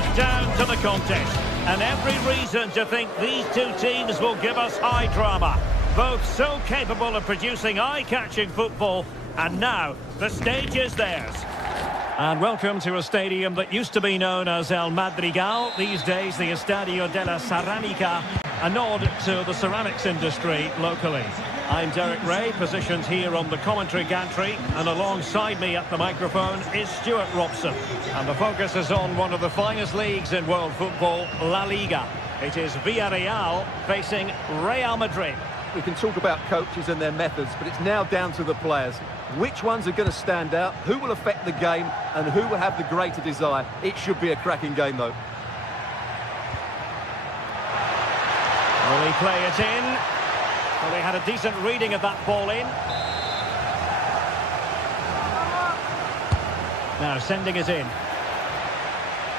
back down to the contest. And every reason to think these two teams will give us high drama. Both so capable of producing eye-catching football. And now, the stage is theirs. And welcome to a stadium that used to be known as El Madrigal, these days the Estadio de la Ceramica, a nod to the ceramics industry locally. I'm Derek Ray, positioned here on the commentary gantry, and alongside me at the microphone is Stuart Robson. And the focus is on one of the finest leagues in world football, La Liga. It is Villarreal facing Real Madrid. We can talk about coaches and their methods, but it's now down to the players. Which ones are going to stand out, who will affect the game, and who will have the greater desire? It should be a cracking game, though. Will he play it in? Well, he had a decent reading of that ball in. Now sending it in.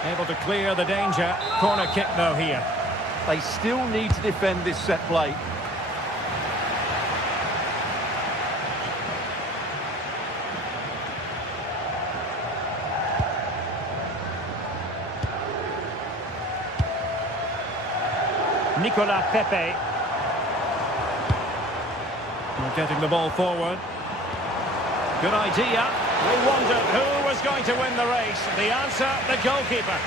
Able to clear the danger. Corner kick, though, here. They still need to defend this set play. Nicolas Pepe. We're getting the ball forward. Good idea. We wondered who was going to win the race. The answer, the goalkeeper.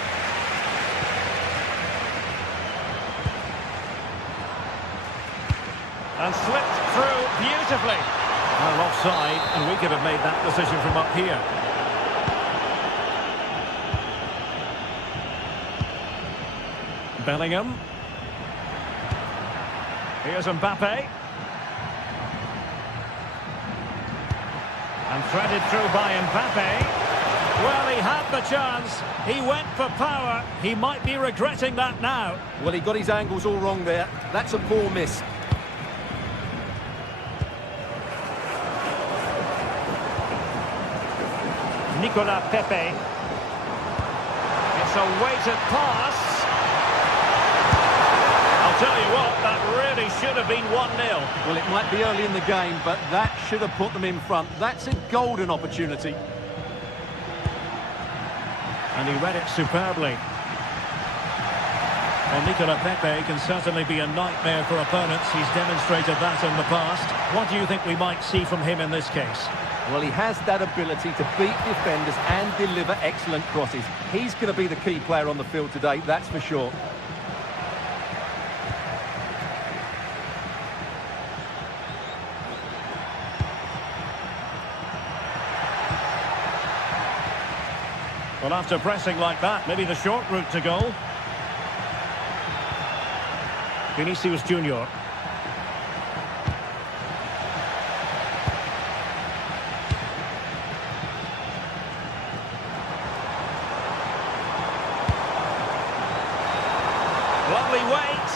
And slipped through beautifully. Well, offside, and we could have made that decision from up here. Bellingham. Here's Mbappe. And threaded through by Mbappe. Well, he had the chance. He went for power. He might be regretting that now. Well, he got his angles all wrong there. That's a poor miss. Nicolas Pepe. It's a weighted pass. I'll tell you what, that really should have been 1-0. Well, it might be early in the game, but that should have put them in front. That's a golden opportunity. And he read it superbly. Well, Nicolas Pepe can certainly be a nightmare for opponents. He's demonstrated that in the past. What do you think we might see from him in this case? Well, he has that ability to beat defenders and deliver excellent crosses. He's going to be the key player on the field today, that's for sure. Well, after pressing like that, maybe the short route to goal. Vinicius Junior. Lovely weight.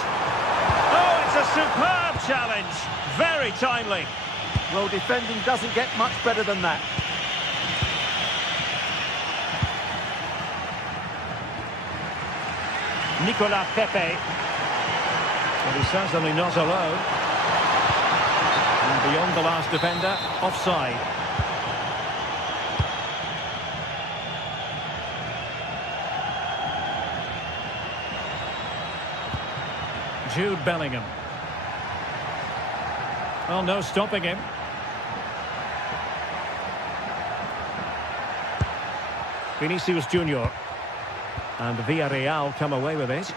Oh, it's a superb challenge. Very timely. Well, defending doesn't get much better than that. Nicolas Pepe. But he's certainly not alone. And beyond the last defender, offside. Jude Bellingham. Well, no stopping him. Vinicius Junior. And Villarreal come away with it.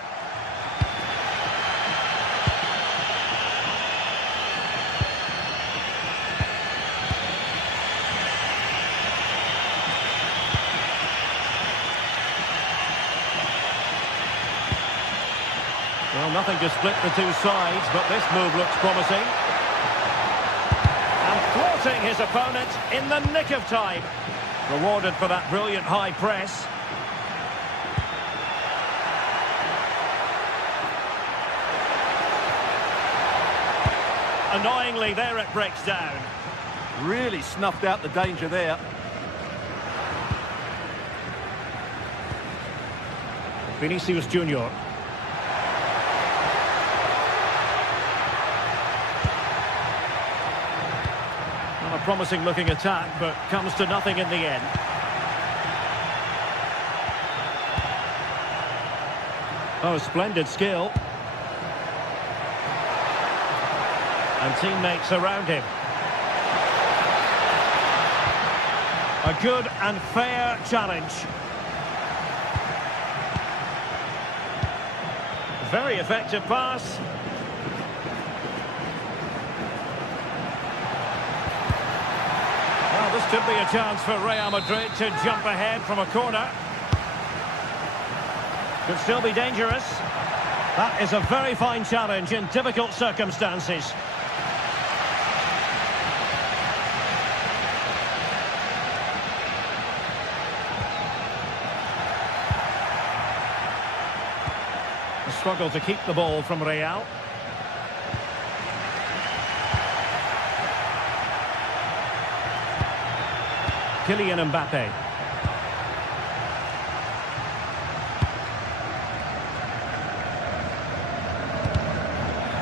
Well, nothing to split the two sides, but this move looks promising. And thwarting his opponent in the nick of time. Rewarded for that brilliant high press. Annoyingly, there it breaks down. Really snuffed out the danger there. Vinicius Junior. Well, a promising looking attack, but comes to nothing in the end. Oh, splendid skill. And teammates around him. A good and fair challenge. Very effective pass. Well, this could be a chance for Real Madrid to jump ahead from a corner. Could still be dangerous. That is a very fine challenge in difficult circumstances. A struggle to keep the ball from Real. Kylian Mbappe.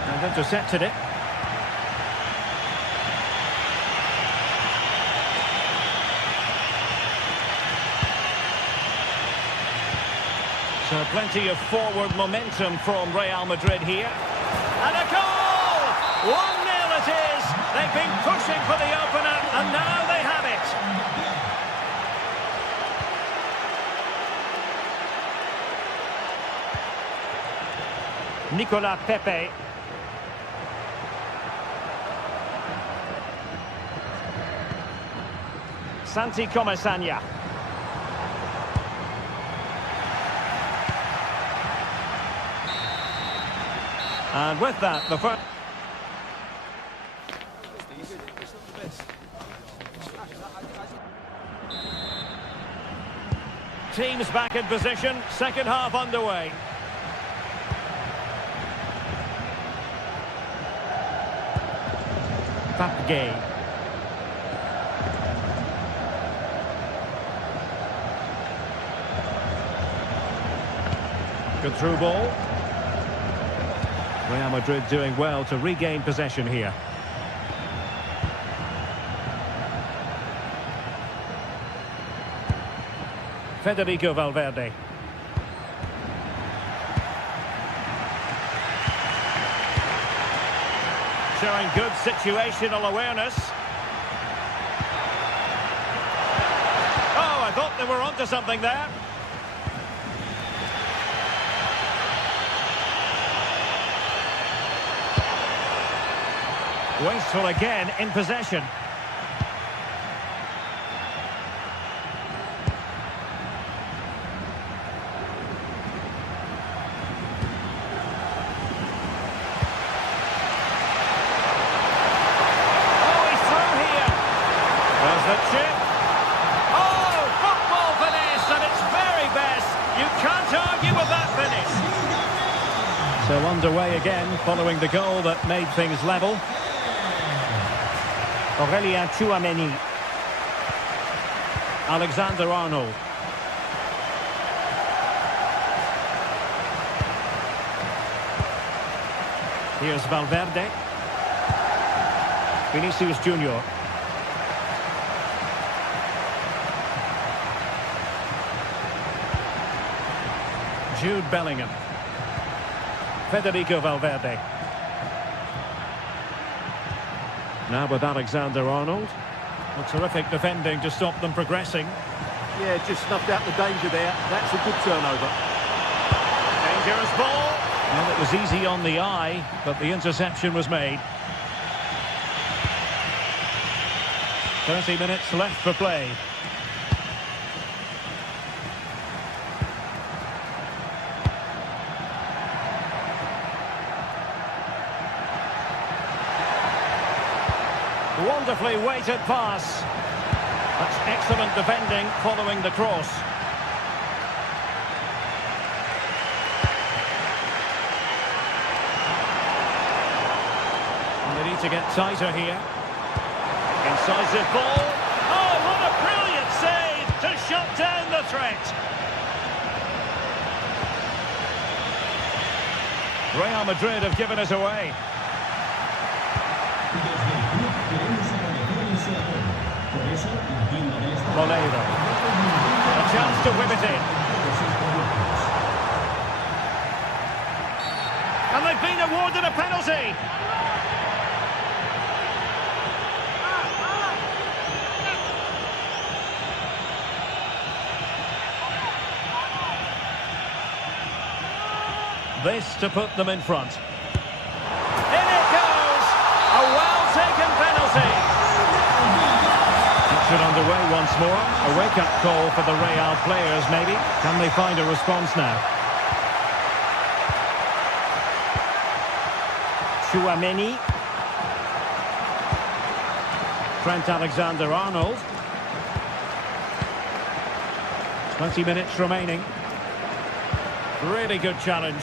And intercepted it. So plenty of forward momentum from Real Madrid here. And a goal! 1-0 it is. They've been pushing for the opener, and now they have it. Nicolas Pepe. Santi Comesaña. And with that, the first... Teams back in position, second half underway. Pape. Good through ball. Real Madrid doing well to regain possession here. Federico Valverde. Showing good situational awareness. Oh, I thought they were onto something there. Wasteful again in possession. So underway again, following the goal that made things level. Aurélien Tchouaméni. Alexander-Arnold. Here's Valverde. Vinicius Junior. Jude Bellingham. Federico Valverde. Now with Alexander-Arnold. A terrific defending to stop them progressing. Yeah, just snuffed out the danger there. That's a good turnover. Dangerous ball. Well, it was easy on the eye, but the interception was made. 30 minutes left for play. Wonderfully weighted pass. That's excellent defending following the cross. And they need to get tighter here. Incisive ball. Oh, what a brilliant save to shut down the threat. Real Madrid have given it away. Moleiro. A chance to whip it in. they've been awarded a penalty. This to put them in front. In it goes! A well-taken penalty. Action underway once more. A wake-up call for the Real players, maybe. Can they find a response now? Tchouaméni. Trent Alexander-Arnold. 20 minutes remaining. Really good challenge.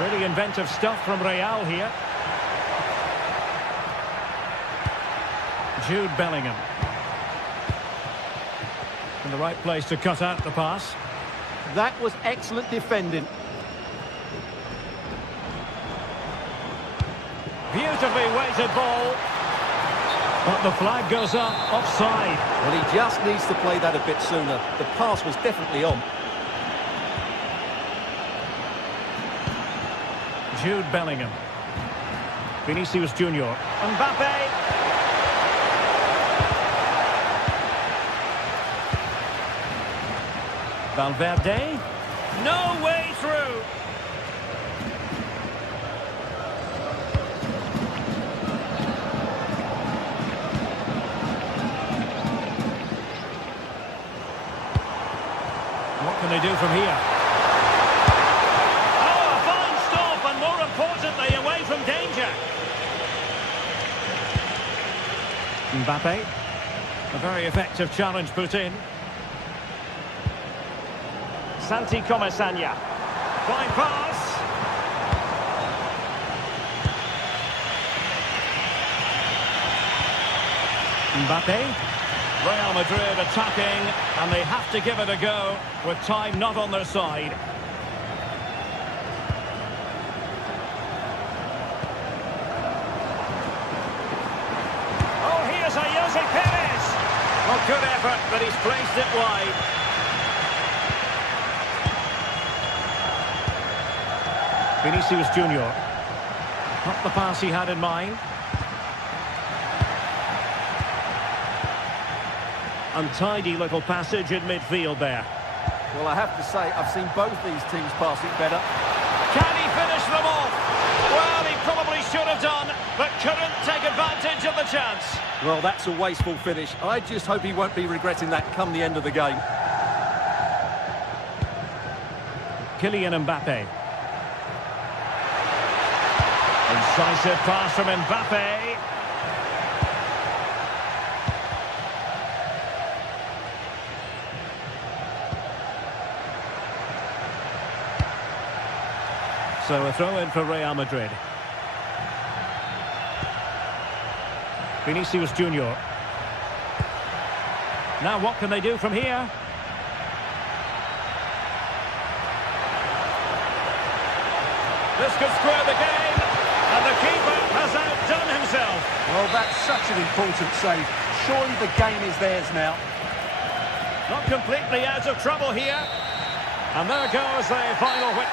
Really inventive stuff from Real here. Jude Bellingham. In the right place to cut out the pass. That was excellent defending. Beautifully weighted ball. But the flag goes up, offside. Well, he just needs to play that a bit sooner. The pass was definitely on. Jude Bellingham. Vinicius Junior. Mbappe. Valverde. No way through. What can they do from here? More importantly, away from danger. Mbappe. A very effective challenge put in. Santi Comesaña. Fine pass. Mbappe. Real Madrid attacking, and they have to give it a go with time not on their side. Well, good effort, but he's placed it wide. Vinicius Junior. Not the pass he had in mind. Untidy little passage in midfield there. Well, I have to say, I've seen both these teams pass it better. Can he finish them off? Well, he probably should have done, but couldn't take advantage of the chance. Well, that's a wasteful finish. I just hope he won't be regretting that come the end of the game. Kylian Mbappe. Incisive pass from Mbappe. So a throw in for Real Madrid. Vinicius Junior. Now what can they do from here? This could square the game, and the keeper has outdone himself. Well, that's such an important save. Surely the game is theirs now. Not completely out of trouble here. And there goes the final win.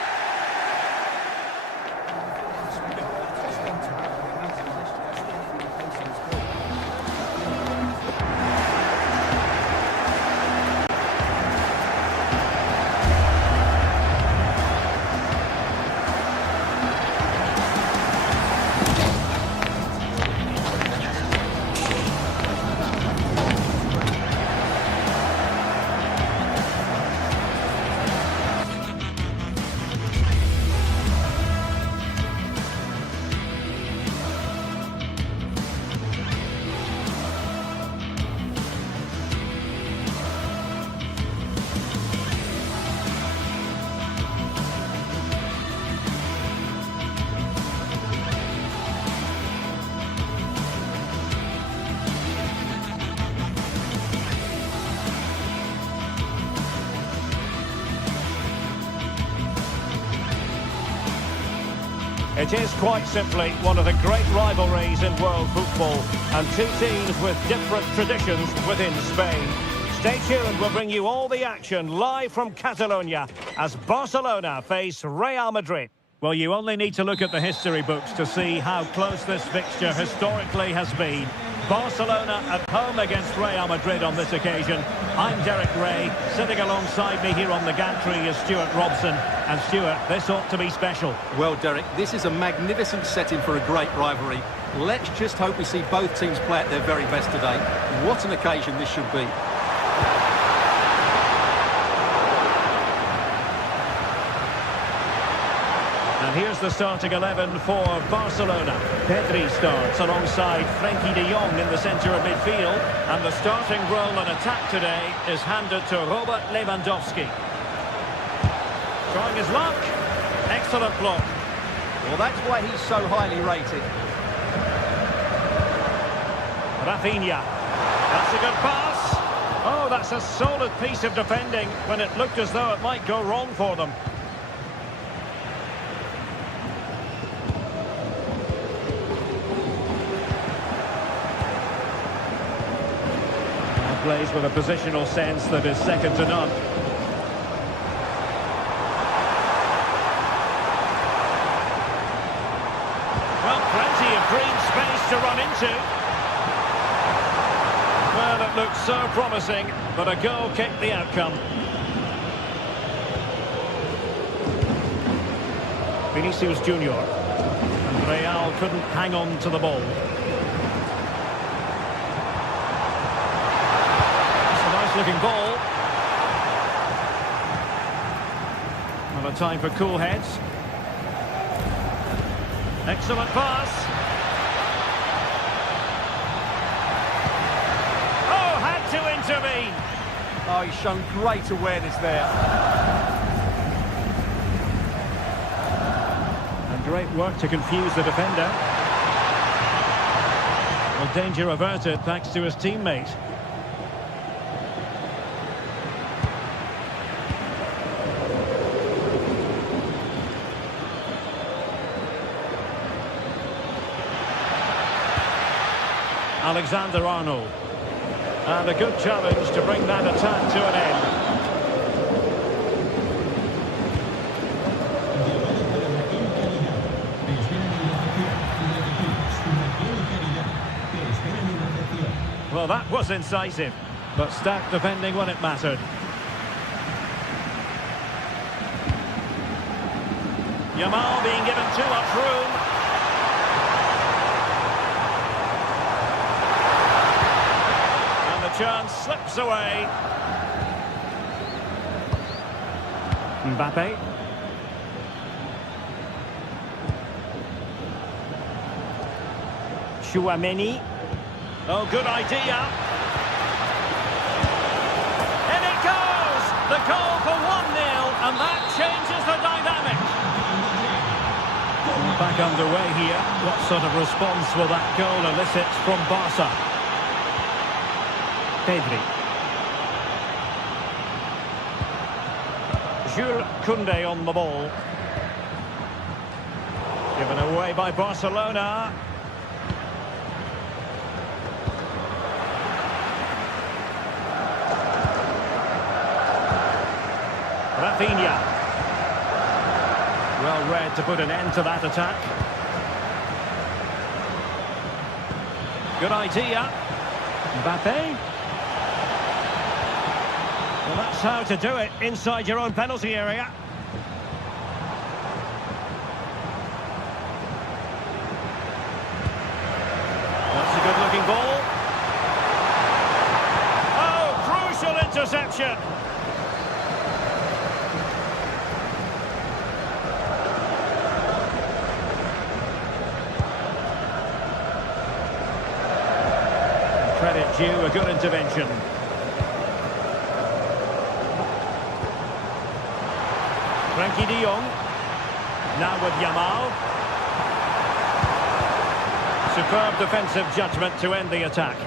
It is quite simply one of the great rivalries in world football, and two teams with different traditions within Spain. Stay tuned, we'll bring you all the action live from Catalonia as Barcelona face Real Madrid. Well, you only need to look at the history books to see how close this fixture historically has been. Barcelona at home against Real Madrid on this occasion. I'm Derek Ray. Sitting alongside me here on the gantry is Stuart Robson. And Stuart, this ought to be special. Well, Derek, this is a magnificent setting for a great rivalry. Let's just hope we see both teams play at their very best today. What an occasion this should be. And here's the starting 11 for Barcelona. Pedri starts alongside Frenkie de Jong in the centre of midfield. And the starting role in attack today is handed to Robert Lewandowski. Trying his luck. Excellent block. Well, that's why he's so highly rated. Rafinha. That's a good pass. Oh, that's a solid piece of defending when it looked as though it might go wrong for them. Plays with a positional sense that is second to none. Well, plenty of green space to run into. Well, it looked so promising, but a goal kicked the outcome. Vinicius Junior. And Real couldn't hang on to the ball. Looking ball. Well, a time for cool heads. Excellent pass. Oh, had to intervene. Oh, he's shown great awareness there. And great work to confuse the defender. Well, danger averted thanks to his teammate. Alexander-Arnold. And a good challenge to bring that attack to an end. Well, that was incisive, but stacked defending when it mattered. Yamal being given too much room. Chance slips away. Mbappe. Chouameni. Oh, good idea. And it goes! The goal for 1-0, and that changes the dynamic. Back underway here. What sort of response will that goal elicit from Barca? Pedri. Jules Koundé on the ball. Given away by Barcelona. Rafinha. Well read to put an end to that attack. Good idea. Mbappe. Well, that's how to do it inside your own penalty area. That's a good-looking ball. Oh, crucial interception. Credit due, a good intervention. Frenkie de Jong. Now with Yamal. Superb defensive judgment to end the attack.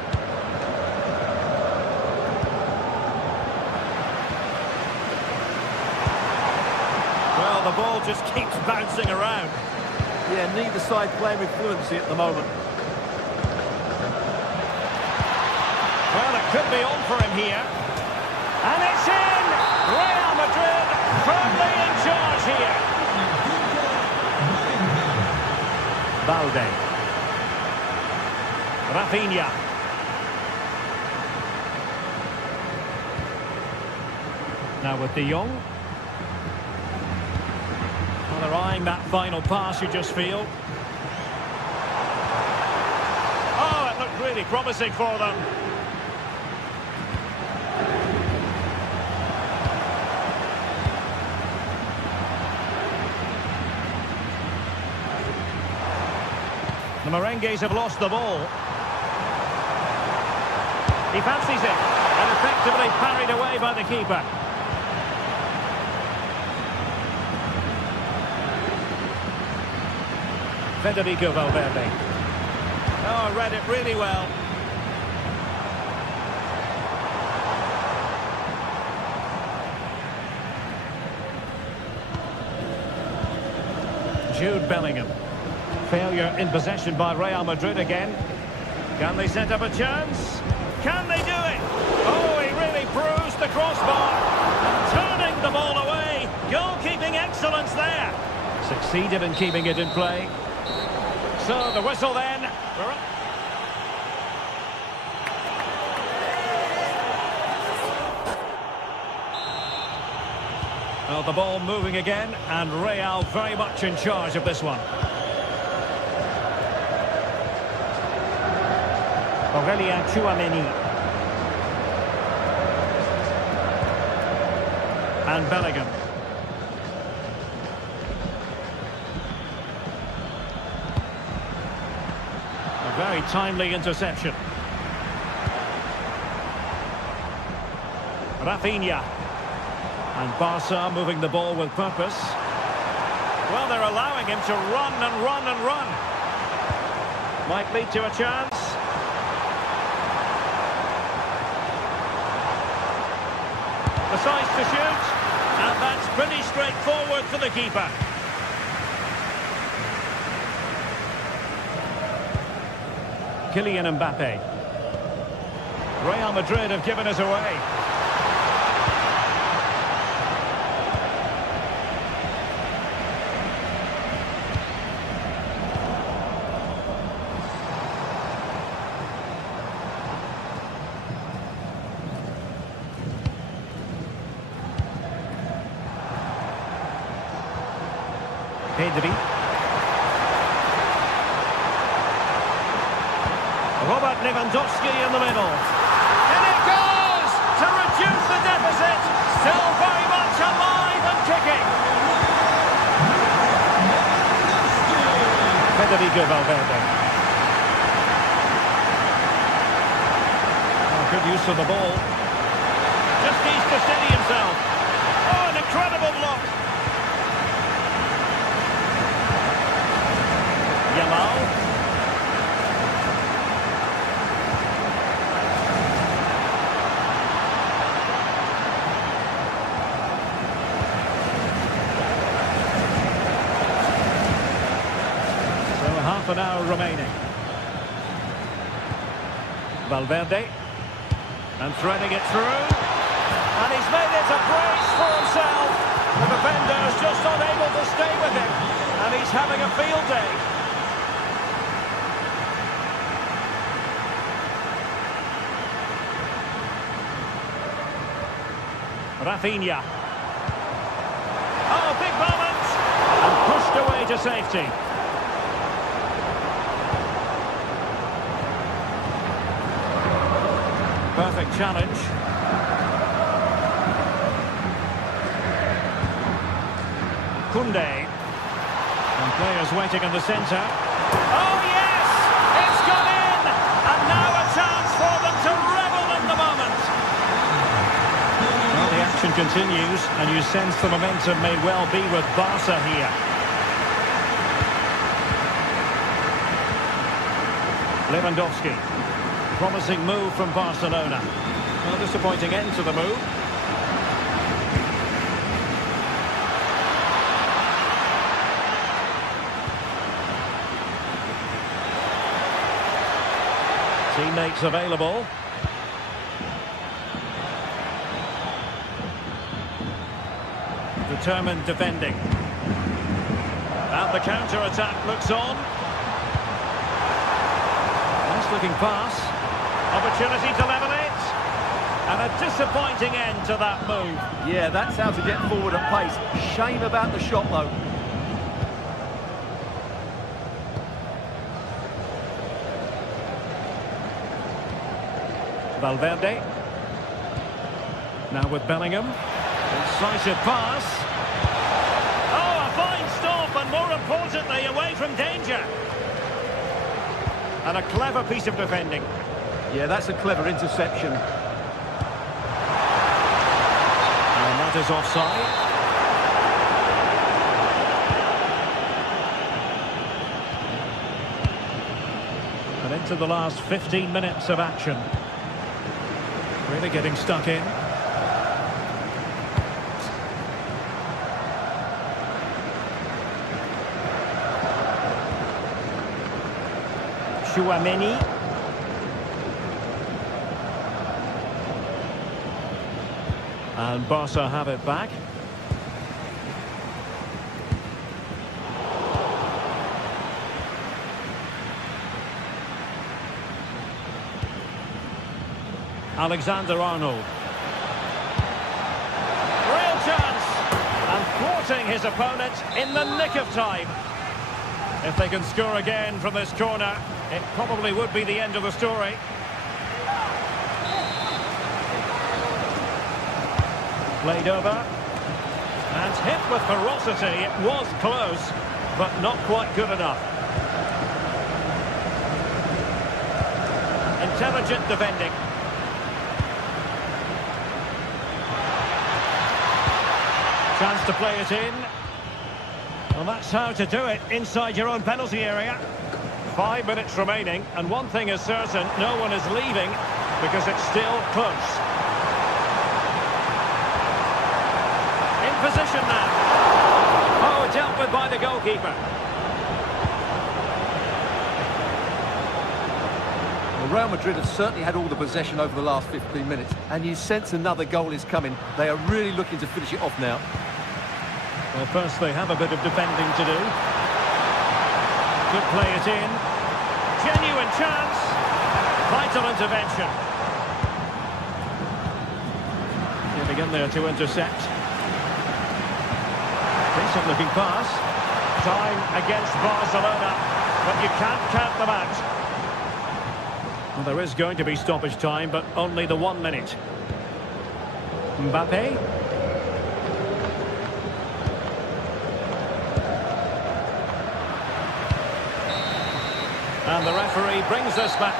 Well, the ball just keeps bouncing around. Yeah, neither side playing with fluency at the moment. Well, it could be on for him here. And it's in! Real Madrid firmly in charge here. Balde. Rafinha. Now with De Jong. Well, they're eyeing that final pass, you just feel. Oh, it looked really promising for them. The Merengues have lost the ball. He fancies it, and effectively parried away by the keeper. Federico Valverde. Oh, read it really well. Jude Bellingham. Failure in possession by Real Madrid again. Can they set up a chance? Can they do it? Oh, he really bruised the crossbar. Turning the ball away. Goalkeeping excellence there. Succeeded in keeping it in play. So the whistle then. Well, the ball moving again, and Real very much in charge of this one. Aurelien Tchouameni. And Bellingham. A very timely interception. Rafinha. And Barca moving the ball with purpose. Well, they're allowing him to run and run and run. Might lead to a chance. Decides to shoot, and that's pretty straightforward for the keeper. Kylian Mbappe. Real Madrid have given us away. Pedri. Robert Lewandowski in the middle. And it goes to reduce the deficit. Still very much alive and kicking. Federico Valverde. Oh, good use of the ball. Just needs to steady himself. Oh, an incredible block. Yamal. So half an hour remaining. Valverde. And threading it through. And he's made it a brace for himself. The defender is just unable to stay with him. And he's having a field day. Rafinha. Oh, big moment! And pushed away to safety. Perfect challenge. Koundé. And players waiting in the centre. Oh, yes! It's gone in! And now a chance for them to revel in the moment. Well, the action continues, and you sense the momentum may well be with Barca here. Lewandowski. Promising move from Barcelona. Well, disappointing end to the move. Teammates available. Determined defending. And the counter-attack looks on. Nice looking pass. Opportunity to level it. And a disappointing end to that move. Yeah, that's how to get forward at pace. Shame about the shot, though. Valverde. Now with Bellingham. Incisive pass. Oh, a fine stop, and more importantly, away from danger. And a clever piece of defending. Yeah, that's a clever interception. And that is offside. And into the last 15 minutes of action. Really getting stuck in. Chouameni. And Barca have it back. Alexander-Arnold. Real chance! And thwarting his opponent in the nick of time. If they can score again from this corner, it probably would be the end of the story. Played over. And hit with ferocity. It was close, but not quite good enough. Intelligent defending. Chance to play it in. Well, that's how to do it inside your own penalty area. 5 minutes remaining, and one thing is certain, no one is leaving because it's still close. In position now. Oh, dealt with by the goalkeeper. Well, Real Madrid have certainly had all the possession over the last 15 minutes, and you sense another goal is coming. They are really looking to finish it off now. Well, first they have a bit of defending to do. Could play it in. Genuine chance. Vital intervention. Getting in there to intercept. Decent looking pass. Time against Barcelona, but you can't count them out. Well, there is going to be stoppage time, but only the 1 minute. Mbappe. And the referee brings us back.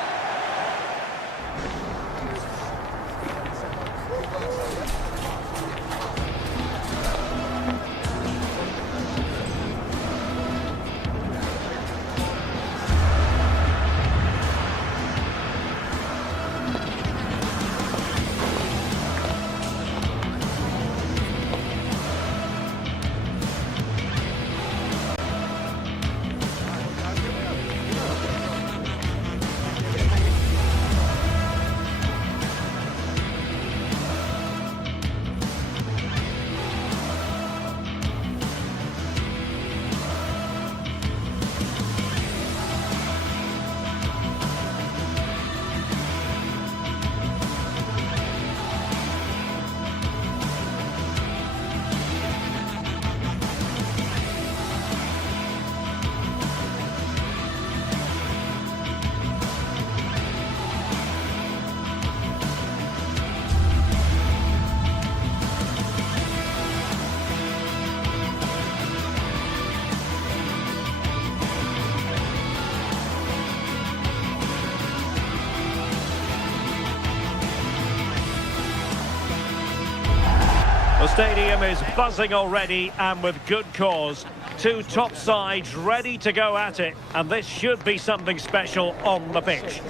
The stadium is buzzing already, and with good cause. Two top sides ready to go at it, and this should be something special on the pitch.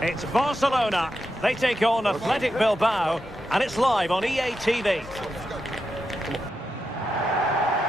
It's Barcelona. They take on Athletic Bilbao, and it's live on EA TV.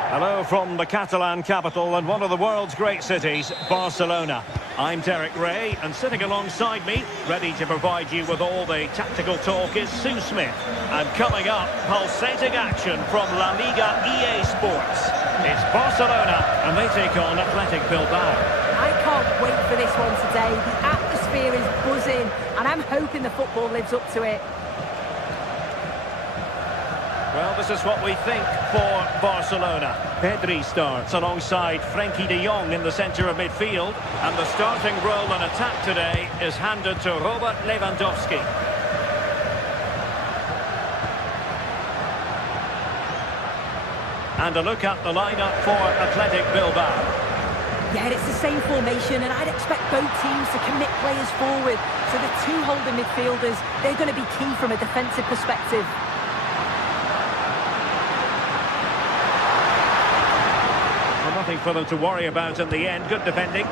Hello from the Catalan capital and one of the world's great cities, Barcelona. I'm Derek Ray, and sitting alongside me, ready to provide you with all the tactical talk, is Sue Smith. And coming up, pulsating action from La Liga EA Sports. It's Barcelona, and they take on Athletic Bilbao. I can't wait for this one today. The atmosphere is buzzing, and I'm hoping the football lives up to it. Well, this is what we think for Barcelona. Pedri starts alongside Frenkie de Jong in the centre of midfield. And the starting role in attack today is handed to Robert Lewandowski. And a look at the lineup for Athletic Bilbao. Yeah, it's the same formation, and I'd expect both teams to commit players forward. So the two holding midfielders, they're going to be key from a defensive perspective. Nothing for them to worry about in the end. Good defending.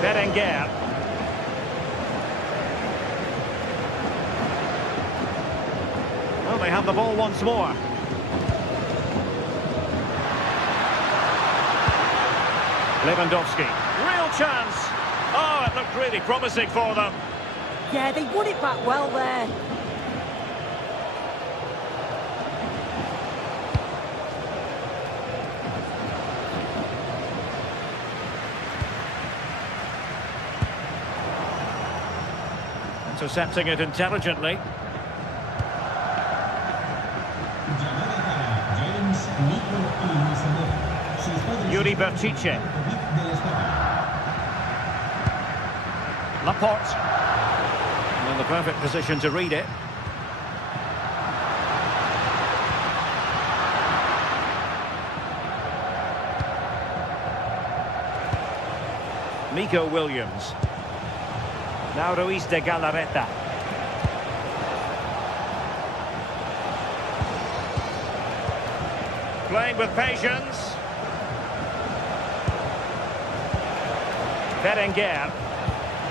Berenguer. Well, they have the ball once more. Lewandowski. Real chance. Oh, it looked really promising for them. Yeah, they won it back well there. Intercepting it intelligently. Yuri Bertice. Laporte. In the perfect position to read it. Nico Williams. Now Ruiz de Galarreta. Playing with patience. Berenguer.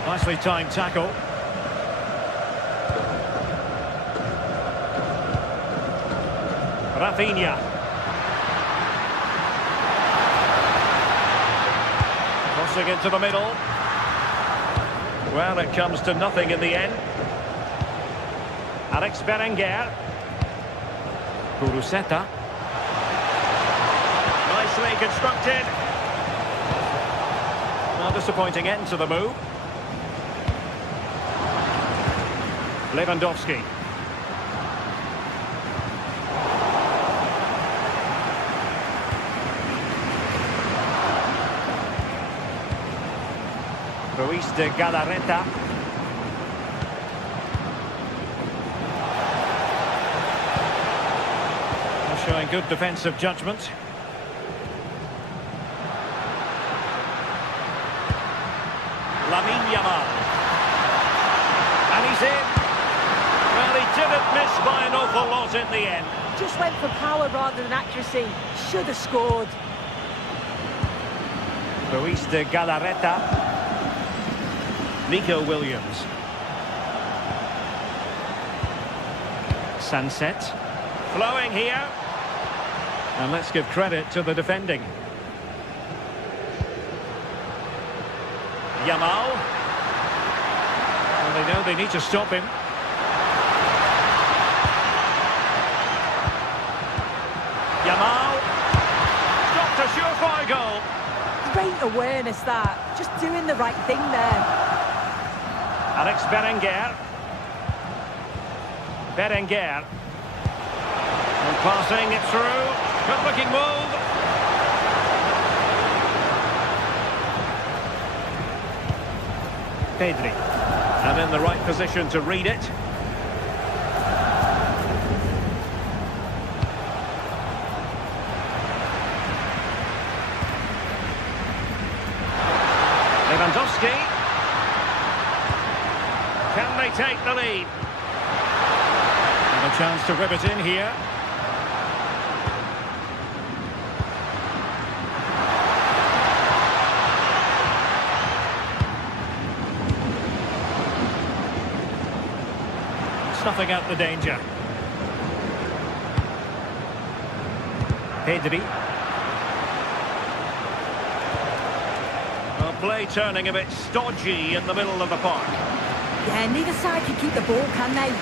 Nicely timed tackle. Rafinha. Crossing into the middle. Well, it comes to nothing in the end. Alex Berenguer. Kuruseta. Nicely constructed. Well, disappointing end to the move. Lewandowski. Ruiz de Galarreta. Showing good defensive judgment. Lamine Yamal. And he's in. Well, he didn't miss by an awful lot in the end. Just went for power rather than accuracy. Should have scored. Ruiz de Galarreta. Nico Williams. Sunset. Flowing here. And let's give credit to the defending. Yamal. Well, they know they need to stop him. Yamal. Dropped a surefire goal. Great awareness that. Just doing the right thing there. Alex Berenguer. Berenguer. And passing it through. Good looking move. Pedri. And in the right position to read it. Lewandowski. Can they take the lead? And a chance to rip it in here. snuffing out the danger. Pedri. Well, play turning a bit stodgy in the middle of the park. Yeah, neither side can keep the ball, can they?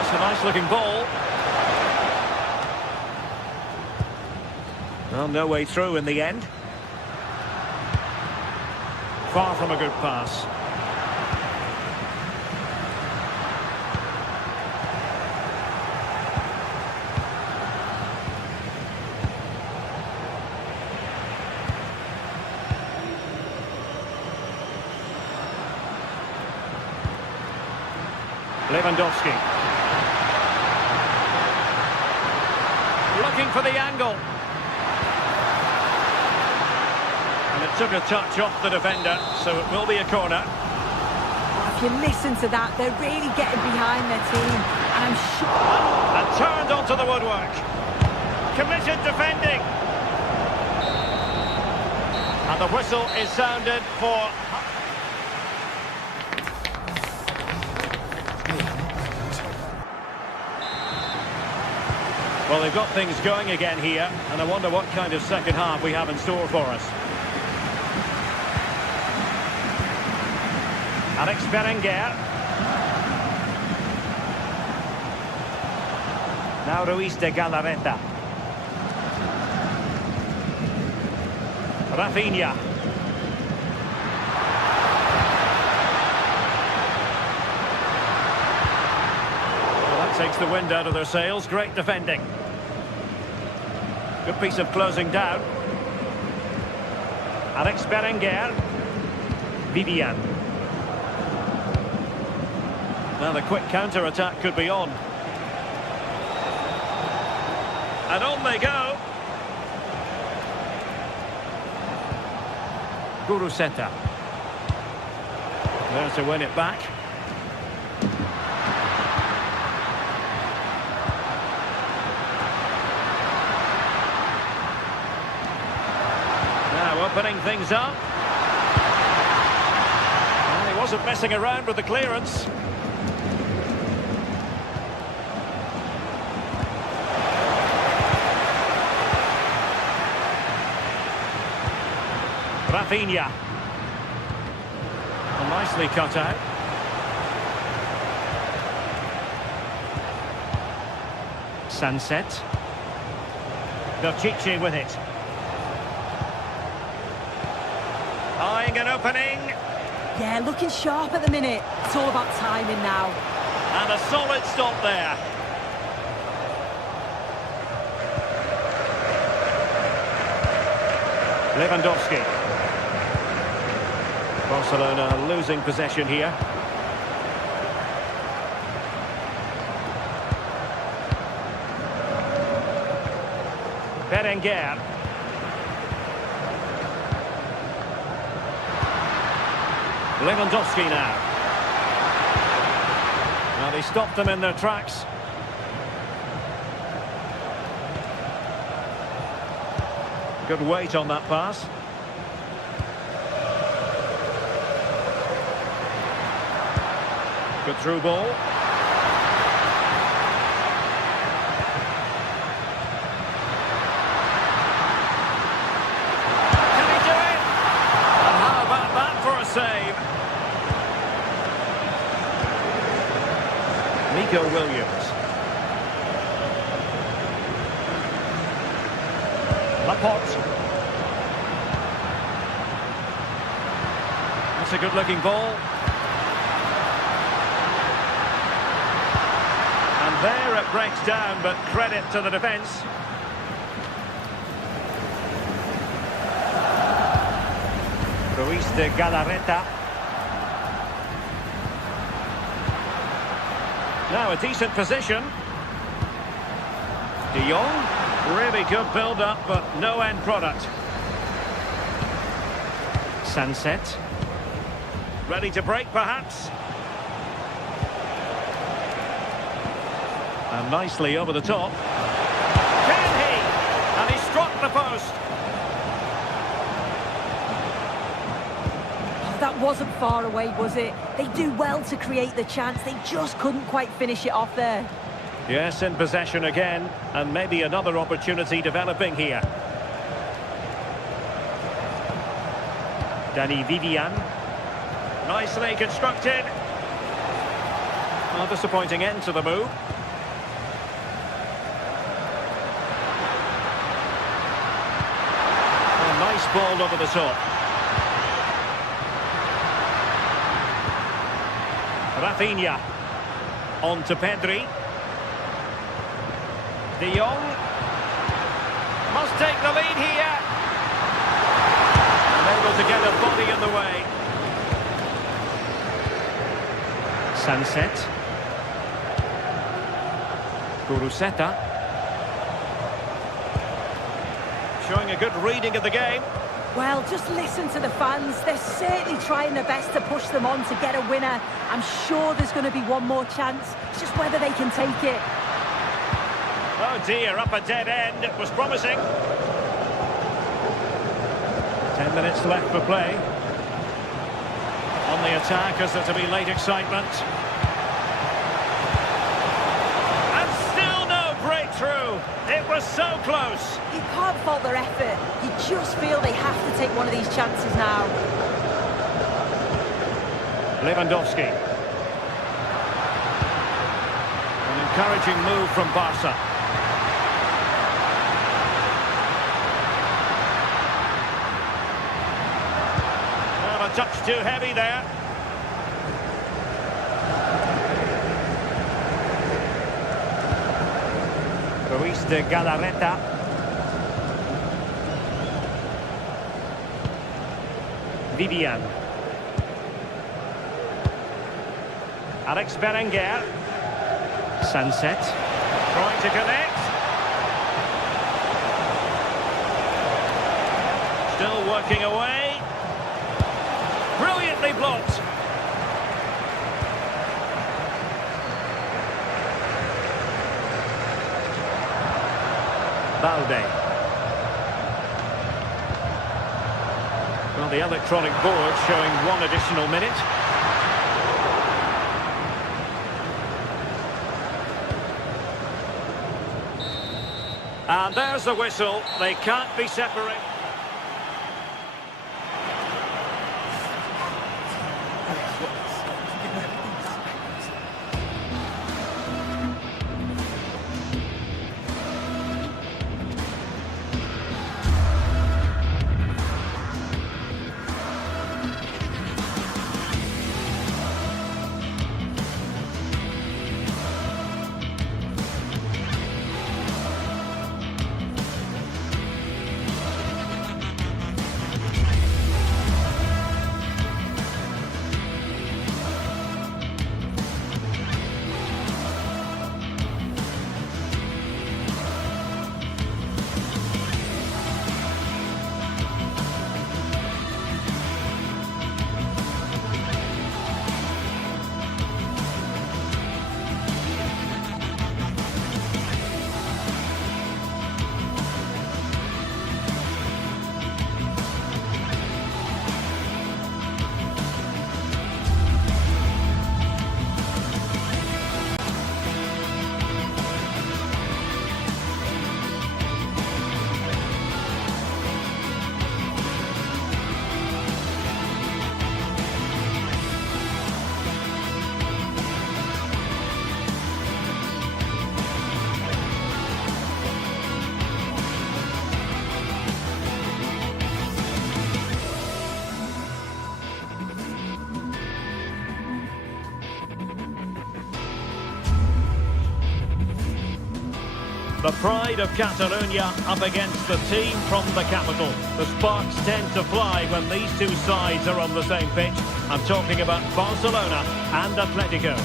It's a nice-looking ball. Well, no way through in the end. Far from a good pass. Lewandowski. Looking for the angle. And it took a touch off the defender, so it will be a corner. Oh, if you listen to that, they're really getting behind their team. And I'm sure... And turned onto the woodwork. Committed defending. And the whistle is sounded for... Well, they've got things going again here, and I wonder what kind of second half we have in store for us. Alex Berenguer. Now Ruiz de Galarreta. Rafinha. Well, that takes the wind out of their sails. Great defending. Good piece of closing down. Alex Berenguer. Vivian. Now the quick counter-attack could be on. And on they go. Guruseta. There to win it back. Now opening things up. Well, he wasn't messing around with the clearance. Rafinha. Well, nicely cut out. Sunset. Dochichi with it. Eyeing an opening. Yeah, looking sharp at the minute. It's all about timing now. And a solid stop there. Lewandowski. Barcelona losing possession here. Berenguer. Lewandowski now. Now they stopped them in their tracks. Good weight on that pass. Good through ball. Can he do it? And how about that for a save? Nico Williams. Laporte. That's a good-looking ball. There it breaks down, but credit to the defence. Ruiz de Galarreta. Now a decent position. De Jong, really good build-up, but no end product. Sunset. Ready to break, perhaps. And nicely over the top. Can he? And he struck the post. wasn't far away, was it? They do well to create the chance. They just couldn't quite finish it off there. Yes, in possession again, and maybe another opportunity developing here. Danny Vivian. Nicely constructed. A disappointing end to the move. A nice ball over the top. Rafinha. On to Pedri. De Jong. Must take the lead here. And able to get a body in the way. Sunset. Kuruseta. Showing a good reading of the game. Well, just listen to the fans. They're certainly trying their best to push them on to get a winner. I'm sure there's going to be one more chance. It's just whether they can take it. Oh dear, up a dead end. It was promising. 10 minutes left for play. On the attack as there to be late excitement. And still no breakthrough. It was so close. You can't fault their effort. You just feel they have to take one of these chances now. Lewandowski. An encouraging move from Barca. A touch too heavy there. Ruiz de Galarreta. Vivian. Alex Berenguer. Sunset. Trying to connect. Still working away. Brilliantly blocked. Balde. Well, the electronic board showing one additional minute. And there's the whistle. They can't be separated. The pride of Catalonia up against the team from the capital. The sparks tend to fly when these two sides are on the same pitch. I'm talking about Barcelona and Atletico.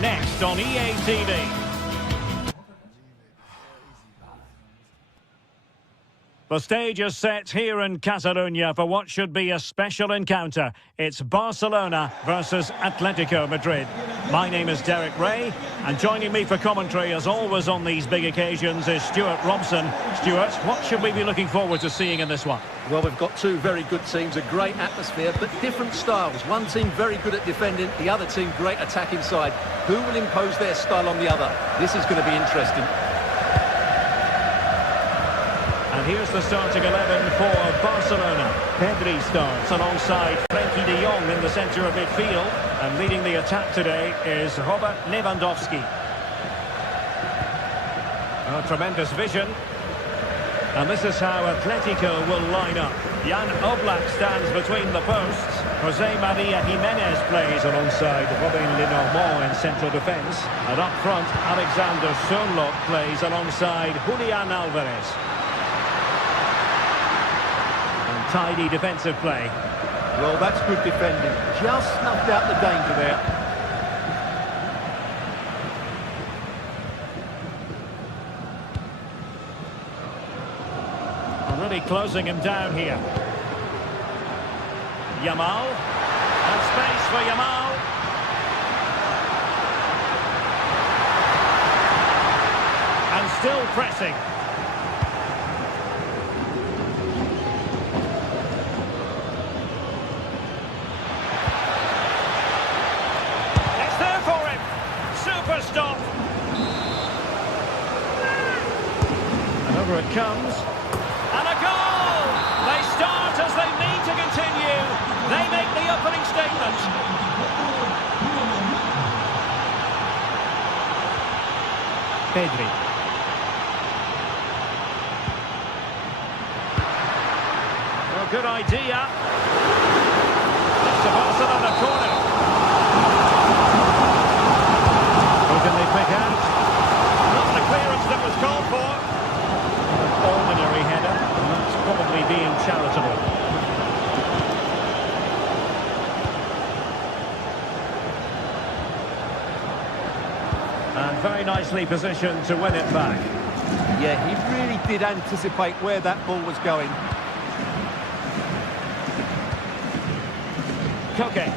Next on EA TV. The stage is set here in Catalonia for what should be a special encounter. It's Barcelona versus Atletico Madrid. My name is Derek Ray, and joining me for commentary, as always on these big occasions, is Stuart Robson. Stuart, what should we be looking forward to seeing in this one? Well, we've got two very good teams, a great atmosphere, but different styles. One team very good at defending, the other team great attack inside. Who will impose their style on the other? This is going to be interesting. And here's the starting 11 for Barcelona. Pedri starts alongside Frenkie de Jong in the centre of midfield. And leading the attack today is Robert Lewandowski. Oh, tremendous vision. And this is how Atletico will line up. Jan Oblak stands between the posts. Jose Maria Jimenez plays alongside Robin Lenormand in central defence. And up front, Alexander Sørloth plays alongside Julian Alvarez. Tidy defensive play. Well, that's good defending. Just snuffed out the danger there. Really closing him down here. Yamal. And space for Yamal. And still pressing. Stop. And over it comes. And a goal! They start as they mean to continue. They make the opening statement. Pedri. Well, good idea. It's a Barcelona corner. Can they pick out? Not the clearance that was called for. An ordinary header, and that's probably being charitable. And very nicely positioned to win it back. Yeah, he really did anticipate where that ball was going. Koke.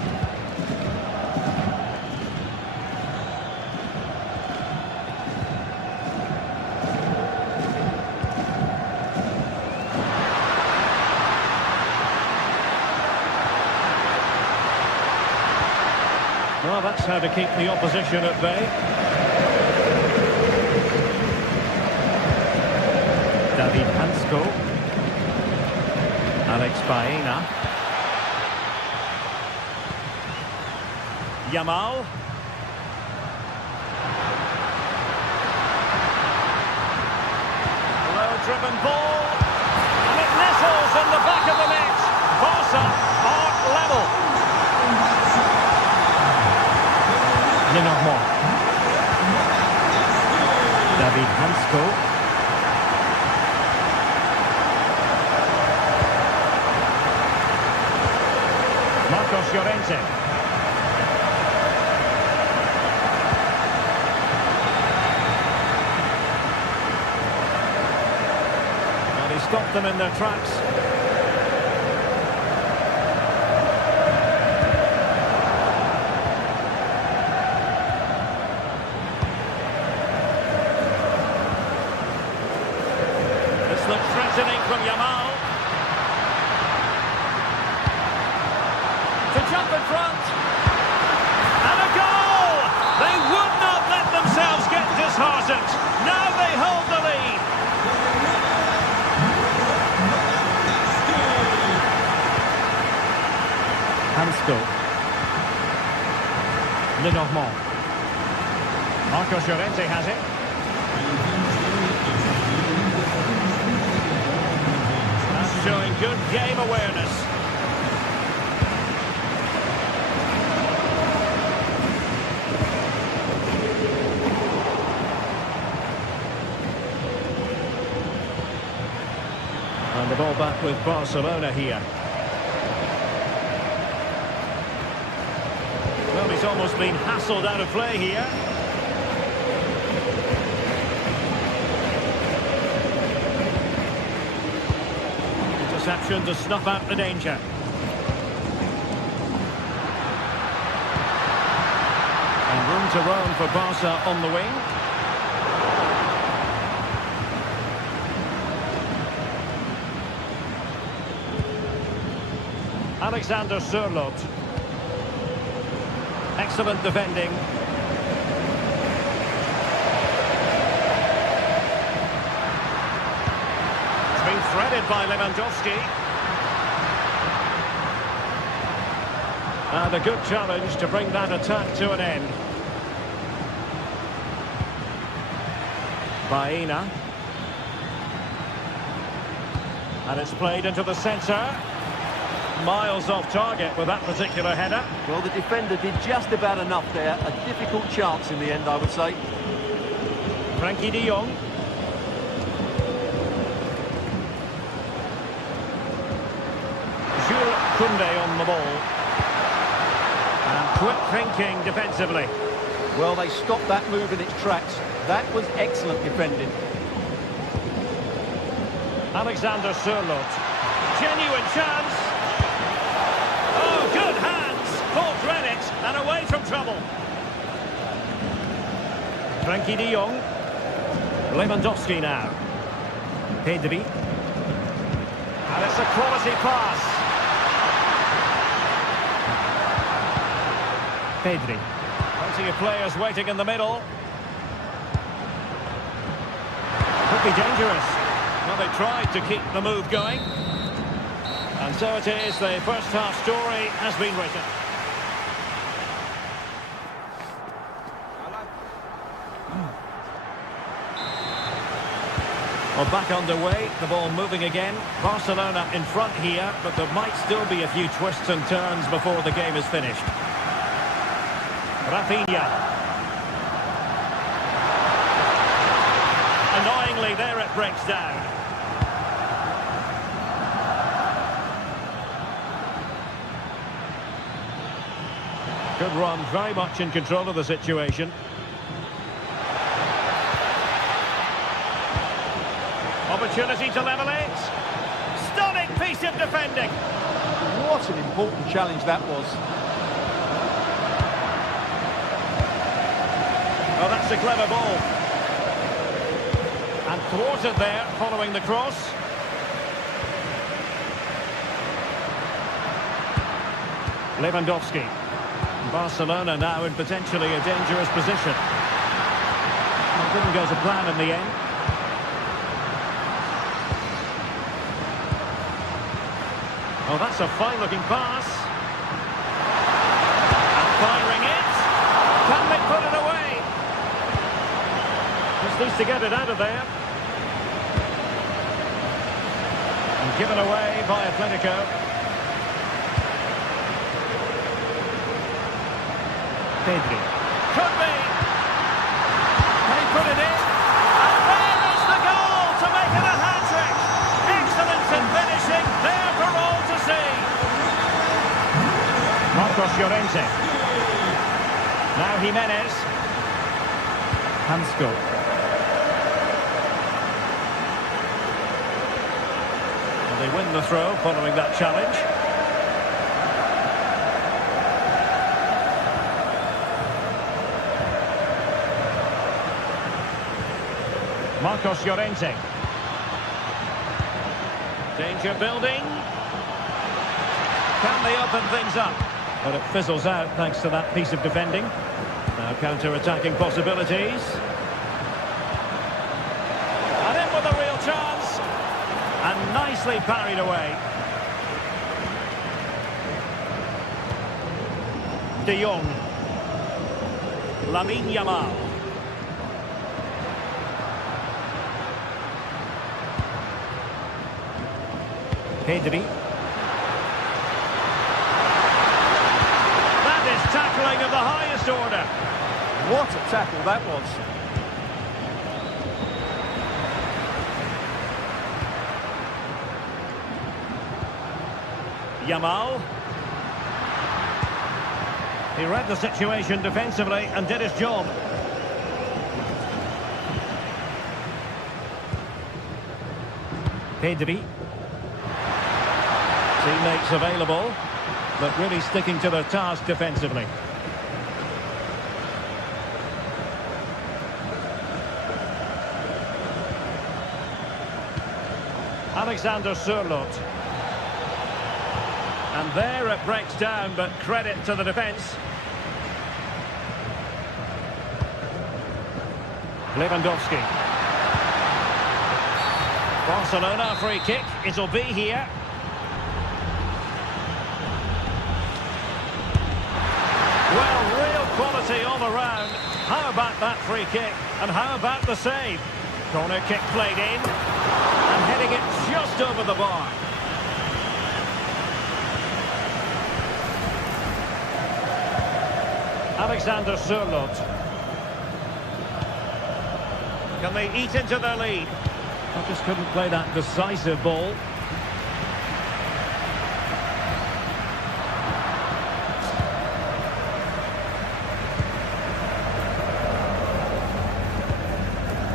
Well, that's how to keep the opposition at bay. David Hansko. Alex Baena. Yamal. Low-driven ball. And it nestles in the back of the net. Barca are level. Lenormand. David Hansko. Marcos Llorente. Well, he stopped them in their tracks. Threatening from Yamal. To jump in front. And a goal! They would not let themselves get disheartened. Now they hold the lead. Hansko. Lenormand. Marcos Llorente has it. Showing good game awareness. And the ball back with Barcelona here. Well, he's almost been hassled out of play here. interception to snuff out the danger. And room to roam for Barca on the wing. Alexander Sørloth. Excellent defending. It's been threaded by Lewandowski. And a good challenge to bring that attack to an end. Baena. And it's played into the centre. Miles off target with that particular header. Well, the defender did just about enough there. A difficult chance in the end, I would say. Frankie de Jong. Jules Koundé on the ball. And quick thinking defensively. Well, they stopped that move in its tracks. That was excellent defending. Alexander Sørloth. Genuine chance. Oh, good hands. Caught read it and away from trouble. Frankie de Jong. Lewandowski now. Pedri. And it's a quality pass. Pedri. Plenty of players waiting in the middle. Could be dangerous. Well, they tried to keep the move going. And so it is, the first half story has been written. Well, back underway, the ball moving again. Barcelona in front here, but there might still be a few twists and turns before the game is finished. Rafinha. Annoyingly, there it breaks down. Good run, very much in control of the situation. Opportunity to level it. Stunning piece of defending. What an important challenge that was. Oh, that's a clever ball. And thwarted there, following the cross. Lewandowski. Barcelona now in potentially a dangerous position. It didn't go to plan in the end. Oh, that's a fine-looking pass. And firing it. Can they put it away? Just needs to get it out of there. And given away by Atletico. Pedri. Could be. Can he put it in? And there is the goal to make it a hat-trick. Excellence in finishing, there for all to see. Marcos Llorente. Now Jimenez. Hansko. And they win the throw following that challenge. Marcos Llorente. Danger building. Can they open things up? But it fizzles out thanks to that piece of defending. Now counter-attacking possibilities. And in with a real chance. And nicely parried away. De Jong. Lamine Yamal. Pedri. That is tackling of the highest order. What a tackle that was. Yamal. He read the situation defensively and did his job. Teammates available, but really sticking to their task defensively. Alexander Sørloth. And there it breaks down, but credit to the defence. Lewandowski. Barcelona free kick, it'll be here. Well, real quality all around. How about that free kick? And how about the save? Corner kick played in. And heading it just over the bar. Alexander Sørloth. Can they eat into their lead? I just couldn't play that decisive ball.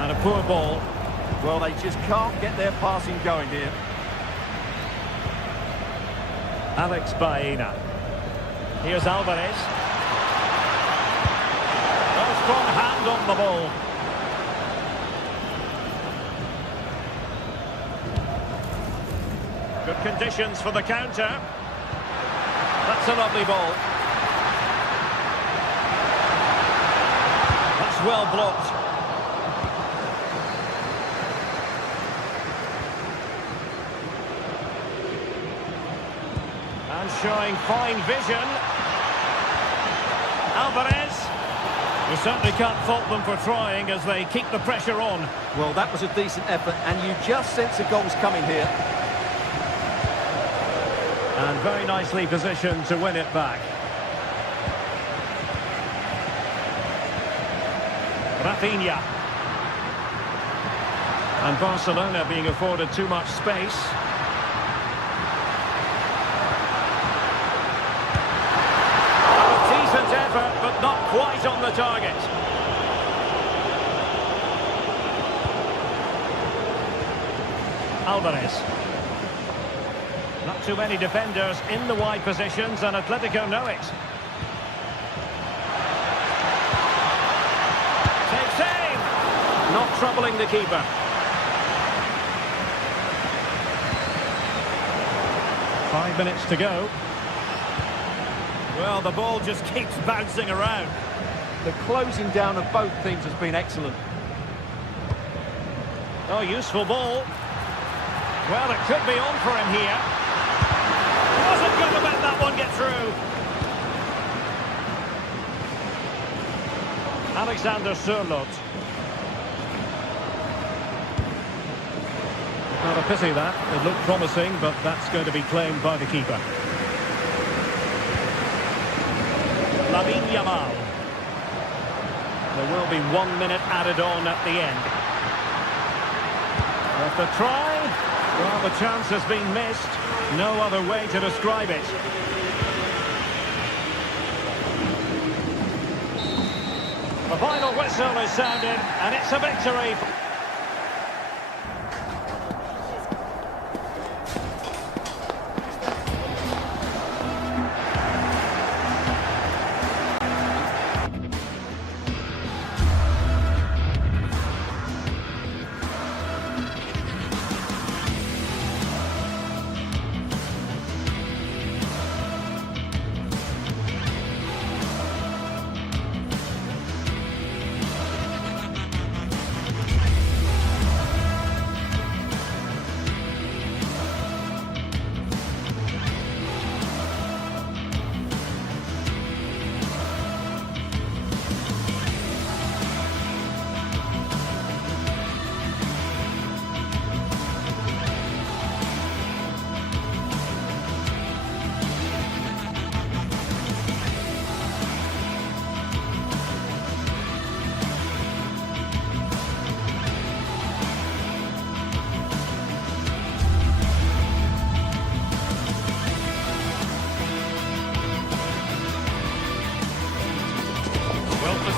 And a poor ball. Well, they just can't get their passing going here. Alex Baena. Here's Alvarez. A strong hand on the ball. Good conditions for the counter. That's a lovely ball. That's well blocked. And showing fine vision. Alvarez. You certainly can't fault them for trying as they keep the pressure on. Well, that was a decent effort, and you just sense a goal's coming here. And very nicely positioned to win it back. Rafinha. And Barcelona being afforded too much space. A decent effort, but not quite on the target. Alvarez. Not too many defenders in the wide positions, and Atletico know it. Takes aim! Not troubling the keeper. Five minutes to go. Well, the ball just keeps bouncing around. The closing down of both teams has been excellent. Oh, useful ball. Well, it could be on for him here. Wasn't going to let that one get through. Alexander Sørloth. Not a pity that. It looked promising, but that's going to be claimed by the keeper. Lamine Yamal. There will be 1 minute added on at the end. Worth a try. Well, the chance has been missed. No other way to describe it. The final whistle is sounded, and it's a victory.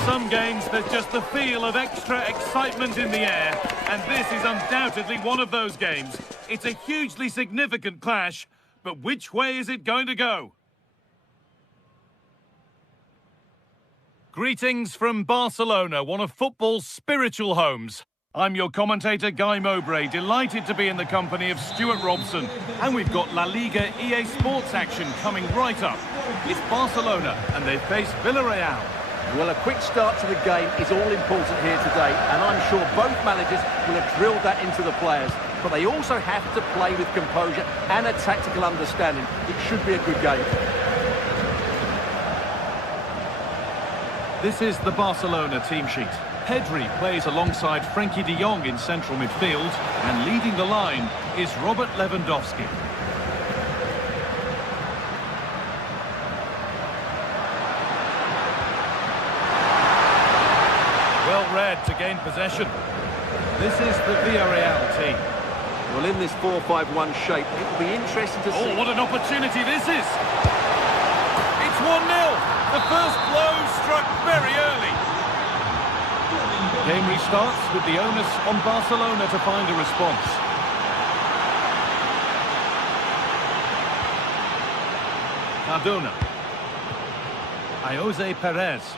Some games, there's just the feel of extra excitement in the air, and this is undoubtedly one of those games. It's a hugely significant clash, but which way is it going to go? Greetings from Barcelona, one of football's spiritual homes. I'm your commentator, Guy Mowbray, delighted to be in the company of Stuart Robson. And we've got La Liga EA Sports action coming right up. It's Barcelona, and they face Villarreal. Well, a quick start to the game is all important here today, and I'm sure both managers will have drilled that into the players. But they also have to play with composure and a tactical understanding. It should be a good game. This is the Barcelona team sheet. Pedri plays alongside Frenkie de Jong in central midfield, and leading the line is Robert Lewandowski. Well read to gain possession. This is the Villarreal team. Well, in this 4-5-1 shape, it will be interesting to see. Oh, what an opportunity this is! It's 1-0. The first blow struck very early. Game restarts with the onus on Barcelona to find a response. Cardona. Jose Perez.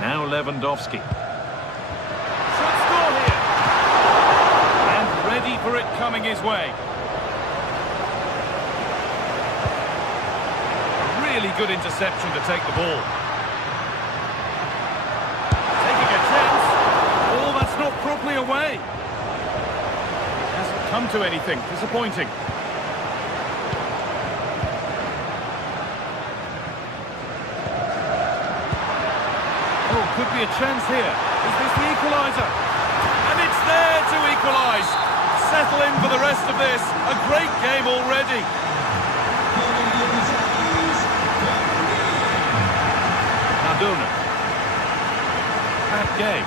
Now Lewandowski. Should score here. And ready for it coming his way. Really good interception to take the ball. Taking a chance. Oh, that's not properly away. Hasn't come to anything. Disappointing. Oh, could be a chance here. Is this the equaliser? And it's there to equalise. Settle in for the rest of this. A great game already. Cardona. Pat Gay.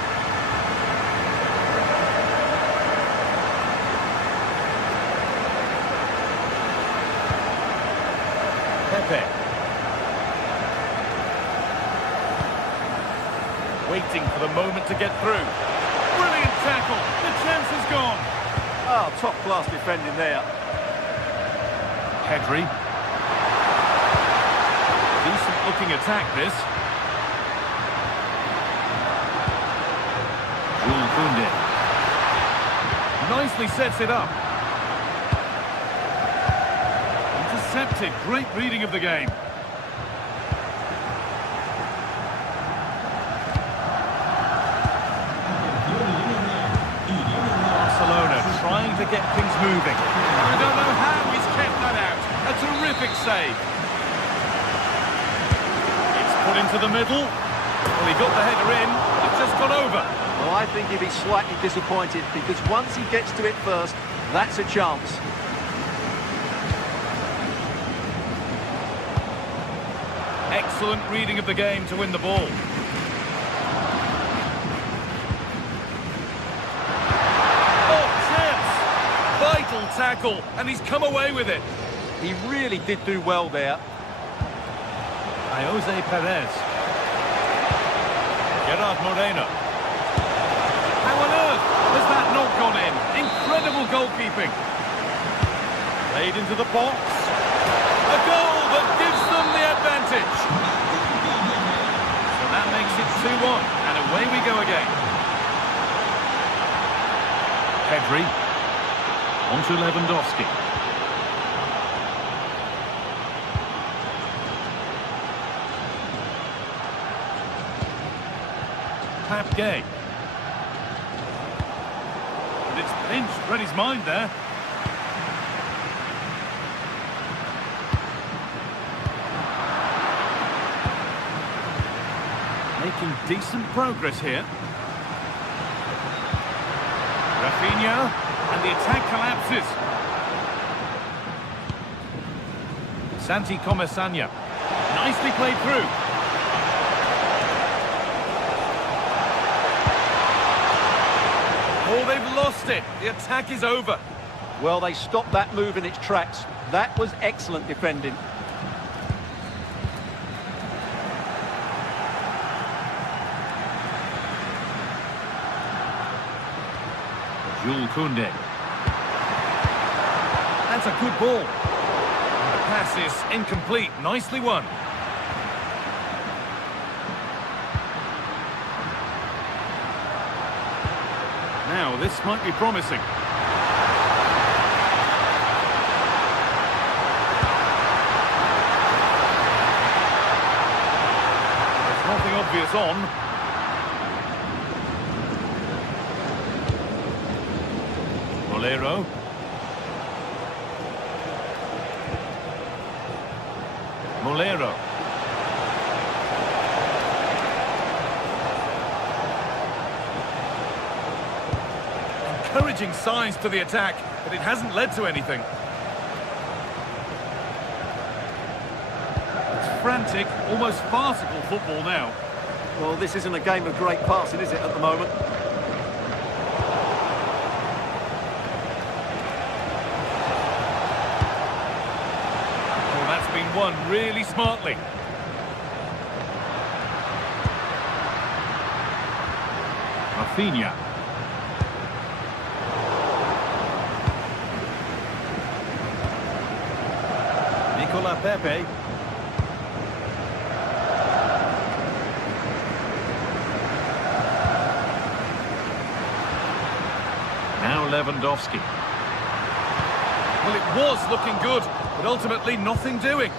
Pepe. Waiting for the moment to get through. Brilliant tackle. The chance is gone. Oh, top-class defending there. Pedri. Decent-looking attack, this. Koundé. Nicely sets it up. Intercepted. Great reading of the game. Barcelona trying to get things moving. I don't know how he's kept that out. A terrific save. It's put into the middle. Well, he got the header in. It's just gone over. Well, I think he'll be slightly disappointed because once he gets to it first, that's a chance. Excellent reading of the game to win the ball. Oh, chance! Vital tackle, and he's come away with it. He really did do well there. Jose Perez. Gerard Moreno. How on earth has that not gone in? Incredible goalkeeping. Played into the box. A goal that gives them the advantage. So that makes it 2-1, and away we go again. Pedri. On to Lewandowski. Pat Gay. And it's pinched, read his mind there. Making decent progress here. Rafinha, and the attack collapses. Santi Comesaña. Nicely played through. Oh, they've lost it. The attack is over. Well, they stopped that move in its tracks. That was excellent defending. Jules Koundé. That's a good ball. And the pass is incomplete. Nicely won. Now, this might be promising. There's nothing obvious on. Molero. Molero. Encouraging signs to the attack, but it hasn't led to anything. It's frantic, almost farcical football now. Well, this isn't a game of great passing, is it, at the moment? Oh, that's been won really smartly. Rafinha. Pepe. Now Lewandowski. Well, it was looking good, but ultimately nothing doing.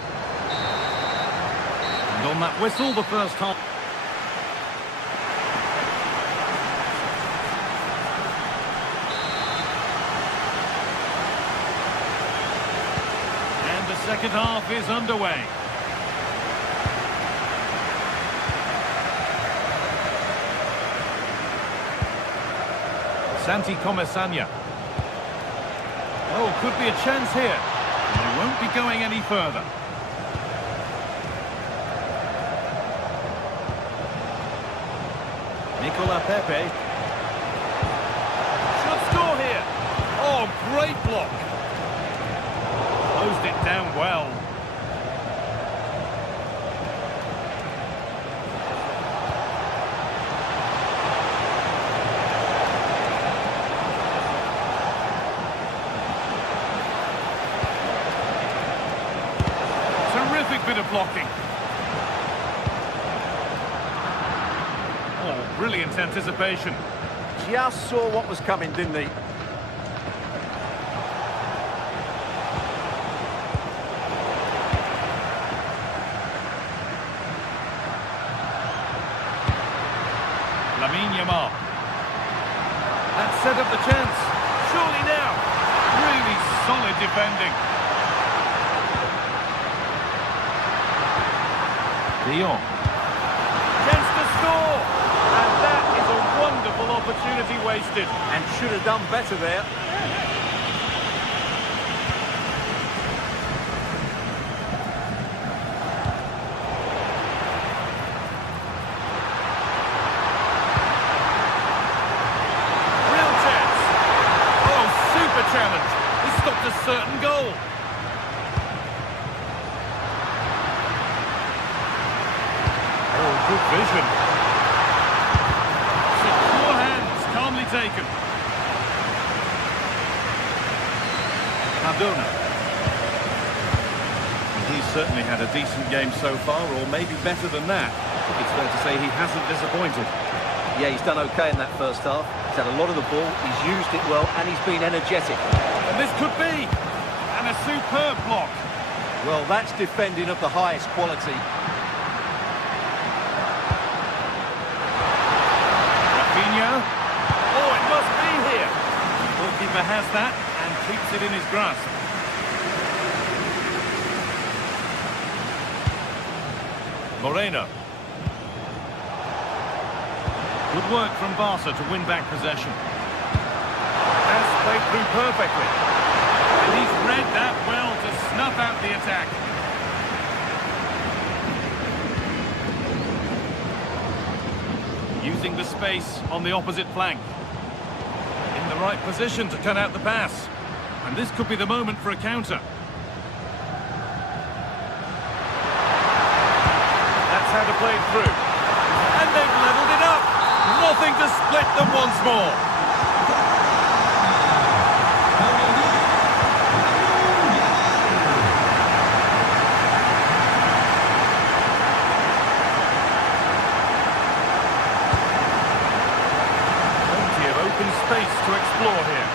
And on that whistle, the first half. Second half is underway. Santi Comesaña. Oh, could be a chance here. They won't be going any further. Nicola Pepe. Should score here. Oh, great block. Closed it down well. Terrific bit of blocking. Oh, brilliant anticipation. Just saw what was coming, didn't he? That set up the chance. Surely now. Really solid defending. De Jong. Chance to score. And that is a wonderful opportunity wasted. And should have done better there. Challenge. He stopped a certain goal. Oh, good vision. Secure hands, calmly taken. Cardona. He's certainly had a decent game so far, or maybe better than that. It's fair to say he hasn't disappointed. Yeah, he's done okay in that first half. He's had a lot of the ball, he's used it well, and he's been energetic. And this could be! And a superb block. Well, that's defending of the highest quality. Rafinha. Oh, it must be here. The goalkeeper has that and keeps it in his grasp. Moreno. Good work from Barca to win back possession. Has played through perfectly. And he's read that well to snuff out the attack. Using the space on the opposite flank. In the right position to cut out the pass. And this could be the moment for a counter. That's how to play it through. And they've levelled it up. Nothing to split them once more. space to explore here.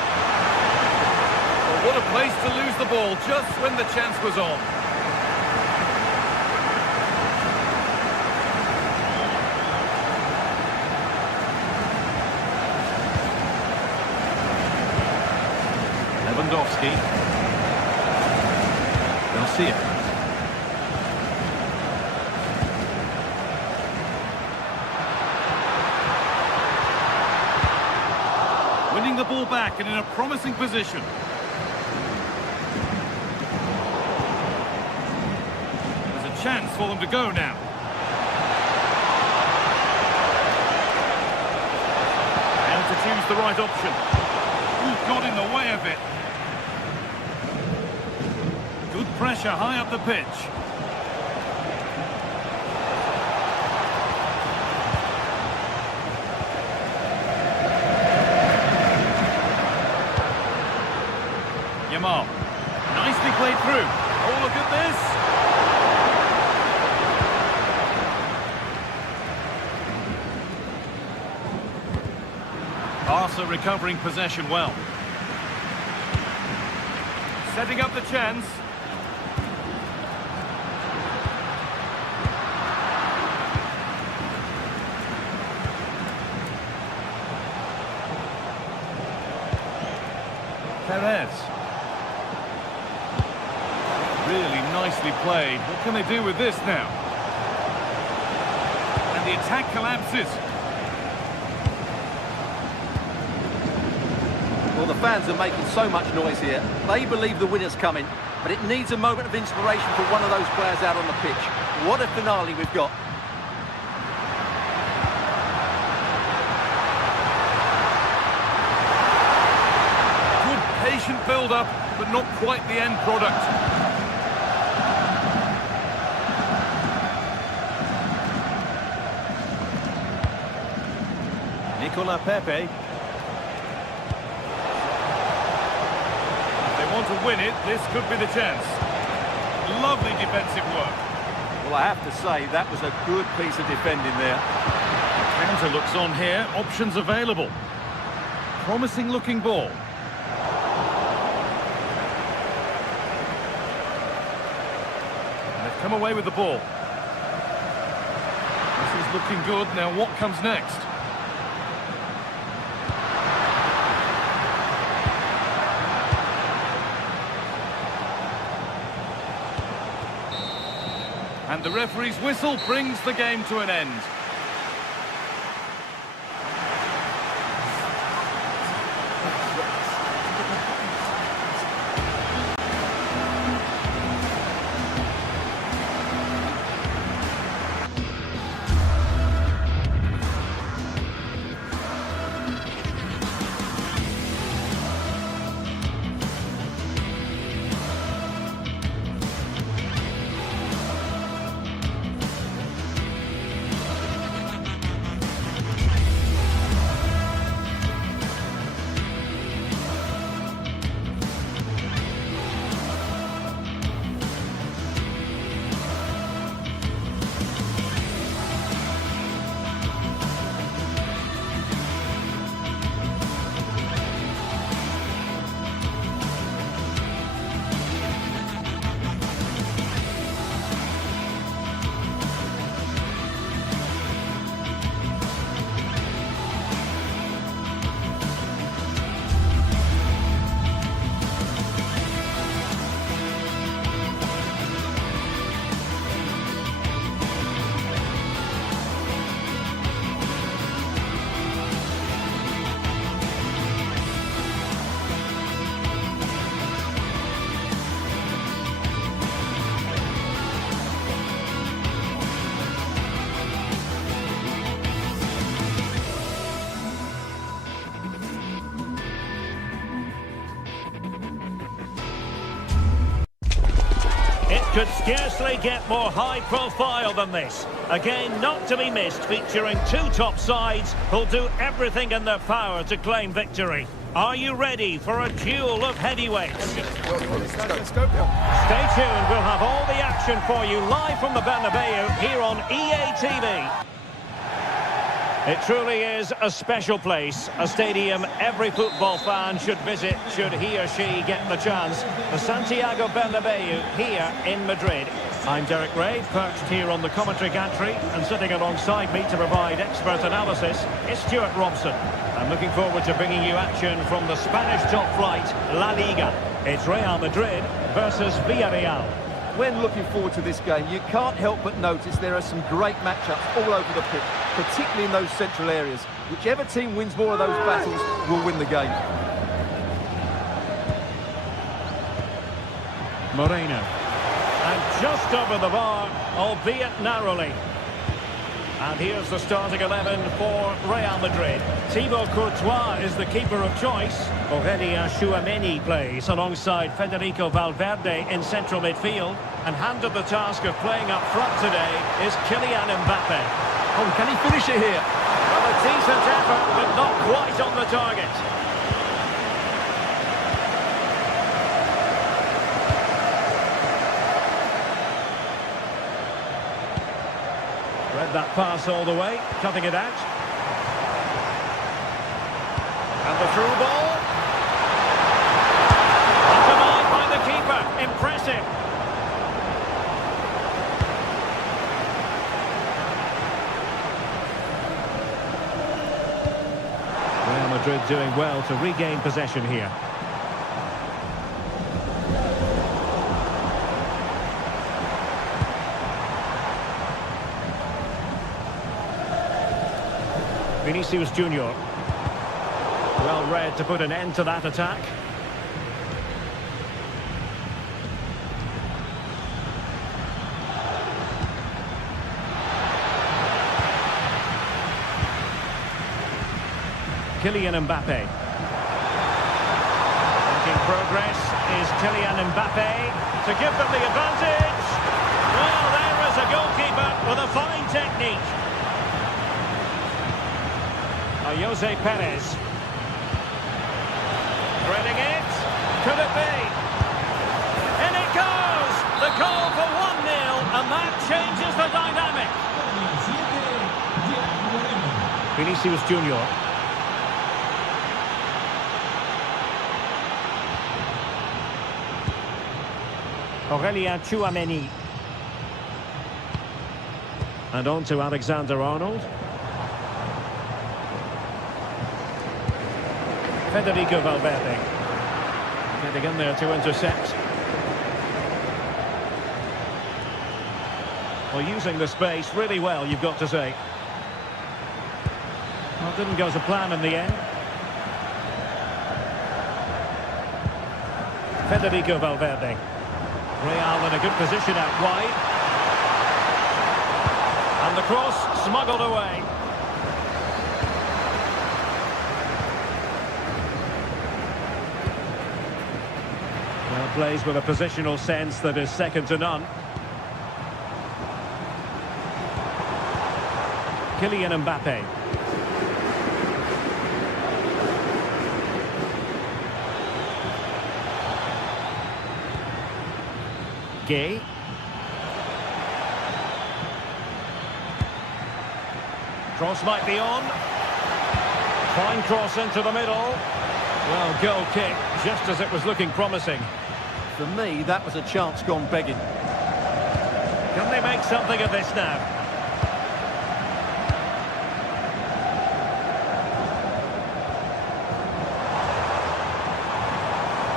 Well, what a place to lose the ball just when the chance was on. Lewandowski. Garcia. Winning the ball back and in a promising position. There's a chance for them to go now. And to choose the right option. Ooh, got in the way of it. Good pressure high up the pitch. Yamal. Nicely played through. Oh, look at this. Barca recovering possession well. Setting up the chance. Perez. Really nicely played. What can they do with this now? And the attack collapses. Well, the fans are making so much noise here. They believe the winner's coming, but it needs a moment of inspiration for one of those players out on the pitch. What a finale we've got. Good patient build-up, but not quite the end product. Nicola Pepe. Want to win it, this could be the chance. Lovely defensive work. Well, I have to say, that was a good piece of defending there. Counter looks on here, options available. Promising looking ball. And they've come away with the ball. This is looking good, now what comes next? And the referee's whistle brings the game to an end. Could scarcely get more high profile than this. Again, not to be missed, featuring two top sides who'll do everything in their power to claim victory. Are you ready for a duel of heavyweights? Stay tuned, we'll have all the action for you live from the Bernabeu here on EA TV. It truly is a special place, a stadium every football fan should visit should he or she get the chance. The Santiago Bernabeu here in Madrid. I'm Derek Ray, perched here on the commentary gantry, and sitting alongside me to provide expert analysis is Stuart Robson. I'm looking forward to bringing you action from the Spanish top flight, La Liga. It's Real Madrid versus Villarreal. When looking forward to this game, you can't help but notice there are some great matchups all over the pitch, particularly in those central areas. Whichever team wins more of those battles will win the game. Moreno. And just over the bar, albeit narrowly. And here's the starting 11 for Real Madrid. Thibaut Courtois is the keeper of choice. Aurélien Tchouameni plays alongside Federico Valverde in central midfield. And handed the task of playing up front today is Kylian Mbappe. Oh, can he finish it here? Well, a decent effort, but not quite on the target. Read that pass all the way, cutting it out. And the through ball. Denied by the keeper. Impressive. Real Madrid doing well to regain possession here. Vinicius Junior. Well read to put an end to that attack. Kylian Mbappe. Making progress is Kylian Mbappe to give them the advantage. Well, there is a goalkeeper with a fine technique. Jose Perez. Threading it. Could it be? In it goes! The goal for 1-0, and that changes the dynamic. Vinicius Junior. Aurélien Tchouameni. And on to Alexander-Arnold. Federico Valverde. Getting in there to intercept. Well, using the space really well, you've got to say. Well, didn't go to plan in the end. Federico Valverde. Real in a good position out wide. And the cross smuggled away. Well, plays with a positional sense that is second to none. Kylian Mbappe. Gay. Cross might be on. Fine cross into the middle. Well, goal kick, just as it was looking promising. For me, that was a chance gone begging. Can they make something of this now?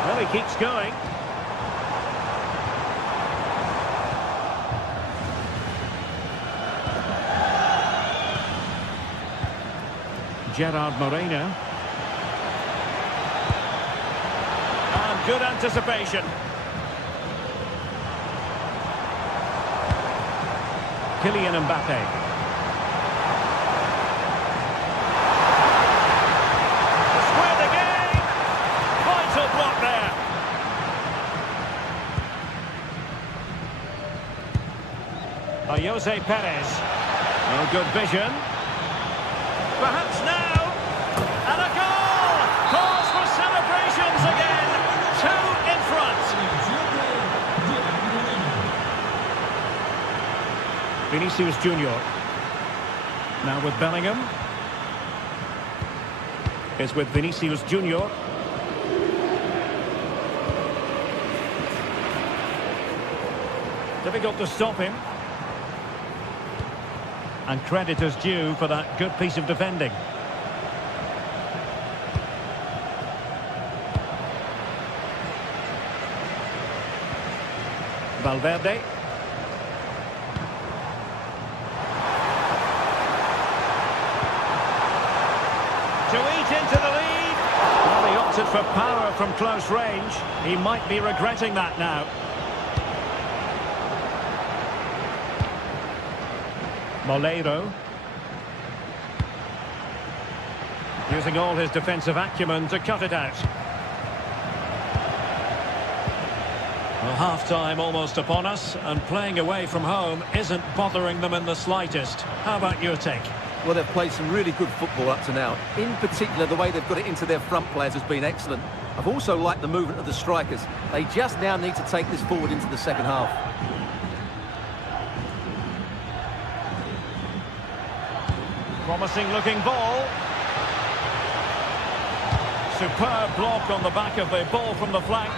Well, he keeps going. Gerard Moreno. And good anticipation. Kylian Mbappe. Square the game. Vital block there. Jose Perez. Oh, good vision. Perhaps now. And a goal! Cause for celebrations again. 2 in front. Vinicius Junior. Now with Bellingham. is with Vinicius Junior. Difficult to stop him. And credit is due for that good piece of defending. Valverde. To eat into the lead. Well, he opted for power from close range. He might be regretting that now. Moleiro. Using all his defensive acumen to cut it out. Well, half-time almost upon us, and playing away from home isn't bothering them in the slightest. How about your take? Well, they've played some really good football up to now. In particular, the way they've got it into their front players has been excellent. I've also liked the movement of the strikers. They just now need to take this forward into the second half. Promising looking ball. Superb block on the back of the ball from the flank.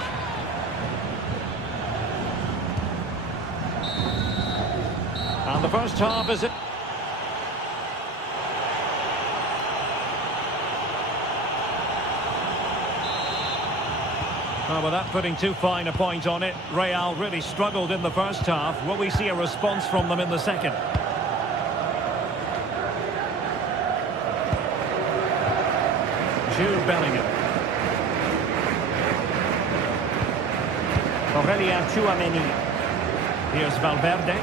And the first half is it. Well, without putting too fine a point on it, Real really struggled in the first half. Will we see a response from them in the second? Jude Bellingham. Aurelien Tchouameni. Here's Valverde.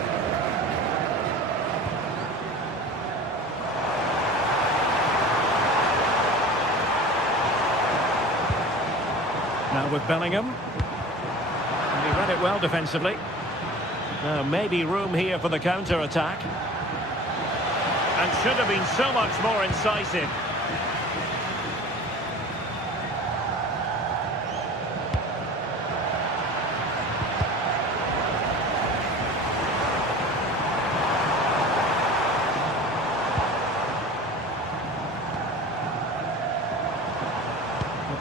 Now with Bellingham. And he read it well defensively. Now maybe room here for the counter-attack. And should have been so much more incisive.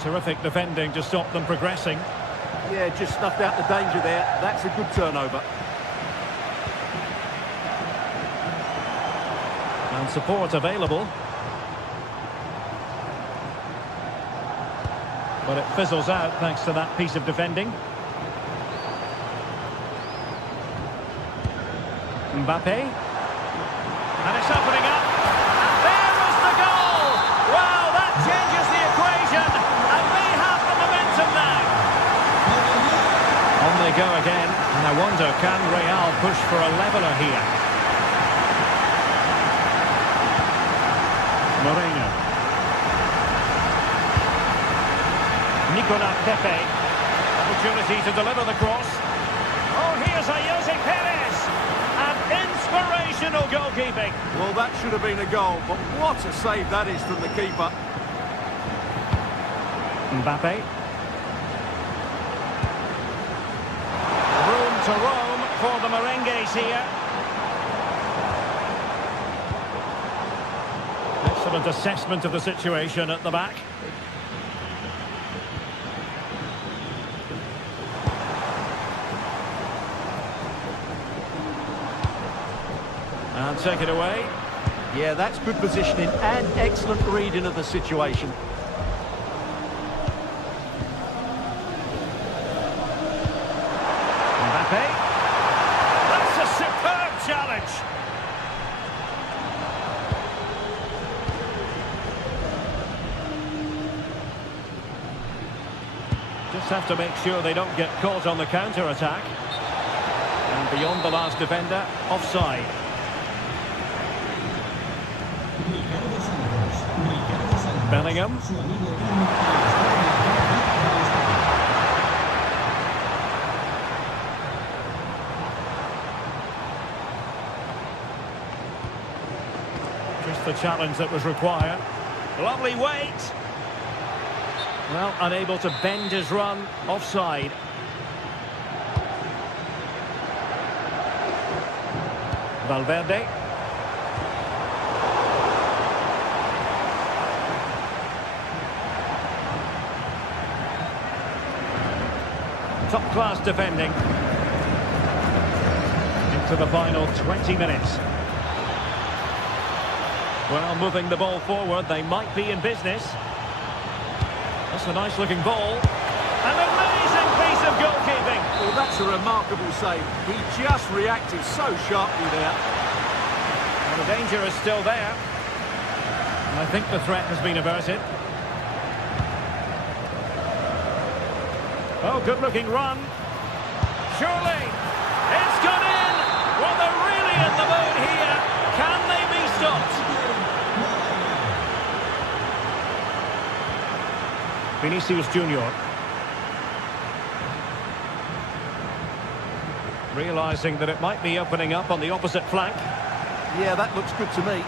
Terrific defending to stop them progressing. Yeah, just snuffed out the danger there. That's a good turnover. And support available. But it fizzles out thanks to that piece of defending. Mbappe. And it's opening up. And there is the goal! Wow, that changes the equation. And they have the momentum now. On they go again. And I wonder, can Real push for a leveller here? Moreno. Nicolas Pepe. Opportunity to deliver the cross. Oh, here's a Jose Perez. And inspirational goalkeeping. Well, that should have been a goal, but what a save that is from the keeper. Mbappe. Room to roam for the Merengues here. Excellent assessment of the situation at the back. And take it away. Yeah, that's good positioning and excellent reading of the situation. Mbappe. That's a superb challenge. Just have to make sure they don't get caught on the counter-attack. And beyond the last defender, offside. Bellingham. Just the challenge that was required. Lovely weight. Well, unable to bend his run. Offside. Valverde. Top-class defending. Into the final 20 minutes. Well, moving the ball forward, they might be in business. That's a nice-looking ball. An amazing piece of goalkeeping. Well, that's a remarkable save. He just reacted so sharply there. Well, the danger is still there. I think the threat has been averted. Oh, good-looking run. Surely. It's gone in. Well, they're really in the mood here. Can they be stopped? Vinicius Junior. Realising that it might be opening up on the opposite flank. Yeah, that looks good to me.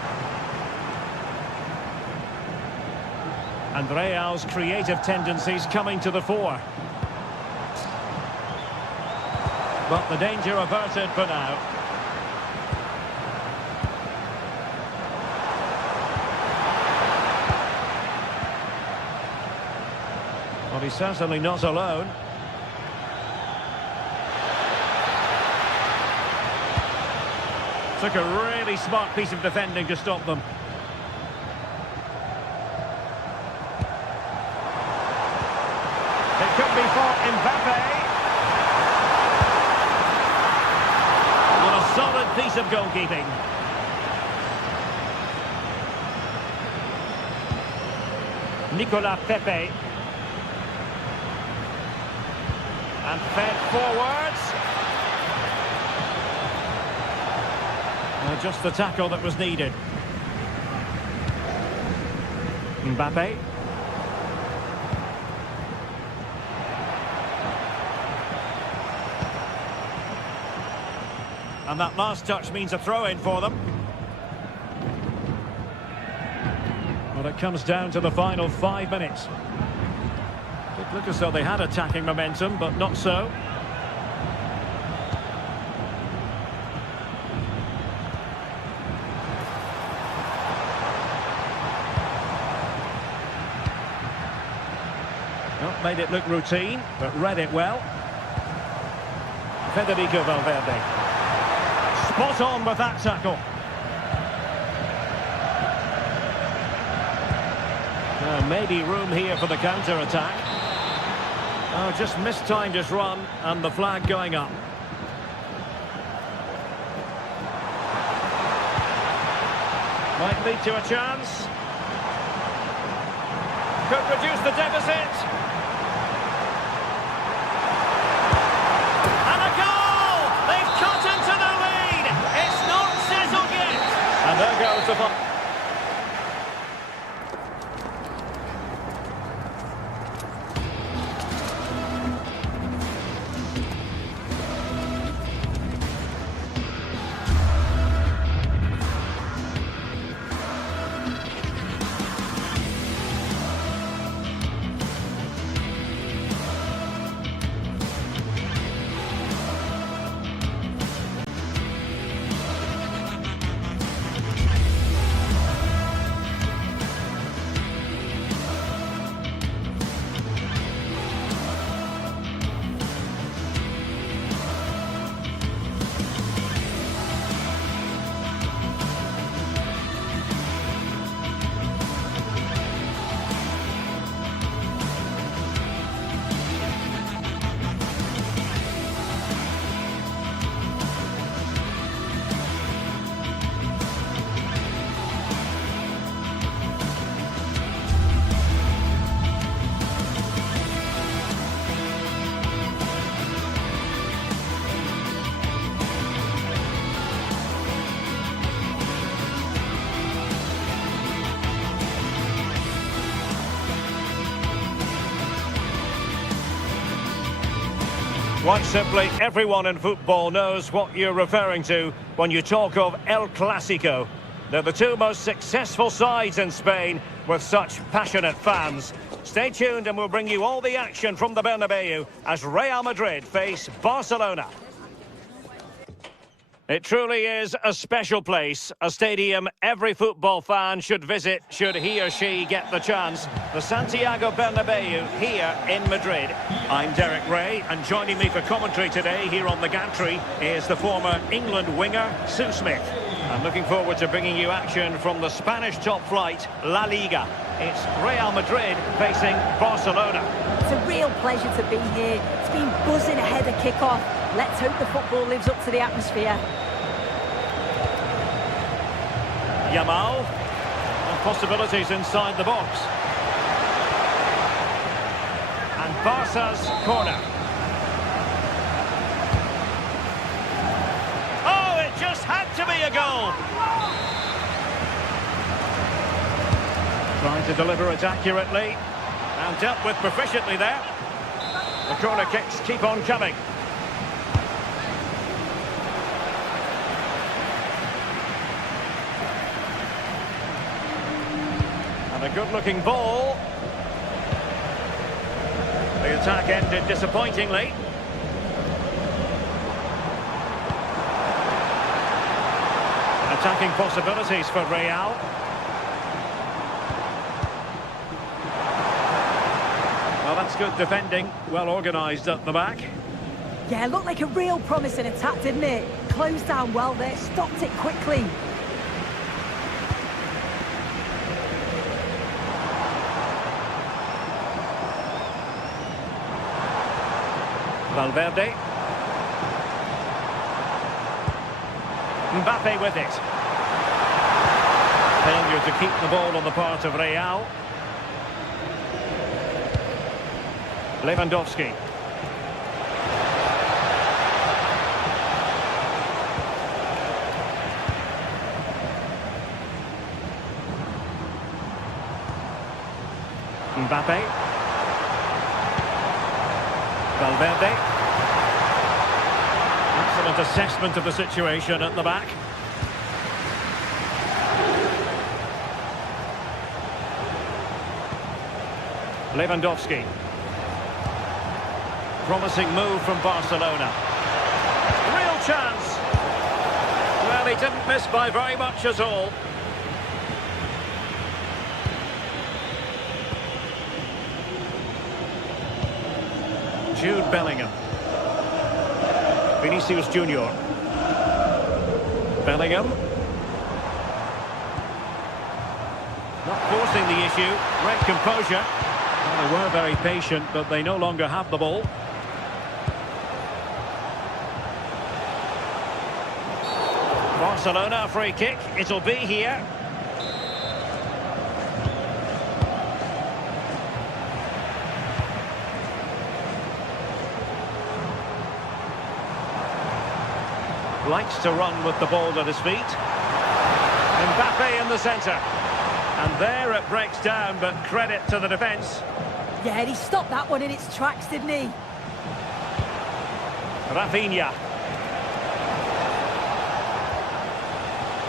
And Real's creative tendencies coming to the fore. But the danger averted for now. Well, he's certainly not alone. Took a really smart piece of defending to stop them. It could be for Mbappe. What a solid piece of goalkeeping. Nicolas Pepe. And fed forwards. Just the tackle that was needed. Mbappe. And that last touch means a throw-in for them. Well, it comes down to the final 5 minutes. It looked as though they had attacking momentum, but not so. Well, made it look routine, but read it well. Federico Valverde. Spot on with that tackle. Maybe room here for the counter-attack. Oh, just mistimed his run, and the flag going up. Might lead to a chance. Could reduce the deficit. And a goal! They've cut into the lead. It's not settled yet. And there goes the ball. Quite simply, everyone in football knows what you're referring to when you talk of El Clasico. They're the two most successful sides in Spain with such passionate fans. Stay tuned and we'll bring you all the action from the Bernabeu as Real Madrid face Barcelona. It truly is a special place, a stadium every football fan should visit should he or she get the chance. The Santiago Bernabeu here in Madrid. I'm Derek Ray, and joining me for commentary today here on the gantry is the former England winger, Sue Smith. I'm looking forward to bringing you action from the Spanish top flight, La Liga. It's Real Madrid facing Barcelona. It's a real pleasure to be here. It's been buzzing ahead of kick-off. Let's hope the football lives up to the atmosphere. Yamal, and possibilities inside the box. And Barca's corner. Oh, it just had to be a goal. Trying to deliver it accurately and dealt with proficiently there. The corner kicks keep on coming. And a good-looking ball. The attack ended disappointingly. Attacking possibilities for Real. Well, that's good defending. Well organised at the back. Yeah, looked like a real promising attack, didn't it? Closed down well there, stopped it quickly. Valverde. Mbappe with it. Failure to keep the ball on the part of Real. Lewandowski. Mbappe. Valverde. Excellent assessment of the situation at the back. Lewandowski. Promising move from Barcelona. Real chance. Well, he didn't miss by very much at all. Jude Bellingham. Vinicius Junior. Bellingham. Not forcing the issue. Great composure. Well, they were very patient, but they no longer have the ball. Barcelona, free kick. It'll be here. Likes to run with the ball at his feet. Mbappe in the centre. And there it breaks down, but credit to the defence. Yeah, he stopped that one in its tracks, didn't he? Rafinha.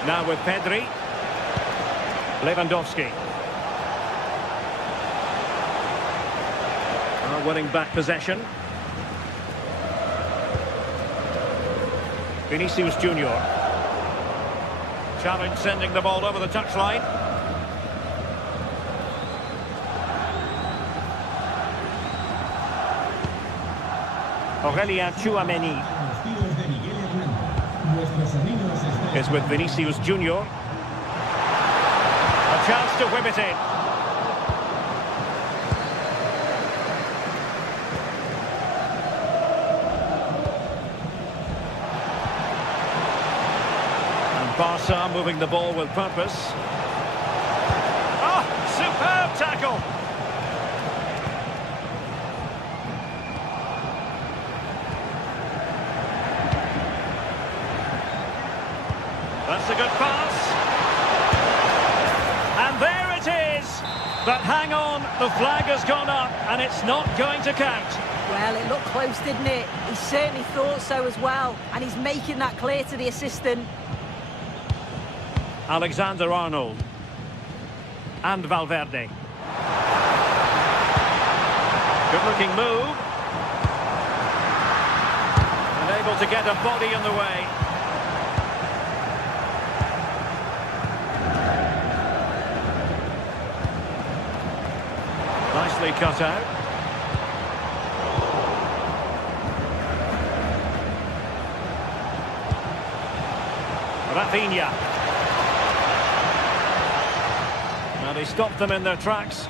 Now with Pedri. Lewandowski. Winning back possession. Vinicius Junior. Challenge sending the ball over the touchline. Aurelien Tchouameni is with Vinicius Junior. A chance to whip it in. And Barca moving the ball with purpose. Oh, superb tackle! That's a good pass. And there it is. But hang on, the flag has gone up and it's not going to count. Well, it looked close, didn't it? He certainly thought so as well. And he's making that clear to the assistant. Alexander-Arnold. And Valverde. Good-looking move. And able to get a body in the way. nicely cut out. Rafinha. And he stopped them in their tracks.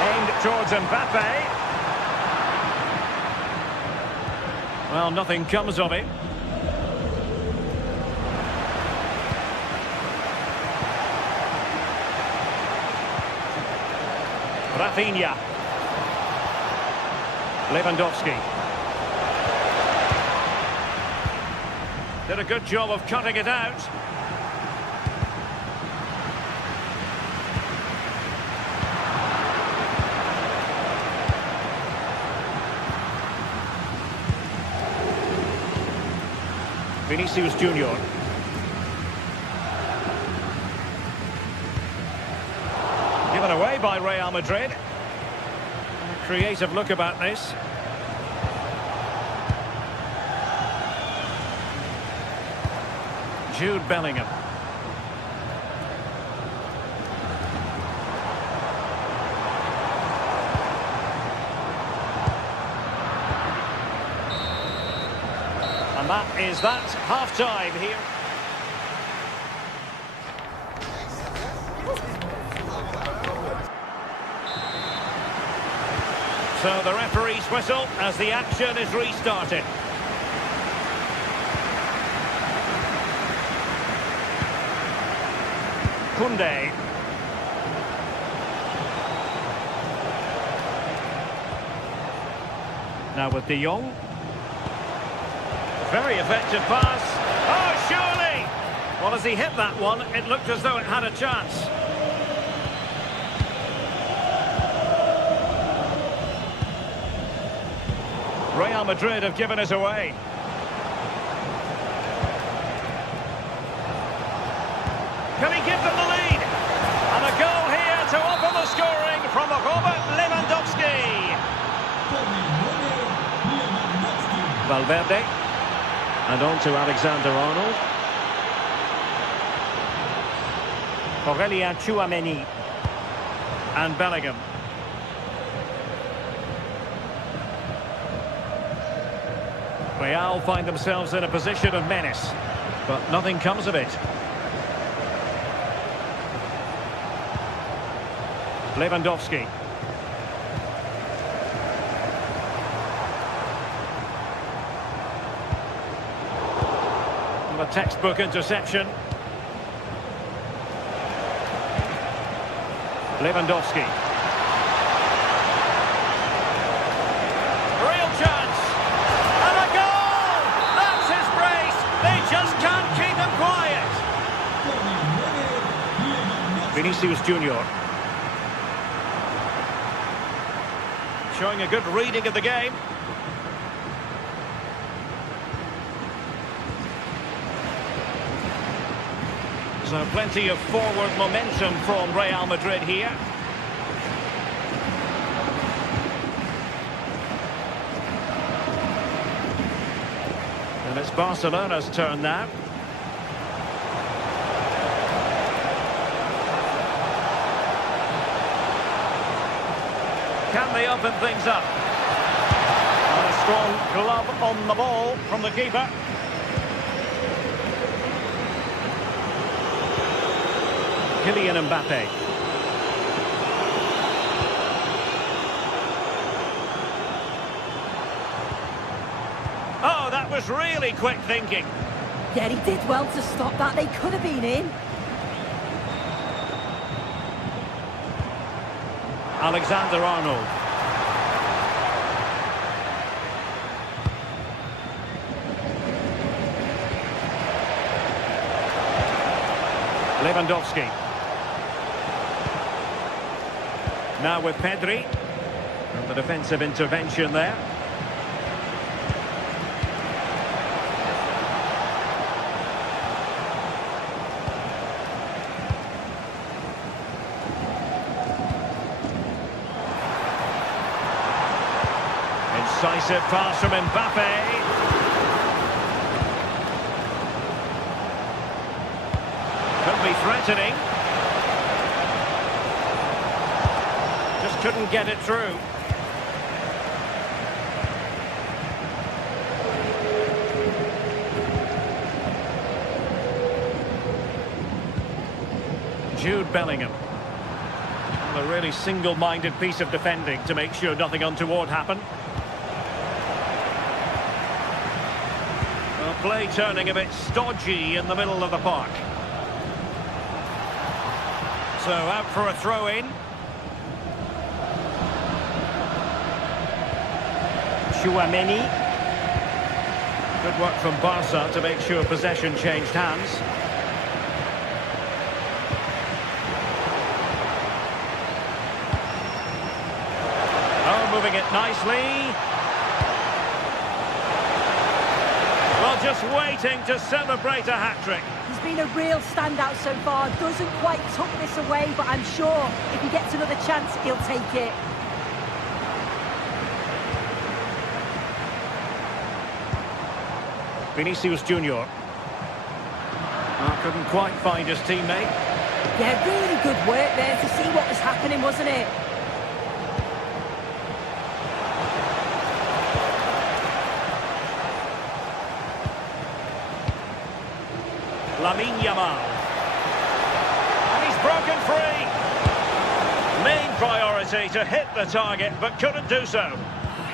Aimed towards Mbappe. Well, nothing comes of it. Rafinha. Lewandowski. Did a good job of cutting it out. Vinicius Junior. Given away by Real Madrid. A creative look about this. Jude Bellingham. And that is that, half-time here. So the referee's whistle as the action is restarted. Koundé. Now with De Jong. Very effective pass. Oh, surely! Well, as he hit that one, it looked as though it had a chance. Real Madrid have given us away. Can he give them the lead? And a goal here to open the scoring from Robert Lewandowski. Valverde. And on to Alexander-Arnold. Aurélien Tchouaméni. And Bellingham. Real find themselves in a position of menace, but nothing comes of it. Lewandowski. A textbook interception. Lewandowski. Real chance. And a goal! That's his brace. They just can't keep him quiet. Vinicius Junior. Showing a good reading of the game. So plenty of forward momentum from Real Madrid here. And it's Barcelona's turn now. Can they open things up? And a strong glove on the ball from the keeper. Kylian Mbappe. Oh, that was really quick thinking. Yeah, he did well to stop that. They could have been in. Alexander-Arnold. Lewandowski. Now with Pedri. And the defensive intervention there. Incisive pass from Mbappe. could be threatening. Just couldn't get it through. Jude Bellingham. A really single-minded piece of defending to make sure nothing untoward happened. Well, play turning a bit stodgy in the middle of the park. So out for a throw-in. Chouameni. Good work from Barca to make sure possession changed hands. Moving it nicely. Well, just waiting to celebrate a hat-trick. He's been a real standout so far. Doesn't quite tuck this away, but I'm sure if he gets another chance, he'll take it. Vinicius Junior. Well, couldn't quite find his teammate. Yeah, really good work there to see what was happening, wasn't it? Lamine Yamal. And he's broken free. Main priority to hit the target, but couldn't do so.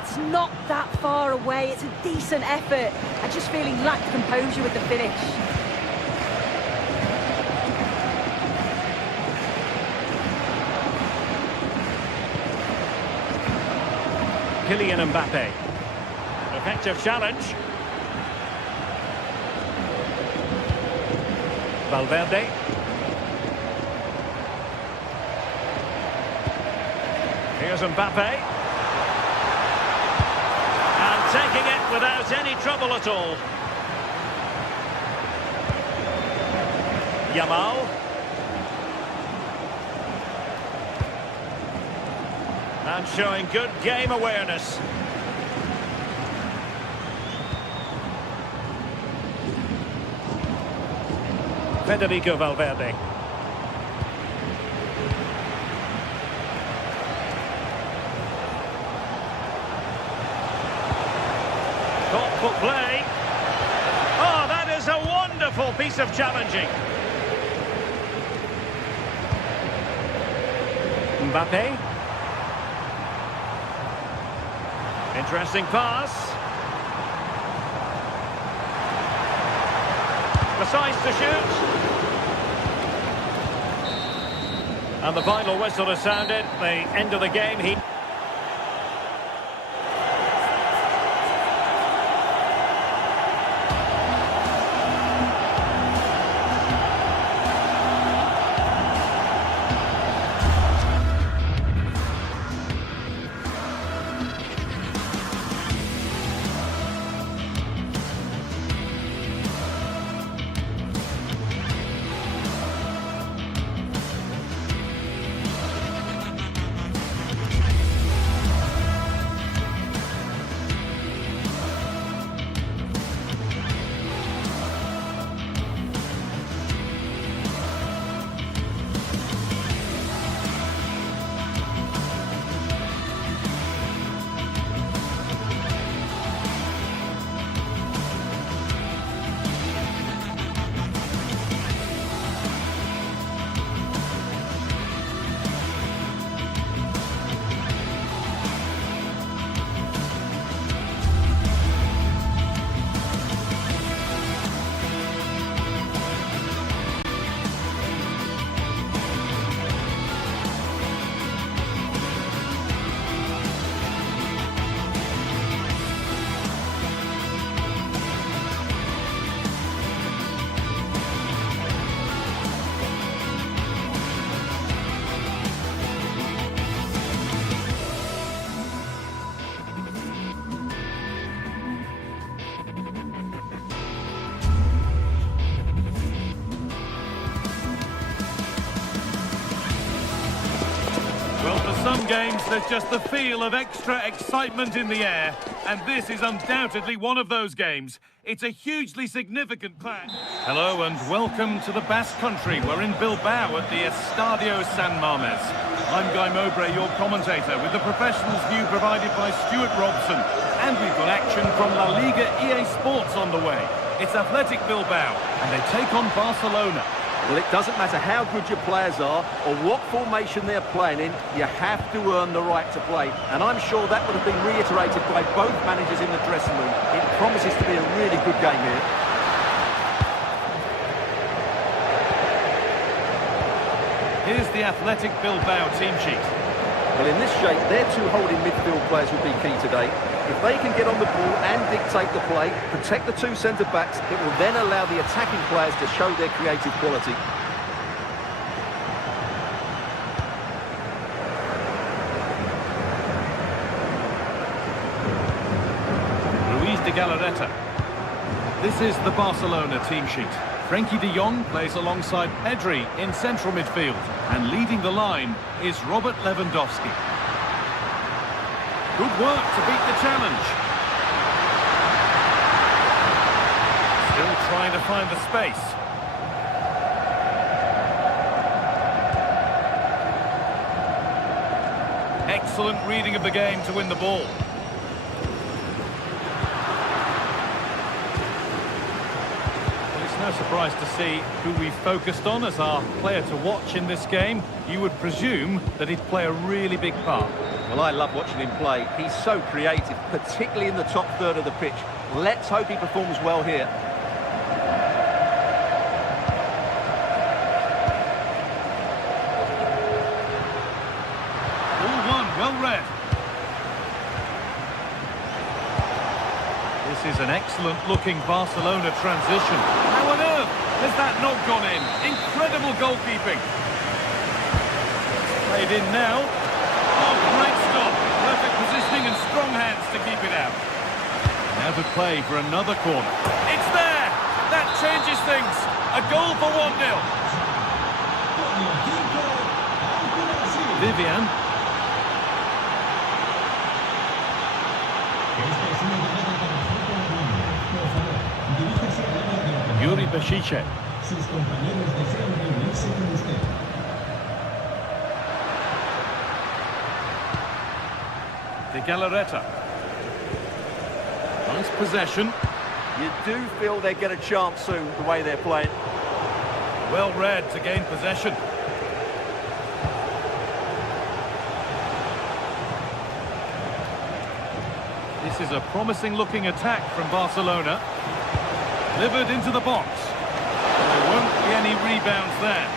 It's not that far away. It's a decent effort. I just feel he lacked composure with the finish. Kylian Mbappe. Effective challenge. Valverde. Here's Mbappe. And taking it without any trouble at all. Yamal. And showing good game awareness. Federico Valverde. Thoughtful play. Oh, that is a wonderful piece of challenging. Mbappe. Interesting pass. Decides to shoot. And the final whistle has sounded. The end of the game. games, there's just the feel of extra excitement in the air, and this is undoubtedly one of those games. It's a hugely significant clash. Hello and welcome to the Basque Country. We're in Bilbao at the Estadio San Mamés. I'm Guy Mowbray, your commentator, with the professionals' view provided by Stuart Robson. And we've got action from La Liga EA Sports on the way. It's Athletic Bilbao, and they take on Barcelona. Well, it doesn't matter how good your players are or what formation they're playing in, you have to earn the right to play. And I'm sure that would have been reiterated by both managers in the dressing room. It promises to be a really good game here. Here's the Athletic Bilbao team sheet. Well, in this shape, their two holding midfield players will be key today. If they can get on the ball and dictate the play, protect the two centre-backs, it will then allow the attacking players to show their creative quality. Luis de Galarreta. This is the Barcelona team sheet. Frenkie de Jong plays alongside Pedri in central midfield. And leading the line is Robert Lewandowski. Good work to beat the challenge. Still trying to find the space. Excellent reading of the game to win the ball. No surprise to see who we focused on as our player to watch in this game. You would presume that he'd play a really big part. Well, I love watching him play. He's so creative, particularly in the top third of the pitch. Let's hope he performs well here. All one, well read. This is an excellent-looking Barcelona transition. How on earth has that not gone in? Incredible goalkeeping. Played in now. Oh, great stop. Perfect positioning and strong hands to keep it out. Now to play for another corner. It's there! That changes things. A goal for 1-0. Vivian. Yuri Bashiche. De Galarreta. Nice possession. You do feel they get a chance soon, the way they're playing. Well read to gain possession. This is a promising-looking attack from Barcelona. Delivered into the box. There won't be any rebounds there.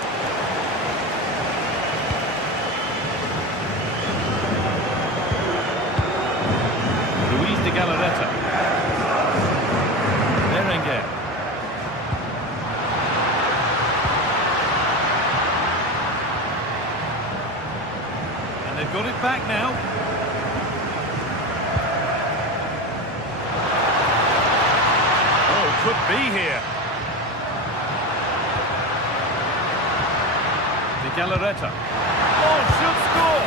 Luis de Galarreta. Berenguer. And they've got it back now. Could be here. De Galarreta. Oh, should score.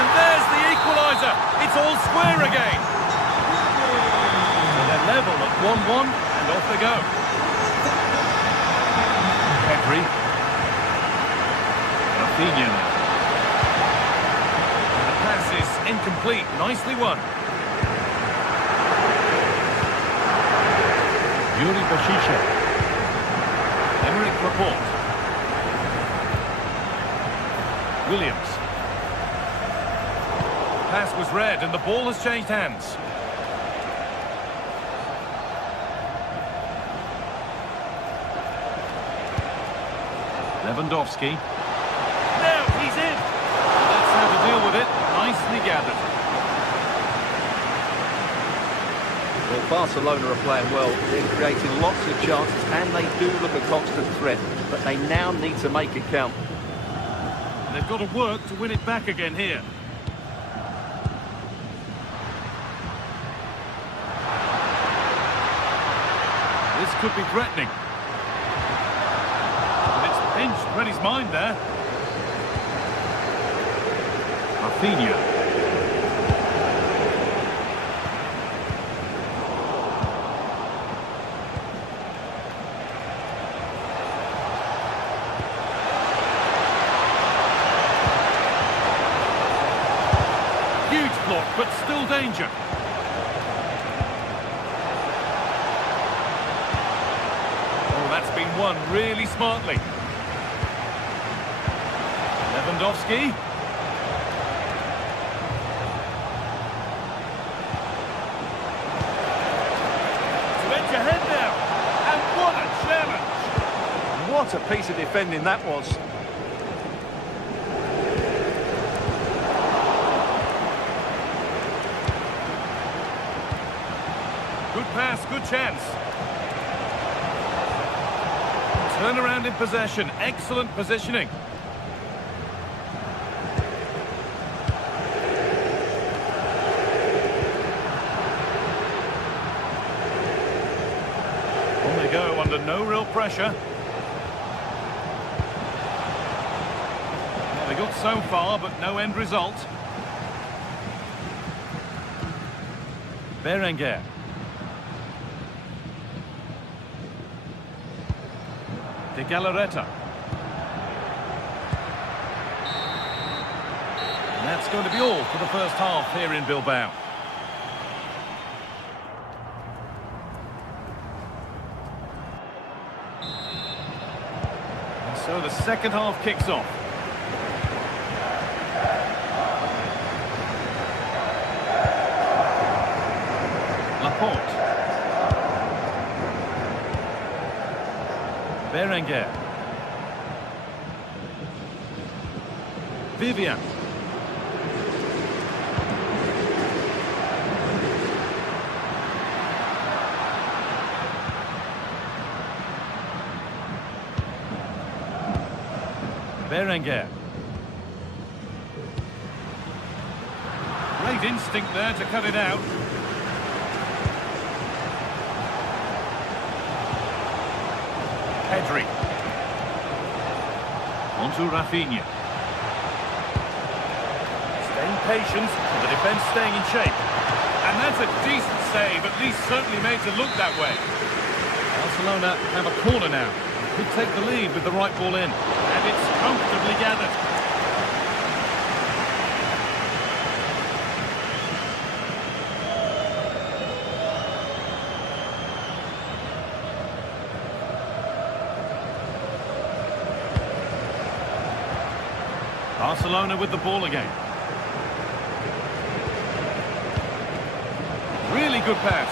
And there's the equaliser. It's all square again. And they're level at 1-1, and off they go. Pedri. Rafinha. The pass is incomplete. Nicely won. Yuri Bashiche. Emerick Laporte. Williams. Pass was read and the ball has changed hands. Lewandowski. Now he's in. That's how to deal with it. Nicely gathered. Well, Barcelona are playing well. They're creating lots of chances and they do look a constant threat. But they now need to make it count. They've got to work to win it back again here. This could be threatening. But it's pinched Reddy's mind there. Rafinha. Huge block, but still danger. Oh, that's been won really smartly. Lewandowski. To edge ahead now. And what a challenge! What a piece of defending that was. Good pass, good chance. Turn around in possession. Excellent positioning. On they go under no real pressure. Well, they got so far, but no end result. Berenguer. De Galarreta. And that's going to be all for the first half here in Bilbao. And so the second half kicks off. Laporte. Berenguer. Vivian. Berenguer. Great instinct there to cut it out. Pedri. On to Rafinha. Staying patient, and the defence staying in shape. And that's a decent save, at least certainly made to look that way. Barcelona have a corner now. Could take the lead with the right ball in. And it's comfortably gathered. Barcelona with the ball again. Really good pass.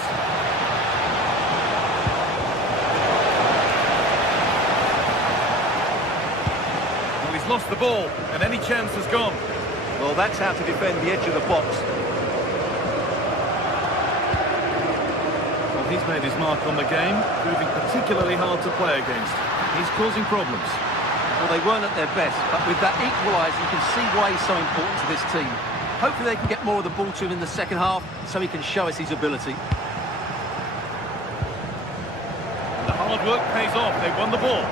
Well, he's lost the ball, and any chance has gone. Well, that's how to defend the edge of the box. Well, he's made his mark on the game, proving particularly hard to play against. He's causing problems. Well, they weren't at their best, but with that equaliser, you can see why he's so important to this team. Hopefully they can get more of the ball to him in the second half, so he can show us his ability. And the hard work pays off. They've won the ball.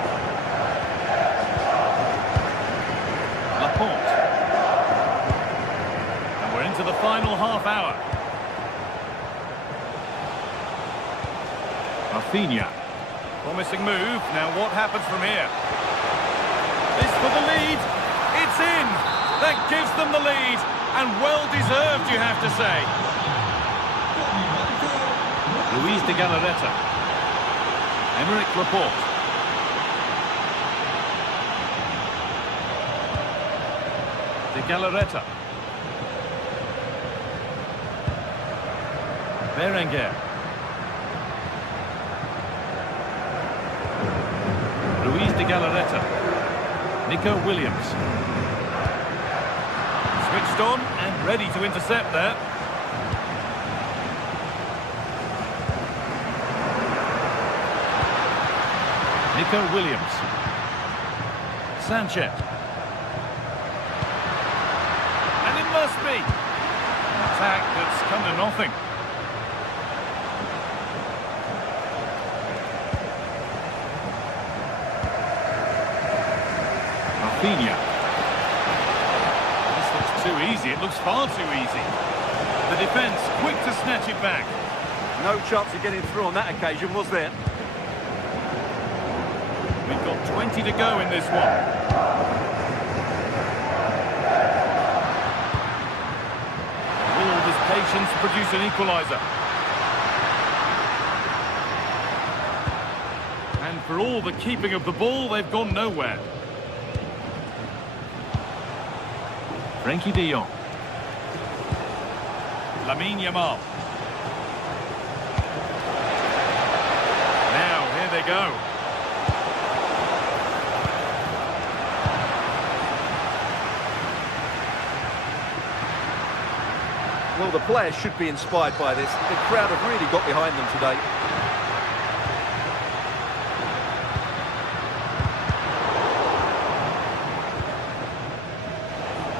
Laporte. And we're into the final half hour. Rafinha. Promising move. Now what happens from here? This for the lead. It's in. That gives them the lead. And well deserved, you have to say. Luis de Galarreta. Emerick Laporte. De Galarreta. Berenguer. Luis de Galarreta. Nico Williams. Switched on and ready to intercept there. Nico Williams. Sanchez. And it must be. An attack that's come to nothing. Rafinha. This looks too easy. It looks far too easy. The defence quick to snatch it back. No chance of getting through on that occasion, was there? We've got 20 to go in this one. Will all this patience produce an equaliser? And for all the keeping of the ball, they've gone nowhere. Frenkie de Jong. Lamine Yamal. Now, here they go. Well, the players should be inspired by this. The crowd have really got behind them today.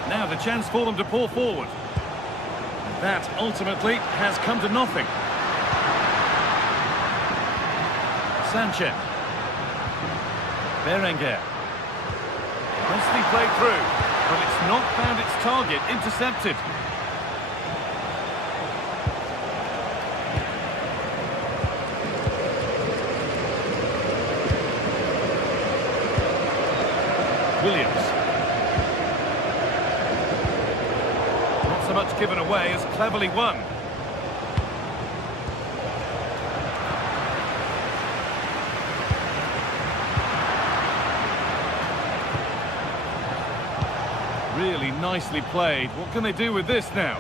Now the chance for them to pour forward. That ultimately has come to nothing. Sanchez. Berenguer. Nicely played through, but it's not found its target. Intercepted. Williams. Not so much given away as cleverly won. Really nicely played. What can they do with this now?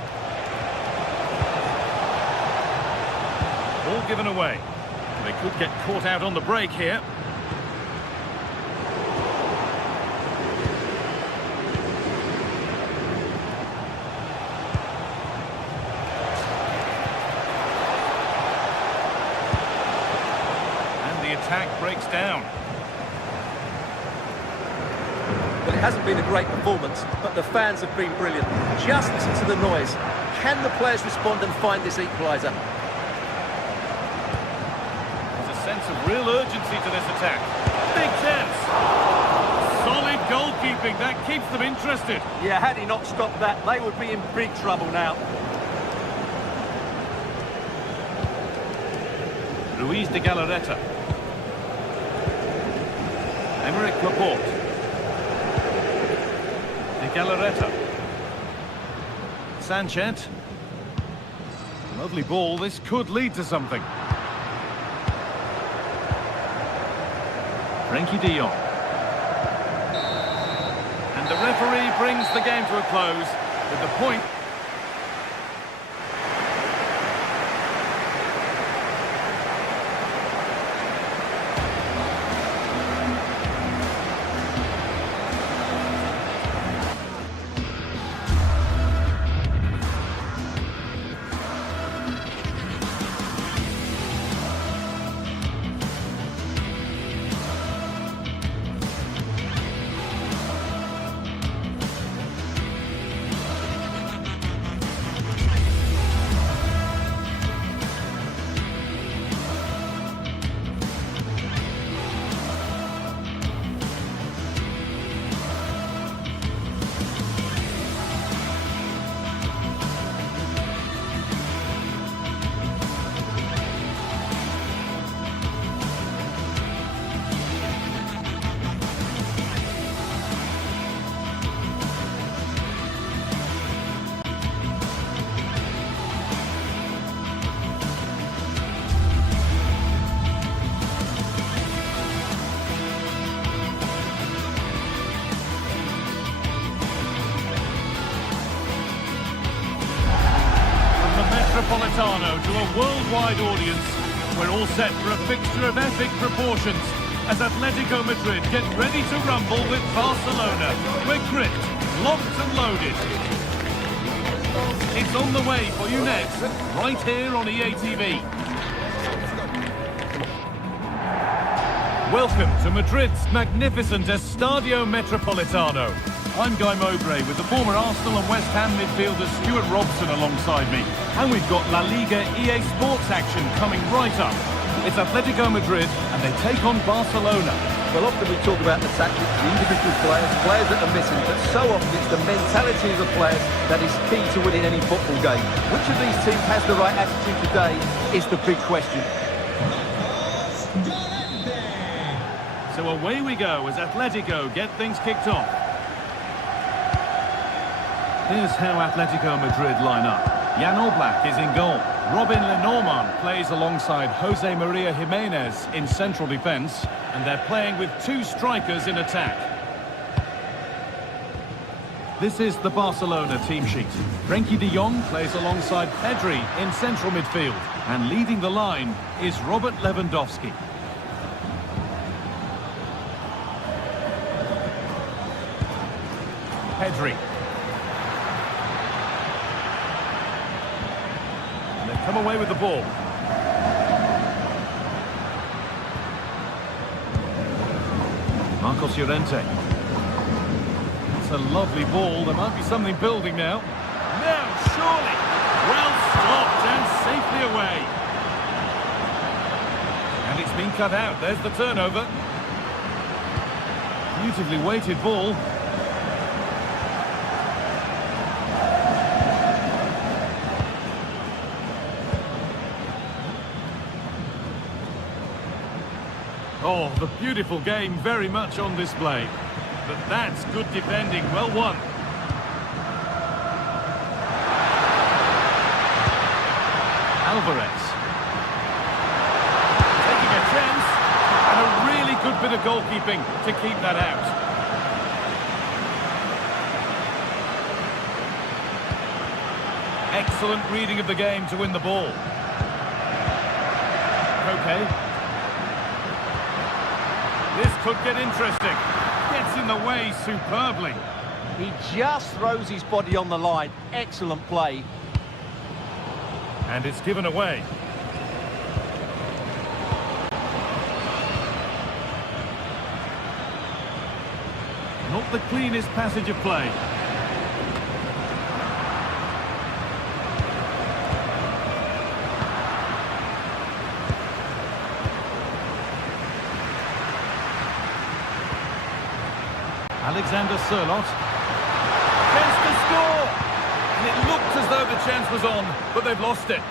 Ball given away. They could get caught out on the break here. Attack breaks down. Well, it hasn't been a great performance, but the fans have been brilliant. Just listen to the noise. Can the players respond and find this equaliser? There's a sense of real urgency to this attack. Big chance. Solid goalkeeping. That keeps them interested. Yeah, had he not stopped that, they would be in big trouble now. Ruiz de Galarreta. Emerick Laporte. De Galarreta. Sanchez. Lovely ball. This could lead to something. Frenkie de Jong. And the referee brings the game to a close with the point. Metropolitano to a worldwide audience. We're all set for a fixture of epic proportions as Atletico Madrid get ready to rumble with Barcelona. We're gripped, locked and loaded. It's on the way for you next, right here on EA TV. Welcome to Madrid's magnificent Estadio Metropolitano. I'm Guy Mowbray with the former Arsenal and West Ham midfielder Stuart Robson alongside me. And we've got La Liga EA Sports action coming right up. It's Atletico Madrid, and they take on Barcelona. Well, often we talk about the tactics, the individual players that are missing, but so often it's the mentality of the players that is key to winning any football game. Which of these teams has the right attitude today is the big question. So away we go as Atletico get things kicked off. Here's how Atletico Madrid line up. Jan Oblak is in goal. Robin Lenormand plays alongside Jose Maria Jimenez in central defence, and they're playing with two strikers in attack. This is the Barcelona team sheet. Frenkie de Jong plays alongside Pedri in central midfield, and leading the line is Robert Lewandowski. Pedri. And they've come away with the ball. Marcos Llorente. It's a lovely ball. There might be something building now. Now, surely. Well stopped and safely away. And it's been cut out. There's the turnover. Beautifully weighted ball. Oh, the beautiful game very much on display. But that's good defending, well won. Alvarez. Taking a chance, and a really good bit of goalkeeping to keep that out. Excellent reading of the game to win the ball. Okay. This could get interesting. Gets in the way superbly. He just throws his body on the line. Excellent play. And it's given away. Not the cleanest passage of play. Alexander Sørloth. Chance to score! And it looked as though the chance was on, but they've lost it.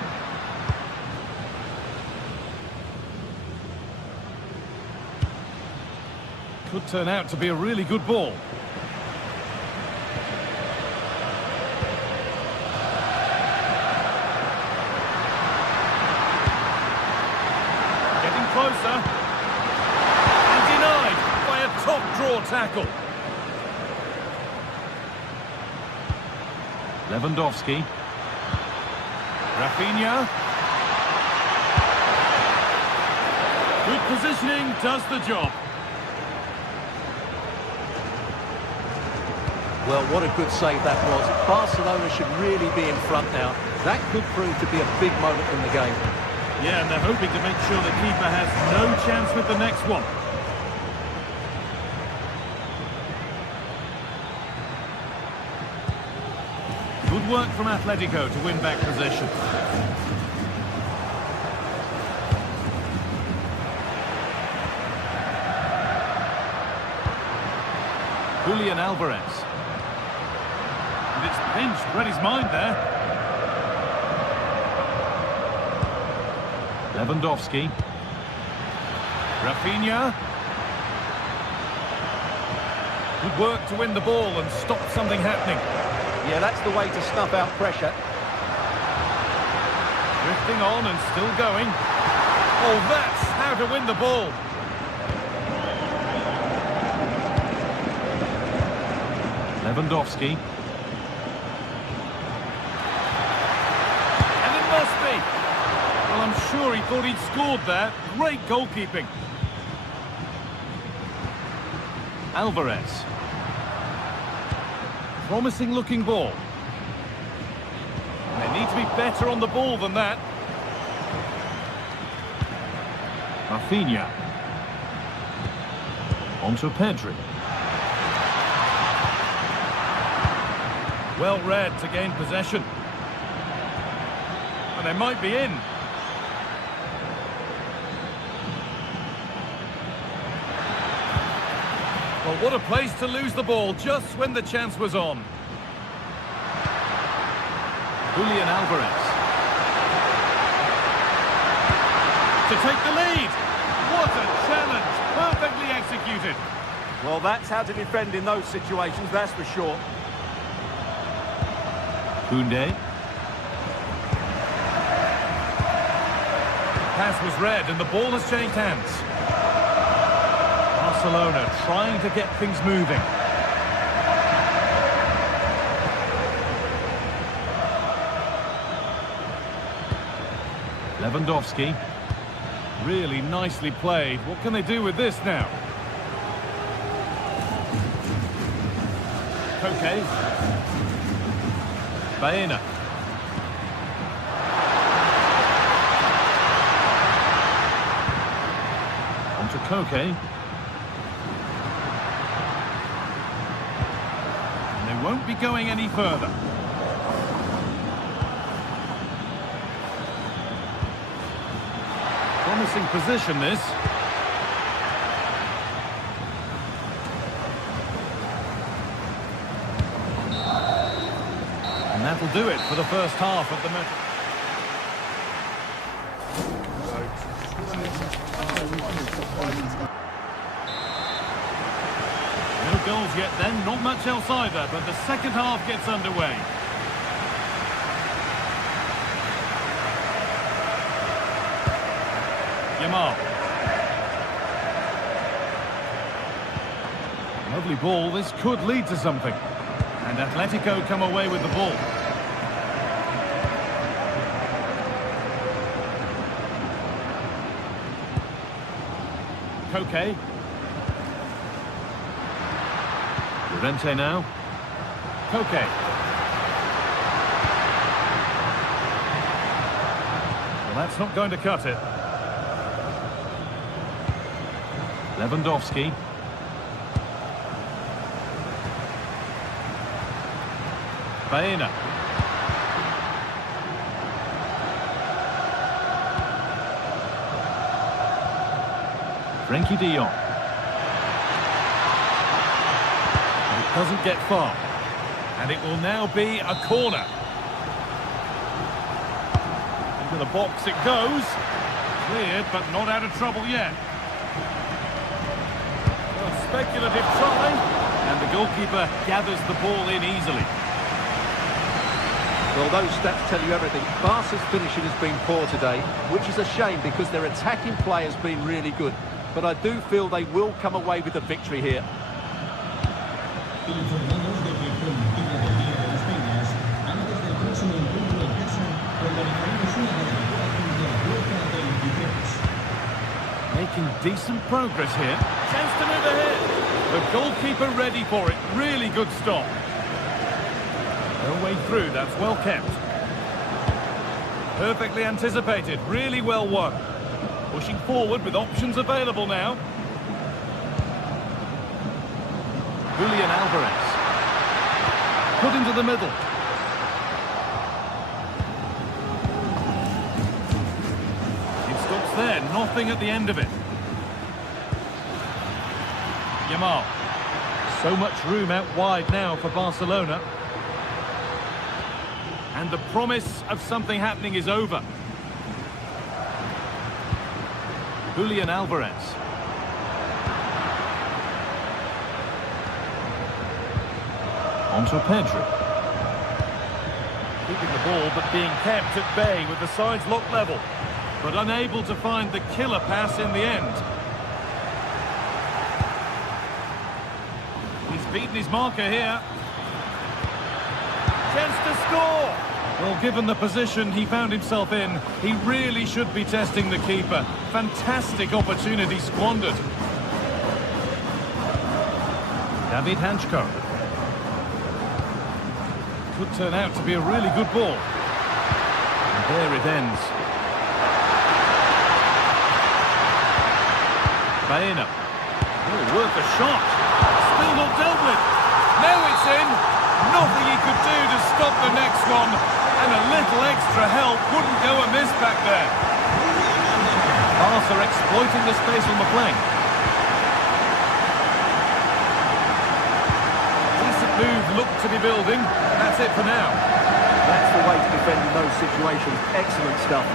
Could turn out to be a really good ball. Getting closer. And denied by a top-draw tackle. Lewandowski. Rafinha. Good positioning does the job. Well, what a good save that was. Barcelona should really be in front now. That could prove to be a big moment in the game. Yeah, and they're hoping to make sure the keeper has no chance with the next one. Good work from Atletico to win back possession. Julian Alvarez. And it's pinched, read his mind there. Lewandowski. Rafinha. Good work to win the ball and stop something happening. Yeah, that's the way to snuff out pressure. Drifting on and still going. Oh, that's how to win the ball. Lewandowski. And it must be. Well, I'm sure he thought he'd scored there. Great goalkeeping. Alvarez. Promising looking ball. They need to be better on the ball than that. Rafinha. On to Pedri. Well read to gain possession. And they might be in. Well, what a place to lose the ball just when the chance was on. Julian Alvarez. To take the lead. What a challenge. Perfectly executed. Well, that's how to defend in those situations, that's for sure. Koundé. Pass was read and the ball has changed hands. Barcelona trying to get things moving. Lewandowski. Really nicely played. What can they do with this now? Koke. Baena. On to Koke. And they won't be going any further. Promising position, this. And that'll do it for the first half of the match. No goals yet then, not much else either, but the second half gets underway. Yamal. Lovely ball, this could lead to something. And Atletico come away with the ball. Koke. Llorente now. Koke. Well, that's not going to cut it. Lewandowski. Baena. Frenkie de Jong. And it doesn't get far. And it will now be a corner. Into the box it goes. Cleared, but not out of trouble yet. Speculative try, and the goalkeeper gathers the ball in easily. Well, those stats tell you everything. Barca's finishing has been poor today, which is a shame because their attacking play has been really good. But I do feel they will come away with the victory here. Making decent progress here. Chance to move ahead. The goalkeeper ready for it. Really good stop. No way through. That's well kept. Perfectly anticipated. Really well won. Pushing forward with options available now. Julian Alvarez. Put into the middle. It stops there. Nothing at the end of it. Yamal. So much room out wide now for Barcelona. And the promise of something happening is over. Julian Alvarez. On to Pedri. Keeping the ball but being kept at bay with the sides locked level. But unable to find the killer pass in the end. Beaten his marker here. Chance to score. Well, given the position he found himself in, he really should be testing the keeper. Fantastic opportunity squandered. David Hanchko. Could turn out to be a really good ball. And there it ends. Baena. Oh, worth a shot. Still not dealt with. Now it's in. Nothing he could do to stop the next one. And a little extra help wouldn't go amiss back there. Barca exploiting the space on the flank. to be building. That's it for now. That's the way to defend in those situations. Excellent stuff.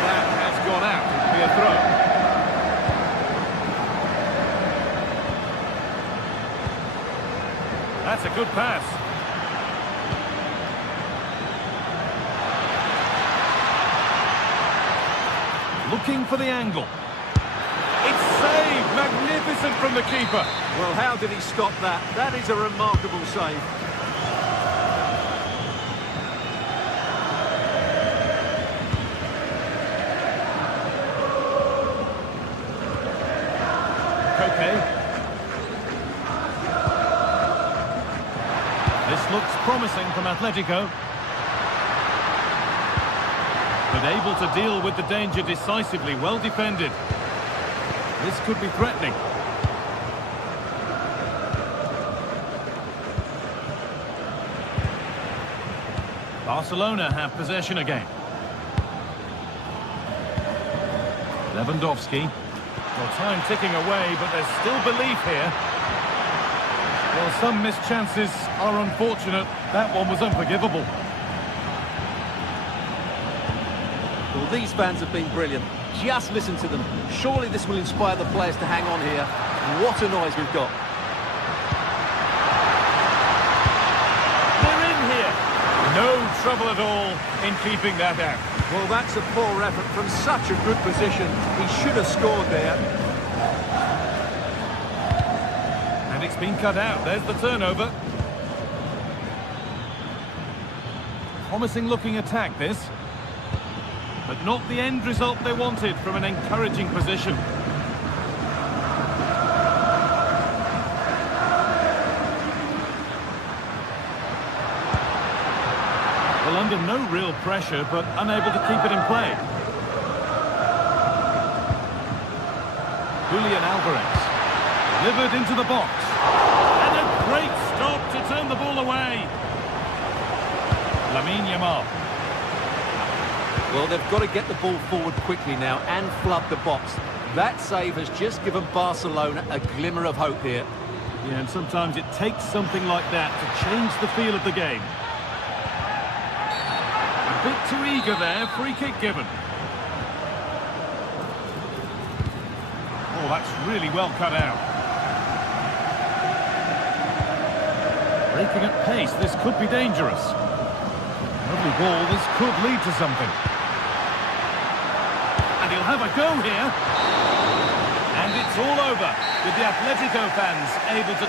That has gone out. It'll be a throw. That's a good pass. Looking for the angle. It's saved. Magnificent from the keeper. Well, how did he stop that? That is a remarkable save. Okay. This looks promising from Atletico. But able to deal with the danger decisively, well defended. This could be threatening. Barcelona have possession again. Lewandowski. Well, time ticking away, but there's still belief here. Well, some missed chances are unfortunate. That one was unforgivable. Well, these fans have been brilliant. Just listen to them. Surely this will inspire the players to hang on here. What a noise we've got. They're in here. No trouble at all in keeping that out. Well, that's a poor effort from such a good position. He should have scored there. And it's been cut out. There's the turnover. Promising looking attack, this. But not the end result they wanted from an encouraging position. Well, under no real pressure, but unable to keep it in play. Julian Alvarez. Delivered into the box. And a great stop to turn the ball away. Lamine Yamal. Well, they've got to get the ball forward quickly now and flood the box. That save has just given Barcelona a glimmer of hope here. Yeah, and sometimes it takes something like that to change the feel of the game. A bit too eager there, free kick given. Oh, that's really well cut out. Breaking at pace, this could be dangerous. Lovely ball, this could lead to something. And he'll have a go here. And it's all over with the Atletico fans able to...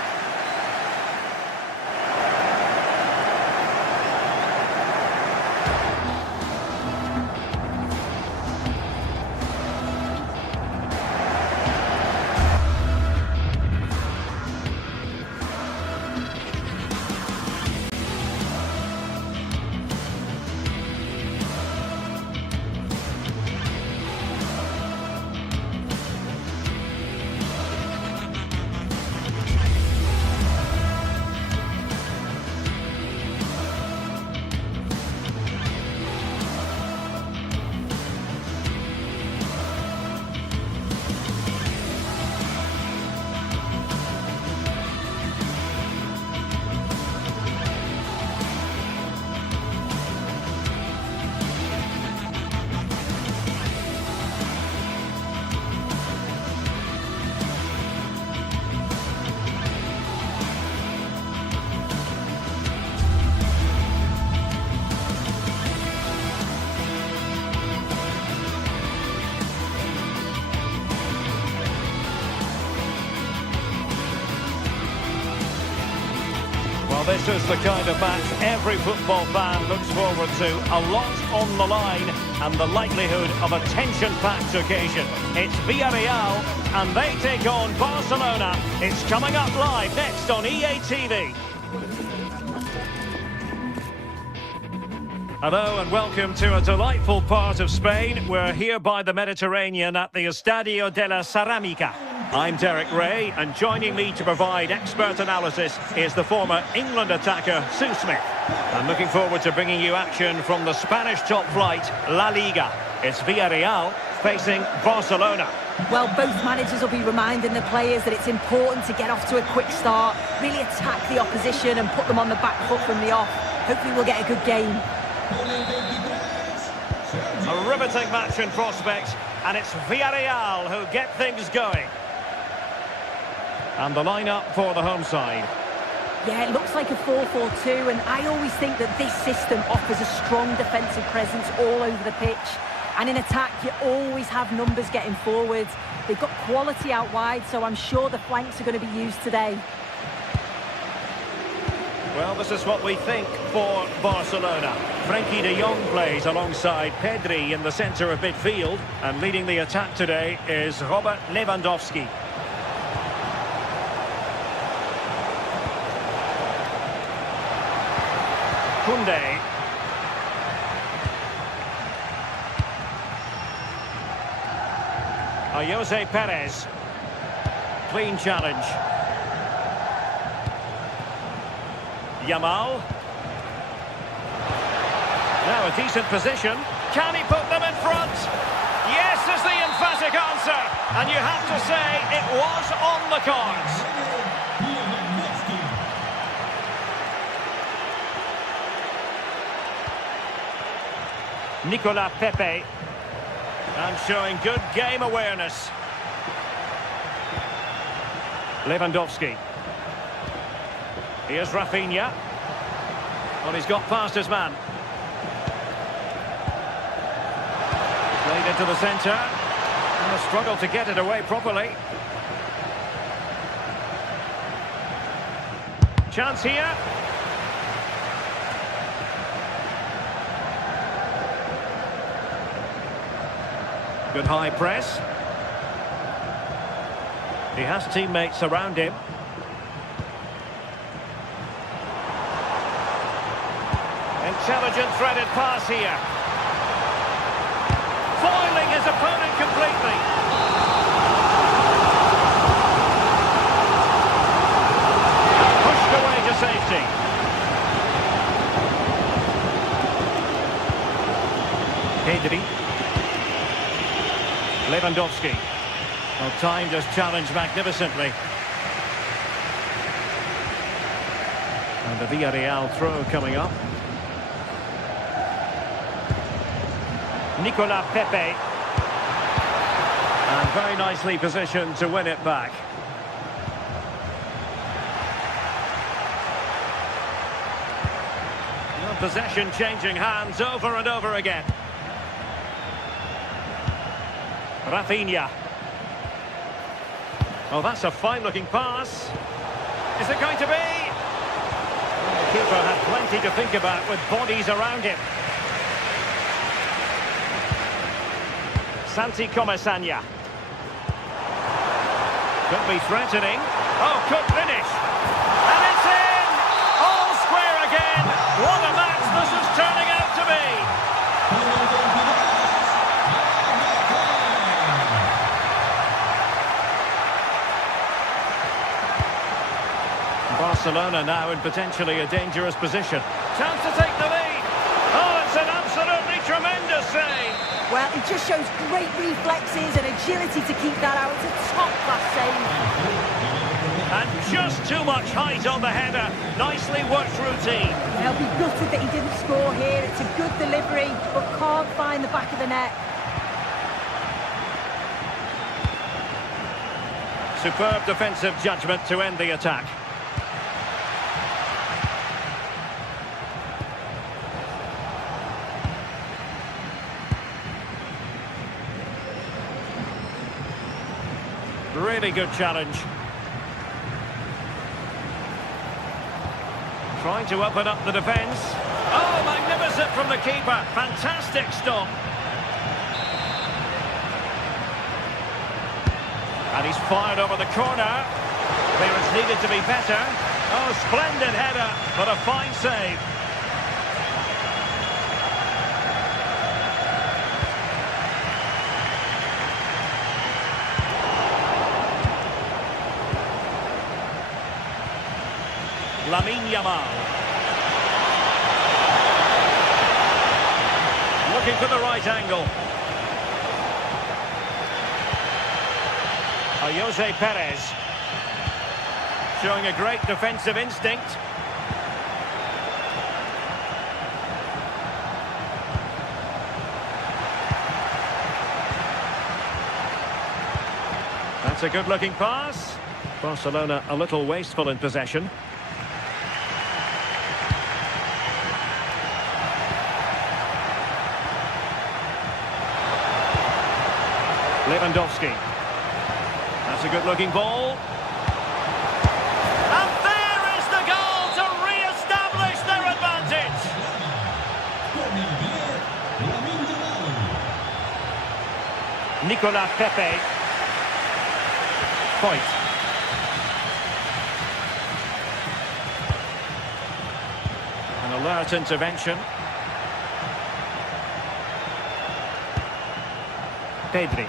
Well, this is the kind of match every football fan looks forward to. A lot on the line and the likelihood of a tension-packed occasion. It's Villarreal and they take on Barcelona. It's coming up live next on EA TV. Hello and welcome to a delightful part of Spain. We're here by the Mediterranean at the Estadio de la Ceramica. I'm Derek Ray, and joining me to provide expert analysis is the former England attacker, Sue Smith. I'm looking forward to bringing you action from the Spanish top flight, La Liga. It's Villarreal facing Barcelona. Well, both managers will be reminding the players that it's important to get off to a quick start, really attack the opposition and put them on the back foot from the off. Hopefully we'll get a good game. A riveting match in prospect, and it's Villarreal who get things going. And the lineup for the home side. Yeah, it looks like a 4-4-2, and I always think that this system offers a strong defensive presence all over the pitch. And in attack, you always have numbers getting forward. They've got quality out wide, so I'm sure the flanks are going to be used today. Well, this is what we think for Barcelona. Frenkie de Jong plays alongside Pedri in the centre of midfield. And leading the attack today is Robert Lewandowski. Koundé. Jose Perez. Clean challenge. Yamal. Now a decent position. Can he put them in front? Yes is the emphatic answer. And you have to say it was on the cards. Nicolas Pepe. And showing good game awareness. Lewandowski. Here's Rafinha. Well, he's got past his man. Played into the centre. And a struggle to get it away properly. Chance here. Good high press. He has teammates around him. Intelligent threaded pass here. Foiling his opponent completely. Pushed away to safety. Pedri. Lewandowski. Well, timed his challenge magnificently. And the Villarreal throw coming up. Nicolas Pepe. And very nicely positioned to win it back. Well, possession changing hands over and over again. Rafinha. Oh, that's a fine-looking pass. Is it going to be? The keeper had plenty to think about with bodies around him. Santi Comesaña. Could be threatening. Oh, could finish. And it's in! All square again. What a match this is turning out to be. Barcelona now in potentially a dangerous position. Chance to take the lead. Oh, it's an absolutely tremendous save. Well, it just shows great reflexes and agility to keep that out. It's a top-class save. And just too much height on the header. Nicely worked routine. They'll be gutted that he didn't score here. It's a good delivery, but can't find the back of the net. Superb defensive judgment to end the attack. Really good challenge. Trying to open up the defence. Oh, magnificent from the keeper. Fantastic stop. And he's fired over the corner. Clearance needed to be better. Oh, splendid header, but a fine save. Lamine Yamal. Looking for the right angle. Jose Perez. Showing a great defensive instinct. That's a good-looking pass. Barcelona a little wasteful in possession. Lewandowski. That's a good-looking ball. And there is the goal to re-establish their advantage. Nicolas Pepe. Point. An alert intervention. Pedri.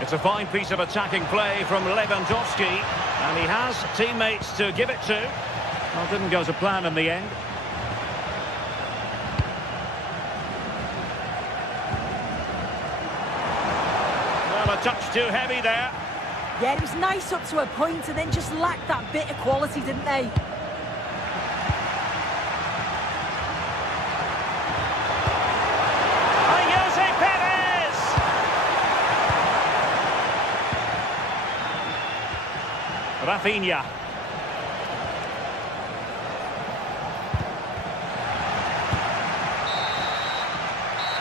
It's a fine piece of attacking play from Lewandowski, and he has teammates to give it to. Well, didn't go to plan in the end. Well, a touch too heavy there. Yeah, it was nice up to a point and then just lacked that bit of quality, didn't they? Jose Perez! Rafinha.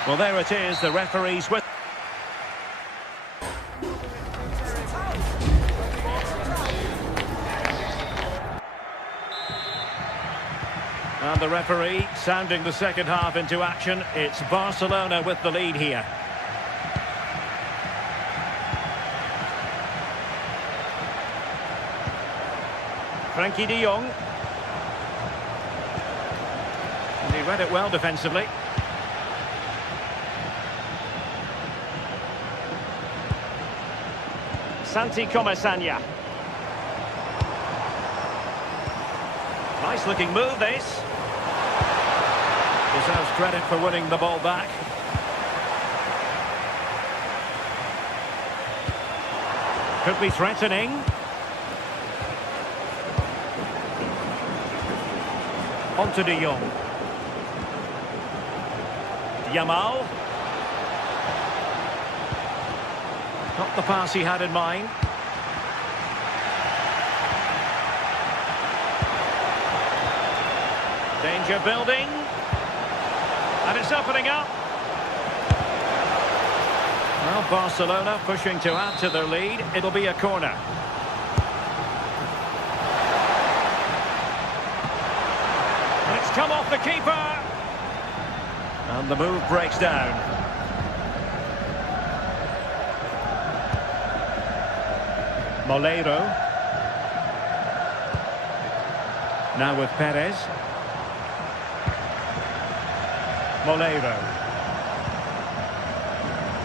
Well, there it is, the referee's with... And the referee sounding the second half into action. It's Barcelona with the lead here. Frankie de Jong. And he read it well defensively. Santi Comesaña. Nice looking move this. Deserves credit for winning the ball back. Could be threatening. On to de Jong. Yamal. Not the pass he had in mind. Danger building. And it's opening up. Well, Barcelona pushing to add to their lead. It'll be a corner. And it's come off the keeper. And the move breaks down. Moleiro. Now with Perez. Moleiro.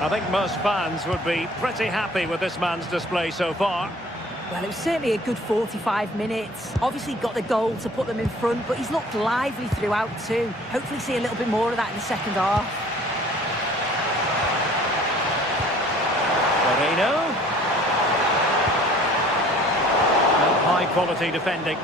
I think most fans would be pretty happy with this man's display so far. Well, it was certainly a good 45 minutes. Obviously got the goal to put them in front, but he's looked lively throughout too. Hopefully see a little bit more of that in the second half. Moreno. High quality defending.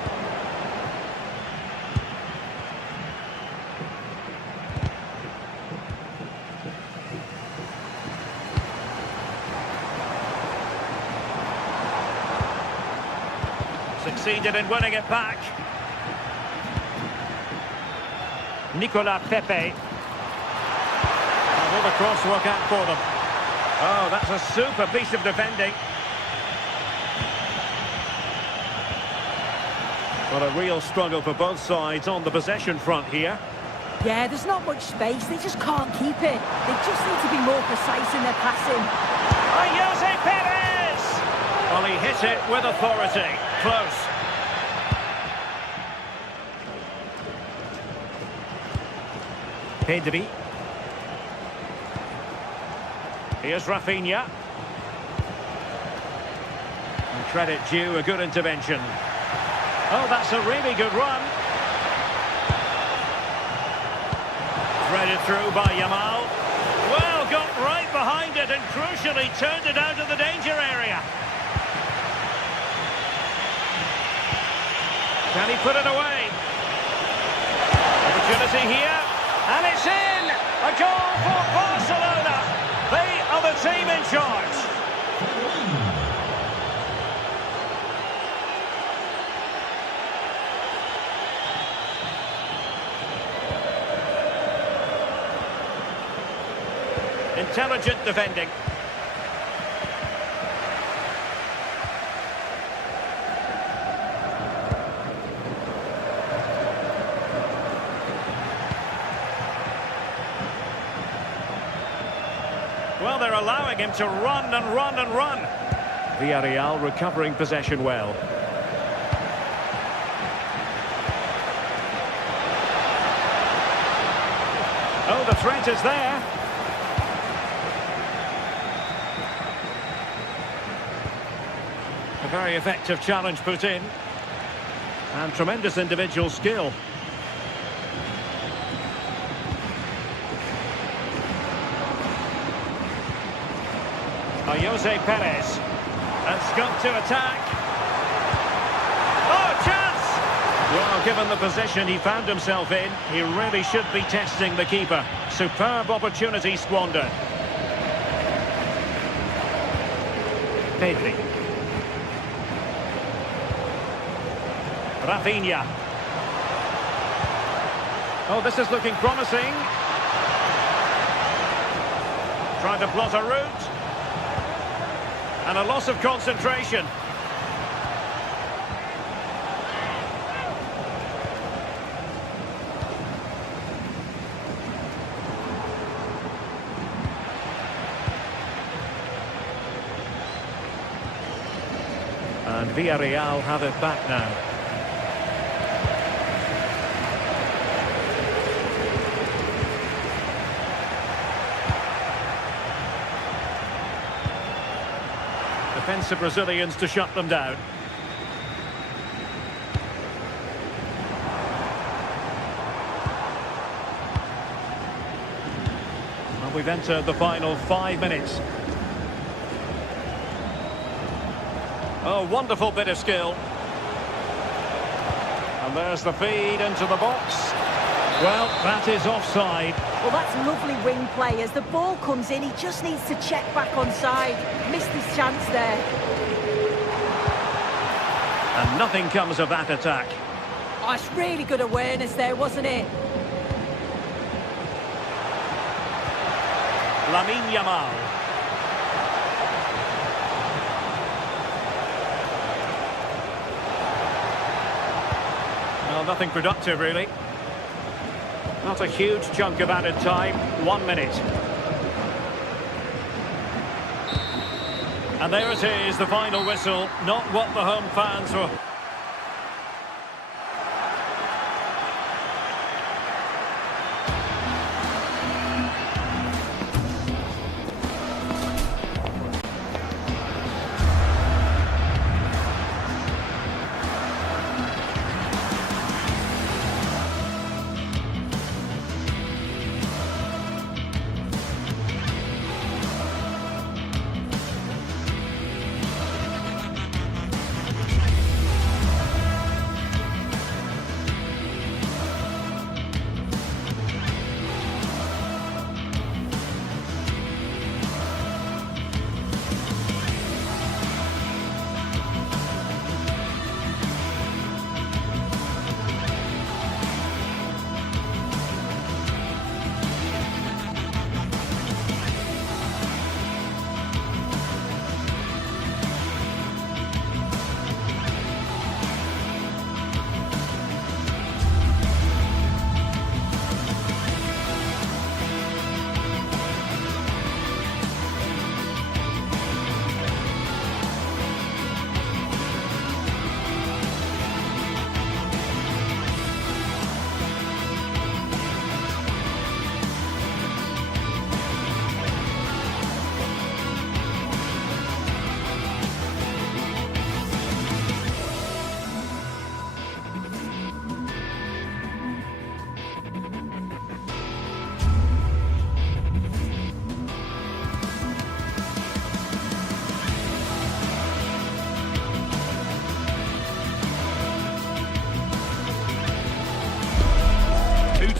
Succeeded in winning it back. Nicolas Pepe. Will the cross work out for them? Oh, that's a super piece of defending. Well, a real struggle for both sides on the possession front here. Yeah, there's not much space. They just can't keep it. They just need to be more precise in their passing. Jose Perez! Well, he hit it with authority. Close. Pedri. Here's Rafinha. And credit due, a good intervention. Oh, that's a really good run. Threaded through by Yamal. Well, got right behind it and crucially turned it out of the danger area. Can he put it away? Opportunity here, and it's in! A goal for Barcelona! They are the team in charge. Intelligent defending. Well, they're allowing him to run and run and run. Villarreal recovering possession well. Oh, the threat is there. A very effective challenge put in. And tremendous individual skill. Jose Perez. And scuffed to attack. Oh, chance! Well, given the position he found himself in, he really should be testing the keeper. Superb opportunity squandered. Pedri. Rafinha. Oh, this is looking promising. Trying to plot a route. And a loss of concentration. And Villarreal have it back now. Defensive Brazilians to shut them down. Well, we've entered the final 5 minutes. Oh, wonderful bit of skill. And there's the feed into the box. Well, that is offside. Well, that's lovely wing play. As the ball comes in, he just needs to check back onside. Missed his chance there. And nothing comes of that attack. Oh, it's really good awareness there, wasn't it? Lamine Yamal. Well, nothing productive, really. Not a huge chunk of added time. 1 minute. And there it is, the final whistle. Not what the home fans were...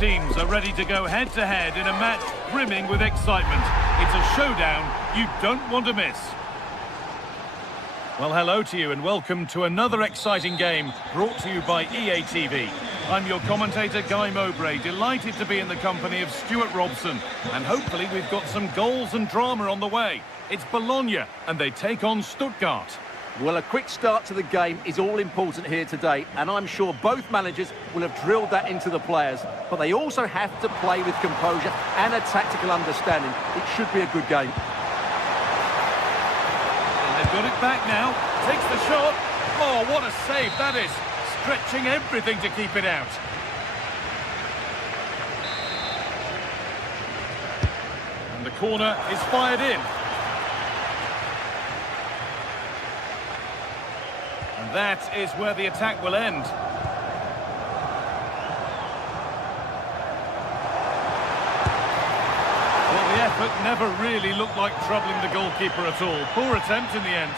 teams are ready to go head-to-head in a match brimming with excitement. It's a showdown you don't want to miss. Well, hello to you and welcome to another exciting game brought to you by EA TV. I'm your commentator, Guy Mowbray, delighted to be in the company of Stuart Robson. And hopefully we've got some goals and drama on the way. It's Bologna and they take on Stuttgart. Well, a quick start to the game is all important here today, and I'm sure both managers will have drilled that into the players. But they also have to play with composure and a tactical understanding. It should be a good game. And they've got it back now. Takes the shot. Oh, what a save that is. Stretching everything to keep it out. And the corner is fired in. And that is where the attack will end. Well, the effort never really looked like troubling the goalkeeper at all. Poor attempt in the end.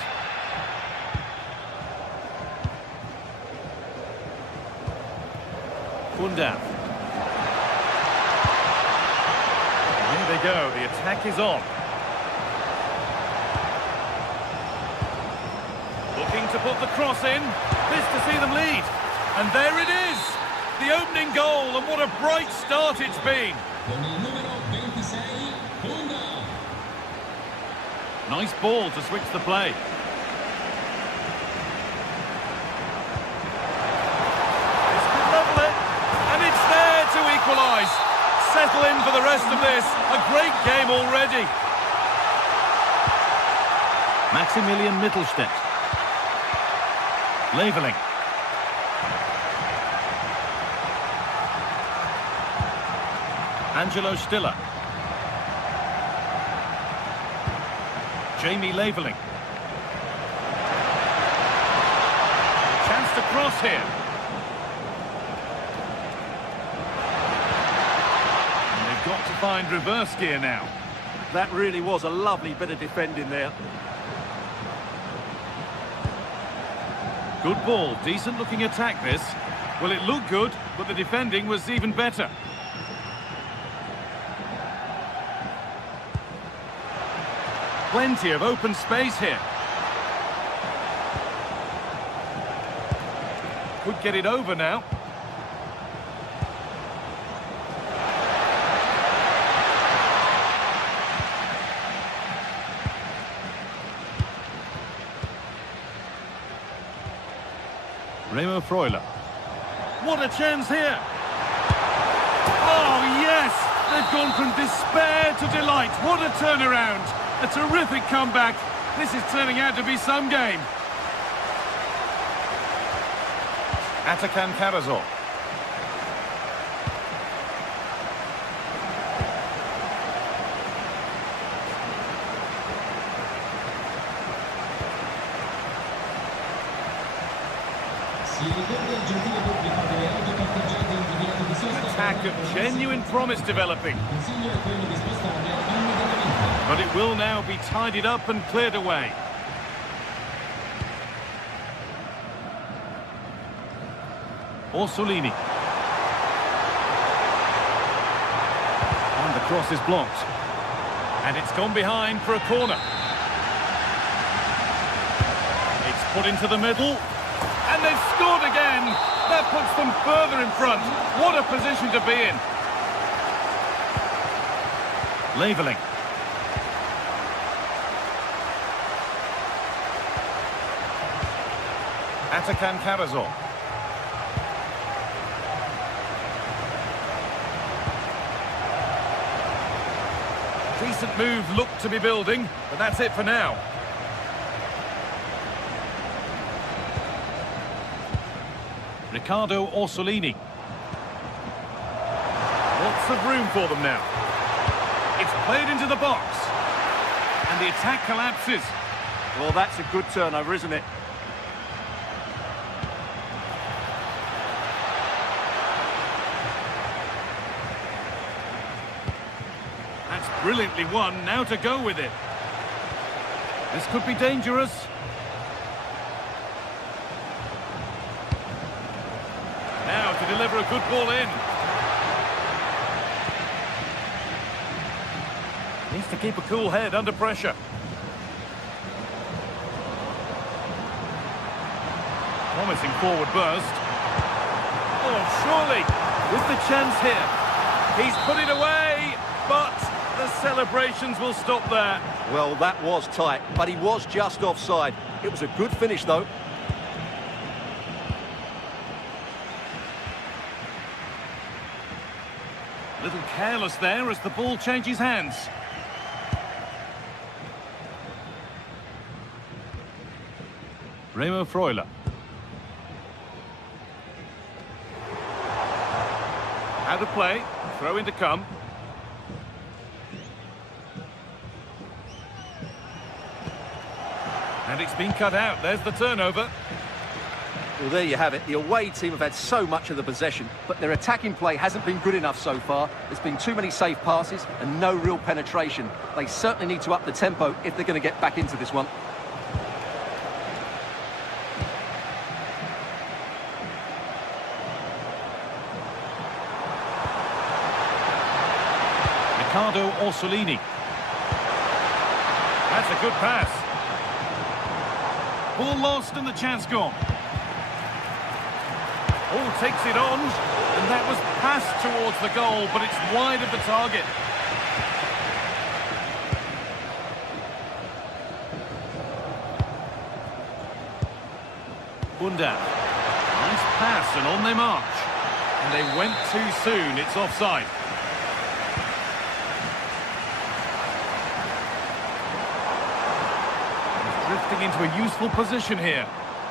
Kundav. Here they go, the attack is on. Looking to put the cross in. Pleased to see them lead. And there it is! The opening goal, and what a bright start it's been. Nice ball to switch the play. This could level it, and it's there to equalise. Settle in for the rest of this. A great game already. Maximilian Mittelstädt. Leveling. Angelo Stiller. Jamie Leveling. Chance to cross here. And they've got to find reverse gear now. That really was a lovely bit of defending there. Good ball, decent looking attack this. Well, it looked good, but the defending was even better. Plenty of open space here. Could get it over now. Remo Freuler. What a chance here! Oh, yes! They've gone from despair to delight. What a turnaround! A terrific comeback. This is turning out to be some game. Atakan Karazor. Attack of genuine promise developing. But it will now be tidied up and cleared away. Orsolini. And the cross is blocked. And it's gone behind for a corner. It's put into the middle. And they've scored again. That puts them further in front. What a position to be in. Leveling. Atakan Karazor. Decent move looked to be building, but that's it for now. Riccardo Orsolini. Lots of room for them now. It's played into the box. And the attack collapses. Well, that's a good turnover, isn't it? That's brilliantly won. Now to go with it. This could be dangerous. Now to deliver a good ball in. to keep a cool head under pressure. Promising forward burst. Oh, surely, with the chance here. He's put it away, but the celebrations will stop there. Well, that was tight, but he was just offside. It was a good finish, though. A little careless there as the ball changes hands. Remo Freuler. Out of play, throw in to come. And it's been cut out, there's the turnover. Well, there you have it. The away team have had so much of the possession, but their attacking play hasn't been good enough so far. There's been too many safe passes and no real penetration. They certainly need to up the tempo if they're going to get back into this one. Riccardo Orsolini. That's a good pass. Ball lost and the chance gone. Oh, takes it on, and that was passed towards the goal, but it's wide of the target. Bunda. Nice pass, and on they march. And they went too soon, it's offside. He's drifting into a useful position here,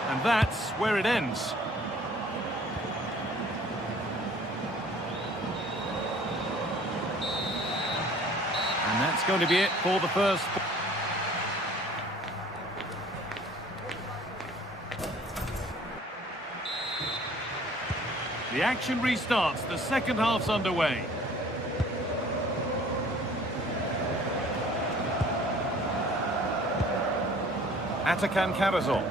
and that's where it ends. And that's going to be it for the first. The action restarts. The second half's underway. Atakan Karazor.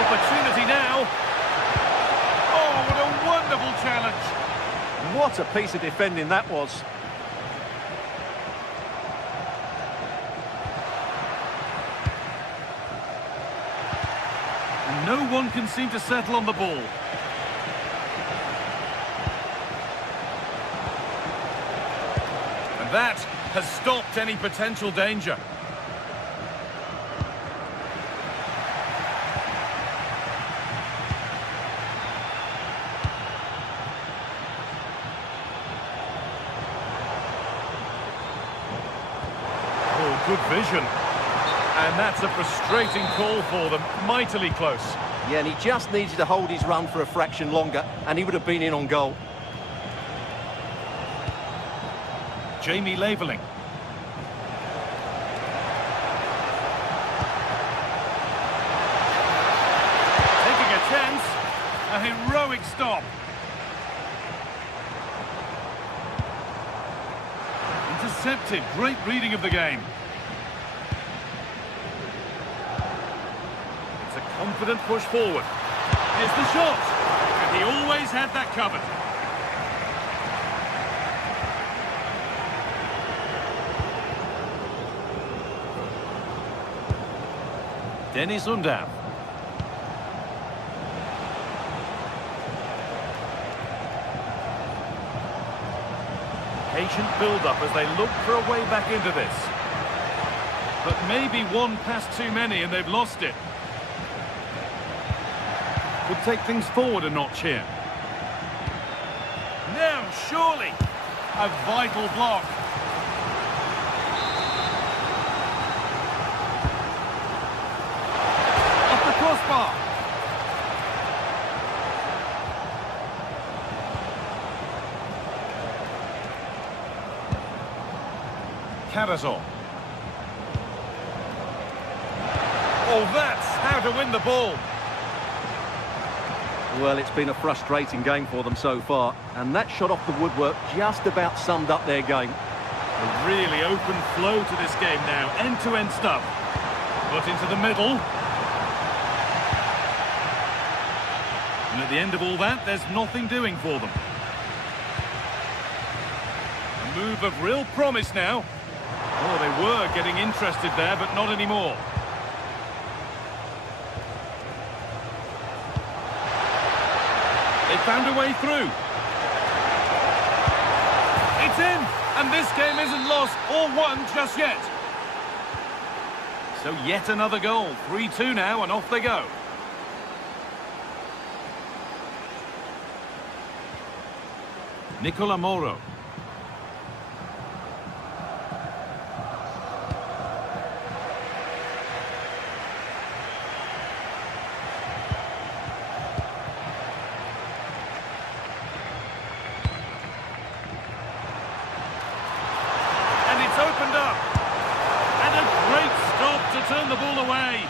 Opportunity now. Oh, what a wonderful challenge. What a piece of defending that was. And no one can seem to settle on the ball. And that has stopped any potential danger. Oh, good vision. And that's a frustrating call for them, mightily close. Yeah, and he just needed to hold his run for a fraction longer, and he would have been in on goal. Jamie Laveling. Taking a chance. A heroic stop. Intercepted. Great reading of the game. It's a confident push forward. Here's the shot. And he always had that covered. Dennis Undav. Patient build-up as they look for a way back into this. But maybe one pass too many and they've lost it. Could take things forward a notch here. Now, surely, a vital block. Off the crossbar. Karazor. Oh, that's how to win the ball. Well, it's been a frustrating game for them so far, and that shot off the woodwork just about summed up their game. A really open flow to this game now. End-to-end stuff. Put into the middle. And at the end of all that, there's nothing doing for them. A move of real promise now. Oh, they were getting interested there, but not anymore. They found a way through. It's in! And this game isn't lost or won just yet. So yet another goal. 3-2 now, and off they go. Nicola Moro. Opened up, and a great stop to turn the ball away.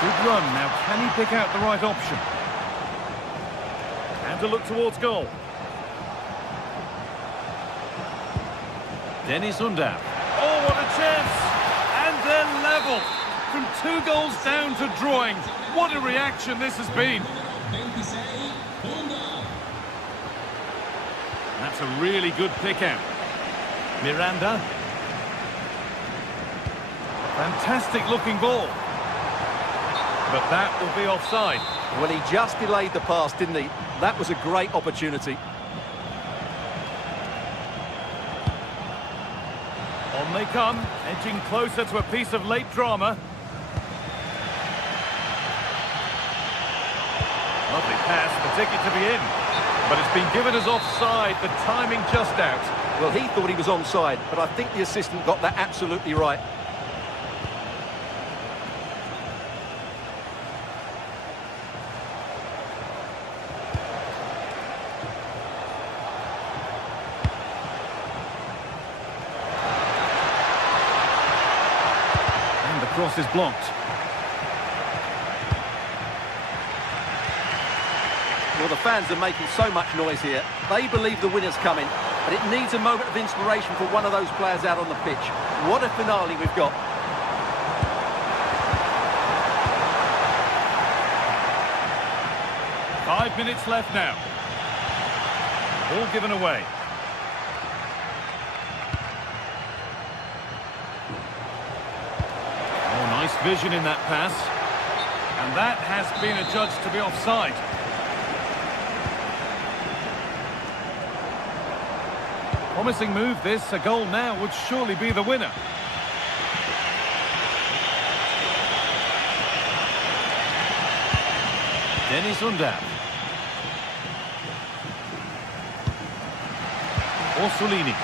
Good run. Now can he pick out the right option? And to look towards goal. Dennis Undav. Oh, what a chance! And they're level. From 2 goals down to drawing. What a reaction this has been. That's a really good pick out. Miranda. Fantastic looking ball. But that will be offside. Well, he just delayed the pass, didn't he? That was a great opportunity. On they come, edging closer to a piece of late drama. Lovely pass, the ticket to be in. But it's been given as offside, the timing just out. Well, he thought he was onside, but I think the assistant got that absolutely right. And the cross is blocked. Well, the fans are making so much noise here. They believe the winner's coming, but it needs a moment of inspiration for one of those players out on the pitch. What a finale we've got. Five minutes left now. Ball given away. Oh, nice vision in that pass. And that has been adjudged to be offside. Promising move this, a goal now would surely be the winner. Dennis Undav. Orsolini.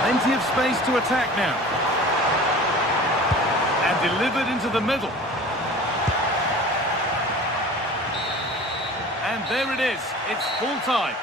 Plenty of space to attack now. And delivered into the middle. And there it is. It's full time.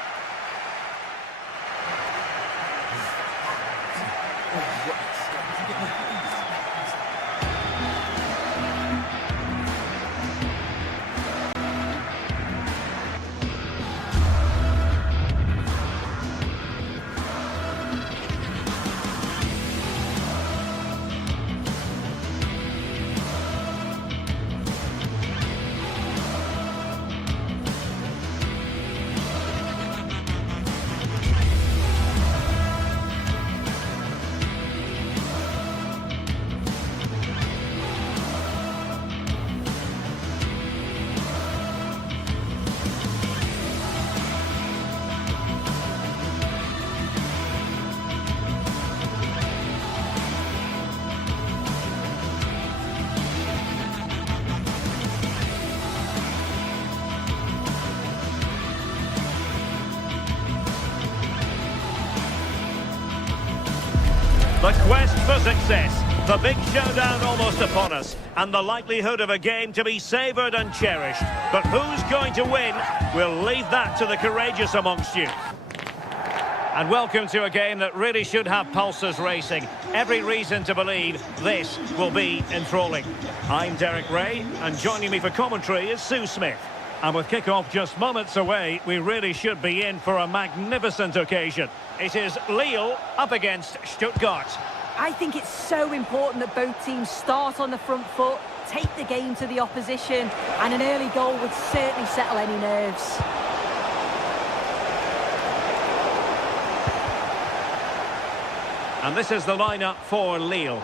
The quest for success, the big showdown almost upon us, and the likelihood of a game to be savoured and cherished. But who's going to win? We'll leave that to the courageous amongst you. And welcome to a game that really should have pulses racing. Every reason to believe this will be enthralling. I'm Derek Ray, and joining me for commentary is Sue Smith. And with kick-off just moments away, we really should be in for a magnificent occasion. It is Lille up against Stuttgart. I think it's so important that both teams start on the front foot, take the game to the opposition, and an early goal would certainly settle any nerves. And this is the lineup for Lille.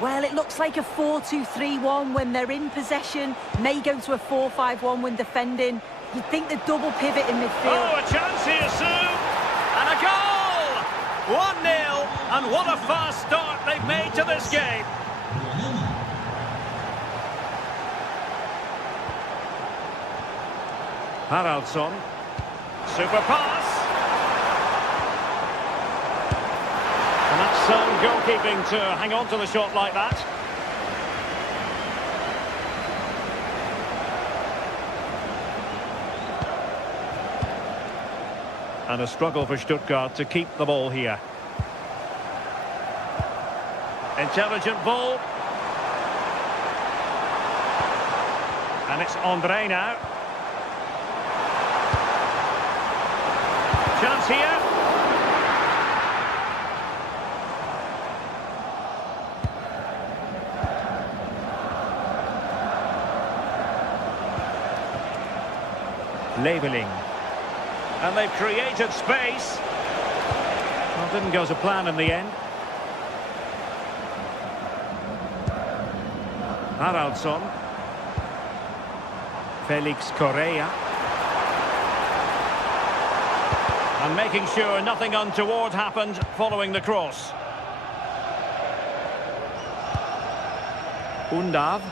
Well, it looks like a 4-2-3-1 when they're in possession, may go to a 4-5-1 when defending. You'd think the double pivot in midfield. Oh, a chance here, Sue! And a goal! 1-0, and what a fast start they've made to this game. Haraldsson. Super pass. And that's some goalkeeping to hang on to the shot like that. And a struggle for Stuttgart to keep the ball here. Intelligent ball. And it's Andre now. Chance here. Leveling. And they've created space. Well, didn't go to plan in the end. Haraldsson. Felix Correa. And making sure nothing untoward happened following the cross. Undav.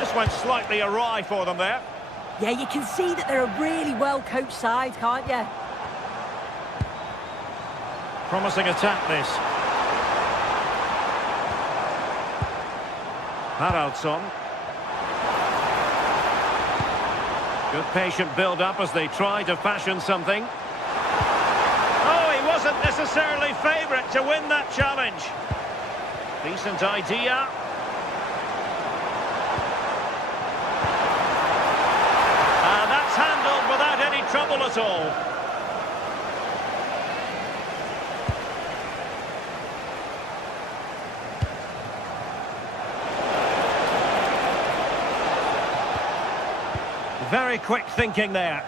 This went slightly awry for them there. Yeah, you can see that they're a really well-coached side, can't you? Promising attack, this. Haraldsson. Good patient build-up as they try to fashion something. Oh, he wasn't necessarily favourite to win that challenge. Decent idea. And that's handled without any trouble at all. Very quick thinking there.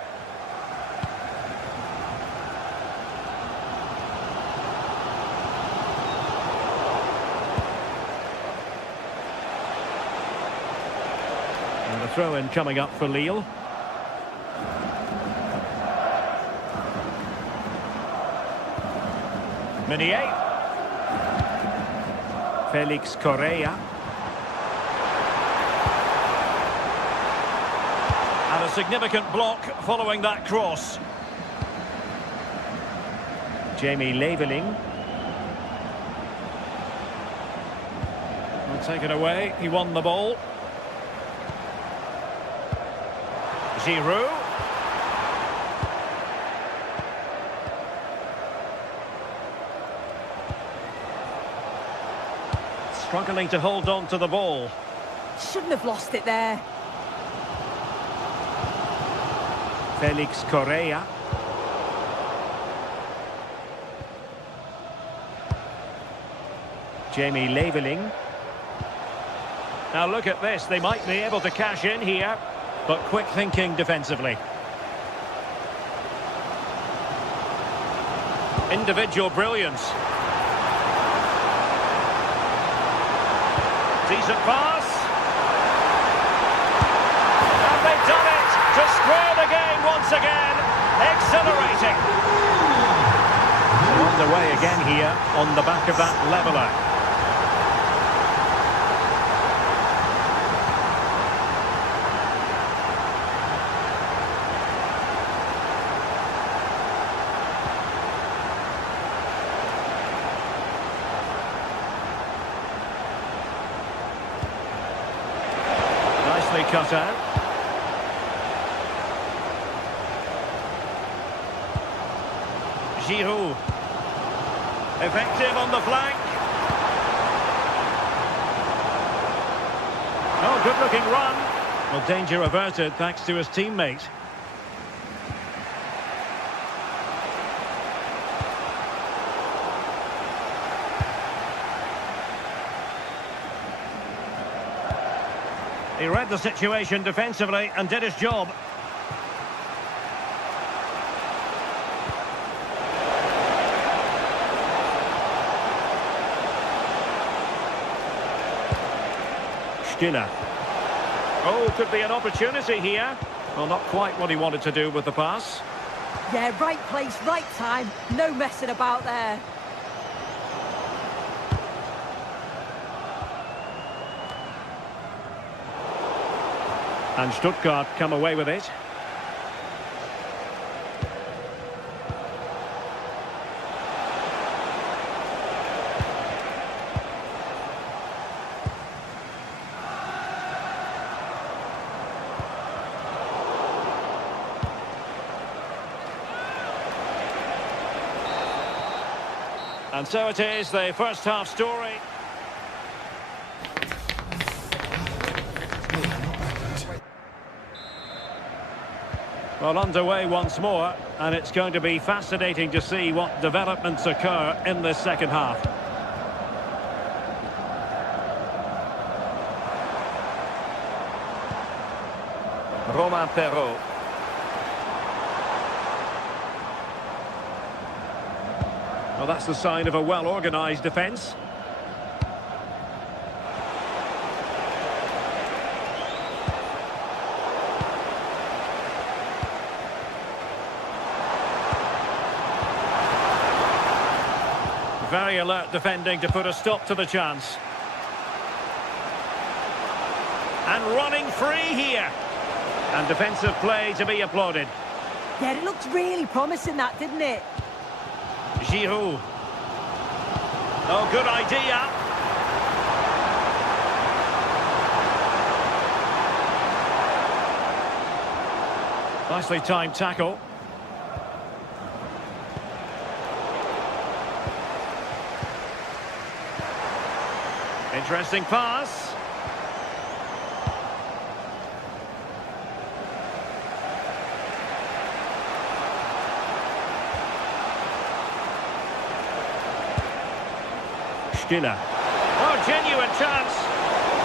And the throw-in coming up for Lille. Meunier. Felix Correa. And a significant block following that cross. Jamie Leveling. Well, taken away, he won the ball. Giroud. Struggling to hold on to the ball. Shouldn't have lost it there. Felix Correa. Jamie Leveling. Now look at this, they might be able to cash in here, but quick thinking defensively. Individual brilliance. Decent pass. And they've done it to square the game once again. Exhilarating. So underway again here on the back of that leveller. Nicely cut out. Giroud. Effective on the flank. Oh, good-looking run. Well, danger averted thanks to his teammate. He read the situation defensively and did his job. Stiller. Oh, could be an opportunity here. Well, not quite what he wanted to do with the pass. Yeah, right place, right time. No messing about there. And Stuttgart come away with it. And so it is, the first half story. Well, underway once more, and it's going to be fascinating to see what developments occur in this second half. Romain Perrault. Well, that's the sign of a well-organised defence. Very alert defending to put a stop to the chance. And running free here. And defensive play to be applauded. Yeah, it looked really promising, that, didn't it? Giroud. Oh, good idea. Nicely timed tackle. Interesting pass. Stiller. Oh, genuine chance.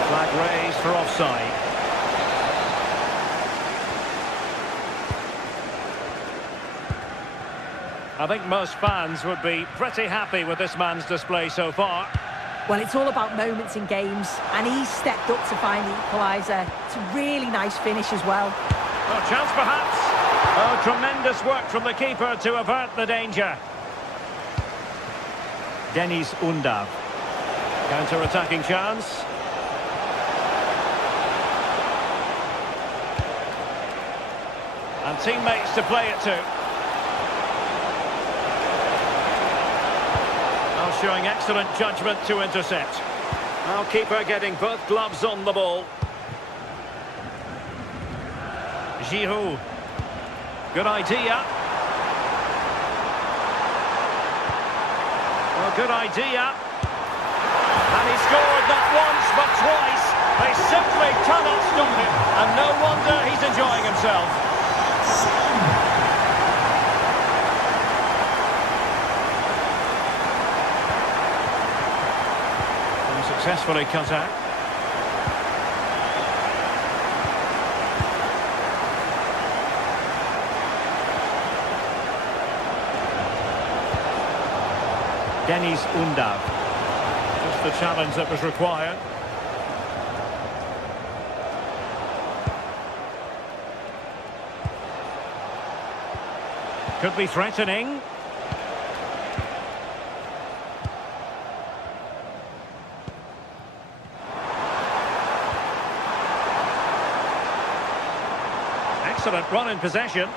Flag raised for offside. I think most fans would be pretty happy with this man's display so far. Well, it's all about moments in games, and he's stepped up to find the equaliser. It's a really nice finish as well. Oh, chance perhaps. Oh, tremendous work from the keeper to avert the danger. Deniz Undav. Counter-attacking chance. And teammates to play it to. Showing excellent judgment to intercept. Now keeper getting both gloves on the ball. Giroud. Good idea. Well, good idea. And he scored not once but twice. They simply cannot stop him. And no wonder he's enjoying himself. Successfully cut out. Deniz Undav. Just the challenge that was required. Could be threatening. Excellent run in possession.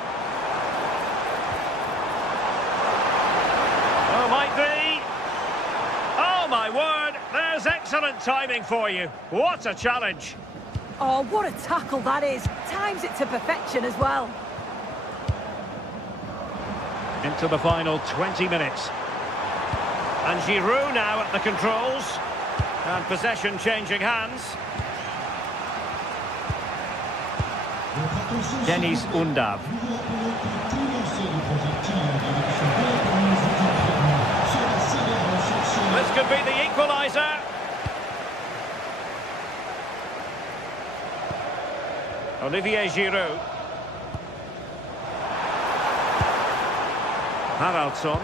Oh, might be. Oh, my word. There's excellent timing for you. What a challenge. Oh, what a tackle that is. Times it to perfection as well. into the final 20 minutes. And Giroud now at the controls. And possession changing hands. Deniz Undav. This could be the equaliser. Olivier Giroud. Haraldsson.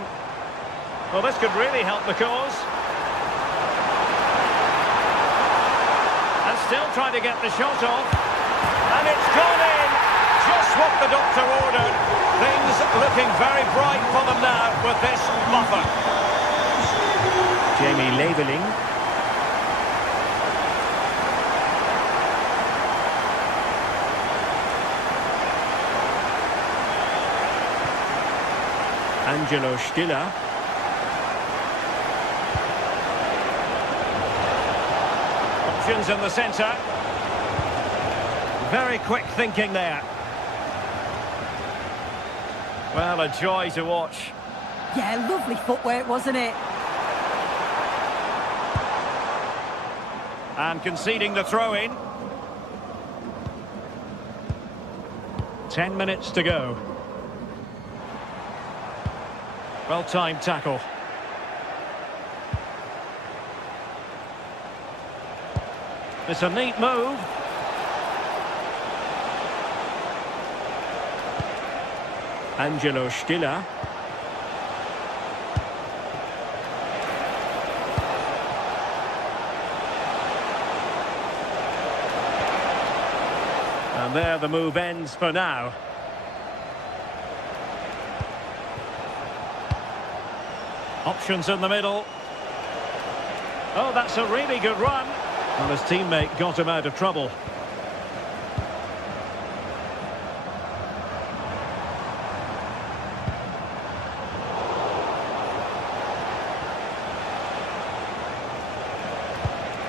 Well, this could really help the cause. And still trying to get the shot off. And it's gone in. Just what the doctor ordered. Things looking very bright for them now with this buffer. Jamie Leveling. Angelo Stiller. Options in the centre. Very quick thinking there. Well, a joy to watch. Yeah, lovely footwork, wasn't it? And conceding the throw-in. 10 minutes to go. Well-timed tackle. It's a neat move. Angelo Stiller. And there the move ends for now. Options in the middle. Oh, that's a really good run. Well, his teammate got him out of trouble.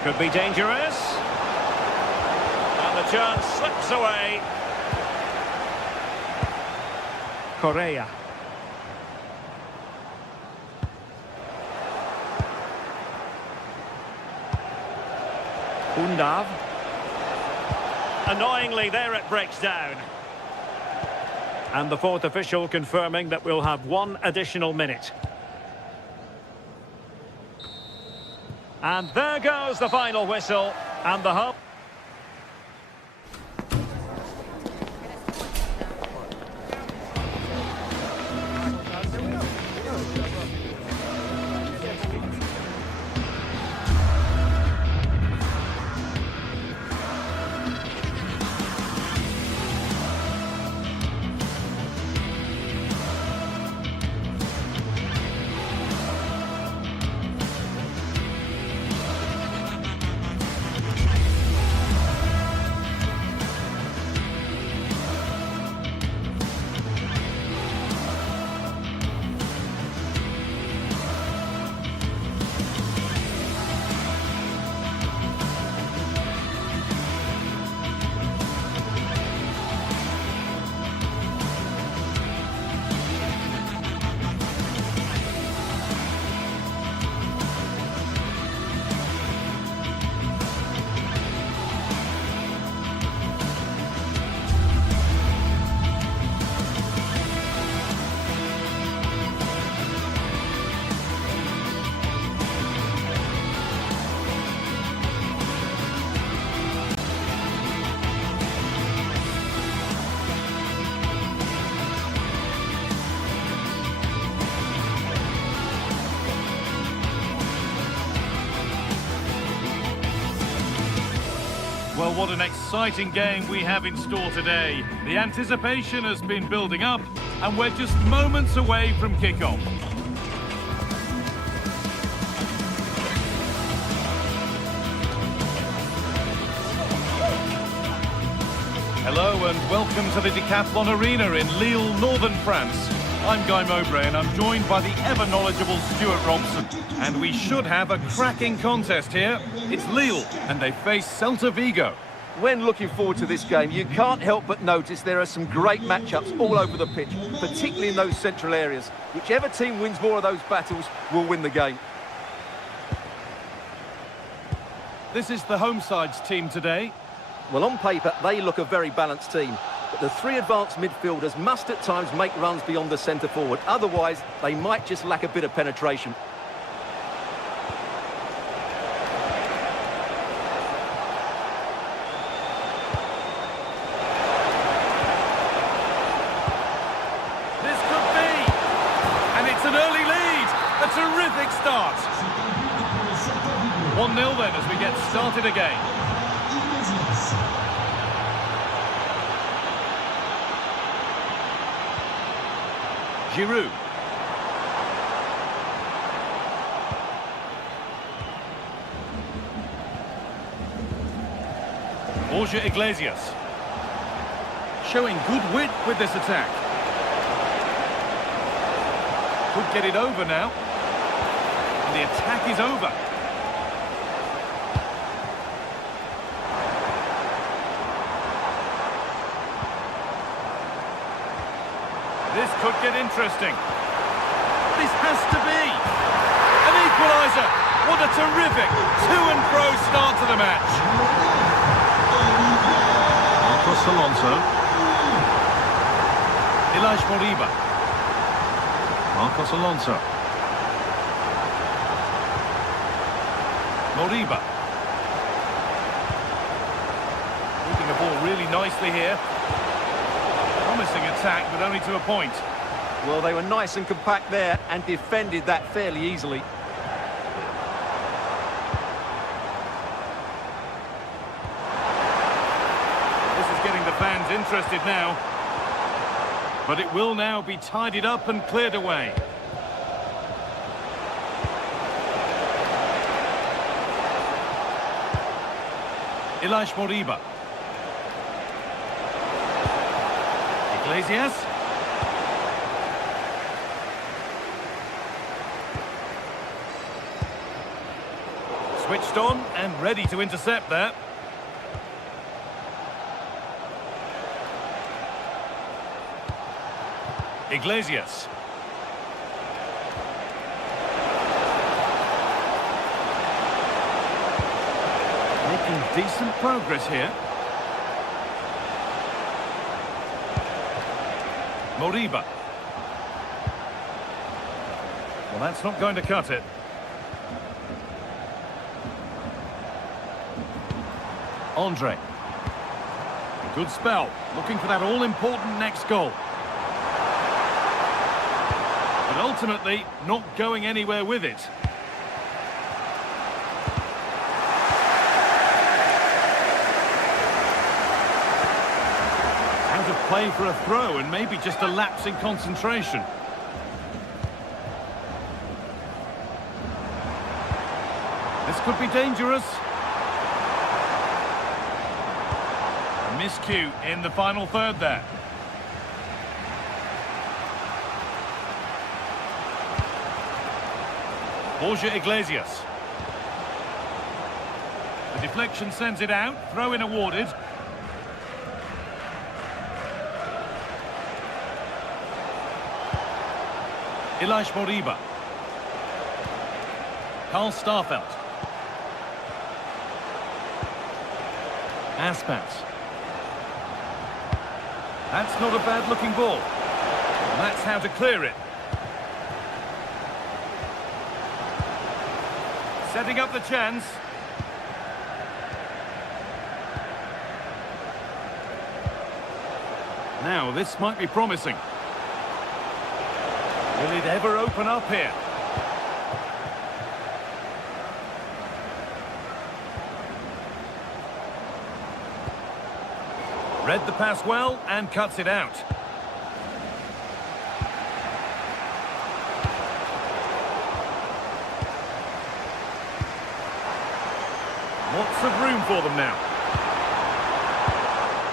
Could be dangerous. And the chance slips away. Correa. Undav. Annoyingly, there it breaks down. And the fourth official confirming that we'll have one additional minute. And there goes the final whistle. And the home. Well, what an exciting game we have in store today. The anticipation has been building up, and we're just moments away from kickoff. Hello and welcome to the Decathlon Arena in Lille, northern France. I'm Guy Mowbray and I'm joined by the ever-knowledgeable Stuart Robson. And we should have a cracking contest here. It's Lille and they face Celta Vigo. When looking forward to this game, you can't help but notice there are some great matchups all over the pitch, particularly in those central areas. Whichever team wins more of those battles will win the game. This is the home side's team today. Well, on paper, they look a very balanced team. But the three advanced midfielders must at times make runs beyond the centre forward. Otherwise, they might just lack a bit of penetration. This could be! And it's an early lead! A terrific start! 1-0 then as we get started again. Giroud. Borja Iglesias. Showing good wit with this attack. Could get it over now. And the attack is over. This could get interesting. This has to be an equaliser. What a terrific to-and-fro start to the match. Marcos Alonso. Ilaix Moriba. Marcos Alonso. Moriba. Moving the ball really nicely here. Promising attack, but only to a point. Well, they were nice and compact there and defended that fairly easily. This is getting the fans interested now. But it will now be tidied up and cleared away. Ilaix Moriba. Iglesias. Switched on and ready to intercept there. Iglesias. Making decent progress here. Moriba. Well, that's not going to cut it. Andre. A good spell. Looking for that all-important next goal. But ultimately, not going anywhere with it. Out of play for a throw and maybe just a lapse in concentration. This could be dangerous. Miscue in the final third there. Borja Iglesias. The deflection sends it out. Throw-in awarded. Ilaix Moriba. Karl Starfelt. Aspas. That's not a bad-looking ball. And that's how to clear it. Setting up the chance. Now, this might be promising. Will it ever open up here? Read the pass well and cuts it out. Lots of room for them now.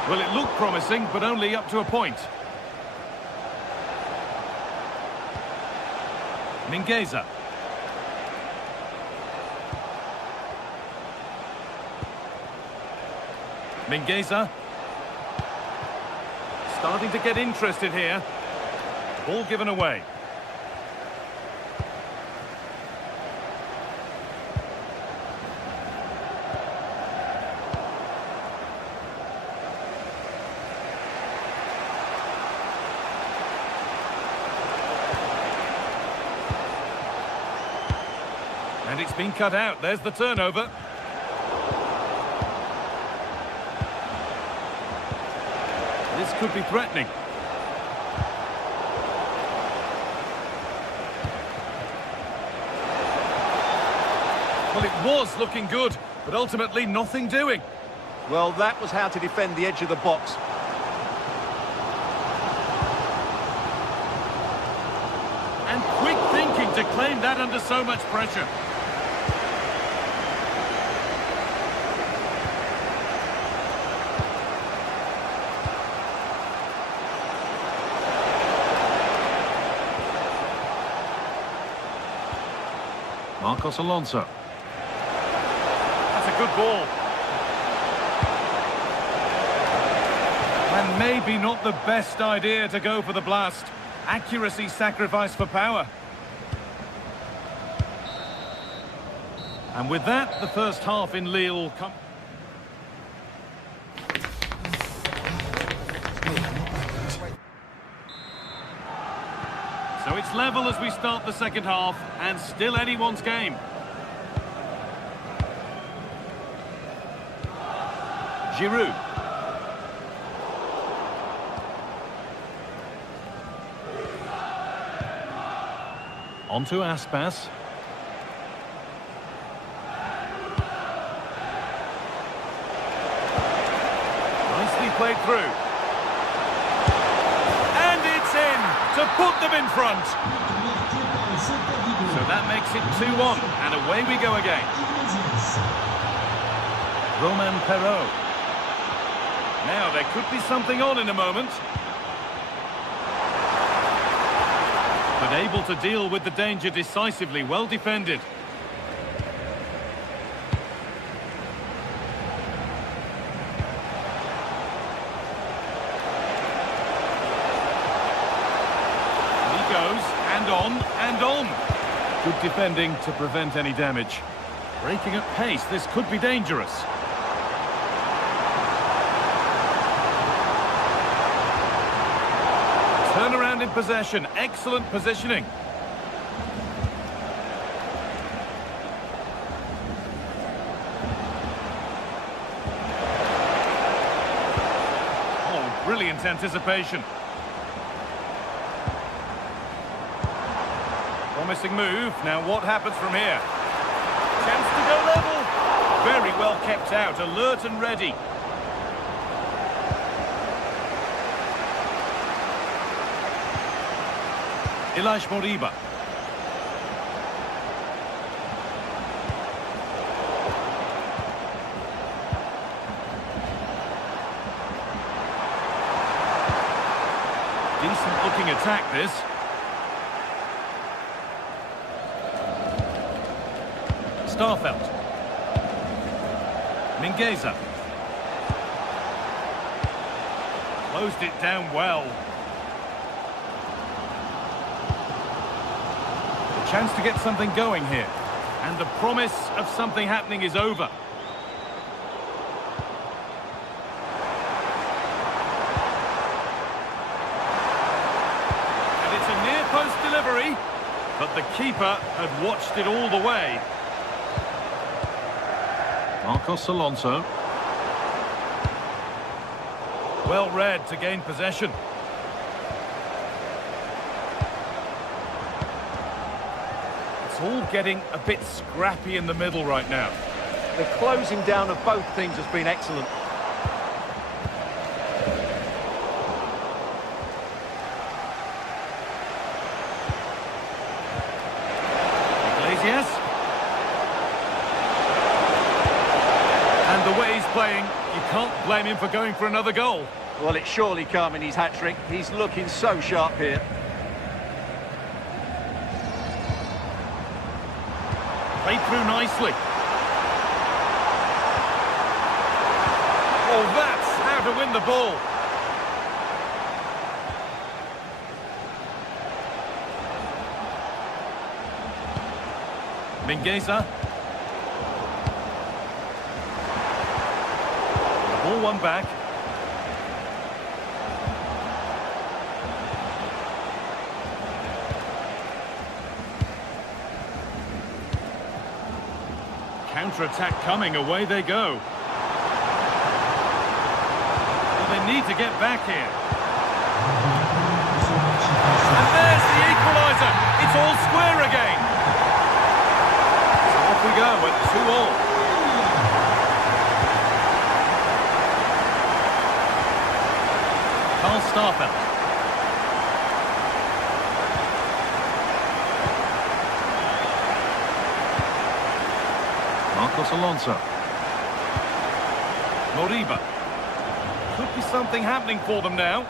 Well, it looked promising, but only up to a point. Mingueza. Mingueza. Starting to get interested here. Ball given away. And it's been cut out. There's the turnover. This could be threatening. Well, it was looking good, but ultimately nothing doing. Well, that was how to defend the edge of the box. And quick thinking to claim that under so much pressure. Marcos Alonso. That's a good ball. And maybe not the best idea to go for the blast. Accuracy sacrificed for power. And with that, the first half in Lille comes. So it's level as we start the second half, and still anyone's game. Giroud. On to Aspas. Nicely played through. And it's in to put them in front. So that makes it 2-1, and away we go again. Romain Perraud. Now there could be something on in a moment. But able to deal with the danger decisively, well defended. He goes, and on, and on. Good defending to prevent any damage. Breaking at pace, this could be dangerous. Turnaround in possession, excellent positioning. Oh, brilliant anticipation. Promising move. Now what happens from here? Chance to go level. Very well kept out, alert and ready. Ilaix Moriba. Decent looking attack this. Starfelt. Mingueza. Closed it down well. Chance to get something going here. And the promise of something happening is over. And it's a near-post delivery, but the keeper had watched it all the way. Marcos Alonso. Well read to gain possession. It's all getting a bit scrappy in the middle right now. The closing down of both teams has been excellent. Iglesias. And the way he's playing, you can't blame him for going for another goal. Well, it surely can't in his hat-trick. He's looking so sharp here. Played through nicely. Oh, that's how to win the ball. Mingueza. The ball won back. Counter-attack coming, away they go. Well, they need to get back here. And there's the equaliser. It's all square again. So off we go at 2-2. Carl Starfelt. Marcos Alonso. Moriba. Could be something happening for them now.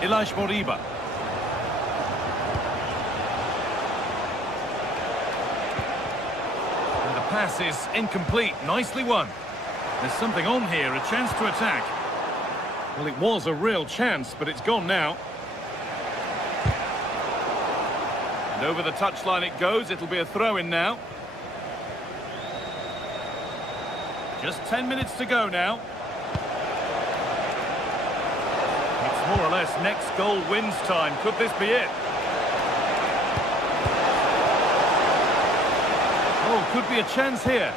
Ilaix Moriba. And the pass is incomplete. Nicely won. There's something on here, a chance to attack. Well, it was a real chance, but it's gone now. And over the touchline it goes. It'll be a throw-in now. Just 10 minutes to go now. It's more or less next goal wins time. Could this be it? Oh, could be a chance here.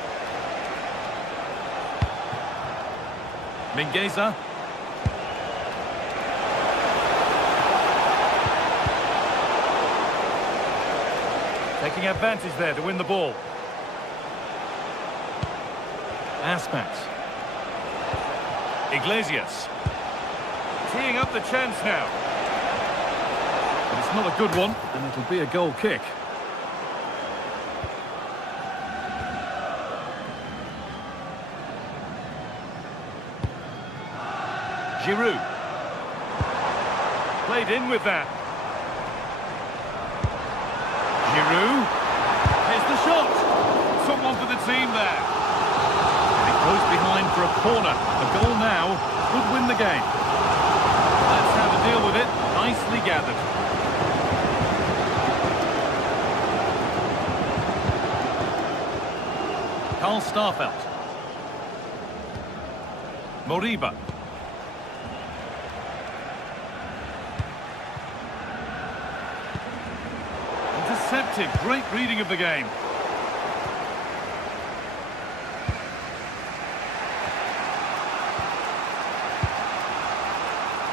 Mingueza. Taking advantage there to win the ball. Aspas. Iglesias. Teeing up the chance now. But it's not a good one, and it'll be a goal kick. Giroud. Played in with that. Giroud. Here's the shot. Took one for the team there. It goes behind for a corner. A goal now could win the game. That's how to deal with it. Nicely gathered. Carl Starfelt. Moriba. Intercepted. Great reading of the game.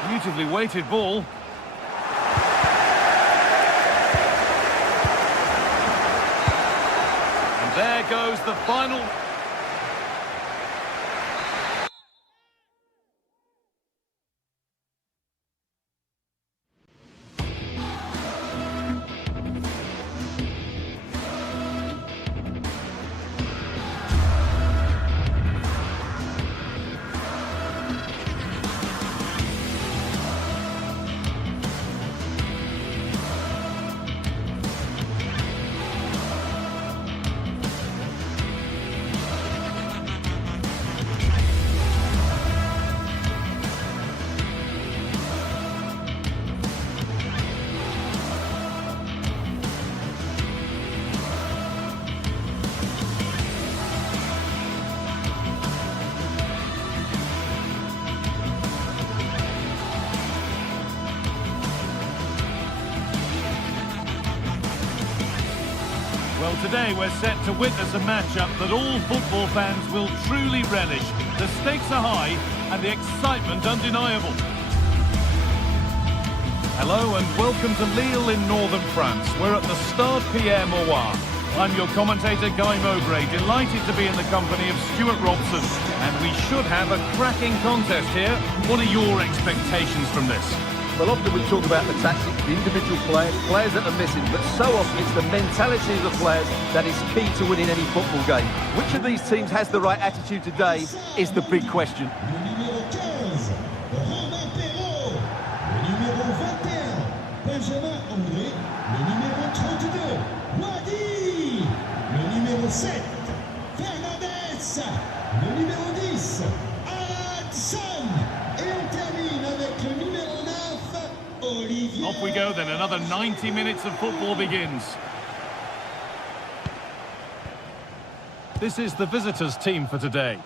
Beautifully weighted ball. And there goes the final. Well, today we're set to witness a matchup that all football fans will truly relish. The stakes are high and the excitement undeniable. Hello and welcome to Lille in northern France. We're at the Stade Pierre Mauroy. I'm your commentator, Guy Mowbray, delighted to be in the company of Stuart Robson. And we should have a cracking contest here. What are your expectations from this? Well, often we talk about the tactics, the individual players that are missing, but so often it's the mentality of the players that is key to winning any football game. Which of these teams has the right attitude today is the big question. Le numéro 10, Hudson. Et on termine avec le numéro 9, Olivier. Off we go then, another 90 minutes of football begins. This is the visitors' team for today.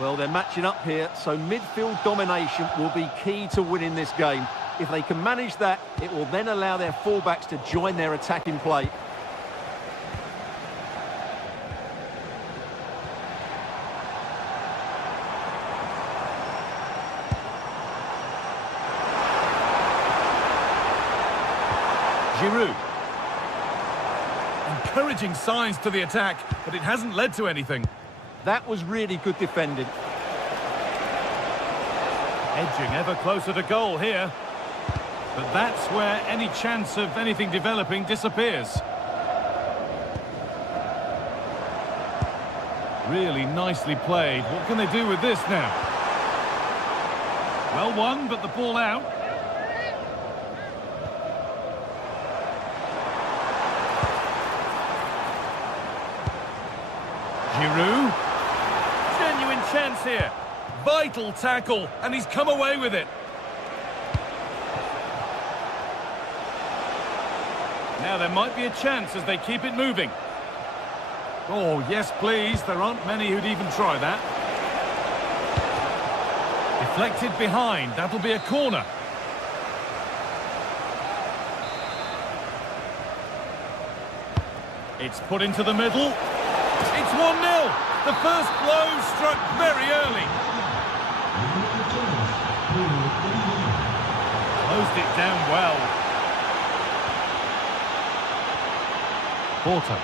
Well, they're matching up here, so midfield domination will be key to winning this game. If they can manage that, it will then allow their fullbacks to join their attacking play. Giroud. Encouraging signs to the attack, but it hasn't led to anything. That was really good defending. Edging ever closer to goal here. But that's where any chance of anything developing disappears. Really nicely played. What can they do with this now? Well won, but the ball out. Giroud. Genuine chance here. Vital tackle, and he's come away with it. Now there might be a chance as they keep it moving. Oh, yes, please. There aren't many who'd even try that. Deflected behind. That'll be a corner. It's put into the middle. It's 1-0. The first blow struck very early. Closed it down well. Porter.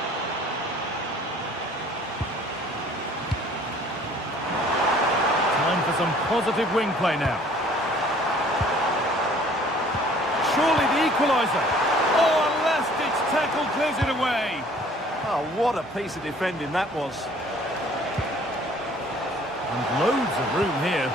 Time for some positive wing play now. Surely the equaliser. Oh, a last-ditch tackle clears it away. Oh, what a piece of defending that was. And loads of room here.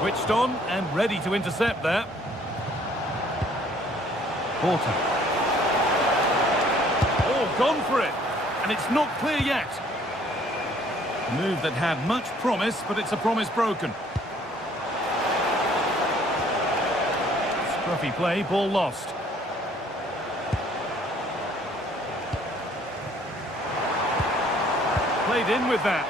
Switched on and ready to intercept there. Porter. Oh, gone for it. And it's not clear yet. A move that had much promise, but it's a promise broken. Scruffy play, ball lost. Played in with that.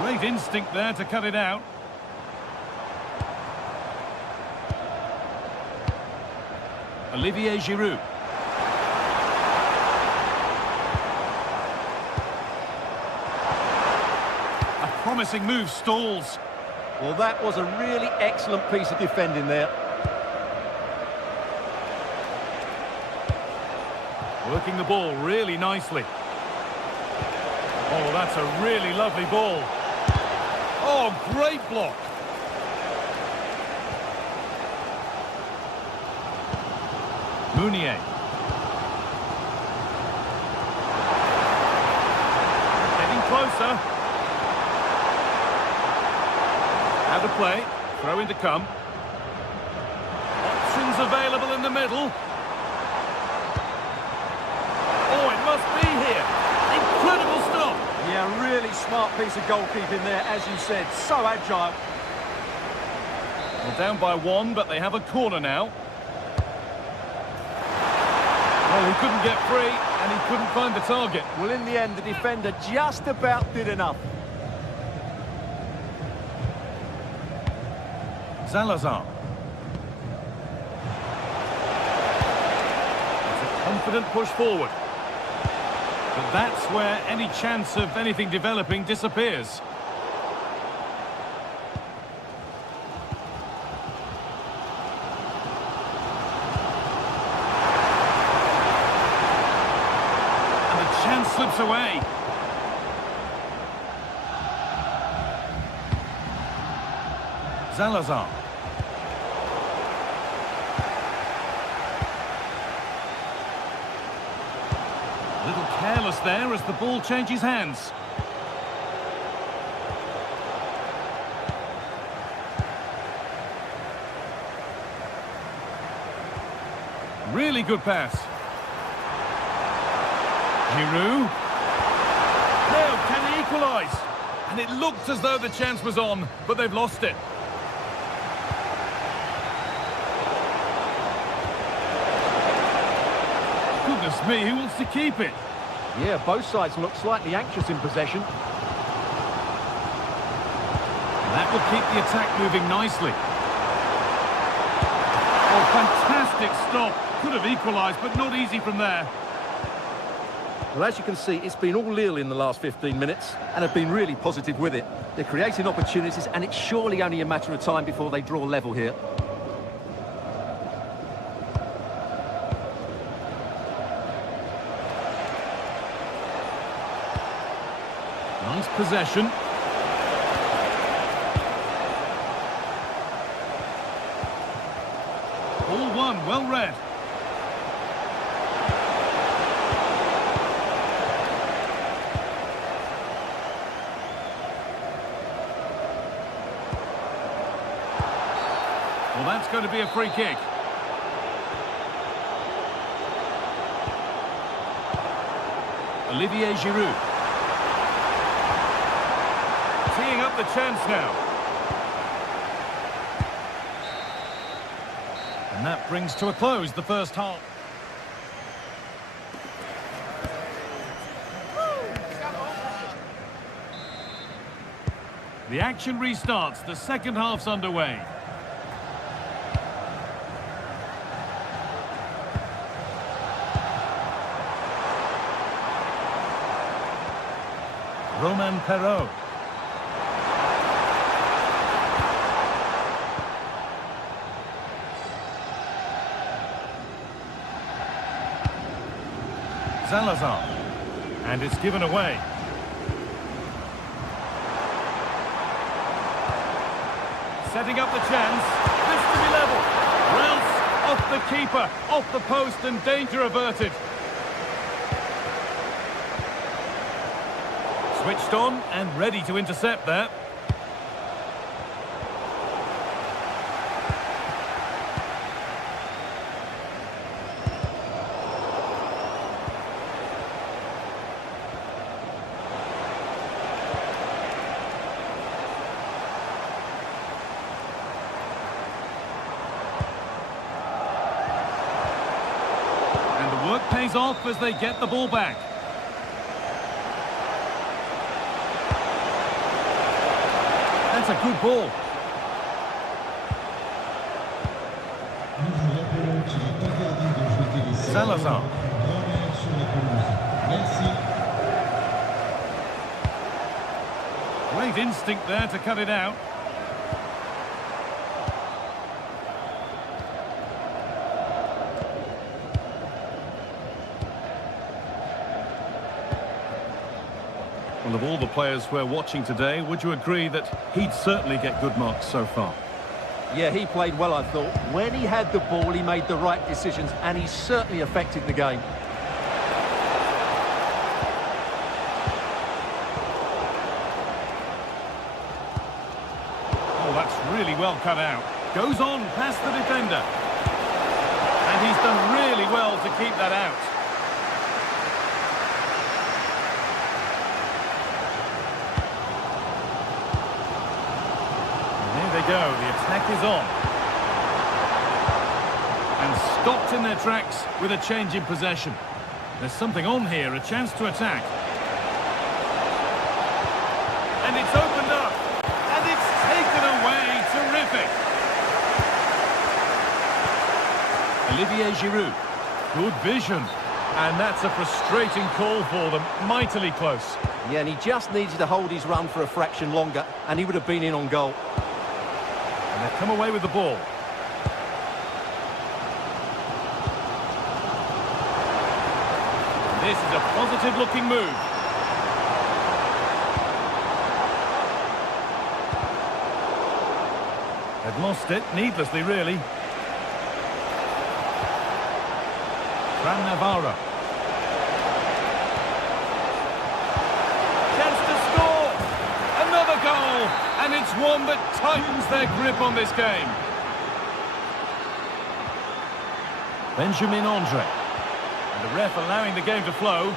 Great instinct there to cut it out. Olivier Giroud. A promising move stalls. Well, that was a really excellent piece of defending there. Working the ball really nicely. Oh, that's a really lovely ball. Oh, great block. Meunier. Getting closer. Out of play. Throw in to come. Options available in the middle. Oh, it must be here. Incredible stop. Yeah, really smart piece of goalkeeping there, as you said. So agile. Well, down by one, but they have a corner now. Well, he couldn't get free, and he couldn't find the target. Well, in the end, the defender just about did enough. Salazar. It's a confident push forward. But that's where any chance of anything developing disappears. And the chance slips away. Salazar. Little Careless there as the ball changes hands. Really good pass. Giroud. Now, can he equalise? And it looked as though the chance was on, but they've lost it. Goodness me, who wants to keep it? Yeah, both sides look slightly anxious in possession. That will keep the attack moving nicely. Oh, fantastic stop. Could have equalised, but not easy from there. Well, as you can see, it's been all Lille in the last 15 minutes and have been really positive with it. They're creating opportunities, and it's surely only a matter of time before they draw level here. Nice possession. Ball one, well read. Well, that's going to be a free kick. Olivier Giroud. Teeing up the chance now. And that brings to a close the first half. The action restarts. The second half's underway. Romain Perrault. Salazar. And it's given away. Setting up the chance. This to be level. Rouse off the keeper, off the post, and danger averted. Switched on and ready to intercept there. And the work pays off as they get the ball back. That's a good ball. Salazar. Great instinct there to cut it out. Well, of all the players we're watching today, would you agree that he'd certainly get good marks so far? Yeah, he played well, I thought. When he had the ball, he made the right decisions, and he certainly affected the game. Oh, that's really well cut out. Goes on past the defender. And he's done really well to keep that out. There they go, the attack is on. And stopped in their tracks with a change in possession. There's something on here, a chance to attack. And it's opened up. And it's taken away. Terrific. Olivier Giroud. Good vision. And that's a frustrating call for them. Mightily close. Yeah, and he just needed to hold his run for a fraction longer, and he would have been in on goal. And they've come away with the ball. This is a positive-looking move. They've lost it, needlessly, really. Fran Navarro. And it's one that tightens their grip on this game. Benjamin Andre. And the ref allowing the game to flow.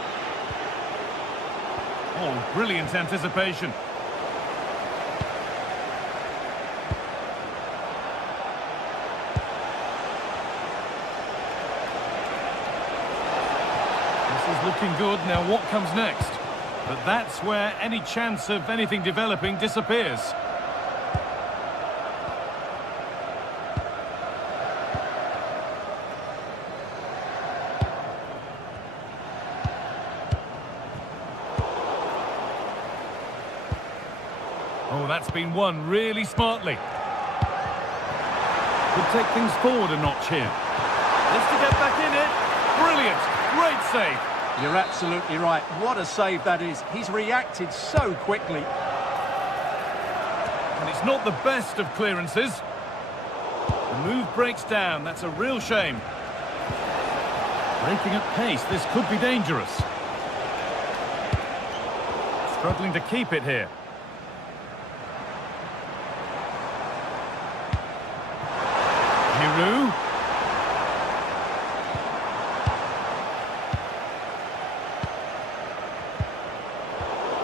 Oh, brilliant anticipation. This is looking good. Now what comes next? But that's where any chance of anything developing disappears. Oh, that's been won really smartly. Could take things forward a notch here. Just to get back in it. Brilliant. Great save. You're absolutely right. What a save that is. He's reacted so quickly. And it's not the best of clearances. The move breaks down. That's a real shame. Breaking at pace. This could be dangerous. Struggling to keep it here. Giroud.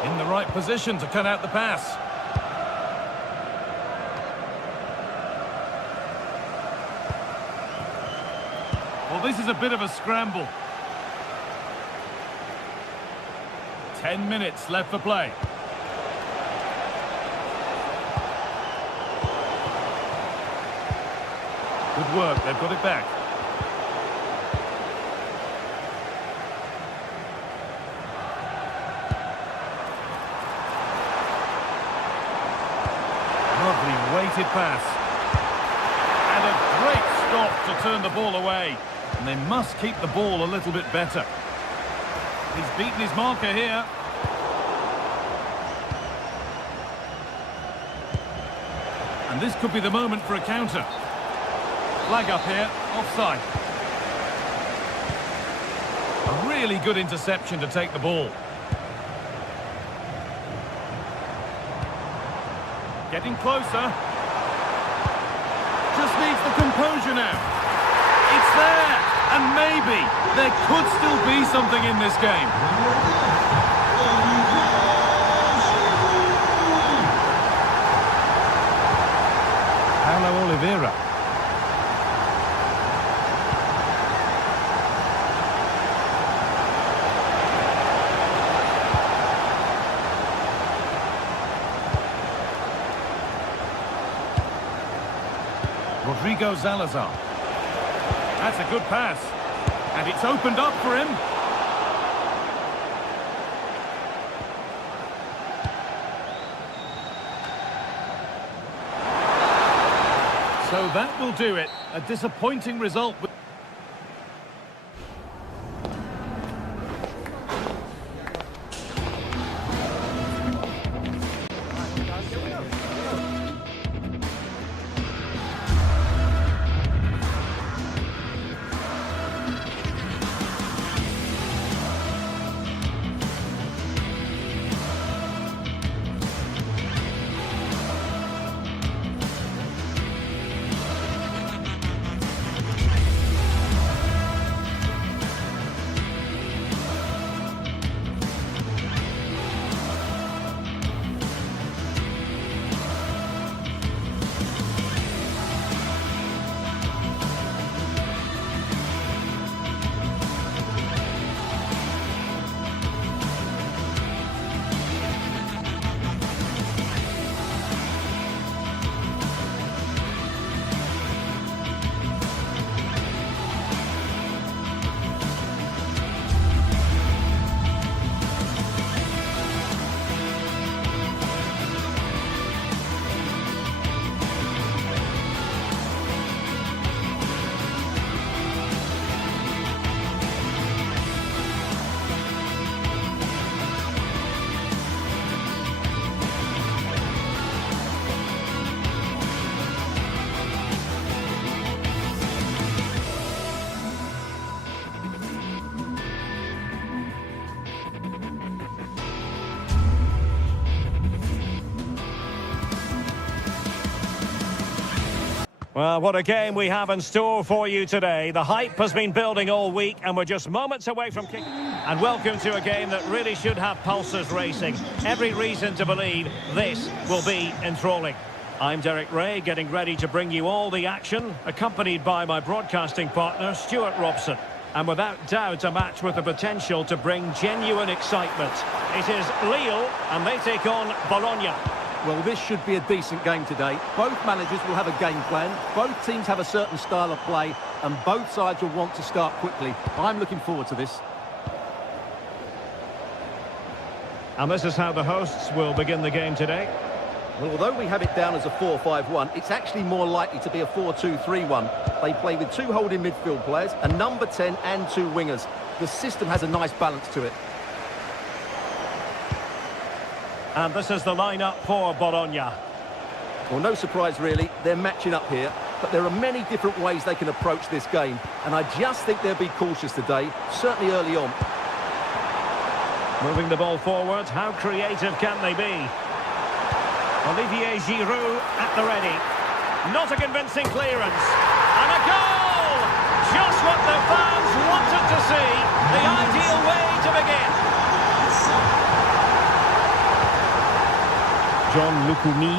In the right position to cut out the pass. Well, this is a bit of a scramble. 10 minutes left for play. Good work, they've got it back. Lovely weighted pass. And a great stop to turn the ball away. And they must keep the ball a little bit better. He's beaten his marker here. And this could be the moment for a counter. Flag up here, offside. A really good interception to take the ball. Getting closer. Just needs the composure now. It's there, and maybe there could still be something in this game. Paulo Oliveira. Rodrigo Salazar. That's a good pass. And it's opened up for him. So that will do it. A disappointing result. Well, what a game we have in store for you today. The hype has been building all week and we're just moments away from kicking. And welcome to a game that really should have pulses racing. Every reason to believe this will be enthralling. I'm Derek Ray, getting ready to bring you all the action, accompanied by my broadcasting partner, Stuart Robson. And without doubt, a match with the potential to bring genuine excitement. It is Lille, and they take on Bologna. Well, this should be a decent game today. Both managers will have a game plan. Both teams have a certain style of play, and both sides will want to start quickly. I'm looking forward to this. And this is how the hosts will begin the game today. Well, although we have it down as a 4-5-1, it's actually more likely to be a 4-2-3-1. They play with two holding midfield players, a number 10 and two wingers. The system has a nice balance to it. And this is the lineup for Bologna. Well, no surprise really, they're matching up here, but there are many different ways they can approach this game, and I just think they'll be cautious today, certainly early on. Moving the ball forward, how creative can they be? Olivier Giroud at the ready. Not a convincing clearance. And a goal! Just what the fans wanted to see. The ideal way to begin. John Lukumi.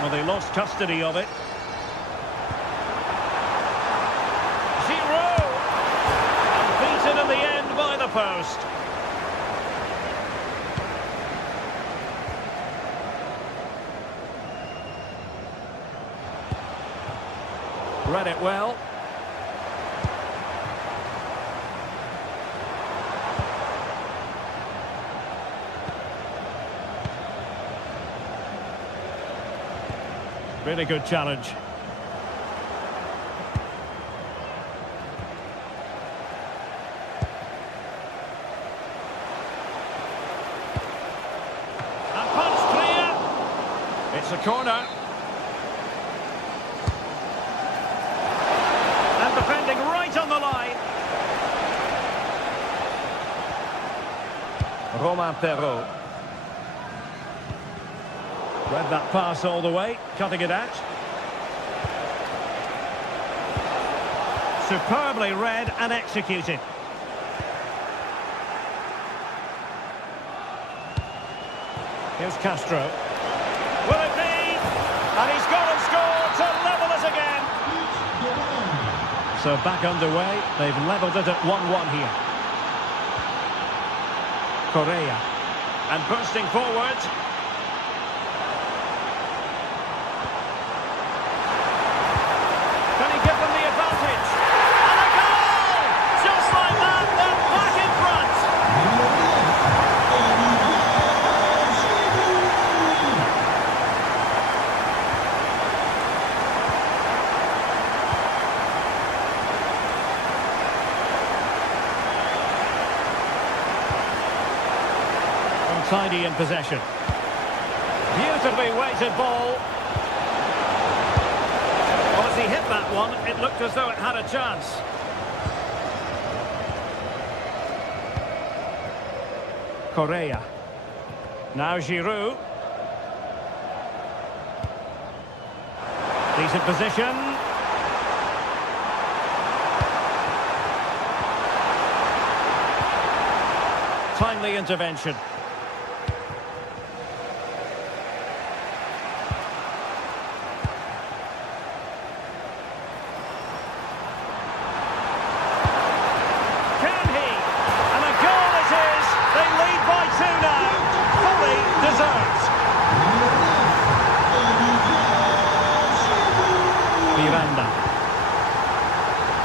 Well, they lost custody of it. Giroud! And beaten in the end by the post. Read it well. Really good challenge. And punch clear. It's a corner. And defending right on the line. Romain Perrault. Read that pass all the way, cutting it out. Superbly read and executed. Here's Castro. Will it be? And he's gone and scored to level us again. So back underway, they've levelled it at 1-1 here. Correa. And bursting forward. Can he give them the advantage? And a goal! Just like that, they're back in front. Untidy in possession. Beautifully weighted ball. Well, as he hit that one, it looked as though it had a chance. Correa. Now Giroud. Decent position. Timely intervention.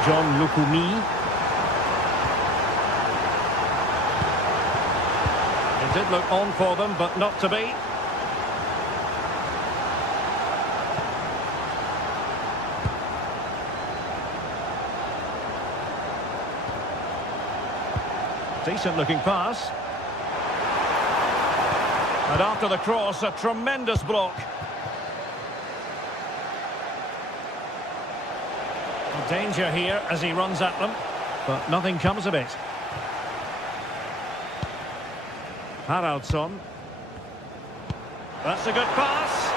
John Lukumi. It did look on for them, but not to be. Decent looking pass. And after the cross, a tremendous block. Danger here as he runs at them. But nothing comes of it. Haraldsson. That's a good pass.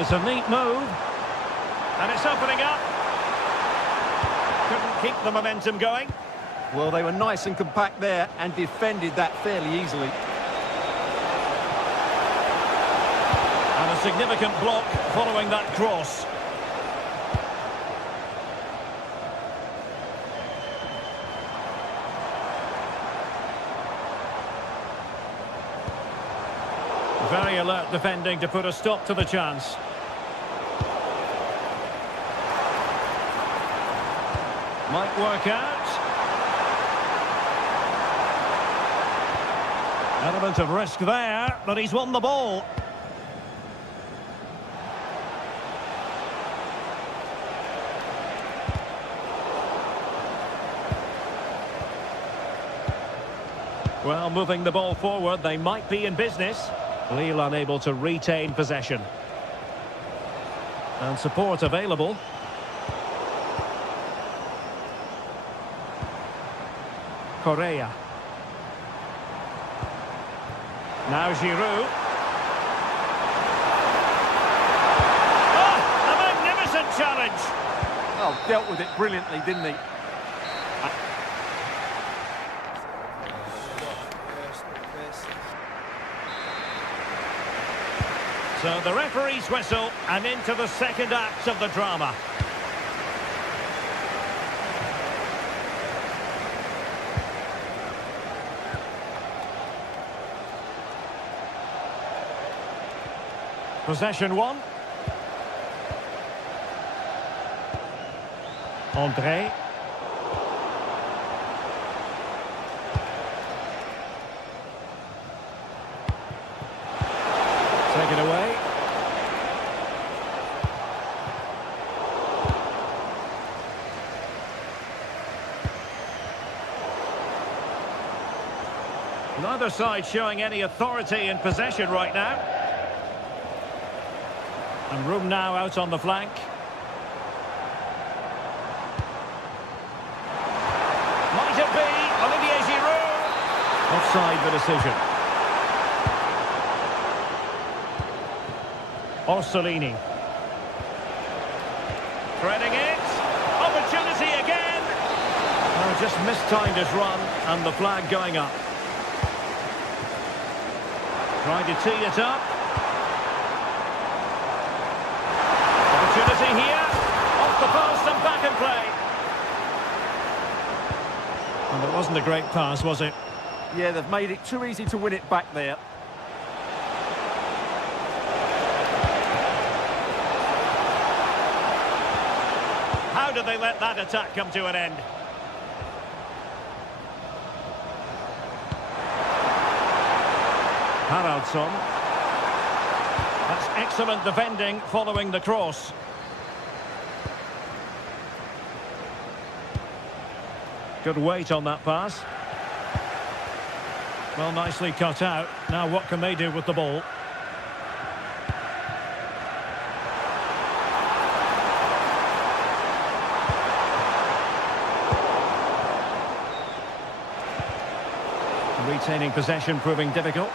It's a neat move. And it's opening up. Couldn't keep the momentum going. Well, they were nice and compact there and defended that fairly easily. And a significant block following that cross. Very alert defending to put a stop to the chance. Might work out. Element of risk there, but he's won the ball. Well, moving the ball forward, they might be in business. Lille unable to retain possession. And support available. Correa. Now Giroud. Oh, a magnificent challenge. Oh, dealt with it brilliantly, didn't he? So the referee's whistle and into the second act of the drama. Possession one. André. Take it away. Neither side showing any authority in possession right now. And room now out on the flank. Might it be Olivier Giroud? Offside the decision. Orsolini. Threading it. Opportunity again. Oh, just mistimed his run and the flag going up. Trying to tee it up. Opportunity here. Off the post and back in play. And it wasn't a great pass, was it? Yeah, they've made it too easy to win it back there. How did they let that attack come to an end? Haraldsson. That's excellent defending following the cross. Good weight on that pass. Well, nicely cut out. Now what can they do with the ball? Retaining possession proving difficult.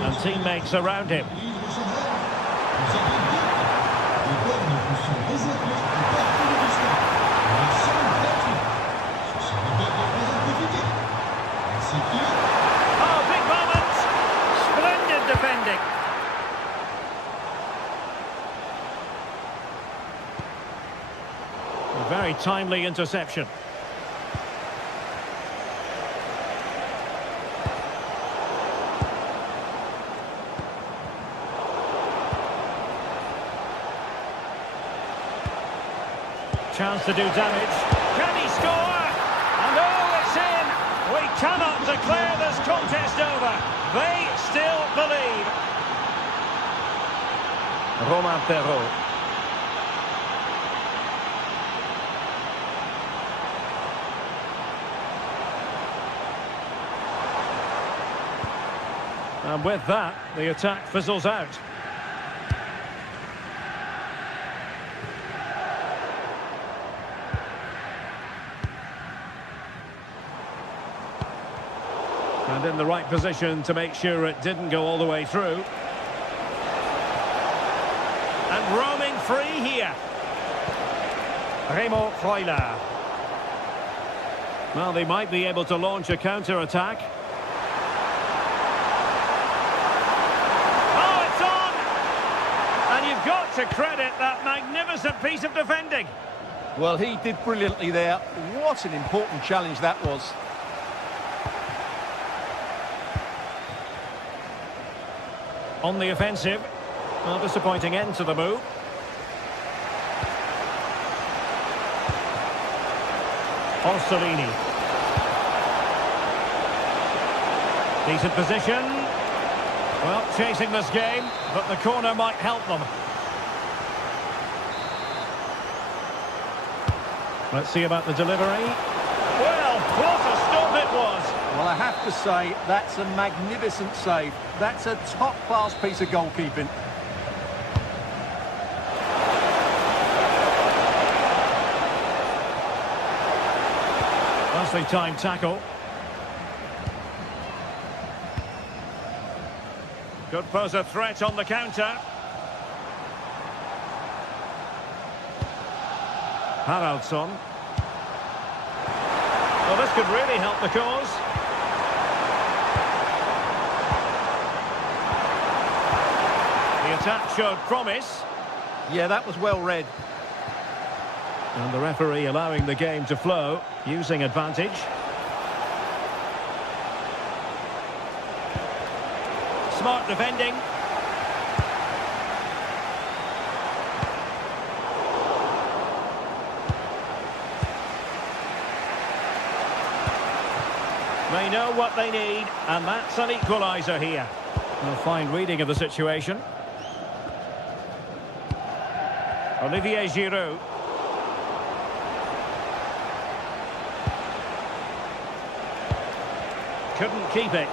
And teammates around him. Oh, big moment! Splendid defending. A very timely interception. Chance to do damage. Can he score? And oh, it's in! We cannot declare this contest over. They still believe. Romain Perrault. And with that, the attack fizzles out. And in the right position to make sure it didn't go all the way through. And roaming free here. Remo Freuler. Well, they might be able to launch a counter-attack. Oh, it's on! And you've got to credit that magnificent piece of defending. Well, he did brilliantly there. What an important challenge that was. On the offensive. Well, disappointing end to the move. Orsolini. Decent position. Well, chasing this game, but the corner might help them. Let's see about the delivery. Well, what a stop it was. Well, I have to say, that's a magnificent save. That's a top-class piece of goalkeeping. Nicely timed tackle. Could pose a threat on the counter. Haraldsson. Well, this could really help the cause. The attack showed promise. Yeah, that was well read. And the referee allowing the game to flow, using advantage. Smart defending. They know what they need, and that's an equaliser here. A fine reading of the situation. Olivier Giroud. Couldn't keep it.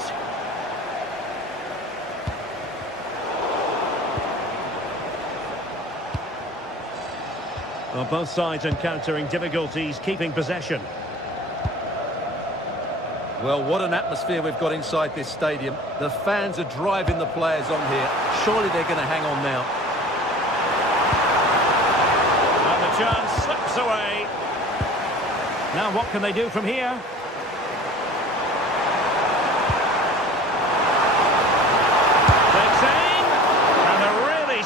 Well, both sides encountering difficulties keeping possession. Well, what an atmosphere we've got inside this stadium. The fans are driving the players on here. Surely they're going to hang on now. And the chance slips away. Now what can they do from here?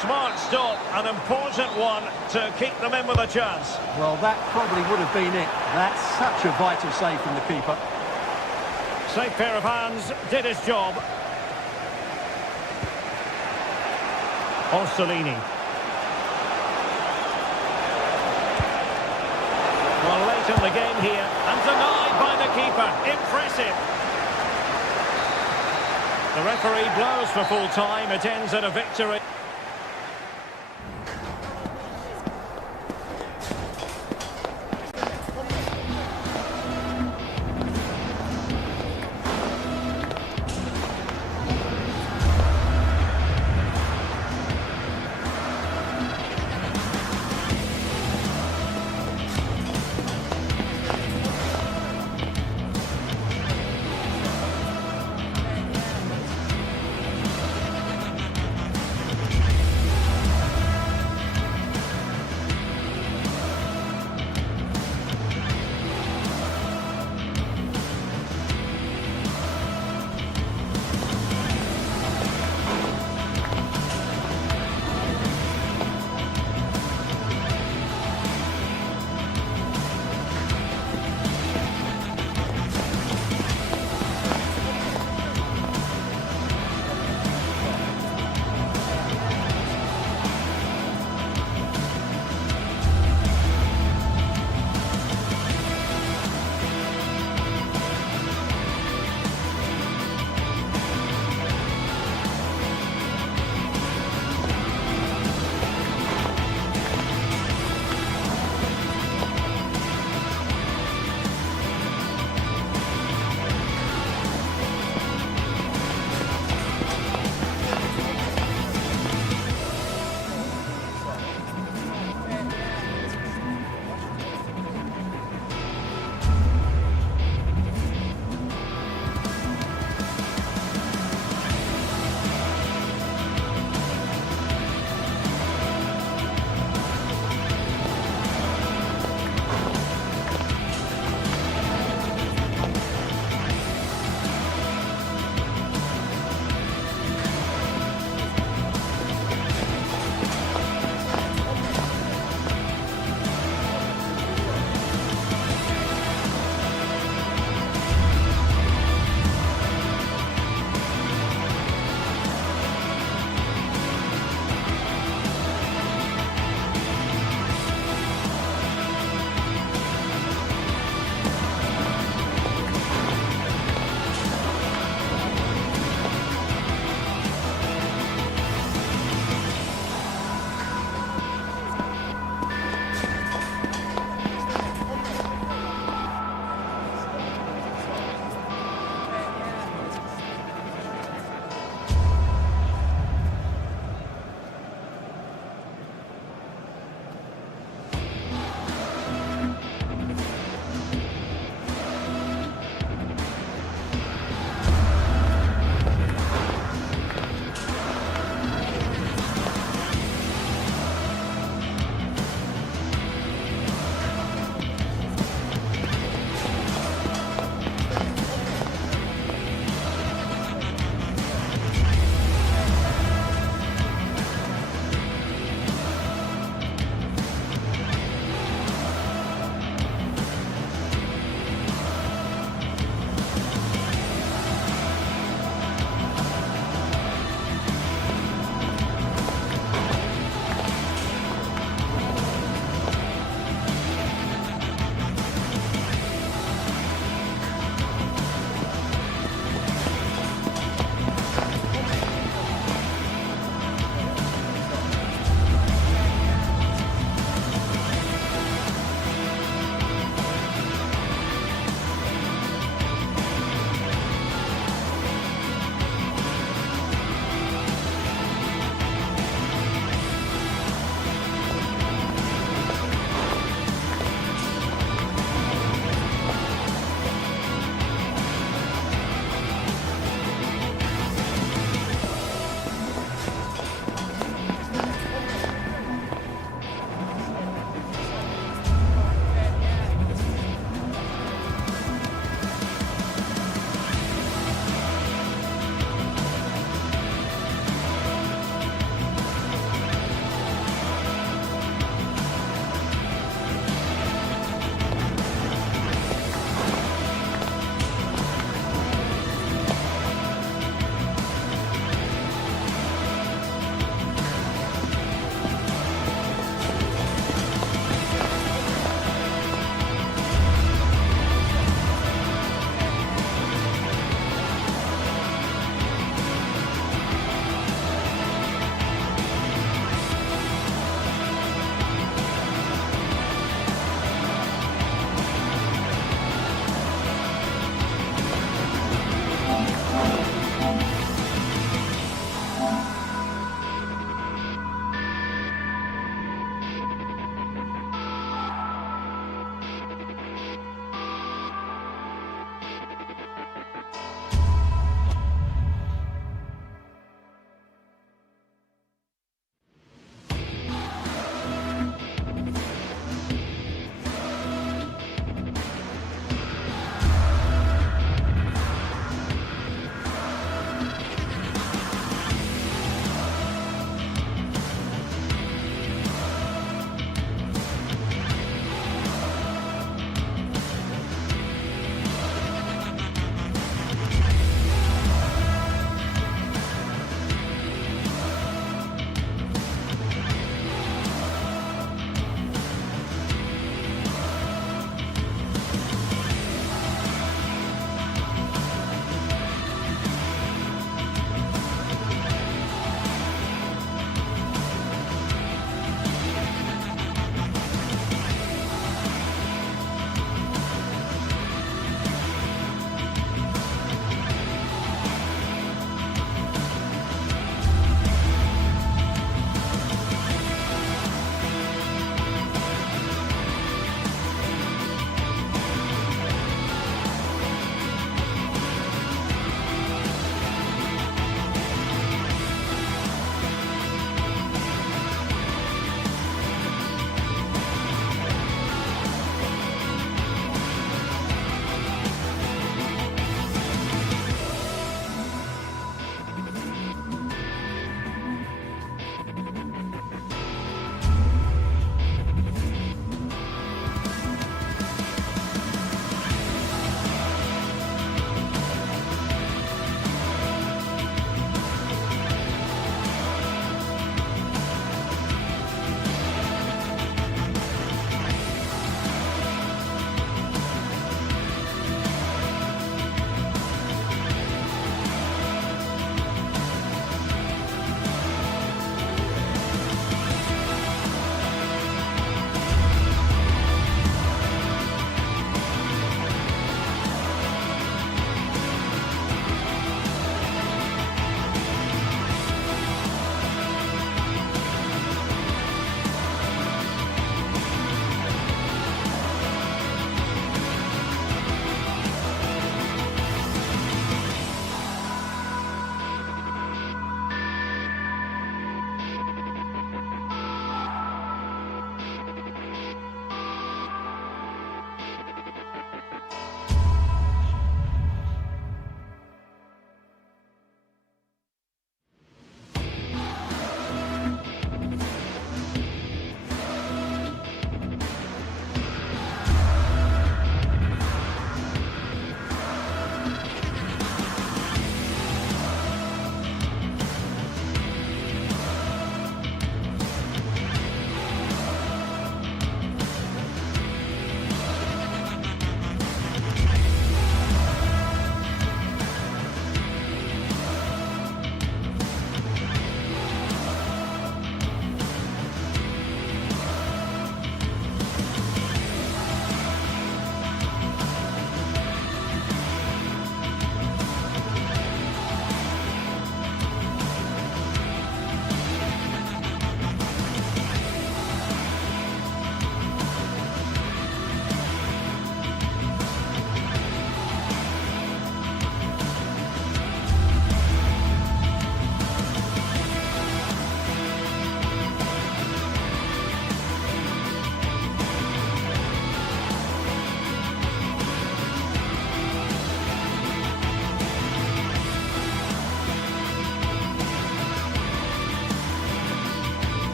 Smart stop, an important one to keep them in with a chance. Well, that probably would have been it. That's such a vital save from the keeper. Safe pair of hands, did his job. Orsolini. Well, late in the game here, and denied by the keeper. Impressive. The referee blows for full time. It ends at a victory.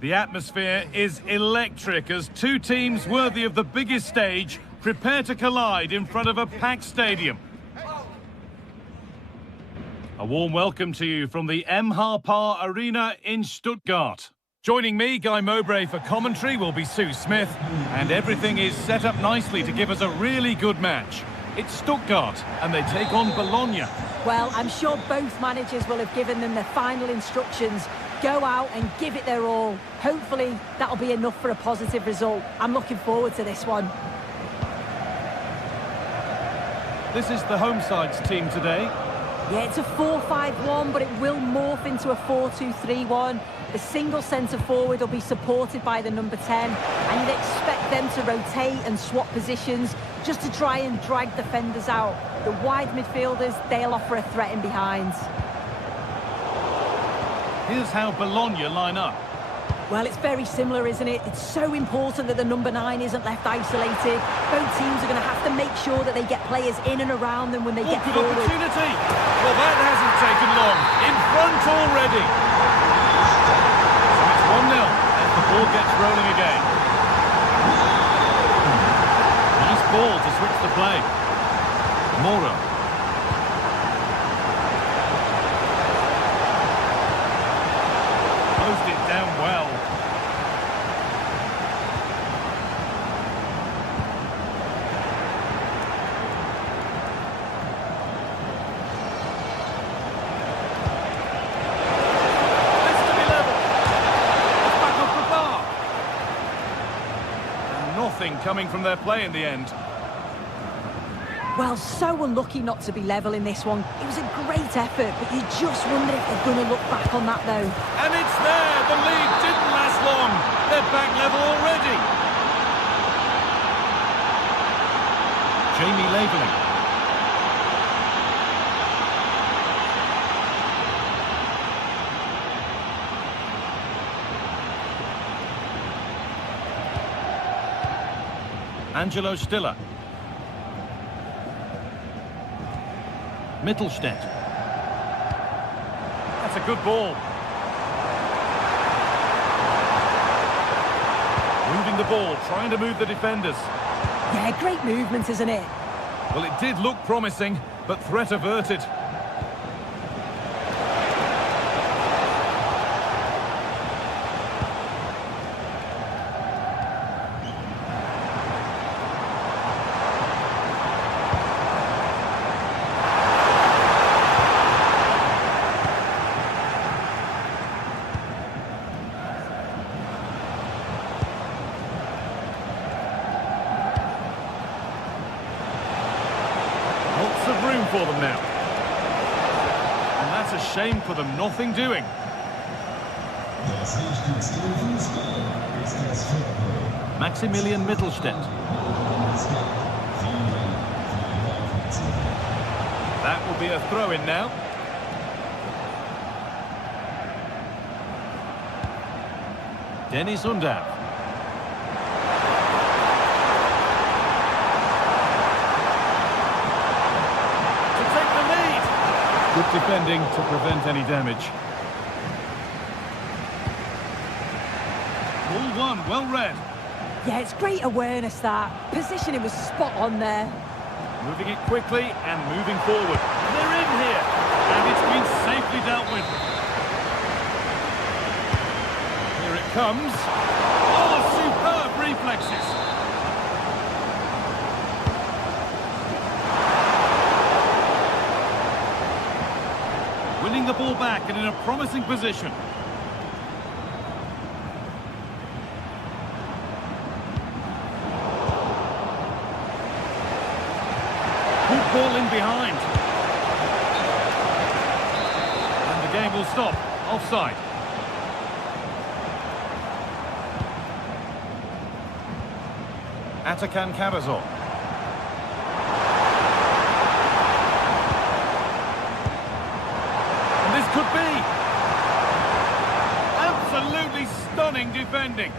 The atmosphere is electric as two teams worthy of the biggest stage prepare to collide in front of a packed stadium. A warm welcome to you from the MHP Arena in Stuttgart. Joining me, Guy Mowbray, for commentary will be Sue Smith, and everything is set up nicely to give us a really good match. It's Stuttgart, and they take on Bologna. Well, I'm sure both managers will have given them their final instructions. Go out and give it their all. Hopefully, that'll be enough for a positive result. I'm looking forward to this one. This is the home side's team today. Yeah, it's a 4-5-1, but it will morph into a 4-2-3-1. The single centre-forward will be supported by the number 10, and you'd expect them to rotate and swap positions just to try and drag defenders out. The wide midfielders, they'll offer a threat in behind. Here's how Bologna line up. Well, it's very similar, isn't it? It's so important that the number 9 isn't left isolated. Both teams are going to have to make sure that they get players in and around them when they get good forward. Opportunity! Well, that hasn't taken long. In front already. So it's 1-0 as the ball gets rolling again. Nice ball to switch the play. Moro. Closed it down well. Coming from their play in the end. Well, so unlucky not to be level in this one. It was a great effort, but you just wonder if they're going to look back on that, though. And it's there! The lead didn't last long. They're back level already. Jamie labelling. Angelo Stiller. Mittelstädt. That's a good ball. Moving the ball, trying to move the defenders. Yeah, great movement, isn't it? Well, it did look promising, but threat averted. Lots of room for them now. And that's a shame for them, nothing doing. Maximilian Mittelstädt. That will be a throw-in now. Dennis Undav. Good defending to prevent any damage. Ball one, well read. Yeah, it's great awareness, that. Positioning was spot on there. Moving it quickly and moving forward. They're in here, and it's been safely dealt with. Here it comes. Oh, superb reflexes. Winning the ball back and in a promising position. Good ball in behind. And the game will stop. Offside. Atakan Cabazon. Could be. Absolutely stunning defending.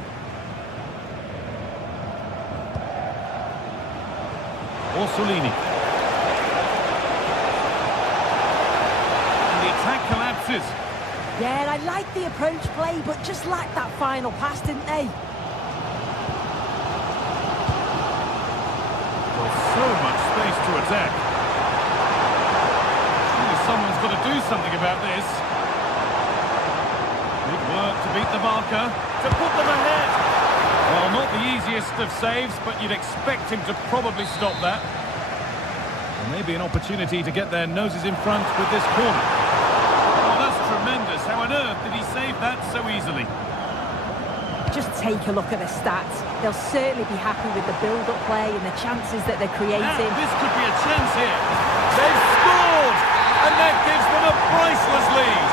Orsolini. And the attack collapses. Yeah, Yeah, and I like the approach play, but just lacked that final pass, didn't they? Well, so much space to attack. Surely someone's got to do something about this. Good work to beat the marker, to put them ahead. Well, not the easiest of saves, but you'd expect him to probably stop that. Well, maybe an opportunity to get their noses in front with this corner. Oh, that's tremendous. How on earth did he save that so easily? Just take a look at the stats. They'll certainly be happy with the build-up play and the chances that they're creating. And this could be a chance here. They've scored! And that gives them a priceless lead.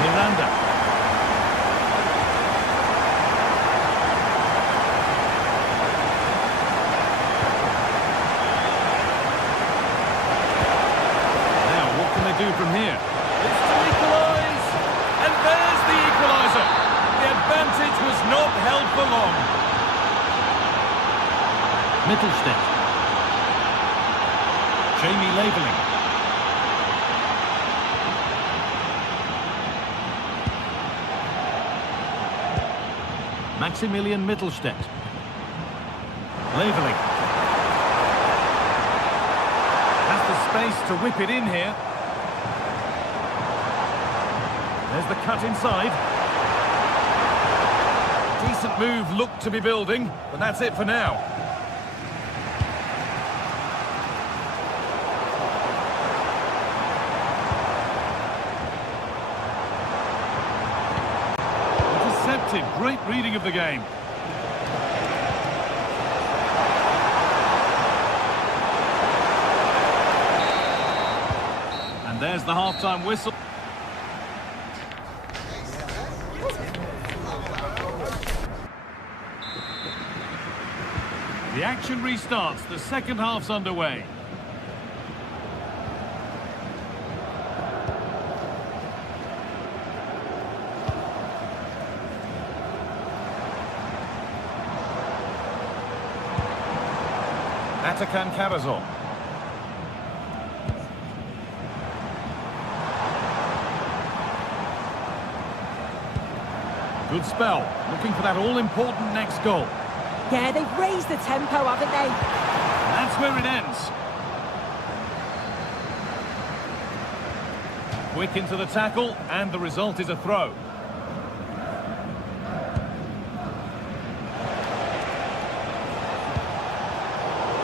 Miranda. Now, what can they do from here? It's to equalise! And there's the equaliser! The advantage was not held for long. Mittelstedt. Jamie Labeling. Maximilian Mittelstedt. Labeling. Has the space to whip it in here. There's the cut inside. Decent move looked to be building, but that's it for now. Intercepted. Great reading of the game. And there's the half-time whistle. The action restarts. The second half's underway. Atakan Karazor. Good spell. Looking for that all-important next goal. Yeah, they've raised the tempo, haven't they? And that's where it ends. Quick into the tackle, and the result is a throw.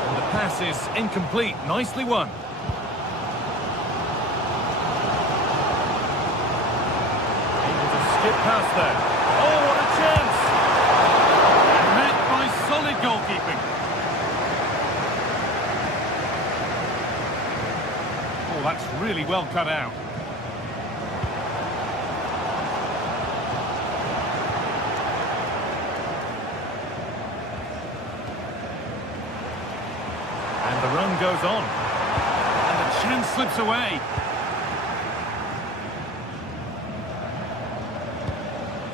And the pass is incomplete. Nicely won. Able to skip past there. Oh, what a chance! Met by solid goalkeeping. Oh, that's really well cut out. And the run goes on. And the chance slips away.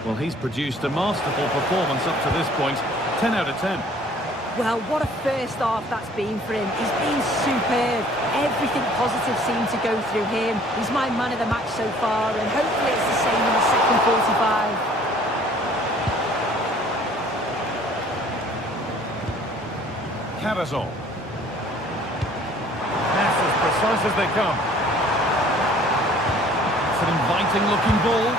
Well, he's produced a masterful performance up to this point. 10 out of 10. Well, what a first half that's been for him. He's been superb. Everything positive seemed to go through him. He's my man of the match so far, and hopefully it's the same in the second 45. Karazor. Pass as precise as they come. It's an inviting looking ball.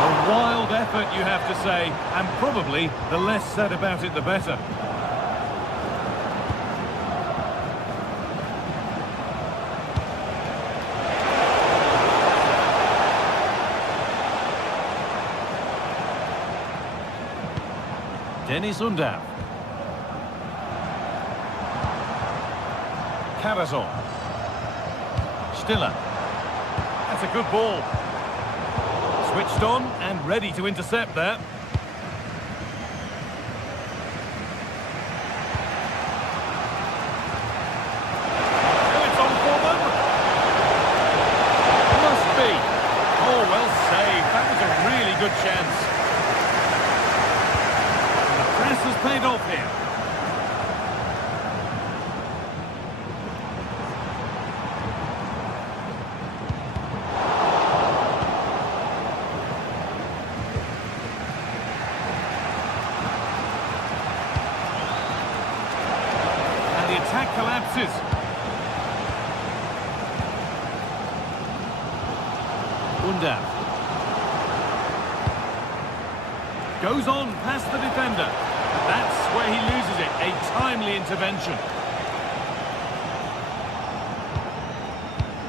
A wild effort, you have to say, and probably the less said about it, the better. Dennis Undav. Karazor. Stiller. That's a good ball. Switched on and ready to intercept there. Oh, it's on for them. Must be. Oh, well saved. That was a really good chance. And the press has paid off here. attack collapses. Undav. Goes on past the defender. That's where he loses it. A timely intervention.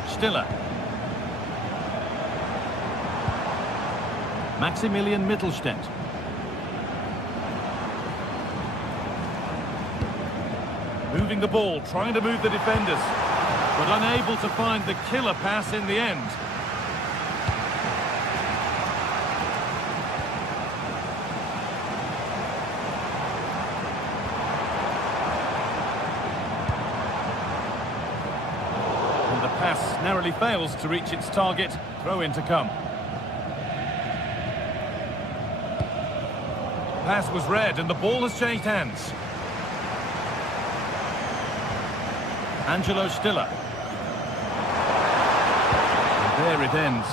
Stiller. Maximilian Mittelstädt. Moving the ball, trying to move the defenders, but unable to find the killer pass in the end. And the pass narrowly fails to reach its target. Throw in to come. Pass was read and the ball has changed hands. Angelo Stiller. And there it ends.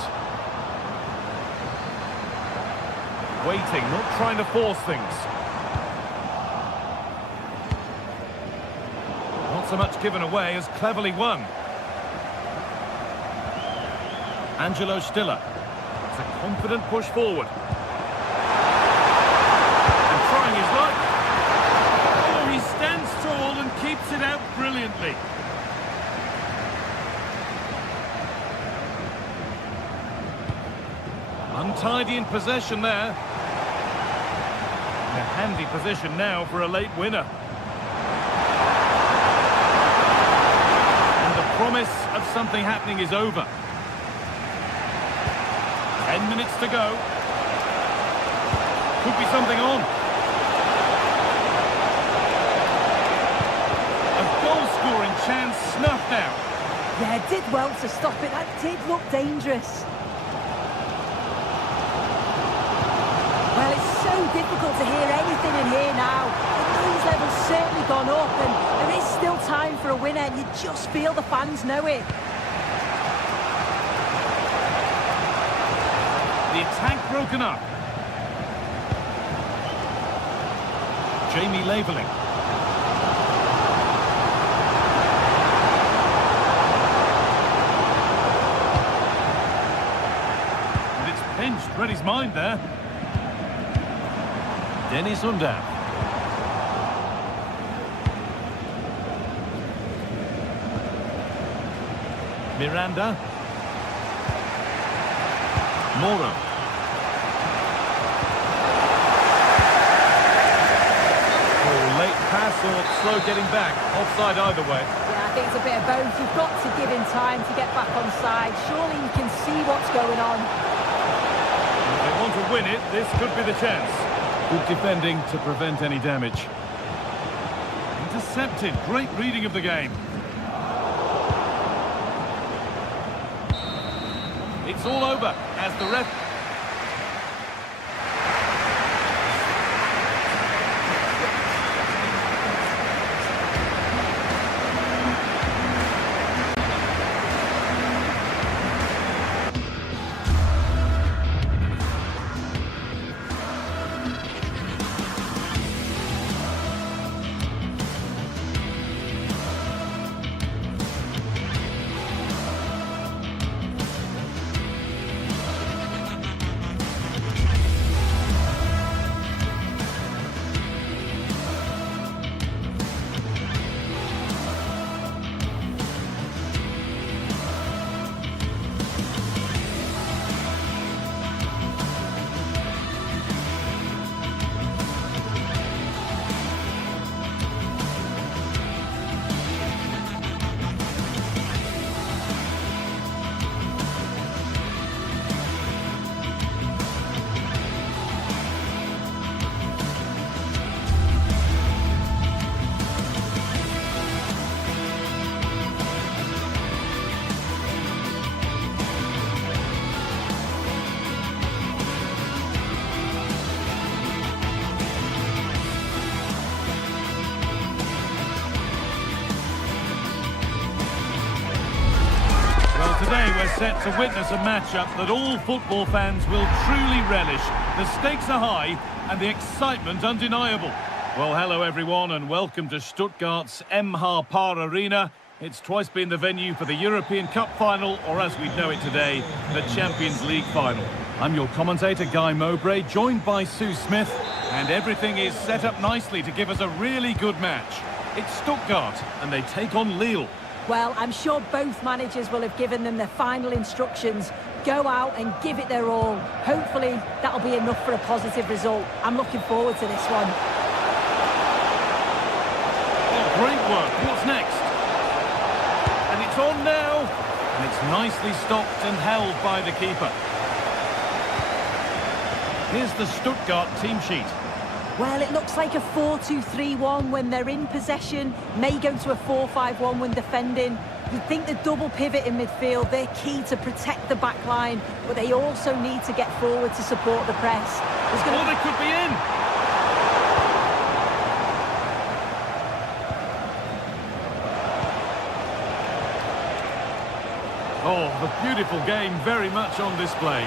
Waiting, not trying to force things. Not so much given away as cleverly won. Angelo Stiller. It's a confident push forward. And trying his luck. Oh, he stands tall and keeps it out brilliantly. Untidy in possession there. A handy position now for a late winner. And the promise of something happening is over. 10 minutes to go. Could be something on. A goal-scoring chance snuffed out. Yeah, did well to stop it. That did look dangerous. Well, it's so difficult to hear anything in here now. The noise level's certainly gone up, and there is still time for a winner, and you just feel the fans know it. The attack broken up. Jamie Laveling. And it's pinched, read his mind there. Dennis Undav. Miranda. Moro. Oh, late pass or slow getting back. Offside either way. Yeah, I think it's a bit of both. You've got to give him time to get back on side. Surely you can see what's going on. If they want to win it, this could be the chance. Good defending to prevent any damage. Intercepted. Great reading of the game. It's all over as the ref... Today we're set to witness a matchup that all football fans will truly relish. The stakes are high and the excitement undeniable. Well, hello everyone and welcome to Stuttgart's Par Arena. It's twice been the venue for the European Cup final, or as we know it today, the Champions League final. I'm your commentator, Guy Mowbray, joined by Sue Smith, and everything is set up nicely to give us a really good match. It's Stuttgart, and they take on Lille. Well, I'm sure both managers will have given them their final instructions. Go out and give it their all. Hopefully, that'll be enough for a positive result. I'm looking forward to this one. Great work. What's next? And it's on now. And it's nicely stopped and held by the keeper. Here's the Stuttgart team sheet. Well, it looks like a 4-2-3-1 when they're in possession. May go to a 4-5-1 when defending. You'd think the double pivot in midfield, they're key to protect the back line, but they also need to get forward to support the press. Oh, they could be in. Oh, the beautiful game very much on display.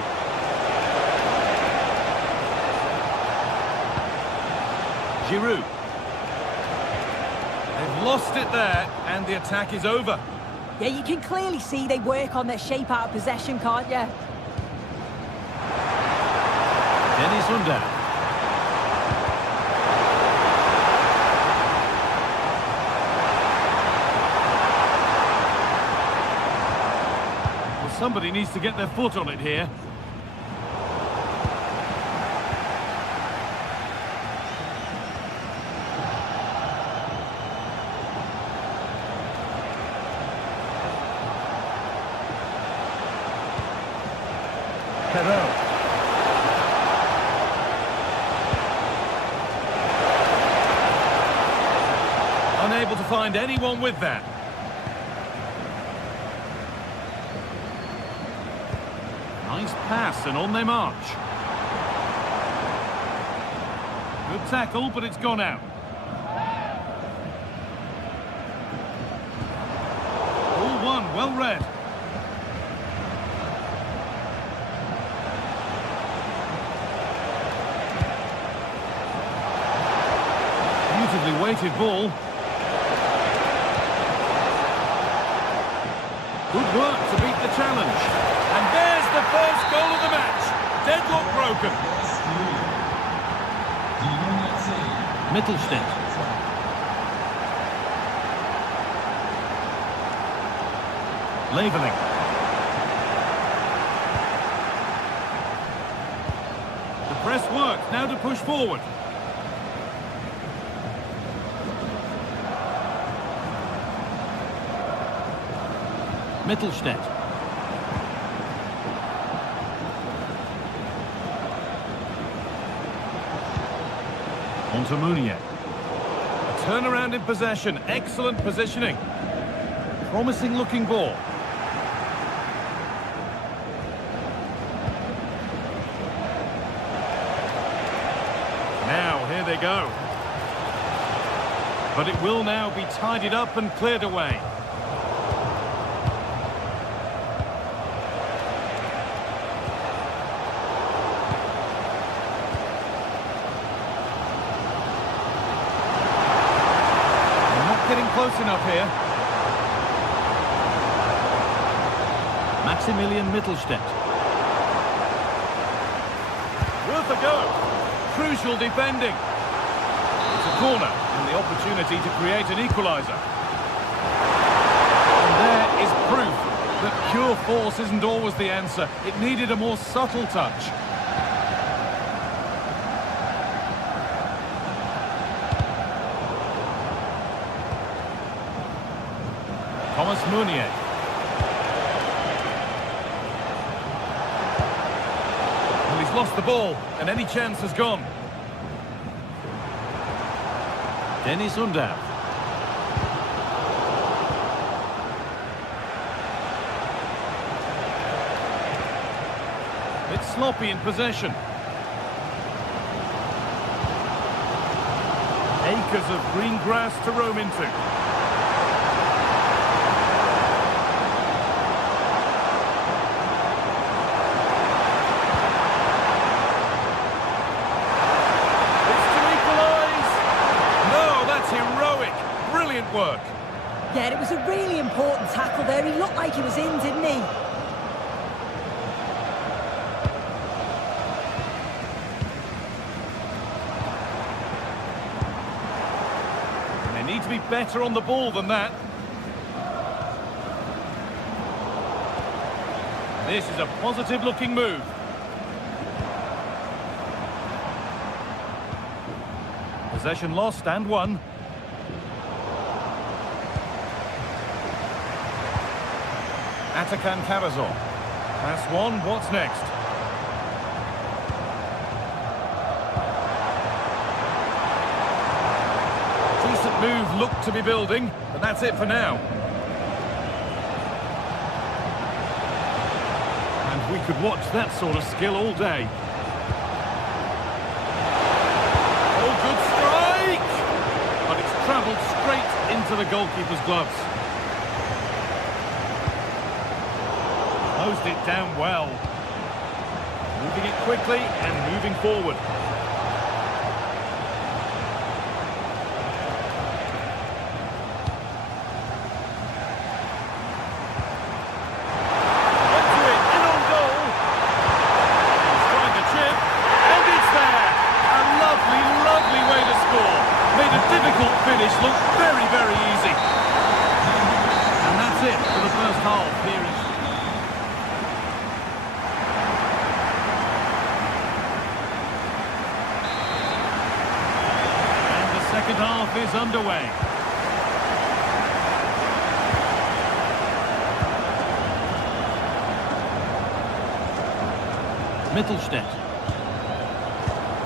Giroud. They've lost it there, and the attack is over. Yeah, you can clearly see they work on their shape out of possession, can't you? Dennis Under. Somebody needs to get their foot on it here. Hello. Unable to find anyone with that. Nice pass, and on they march. Good tackle, but it's gone out. All one, well read. Beautifully weighted ball. Good work to beat the challenge. And there's the first goal of the match. Deadlock broken. Mittelstädt. Leveling. The press works. Now to push forward. Mittelstädt. Onto Meunier. A turnaround in possession. Excellent positioning. Promising looking ball. Now, here they go. But it will now be tidied up and cleared away. Getting close enough here. Maximilian Mittelstädt. Worth a go. Crucial defending. It's a corner and the opportunity to create an equaliser. And there is proof that pure force isn't always the answer. It needed a more subtle touch. Thomas Meunier. Well, he's lost the ball, and any chance has gone. Dennis Under. Bit sloppy in possession. Acres of green grass to roam into. work. Yeah, it was a really important tackle there. He looked like he was in, didn't he? And they need to be better on the ball than that. This is a positive-looking move. Possession lost and won. Atakan Karazor. Pass one, what's next? Decent move looked to be building, but that's it for now. And we could watch that sort of skill all day. Oh, good strike! But it's travelled straight into the goalkeeper's gloves. Closed it down well. Moving it quickly and moving forward. Onto it, in on goal. Striker chip, and it's there. A lovely, lovely way to score. Made a difficult finish look very, very easy. And that's it for the first half here in second half is underway. Mittelstädt.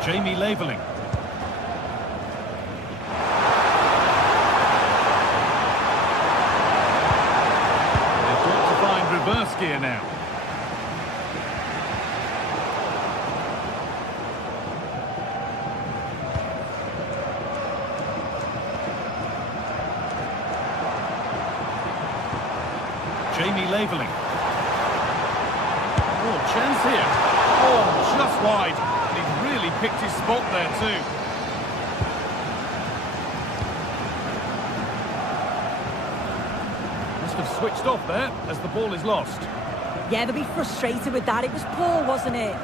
Jamie Laveling. They've got to find reverse gear now. Jamie Laveling. Oh, chance here. Oh, just wide. He really picked his spot there too. Must have switched off there as the ball is lost. Yeah, they'll be frustrated with that. It was poor, wasn't it?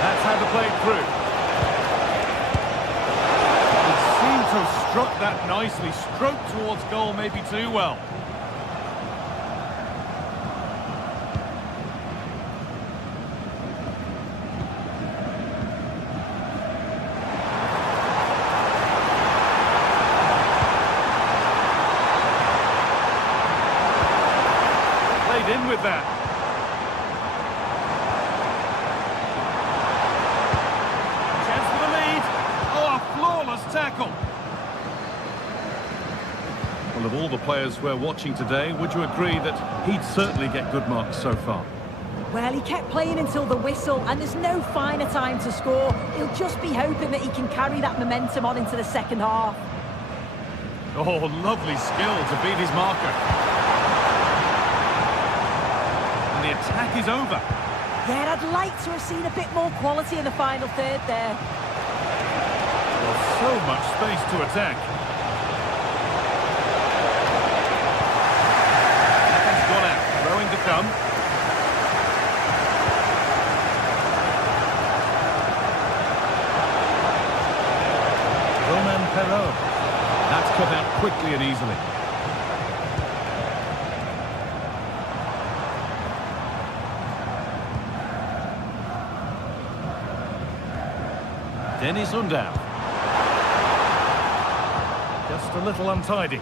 That's how they played through. To have struck that nicely, stroked towards goal maybe too well. Played in with that. Chance for the lead. Oh, a flawless tackle. Well, of all the players we're watching today, would you agree that he'd certainly get good marks so far? Well, he kept playing until the whistle, and there's no finer time to score. He'll just be hoping that he can carry that momentum on into the second half. Oh, lovely skill to beat his marker. And the attack is over. Yeah, I'd like to have seen a bit more quality in the final third there. Well, so much space to attack. Throwing to come. Roman Perrault. That's cut out quickly and easily. Dennis Undav. Just a little untidy.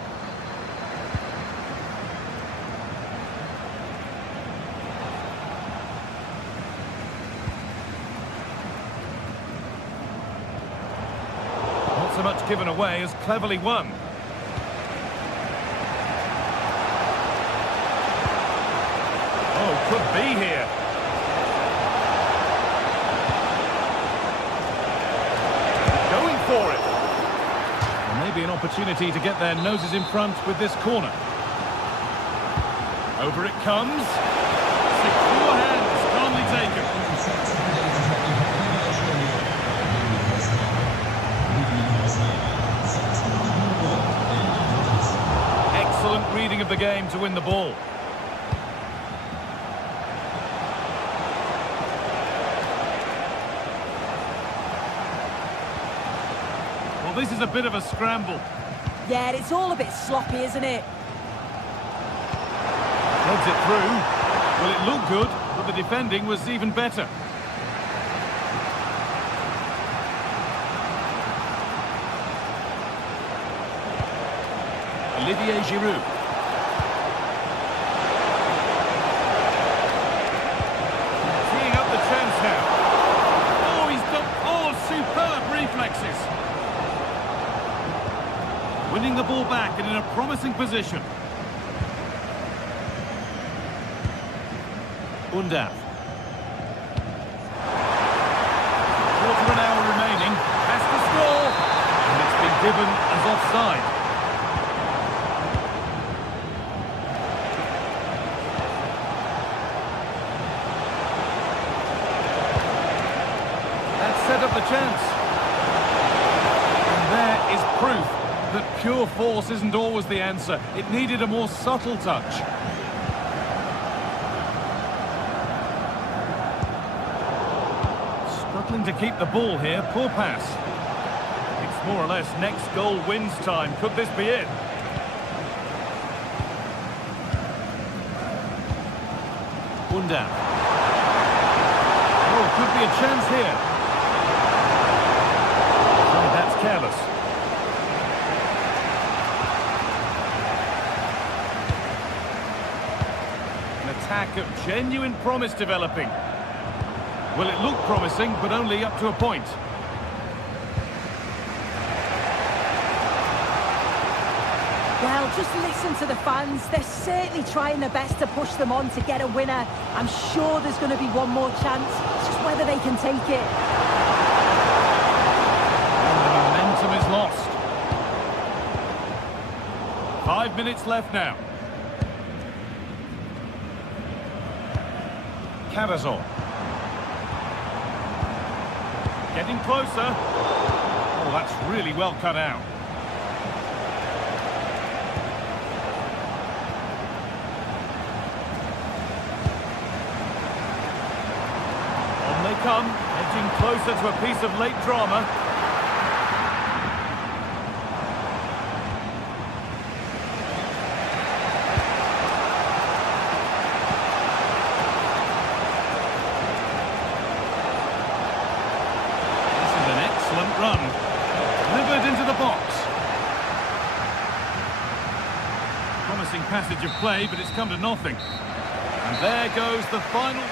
So much given away as cleverly won. Oh, could be here. Going for it. And maybe an opportunity to get their noses in front with this corner. Over it comes. Secure hands, calmly taken. of the game to win the ball. Well, this is a bit of a scramble. Yeah, it's all a bit sloppy, isn't it? Heads it through. Well, it looked good, but the defending was even better. Olivier Giroud. Teeing up the chance now. Oh, he's got... Oh, superb reflexes. Winning the ball back and in a promising position. Undaf. Quarter of an hour remaining. Has to score. And it's been given as offside. Set up the chance. And there is proof that pure force isn't always the answer. It needed a more subtle touch. Struggling to keep the ball here. Poor pass. It's more or less next goal wins time. Could this be it? Undaf. Oh, could be a chance here. That's careless. An attack of genuine promise developing. Well, it looked promising, but only up to a point. Well, just listen to the fans. They're certainly trying their best to push them on to get a winner. I'm sure there's going to be one more chance. It's just whether they can take it. Is lost. 5 minutes left now. Cavazor. Getting closer. Oh, that's really well cut out. On they come, edging closer to a piece of late drama. Run. Delivered into the box. Promising passage of play, but it's come to nothing. And there goes the final...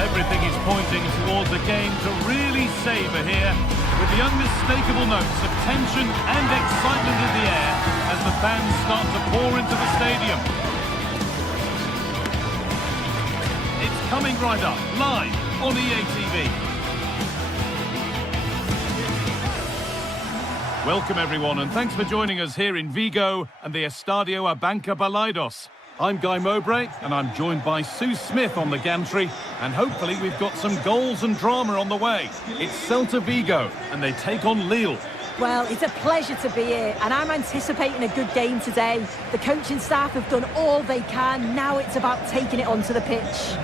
Everything is pointing towards a game to really savour here, with the unmistakable notes of tension and excitement in the air as the fans start to pour into the stadium. It's coming right up, live on EA TV. Welcome everyone, and thanks for joining us here in Vigo and the Estadio Abanca Balaidos. I'm Guy Mowbray, and I'm joined by Sue Smith on the gantry, and hopefully we've got some goals and drama on the way. It's Celta Vigo, and they take on Lille. Well, it's a pleasure to be here, and I'm anticipating a good game today. The coaching staff have done all they can. Now it's about taking it onto the pitch.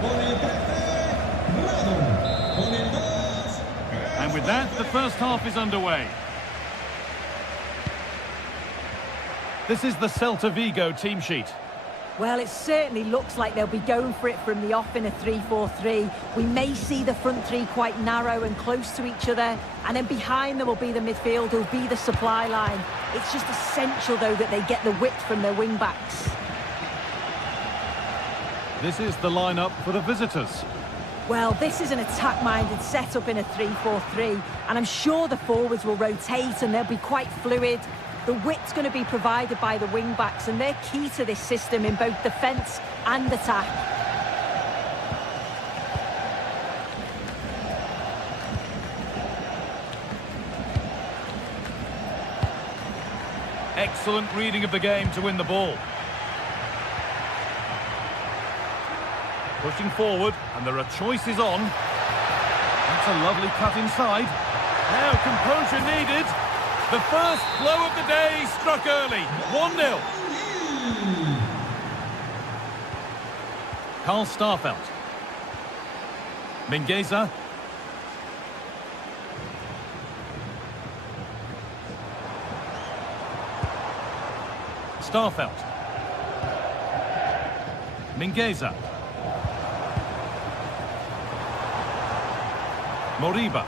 con el 13, Rado. Con el 2, And with that, the first half is underway. This is the Celta Vigo team sheet. Well, it certainly looks like they'll be going for it from the off in a 3-4-3. We may see the front three quite narrow and close to each other, and then behind them will be the midfield, who'll be the supply line. It's just essential, though, that they get the width from their wing-backs. This is the lineup for the visitors. Well, this is an attack-minded setup in a 3-4-3, and I'm sure the forwards will rotate and they'll be quite fluid. The width's going to be provided by the wing-backs, and they're key to this system in both defence and attack. Excellent reading of the game to win the ball. Pushing forward, and there are choices on. That's a lovely cut inside. Now composure needed. The first blow of the day struck early. 1-0. Carl Starfelt. Mingueza. Starfelt. Mingueza. Moriba.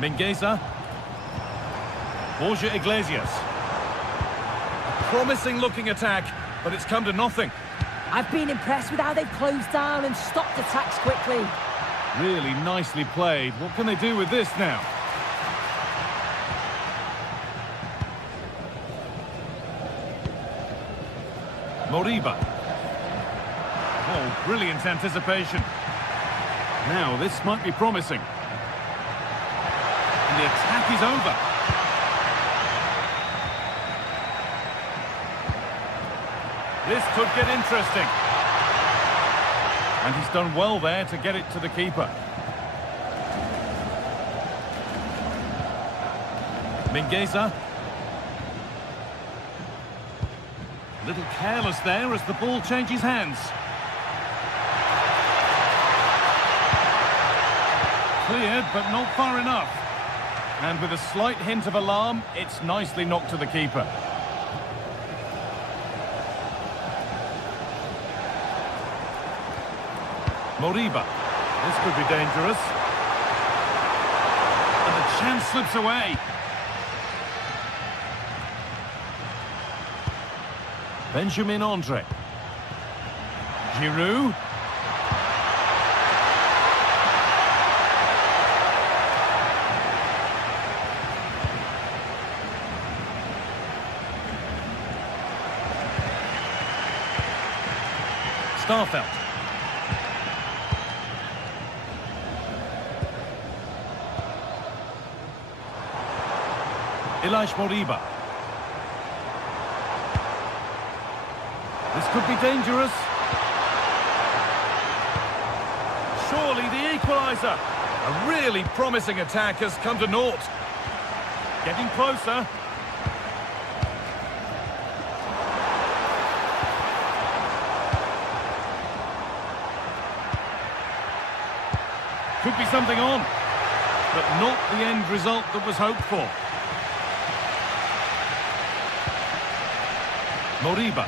Mingueza. Borja Iglesias. A promising looking attack, but it's come to nothing. I've been impressed with how they've closed down and stopped attacks quickly. Really nicely played. What can they do with this now? Moriba. Oh, brilliant anticipation. Now, this might be promising. And the attack is over. This could get interesting. And he's done well there to get it to the keeper. Mingueza. A little careless there as the ball changes hands. Cleared, but not far enough. And with a slight hint of alarm, it's nicely knocked to the keeper. Moriba. This could be dangerous. And the chance slips away. Benjamin Andre. Giroud. Starfelt. Ilaix Moriba. This could be dangerous. Surely the equaliser. A really promising attack has come to naught. Getting closer. Could be something on, but not the end result that was hoped for. Moriba.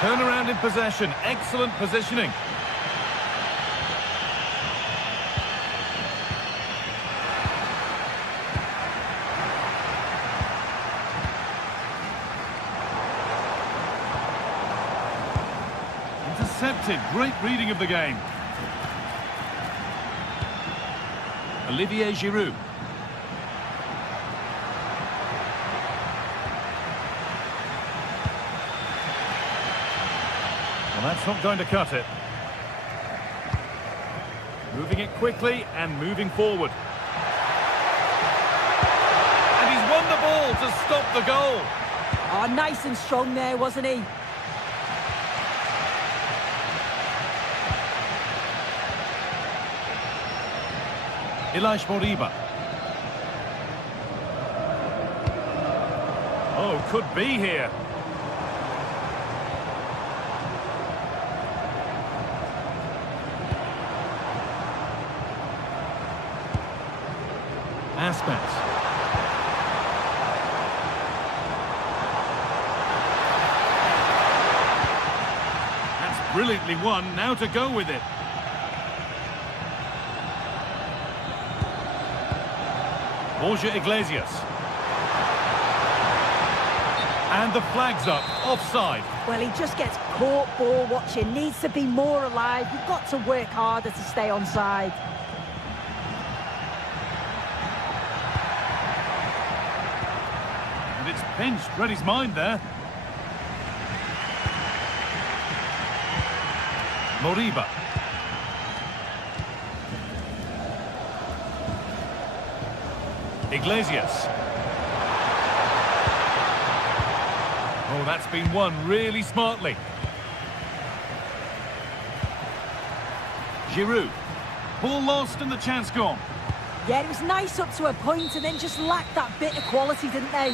Turnaround in possession, excellent positioning. Intercepted, great reading of the game. Olivier Giroud. Well, that's not going to cut it. Moving it quickly and moving forward. And he's won the ball to stop the goal. Oh, nice and strong there, wasn't he? Moriba. Oh, could be here. Aspas. That's brilliantly won. Now to go with it. Borja Iglesias. And the flag's up. Offside. Well, he just gets caught ball watching. Needs to be more alive. You've got to work harder to stay onside. And it's pinched. Read his mind there. Moriba. Iglesias. Oh, that's been won really smartly. Giroud. Ball lost and the chance gone. Yeah, it was nice up to a point and then just lacked that bit of quality, didn't they?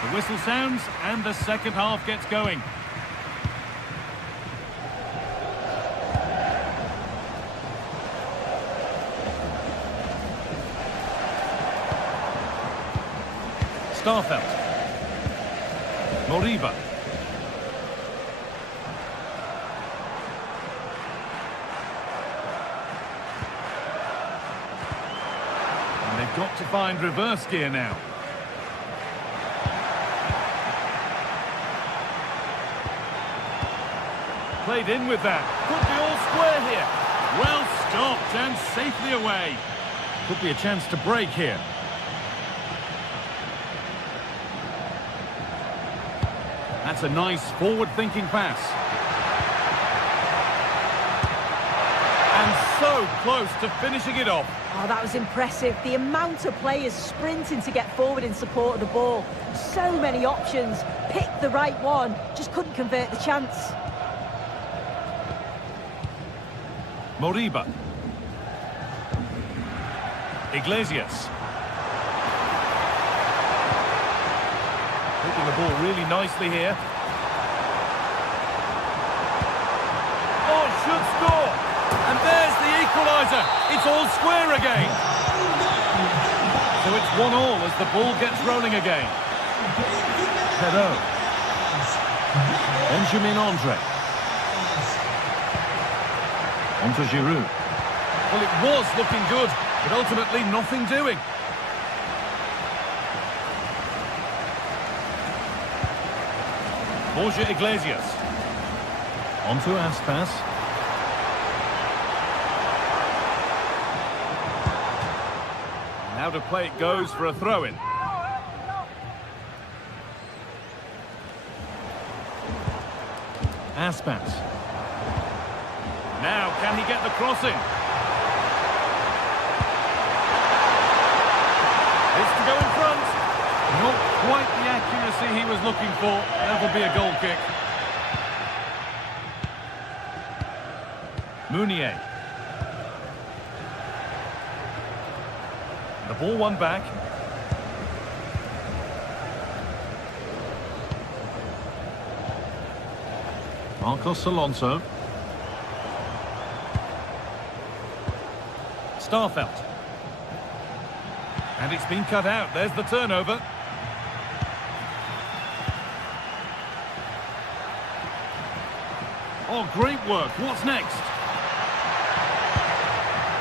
The whistle sounds and the second half gets going. Starfelt. Moriba. And they've got to find reverse gear now. Played in with that. Could be all square here. Well stopped and safely away. Could be a chance to break here. That's a nice forward-thinking pass. And so close to finishing it off. Oh, that was impressive. The amount of players sprinting to get forward in support of the ball. So many options. Picked the right one. Just couldn't convert the chance. Moriba. Iglesias. Taking the ball really nicely here. Oh, should score! And there's the equaliser. It's all square again. So it's 1-1 as the ball gets rolling again. Perrault. Benjamin Andre. On to Giroud. Well, it was looking good, but ultimately nothing doing. Borja Iglesias. On to Aspas. Now to play it goes for a throw-in. Aspas. Now, can he get the crossing? It's to go in front. Not quite the accuracy he was looking for. That'll be a goal kick. Meunier. The ball won back. Marcos Alonso. Starfelt. And it's been cut out. There's the turnover. Oh, great work. What's next?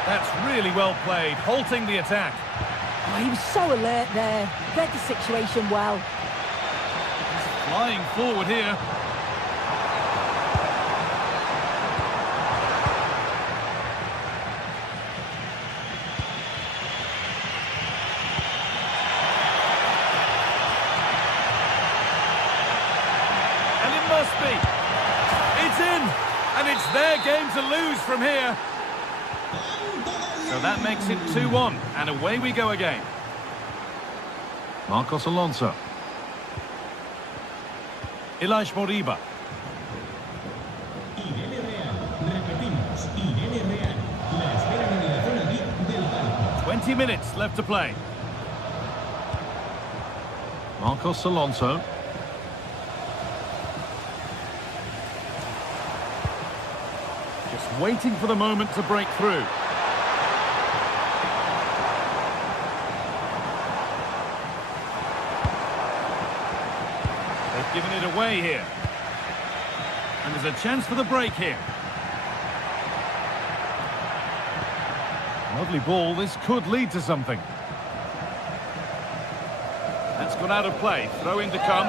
That's really well played, halting the attack. Oh, he was so alert there. Read the situation well. He's flying forward here. And it must be. It's in. And it's their game to lose from here. So that makes it 2-1, and away we go again. Marcos Alonso. Moriba. Irene Real. Repetimos, Irene Real. La esperan en la zona VIP del palco. 20 minutes left to play. Marcos Alonso. Just waiting for the moment to break through. They've given it away here. And there's a chance for the break here. Lovely ball. This could lead to something. That's gone out of play. Throw in to come.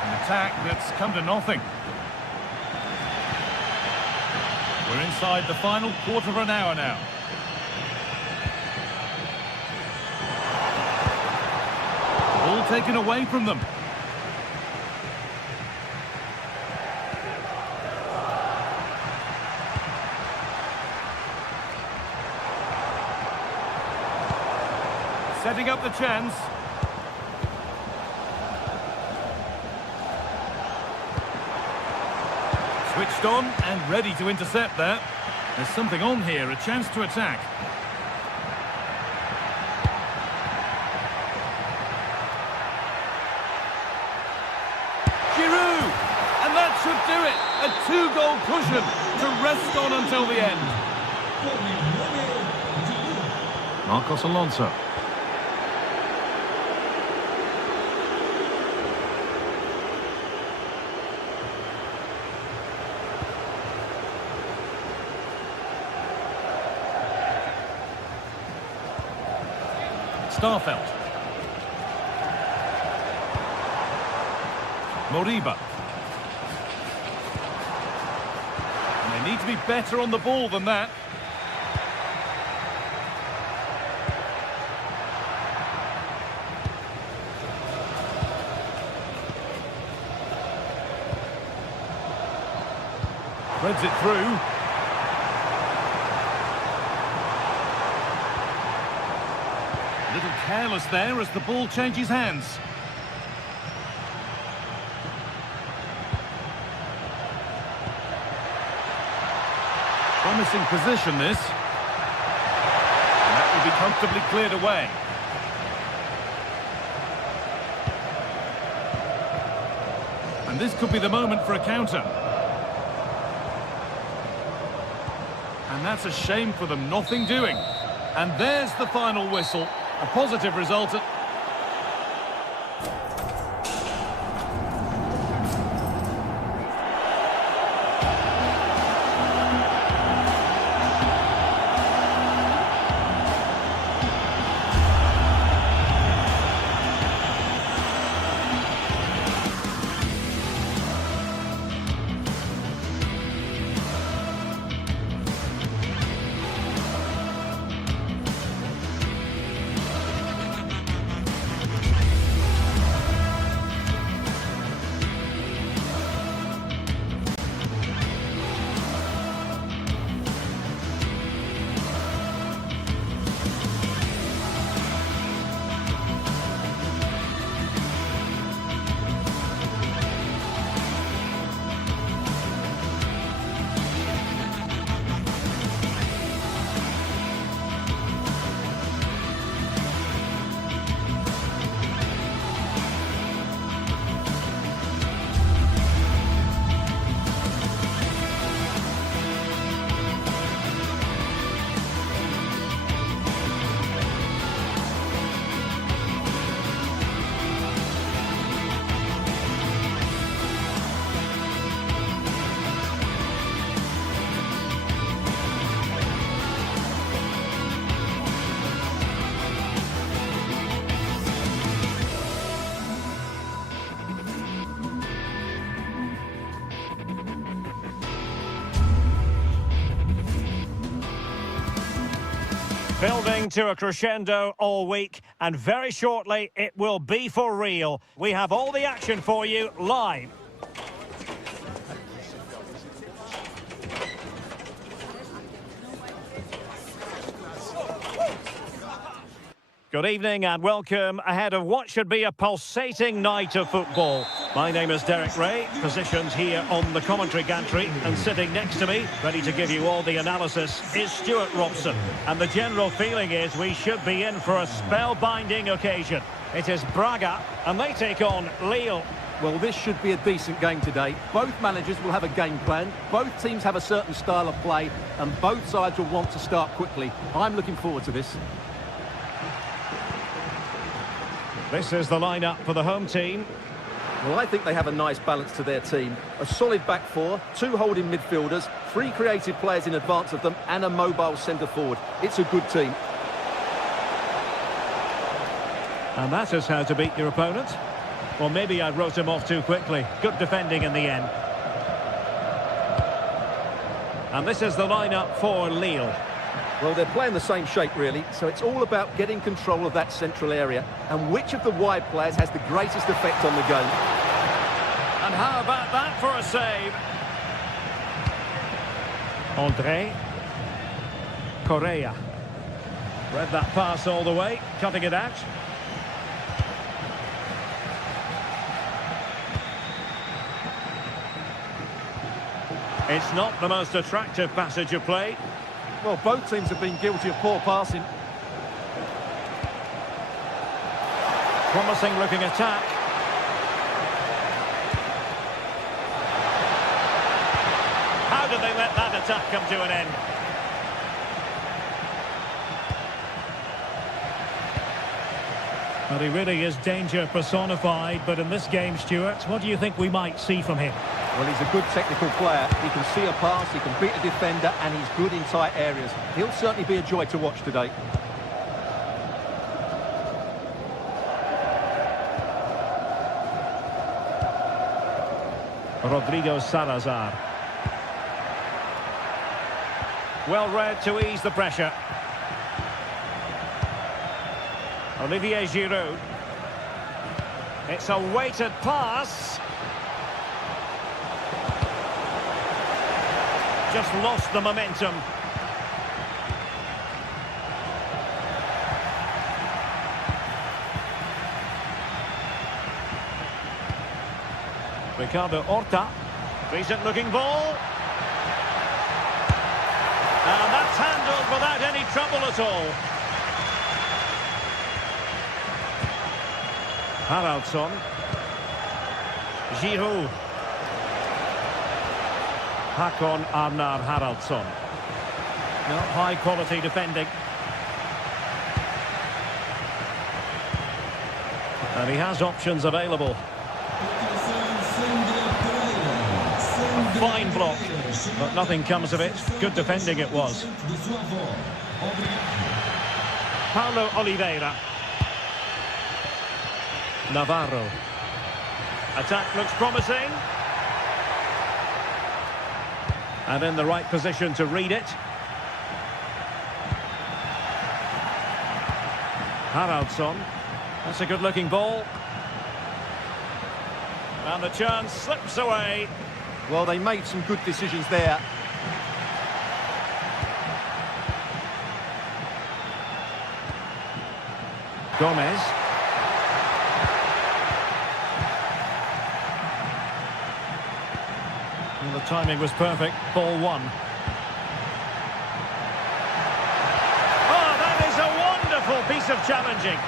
An attack that's come to nothing. We're inside the final quarter of an hour now. Ball taken away from them. Setting up the chance. Switched on and ready to intercept there. There's something on here, a chance to attack. Giroud! And that should do it. A 2-goal cushion to rest on until the end. Marcos Alonso. Starfelt. Moriba. And they need to be better on the ball than that. Threads it through. A little careless there as the ball changes hands. Promising position, this. And that will be comfortably cleared away. And this could be the moment for a counter. And that's a shame for them, nothing doing. And there's the final whistle. A positive result. Building to a crescendo all week, and very shortly it will be for real. We have all the action for you live. Good evening and welcome ahead of what should be a pulsating night of football. My name is Derek Ray, positioned here on the commentary gantry, and sitting next to me, ready to give you all the analysis, is Stuart Robson. And the general feeling is we should be in for a spellbinding occasion. It is Braga, and they take on Lille. Well, this should be a decent game today. Both managers will have a game plan. Both teams have a certain style of play, and both sides will want to start quickly. I'm looking forward to this. This is the lineup for the home team. Well, I think they have a nice balance to their team. A solid back four, two holding midfielders, three creative players in advance of them, and a mobile centre-forward. It's a good team. And that is how to beat your opponent. Well, maybe I wrote him off too quickly. Good defending in the end. And this is the lineup for Lille. Well, they're playing the same shape, really, so it's all about getting control of that central area and which of the wide players has the greatest effect on the game. And how about that for a save? André. Correa. Read that pass all the way, cutting it out. It's not the most attractive passage of play. Well, both teams have been guilty of poor passing. Promising looking attack. How did they let that attack come to an end? Well, he really is danger personified, but in this game, Stuart, what do you think we might see from him? Well, he's a good technical player. He can see a pass, he can beat a defender, and he's good in tight areas. He'll certainly be a joy to watch today. Rodrigo Salazar. Well read to ease the pressure. Olivier Giroud. It's a weighted pass. Just lost the momentum. Ricardo Horta. Decent looking ball. And that's handled without any trouble at all. Haraldsson. Giroud. Hakon Arnar Haraldsson. No, high quality defending. And he has options available. A fine block, but nothing comes of it. Good defending it was. Paulo Oliveira. Navarro. Attack looks promising. And in the right position to read it. Haraldsson. That's a good-looking ball. And the chance slips away. Well, they made some good decisions there. Gomez. And the timing was perfect. Ball one. Oh, that is a wonderful piece of challenging.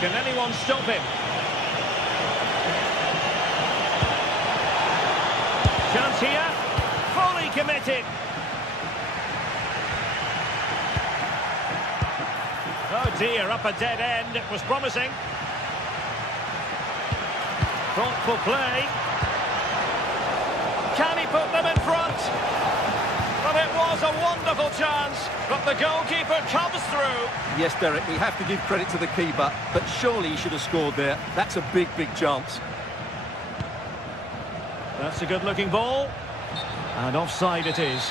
Can anyone stop him? Chance here. Fully committed. Oh dear, up a dead end. It was promising. Thoughtful play. Can he put them in front? But it was a wonderful chance. But the goalkeeper comes through. Yes, Derek, we have to give credit to the keeper, but surely he should have scored there. That's a big, big chance. That's a good-looking ball. And offside it is.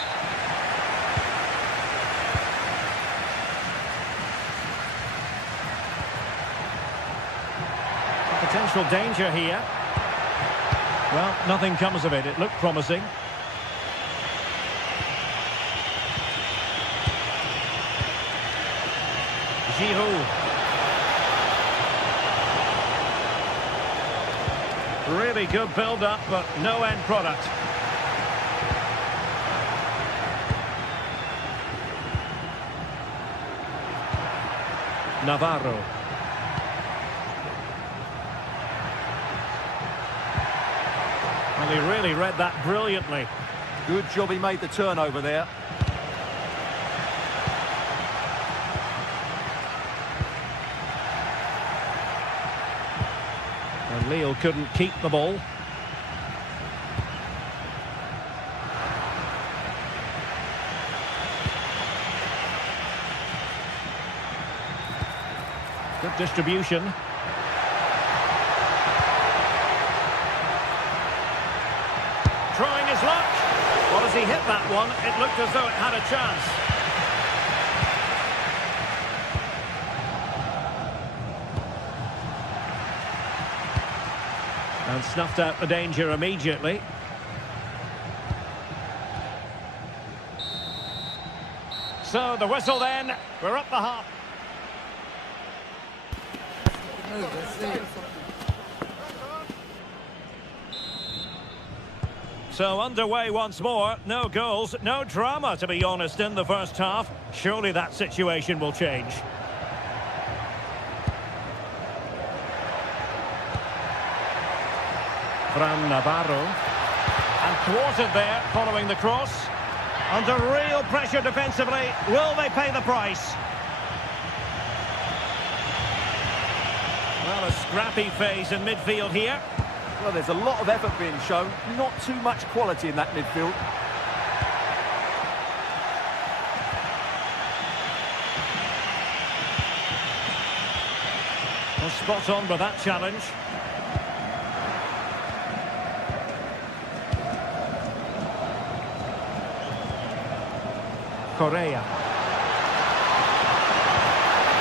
Potential danger here. Well, nothing comes of it. It looked promising. Giroud. Really good build-up, but no end product. Navarro. And he really read that brilliantly. Good job he made the turnover there. And Lille couldn't keep the ball. Good distribution. Trying his luck. Well, as he hit that one, it looked as though it had a chance. And snuffed out the danger immediately. So the whistle then. We're up the half. So underway once more. No goals, no drama, to be honest, in the first half. Surely that situation will change. Fran Navarro. And thwarted there, following the cross. Under real pressure defensively. Will they pay the price? Well, a scrappy phase in midfield here. Well, there's a lot of effort being shown. Not too much quality in that midfield. Well, spot on with that challenge. Correa.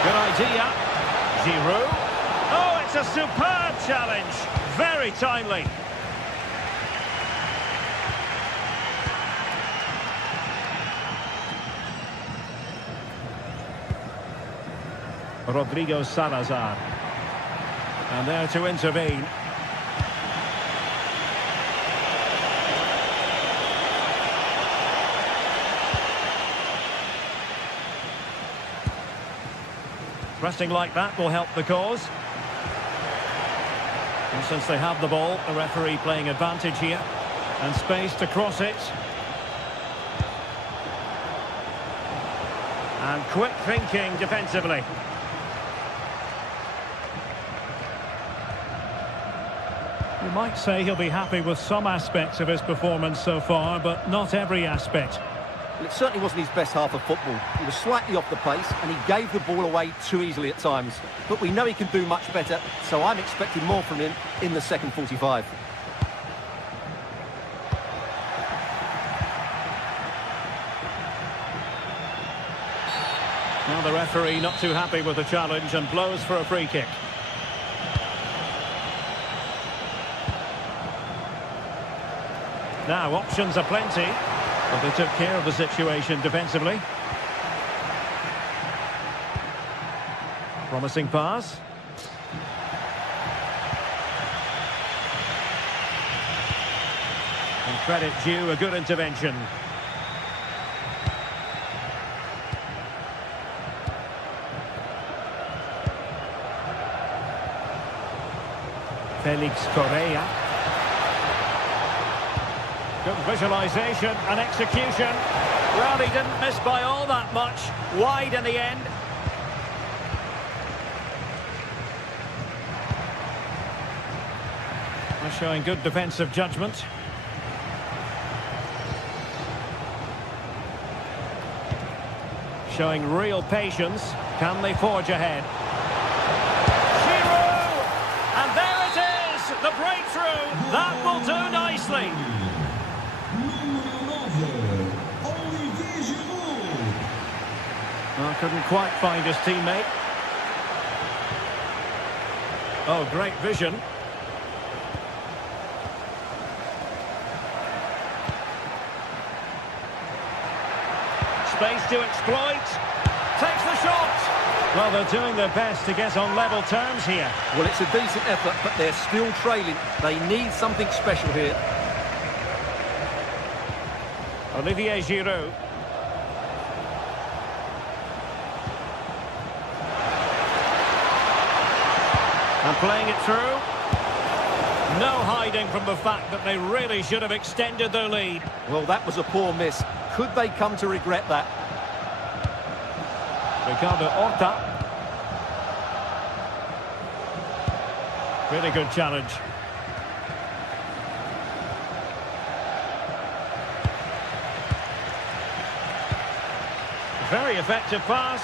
Good idea. Giroud. Oh, it's a superb challenge. Very timely. Rodrigo Salazar. And there to intervene. Resting like that will help the cause. And since they have the ball, the referee playing advantage here. And space to cross it. And quick thinking defensively. You might say he'll be happy with some aspects of his performance so far, but not every aspect. Well, it certainly wasn't his best half of football. He was slightly off the pace and he gave the ball away too easily at times. But we know he can do much better, so I'm expecting more from him in the second 45. Well, the referee not too happy with the challenge and blows for a free kick. Now, options are plenty, but they took care of the situation defensively. Promising pass. And credit due, a good intervention. Felix Correa. Good visualisation and execution. Well, he didn't miss by all that much. Wide in the end. They're showing good defensive judgment. Showing real patience. Can they forge ahead? Giroud! And there it is! The breakthrough! That will do nicely. Oh, couldn't quite find his teammate. Oh, great vision. Space to exploit. Takes the shot. Well, they're doing their best to get on level terms here. Well, it's a decent effort, but they're still trailing. They need something special here. Olivier Giroud. And playing it through. No hiding from the fact that they really should have extended their lead. Well, that was a poor miss. Could they come to regret that? Ricardo Horta. Really good challenge. Very effective pass.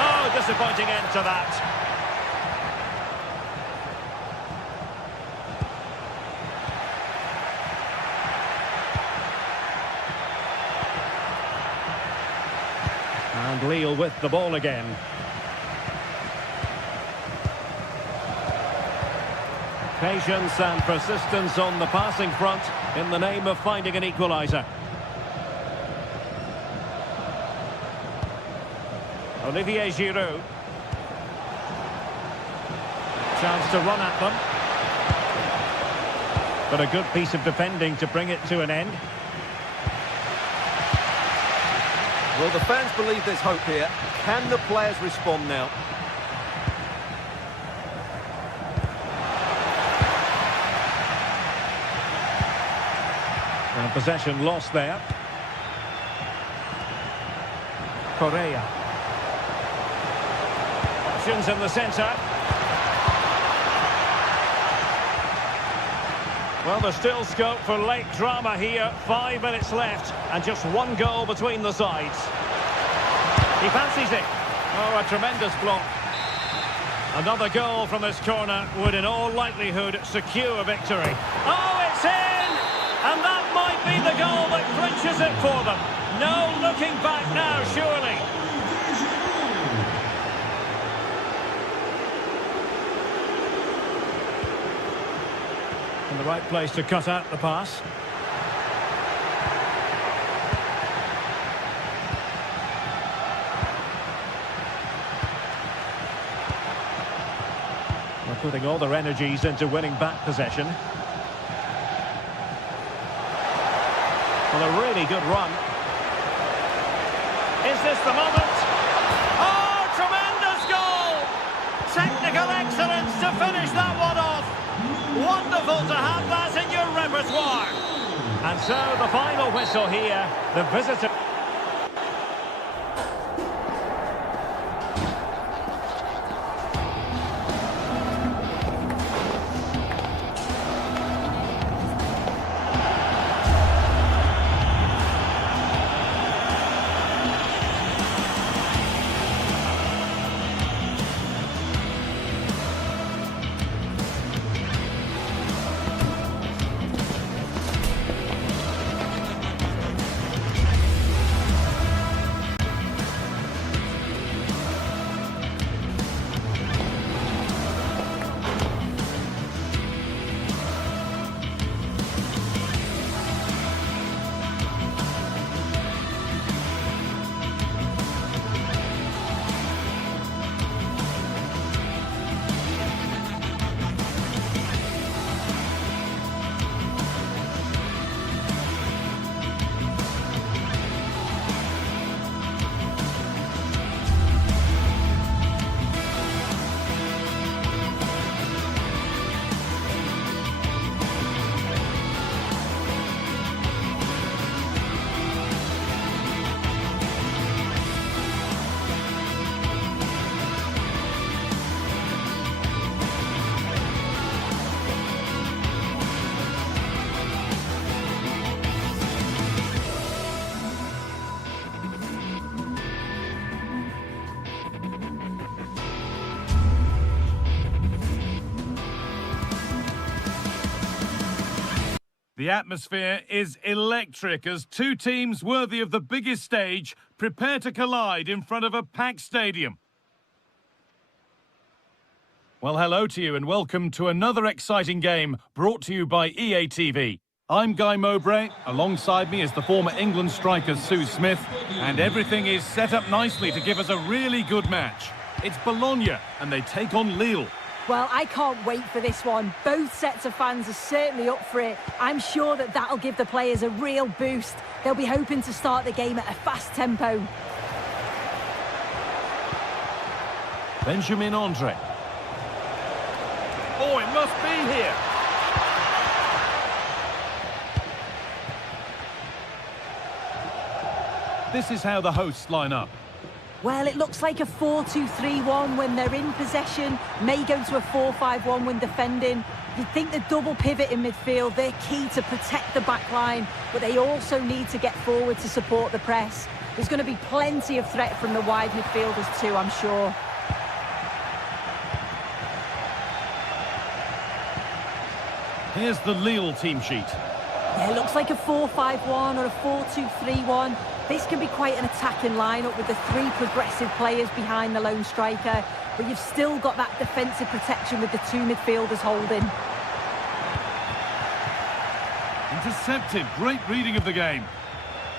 Oh, disappointing end to that. And Lille with the ball again. Patience and persistence on the passing front in the name of finding an equaliser. Olivier Giroud. Chance to run at them. But a good piece of defending to bring it to an end. Well, the fans believe there's hope here. Can the players respond now? And possession lost there. Correa. Options in the centre. Well, there's still scope for late drama here. 5 minutes left and just one goal between the sides. He fancies it. Oh, a tremendous block. Another goal from this corner would in all likelihood secure victory. Oh, it's in! And that might be the goal that clinches it for them. No looking back now, surely. In the right place to cut out the pass. They're putting all their energies into winning back possession. Well, a really good run. Is this the moment? Oh, tremendous goal! Technical excellence to finish that one off. Wonderful to have that in your repertoire. And so the final whistle here, the visitor. The atmosphere is electric as two teams worthy of the biggest stage prepare to collide in front of a packed stadium. Well, hello to you and welcome to another exciting game brought to you by EA TV. I'm Guy Mowbray. Alongside me is the former England striker Sue Smith. And everything is set up nicely to give us a really good match. It's Bologna and they take on Lille. Well, I can't wait for this one. Both sets of fans are certainly up for it. I'm sure that that'll give the players a real boost. They'll be hoping to start the game at a fast tempo. Benjamin Andre. Oh, it must be here. This is how the hosts line up. Well, it looks like a 4-2-3-1 when they're in possession, may go to a 4-5-1 when defending. You'd think the double pivot in midfield, they're key to protect the back line, but they also need to get forward to support the press. There's going to be plenty of threat from the wide midfielders too, I'm sure. Here's the Lille team sheet. Yeah, it looks like a 4-5-1 or a 4-2-3-1. This can be quite an attacking lineup with the three progressive players behind the lone striker, but you've still got that defensive protection with the two midfielders holding. Intercepted, great reading of the game.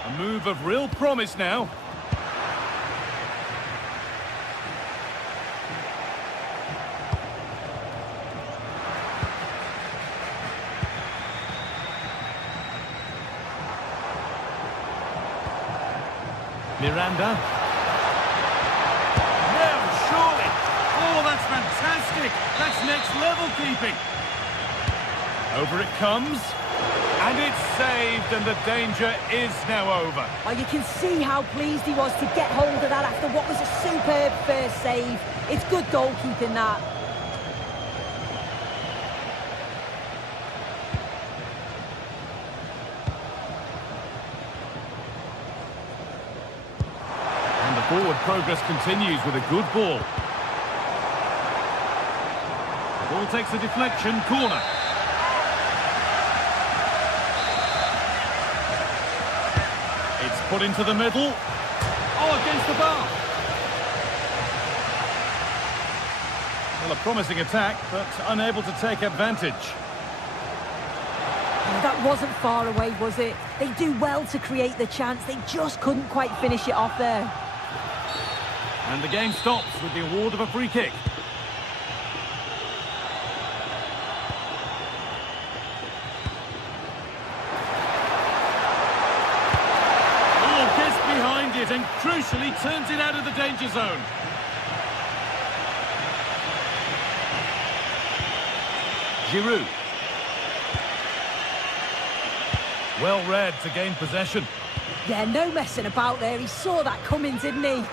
A move of real promise now. Miranda. No, surely. Oh, that's fantastic. That's next level keeping. Over it comes. And it's saved, and the danger is now over. Well, you can see how pleased he was to get hold of that after what was a superb first save. It's good goalkeeping, that. Forward progress continues with a good ball. The ball takes a deflection, corner. It's put into the middle. Oh, against the bar. Well, a promising attack, but unable to take advantage. That wasn't far away, was it? They do well to create the chance. They just couldn't quite finish it off there. And the game stops with the award of a free kick. Oh, gets behind it and crucially turns it out of the danger zone. Giroud. Well read to gain possession. Yeah, no messing about there. He saw that coming, didn't he?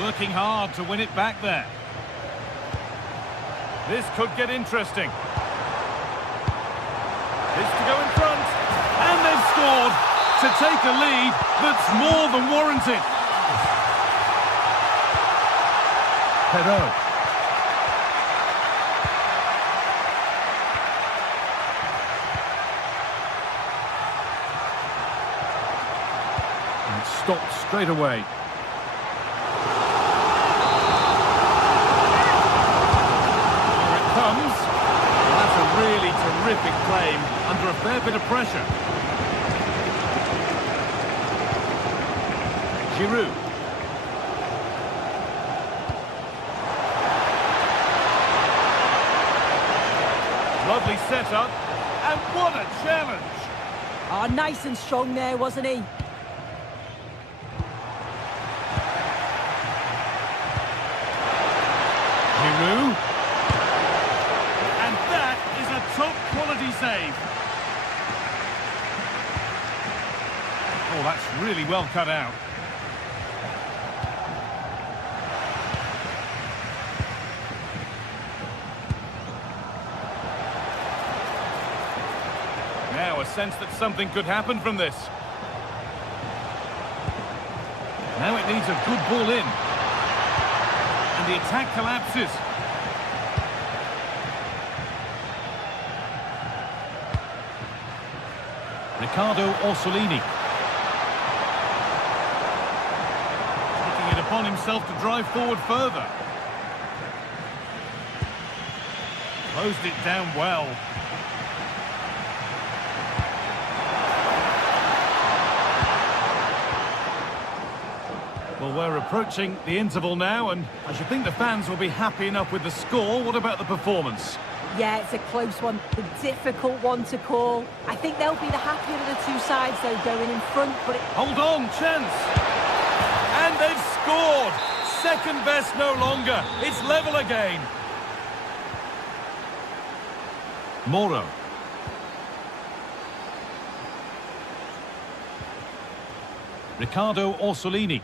Working hard to win it back there. This could get interesting. This to go in front. And they've scored to take a lead that's more than warranted. Perot. And it stopped straight away. Really terrific claim under a fair bit of pressure. Giroud. Lovely setup, and what a challenge! Oh, nice and strong there, wasn't he? Giroud. Top quality save. Oh, that's really well cut out. Now a sense that something could happen from this. Now it needs a good ball in. And the attack collapses. Ricardo Orsolini. Taking it upon himself to drive forward further. Closed it down well. Well, we're approaching the interval now, and I should think the fans will be happy enough with the score. What about the performance? Yeah, it's a close one, a difficult one to call. I think they'll be the happier of the two sides, though, going in front, but Hold on, chance! And they've scored! Second best no longer. It's level again. Moro. Ricardo Orsolini.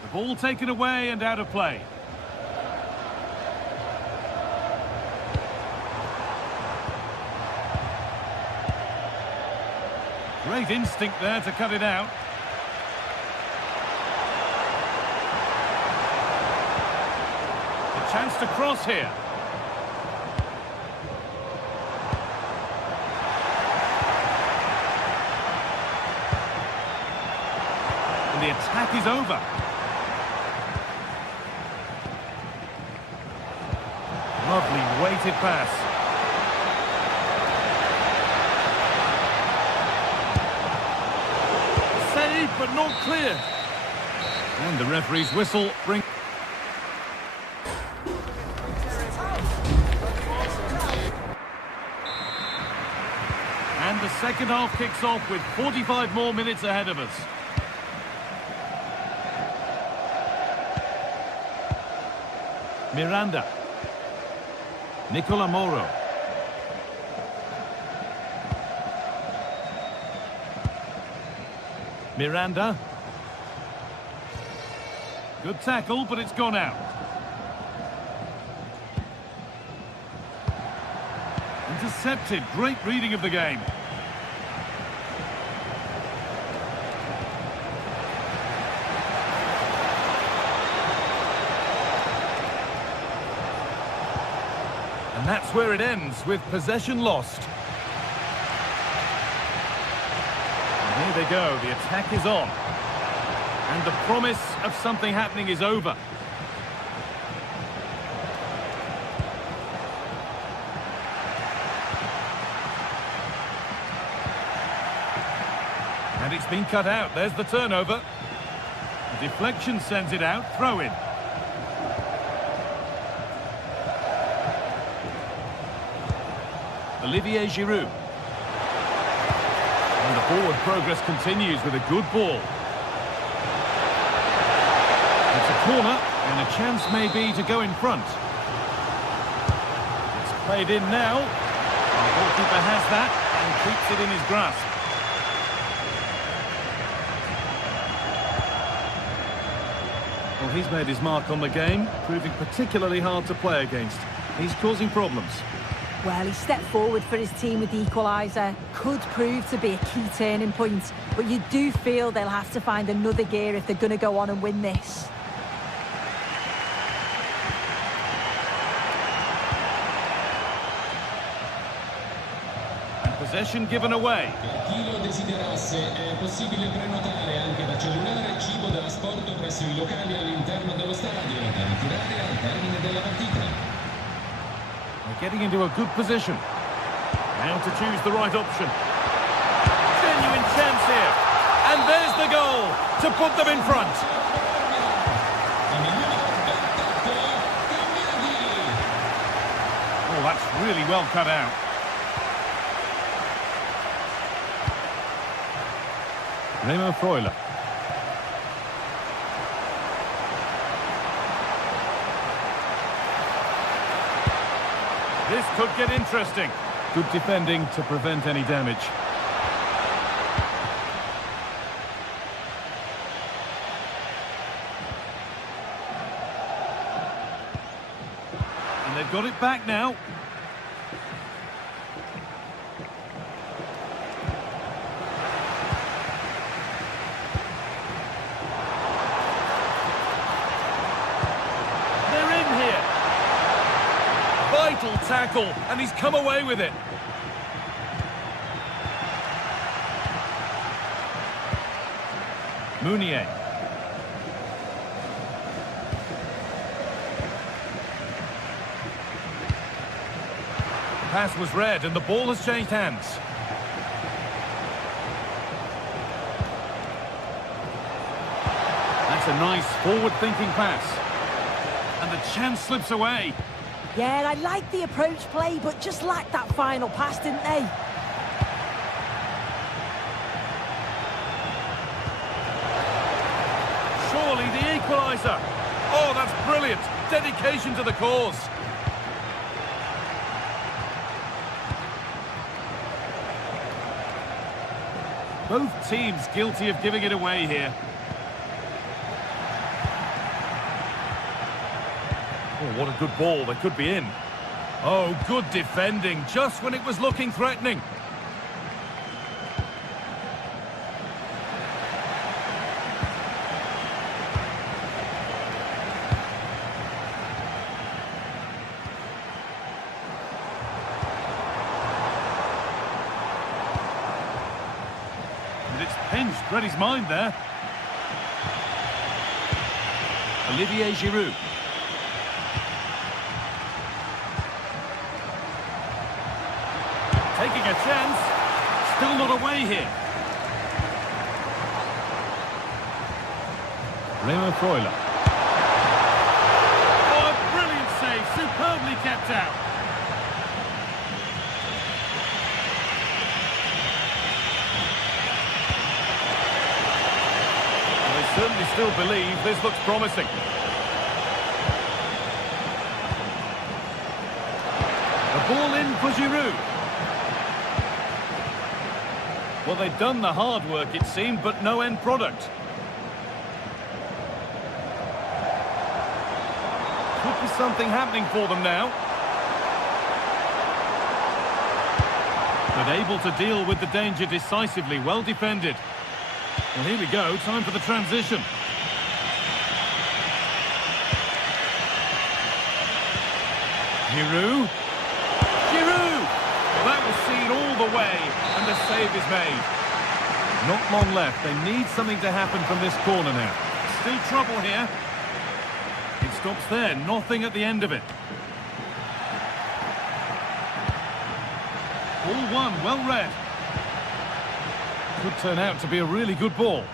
The ball taken away and out of play. Great instinct there to cut it out. A chance to cross here. And the attack is over. Lovely weighted pass. Saved but not cleared. And the referee's whistle brings... And the second half kicks off with 45 more minutes ahead of us. Miranda. Nicola Moro. Miranda. Good tackle, but it's gone out. Intercepted. Great reading of the game. And that's where it ends, with possession lost. And here they go, the attack is on. And the promise of something happening is over. And it's been cut out, there's the turnover. The deflection sends it out, throw in. Olivier Giroud. And the forward progress continues with a good ball. It's a corner, and a chance may be to go in front. It's played in now. And the goalkeeper has that and keeps it in his grasp. Well, he's made his mark on the game, proving particularly hard to play against. He's causing problems. well, he stepped forward for his team with the equaliser. Could prove to be a key turning point, but you do feel they'll have to find another gear if they're going to go on and win this. And possession given away. Chi lo desiderasse è possibile prenotare anche da cellulare cibo da asporto presso i locali all'interno dello stadio da ritirare al termine della partita. They're getting into a good position. Now to choose the right option. Genuine chance here. And there's the goal to put them in front. Oh, that's really well cut out. Remo Freuler. This could get interesting. Good defending to prevent any damage. And they've got it back now. Tackle, and he's come away with it. Meunier. Pass was read and the ball has changed hands. That's a nice forward-thinking pass. And the chance slips away. Yeah, I like the approach play, but just lacked that final pass, didn't they? Surely the equaliser. Oh, that's brilliant. Dedication to the cause. Both teams guilty of giving it away here. Oh, what a good ball. They could be in. Oh, good defending, just when it was looking threatening. And it's pinched, read his mind there. Olivier Giroud. Taking a chance. Still not away here. Remo Freuler. Oh, a brilliant save. Superbly kept out. And they certainly still believe this looks promising. The ball in for Giroud. Well, they'd done the hard work, it seemed, but no end product. Could be something happening for them now. But able to deal with the danger decisively, well defended. Well, here we go, time for the transition. Giroud. That was seen all the way, and the save is made. Not long left. They need something to happen from this corner now. Still trouble here. It stops there. Nothing at the end of it. All one. Well read. Could turn out to be a really good ball.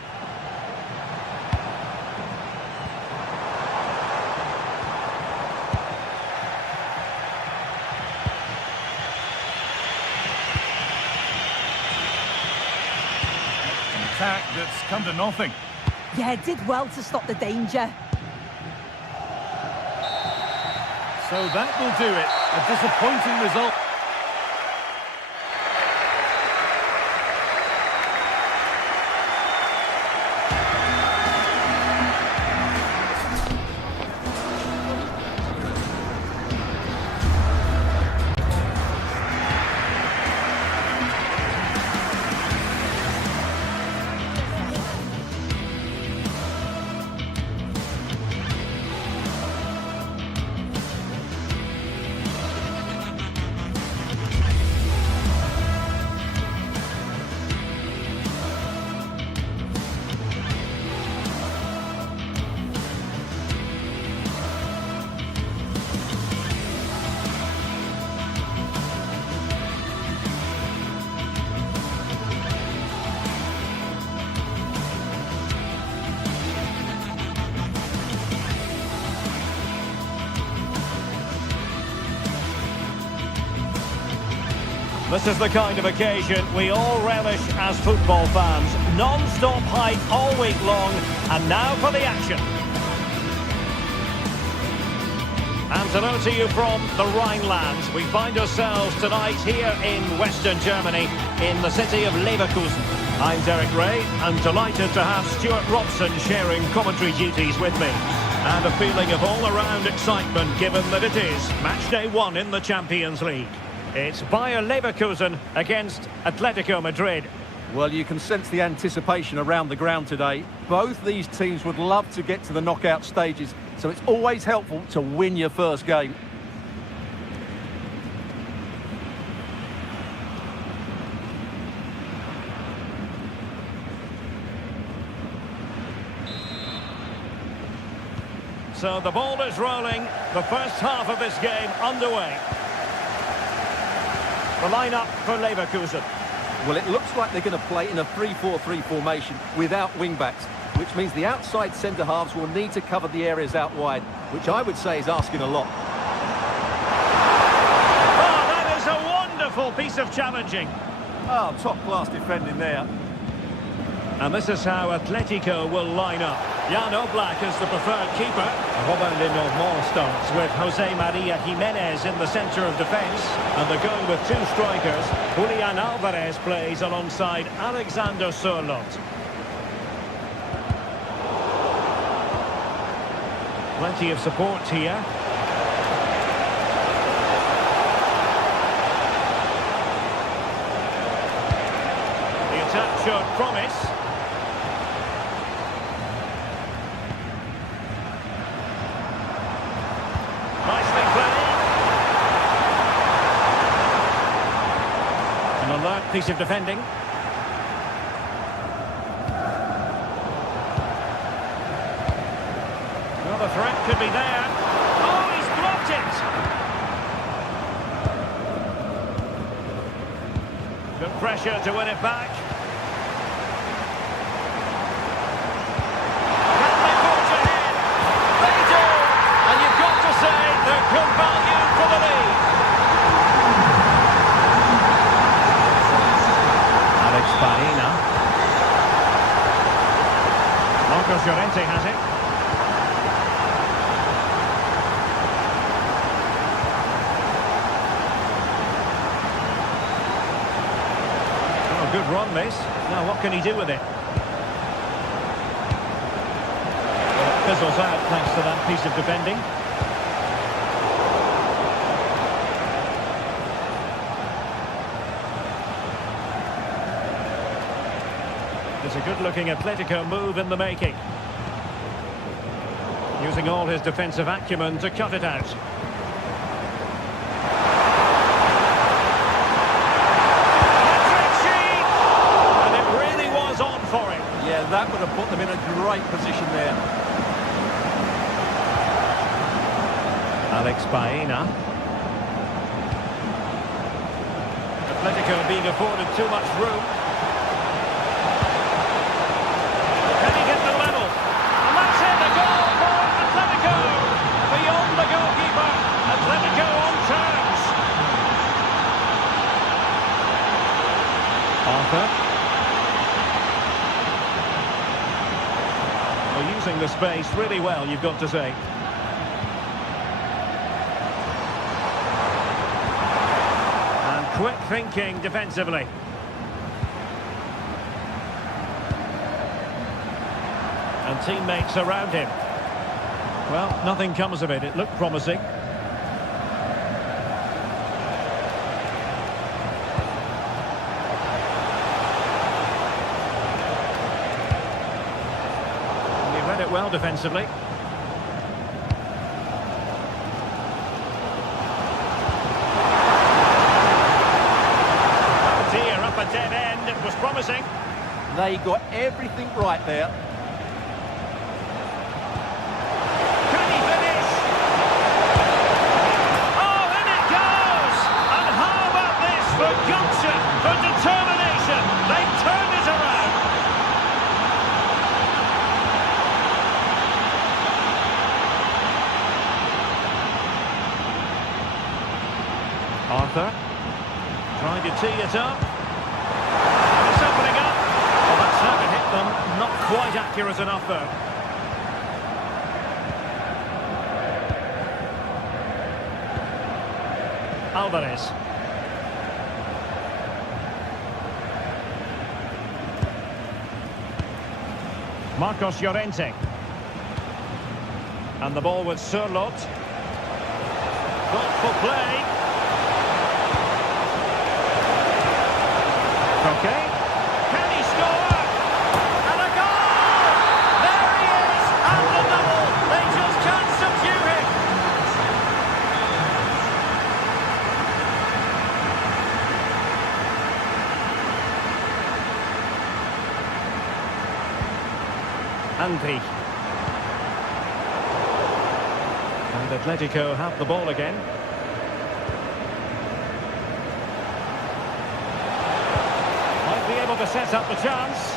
Attack that's come to nothing. Yeah, did well to stop the danger. So that will do it. A disappointing result. This is the kind of occasion we all relish as football fans. Non-stop hype all week long, and now for the action. And hello to you from the Rhineland. We find ourselves tonight here in Western Germany, in the city of Leverkusen. I'm Derek Ray, and delighted to have Stuart Robson sharing commentary duties with me. And a feeling of all-around excitement, given that it is match day 1 in the Champions League. It's Bayer Leverkusen against Atletico Madrid. Well, you can sense the anticipation around the ground today. Both these teams would love to get to the knockout stages, so it's always helpful to win your first game. So the ball is rolling. The first half of this game underway. The lineup for Leverkusen. Well, it looks like they're going to play in a 3-4-3 formation without wing-backs, which means the outside centre-halves will need to cover the areas out wide, which I would say is asking a lot. Oh, that is a wonderful piece of challenging. Oh, top-class defending there. And this is how Atletico will line up. Jan Oblak is the preferred keeper. Robin Lenormand starts with Jose Maria Jimenez in the centre of defence. And they're going with two strikers. Julian Alvarez plays alongside Alexander Sørloth. Plenty of support here. The attack showed promise. Nicely played. An alert piece of defending. Well, the threat could be there. Oh, he's blocked it. Good pressure to win it back. Can they forge ahead? They do! And you've got to say they're good value for the lead. Alex Baena. Marcos Llorente has it. Good run, this. Now, what can he do with it? Well, it fizzles out thanks to that piece of defending. It's a good-looking Atletico move in the making. Using all his defensive acumen to cut it out. Yeah, that would have put them in a great position there. Alex Baena. Atletico being afforded too much room. Can he get the level? And that's it, a goal for Atletico! Beyond the goalkeeper, Atletico on terms. Arthur. Using the space really well, you've got to say. And quick thinking defensively. And teammates around him. Well, nothing comes of it. It looked promising. It well defensively. Oh dear, up a dead end. It was promising. They got everything right there. Can he finish? Oh, in it goes! And how about this for gumption, for determination? They've turned it around. Arthur, trying to tee it up. It's opening up. Well, that's how to hit them. Not quite accurate enough, though. Alvarez. Marcos Llorente. And the ball with Sørloth. Thoughtful play. Okay, can he score? And a goal! There he is, and the double. They just can't subdue him. Andri. Atletico have the ball again. Might be able to set up the chance.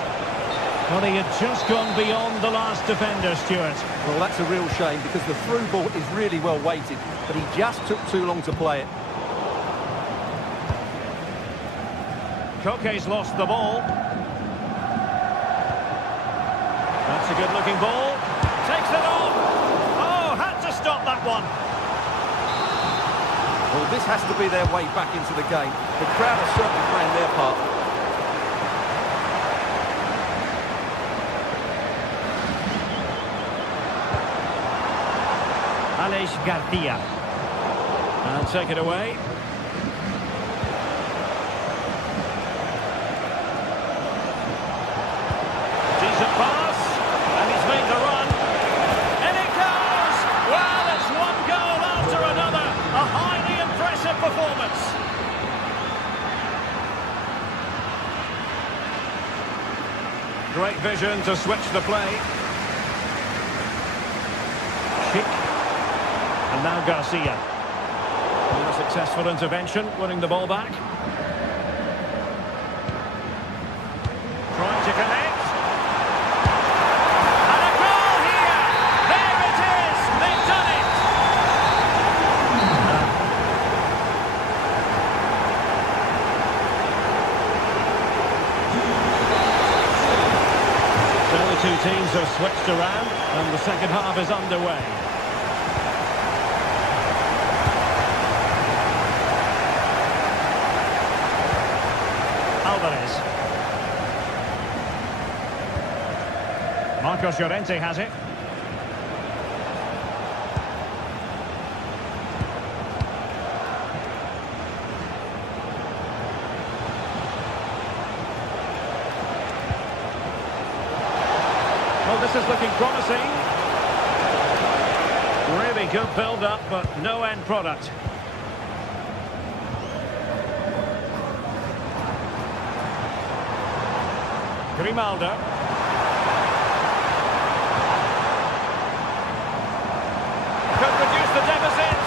Well, he had just gone beyond the last defender, Stuart. Well, that's a real shame because the through ball is really well weighted, but he just took too long to play it. Koke's lost the ball. That's a good-looking ball. Takes it on. Oh, had to stop that one. Well, this has to be their way back into the game. The crowd are certainly playing their part. Alex Garcia. And take it away. Decent pass. And he's made the run. And it goes! Well, it's one goal after another. A highly impressive performance. Great vision to switch the play. Schick. And now Garcia. And a successful intervention, winning the ball back. Trying to connect. And a goal here! There it is! They've done it! So the two teams have switched around, and the second half is underway. Marcos Llorente has it. Well, this is looking promising. Really good build-up, but no end product. Grimaldo. The deficit.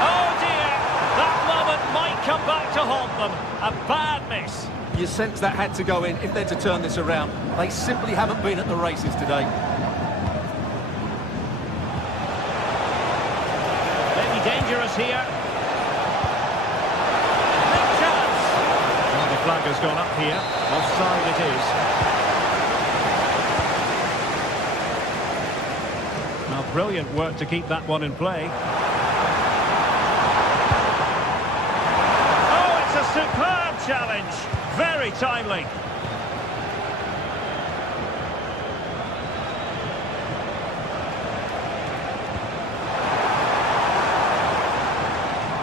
Oh dear, that moment might come back to haunt them. A bad miss. You sense that had to go in if they're to turn this around. They simply haven't been at the races today. Maybe dangerous here. Big chance. Well, the flag has gone up here. Offside it is. Now, brilliant work to keep that one in play. Oh, it's a superb challenge. Very timely.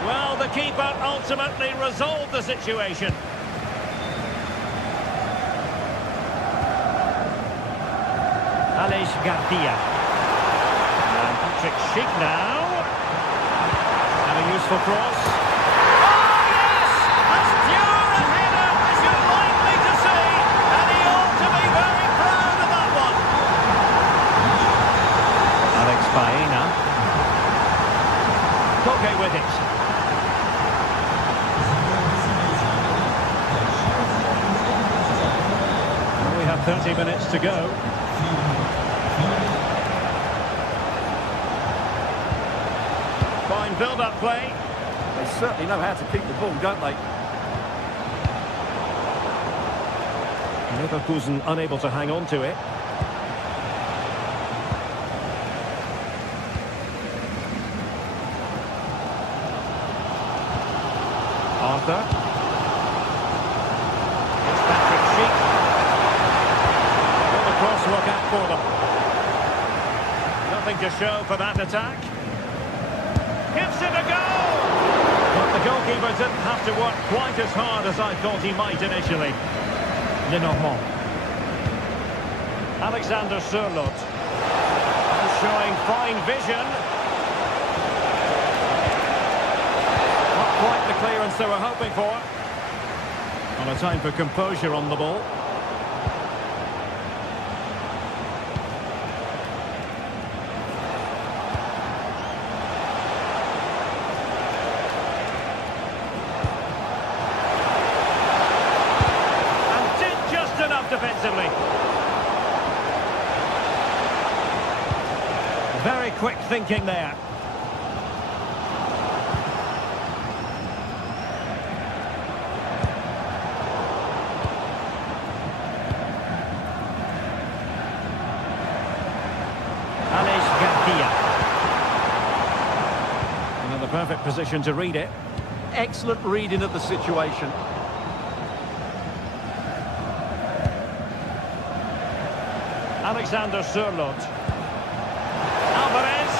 Well, the keeper ultimately resolved the situation. Alex Garcia. Schick now. And a useful cross. Oh, yes! As pure a header as you're likely to see. And he ought to be very proud of that one. Alex Baena. Koke with it. Well, we have 30 minutes to go. Fine build-up play. They certainly know how to keep the ball, don't they? Leverkusen unable to hang on to it. Arthur. It's Patrick Schick. Will the cross work out for them? Nothing to show for that attack. Gives it a go! But the goalkeeper didn't have to work quite as hard as I thought he might initially. Lenormand. Alexander Sørloth. Showing fine vision. Not quite the clearance they were hoping for. And a time for composure on the ball. quick thinking there. Another perfect position to read it. Excellent reading of the situation. Alexander Sørloth. Alvarez.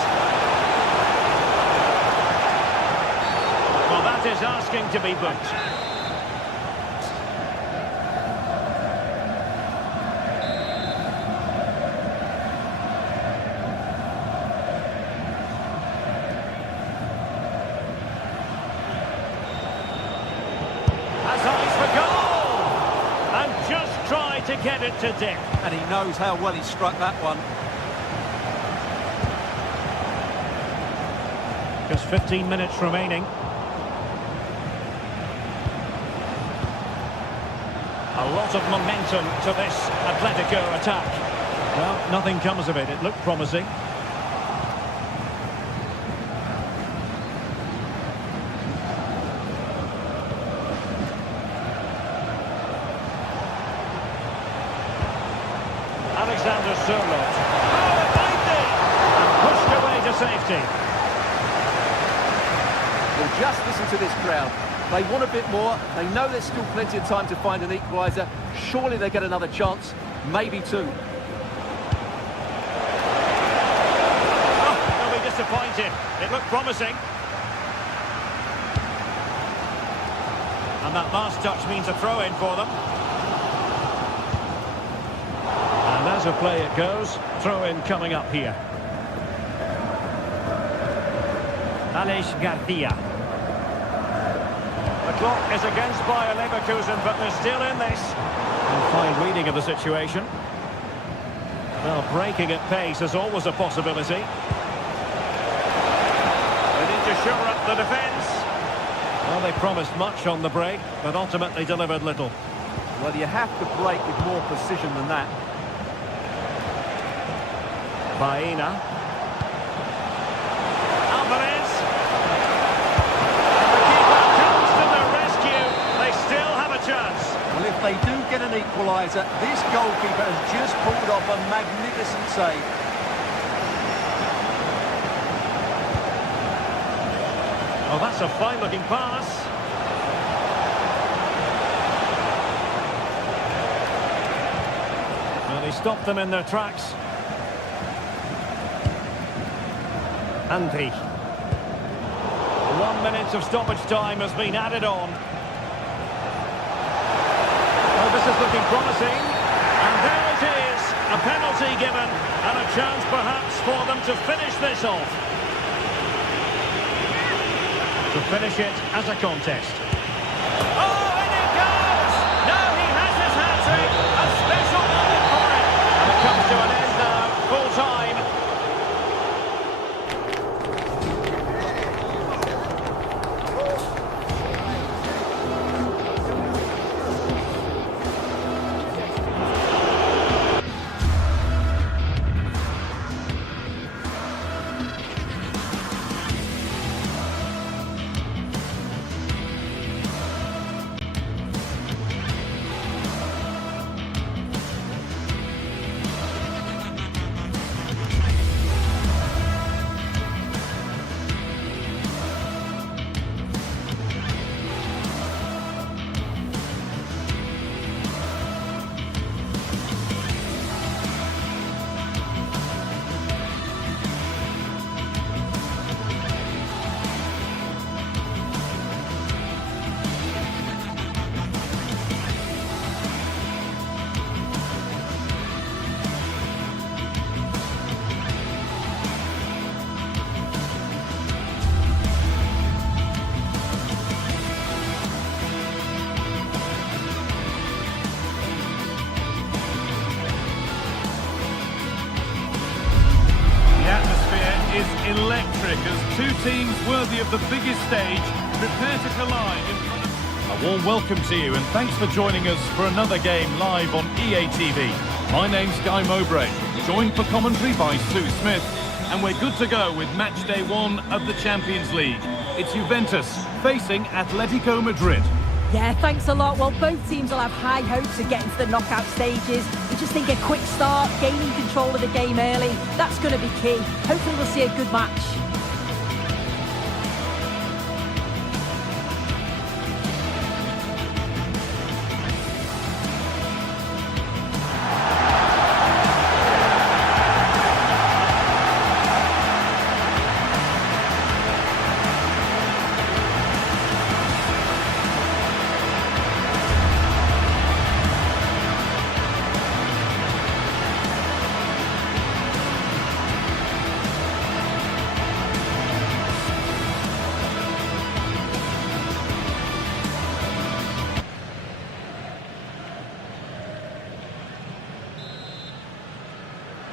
Well, that is asking to be booked. Has eyes for goal! And just try to get it to dip. And he knows how well he struck that one. Just 15 minutes remaining. A lot of momentum to this Atletico attack. Well, nothing comes of it. It looked promising. Alexander Sørloth. Oh, it might be! And pushed away to safety. Well, just listen to this crowd. They want a bit more. They know there's still plenty of time to find an equaliser. Surely they get another chance, maybe two. Oh, they'll be disappointed. It looked promising. And that last touch means a throw-in for them. And as a play it goes, throw-in coming up here. Alex Garcia. The clock is against Bayer Leverkusen, but they're still in this. And fine reading of the situation. Well, breaking at pace is always a possibility. They need to shore up the defence. Well, they promised much on the break, but ultimately delivered little. Well, you have to break with more precision than that. Baena. Alvarez. And the keeper comes to the rescue. They still have a chance. Well, if they do get an equaliser, this goalkeeper has just pulled off a magnificent save. Oh, that's a fine-looking pass. Well, he stopped them in their tracks. Andri. 1 minute of stoppage time has been added on. Well, this is looking promising. And there it is. A penalty given. And a chance perhaps for them to finish this off. To finish it as a contest. Oh, and it goes! Now he has his hat-trick. A special moment for him. And it comes to an end now. Full time. Electric as two teams worthy of the biggest stage prepare to collide in front of... A warm welcome to you and thanks for joining us for another game live on EA TV. My name's Guy Mowbray, joined for commentary by Sue Smith And we're good to go with match day 1 of the Champions League. It's Juventus facing Atletico Madrid. Yeah, thanks a lot. Well, both teams will have high hopes of getting to the knockout stages. We just think a quick start, gaining control of the game early, that's going to be key. Hopefully we'll see a good match.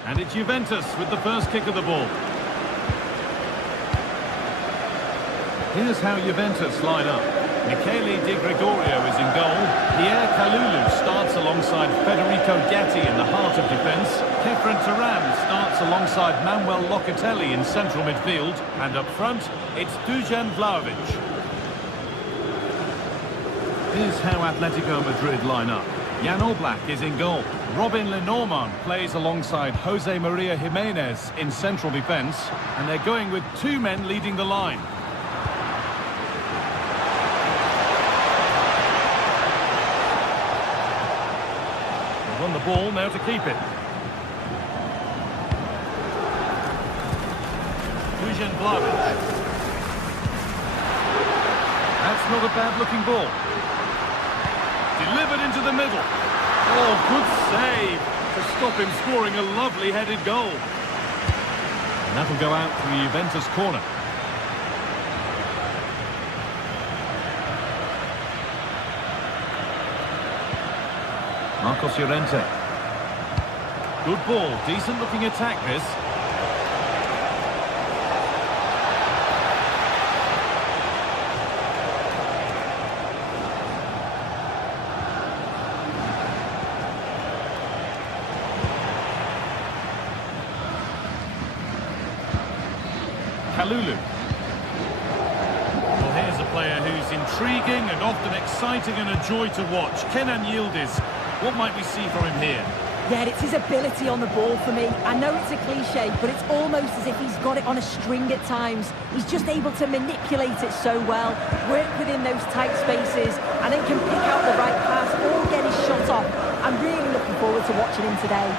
And it's Juventus with the first kick of the ball. Here's how Juventus line up. Michele Di Gregorio is in goal. Pierre Kalulu starts alongside Federico Gatti in the heart of defence. Kefren Turan starts alongside Manuel Locatelli in central midfield. And up front, it's Dusan Vlahovic. Here's how Atletico Madrid line up. Jan Oblak is in goal. Robin Lenormand plays alongside Jose Maria Jimenez in central defence. And they're going with 2 men leading the line. They've won the ball, now to keep it. Dusan Vlahovic. That's not a bad-looking ball. Delivered into the middle. Oh, good save to stop him scoring a lovely headed goal. And that'll go out for the Juventus corner. Marcos Llorente. Good ball, decent looking attack this. Kalulu. Well, here's a player who's intriguing and often exciting and a joy to watch. Kenan Yildiz. What might we see from him here? Yeah, it's his ability on the ball for me. I know it's a cliche, but it's almost as if he's got it on a string at times. He's just able to manipulate it so well, work within those tight spaces, and then can pick out the right pass or get his shot off. I'm really looking forward to watching him today.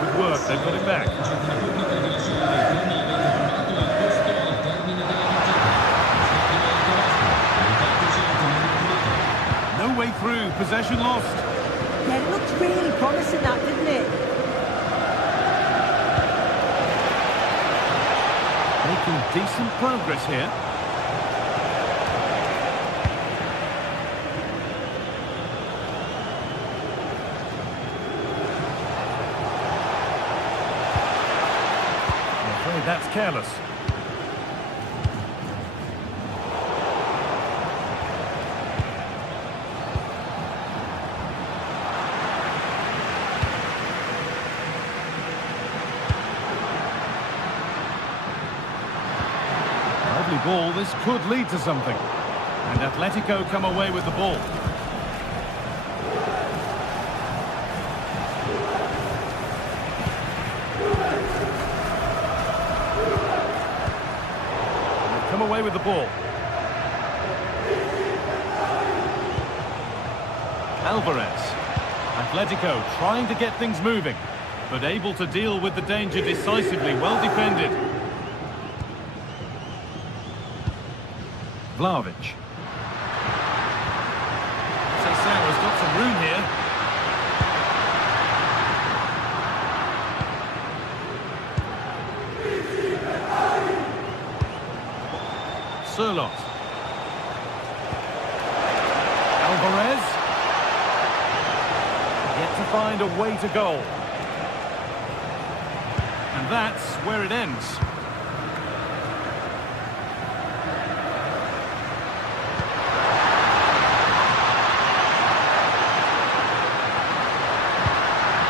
Good work, they've got it back. No way through, possession lost. Yeah, it looked really promising that, didn't it? Making decent progress here. That's careless. Lovely ball, this could lead to something. And Atletico come away with the ball. Come away with the ball. Alvarez. Atletico trying to get things moving, but able to deal with the danger decisively. Well defended. Vlahovic. Cesar's got some room here. Surlot. Alvarez. Yet to find a way to goal. And that's where it ends.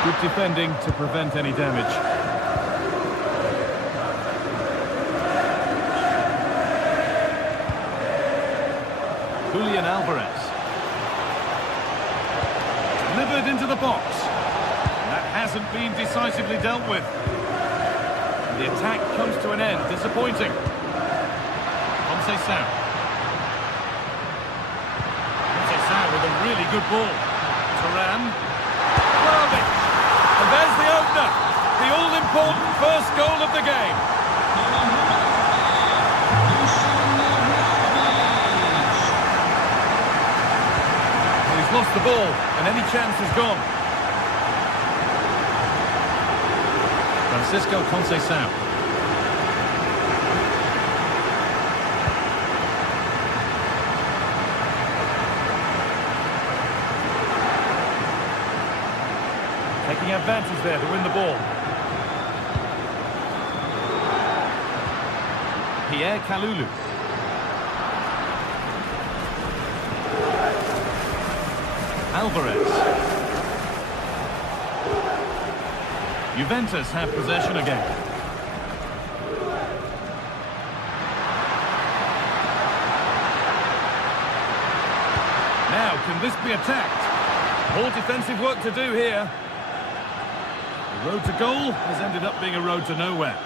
Good defending to prevent any damage. Julian Alvarez. Delivered into the box. That hasn't been decisively dealt with. The attack comes to an end. Disappointing. Conceição. Conceição with a really good ball. Turan. Perfect. And there's the opener. The all-important first goal of the game. He's lost the ball, and any chance is gone. Francisco Conceição. Taking advantage there to win the ball. Pierre Kalulu. Alvarez. Juventus have possession again. Now, can this be attacked? More defensive work to do here. The road to goal has ended up being a road to nowhere.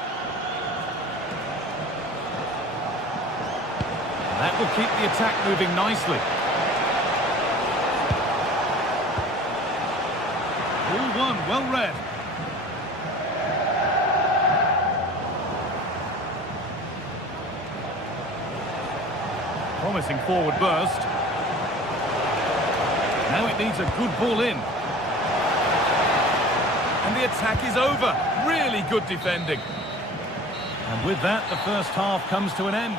That will keep the attack moving nicely. Ball one, well read. Promising forward burst. Now it needs a good ball in. And the attack is over. Really good defending. And with that, the first half comes to an end.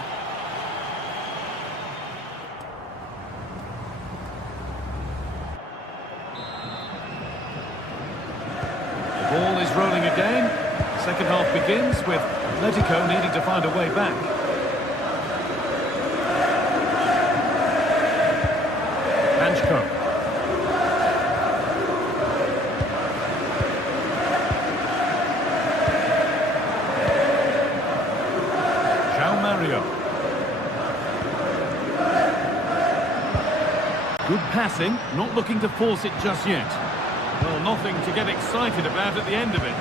The ball is rolling again. The second half begins with Atletico needing to find a way back. Anchko. Good passing, not looking to force it just yet. Well, nothing to get excited about at the end of it.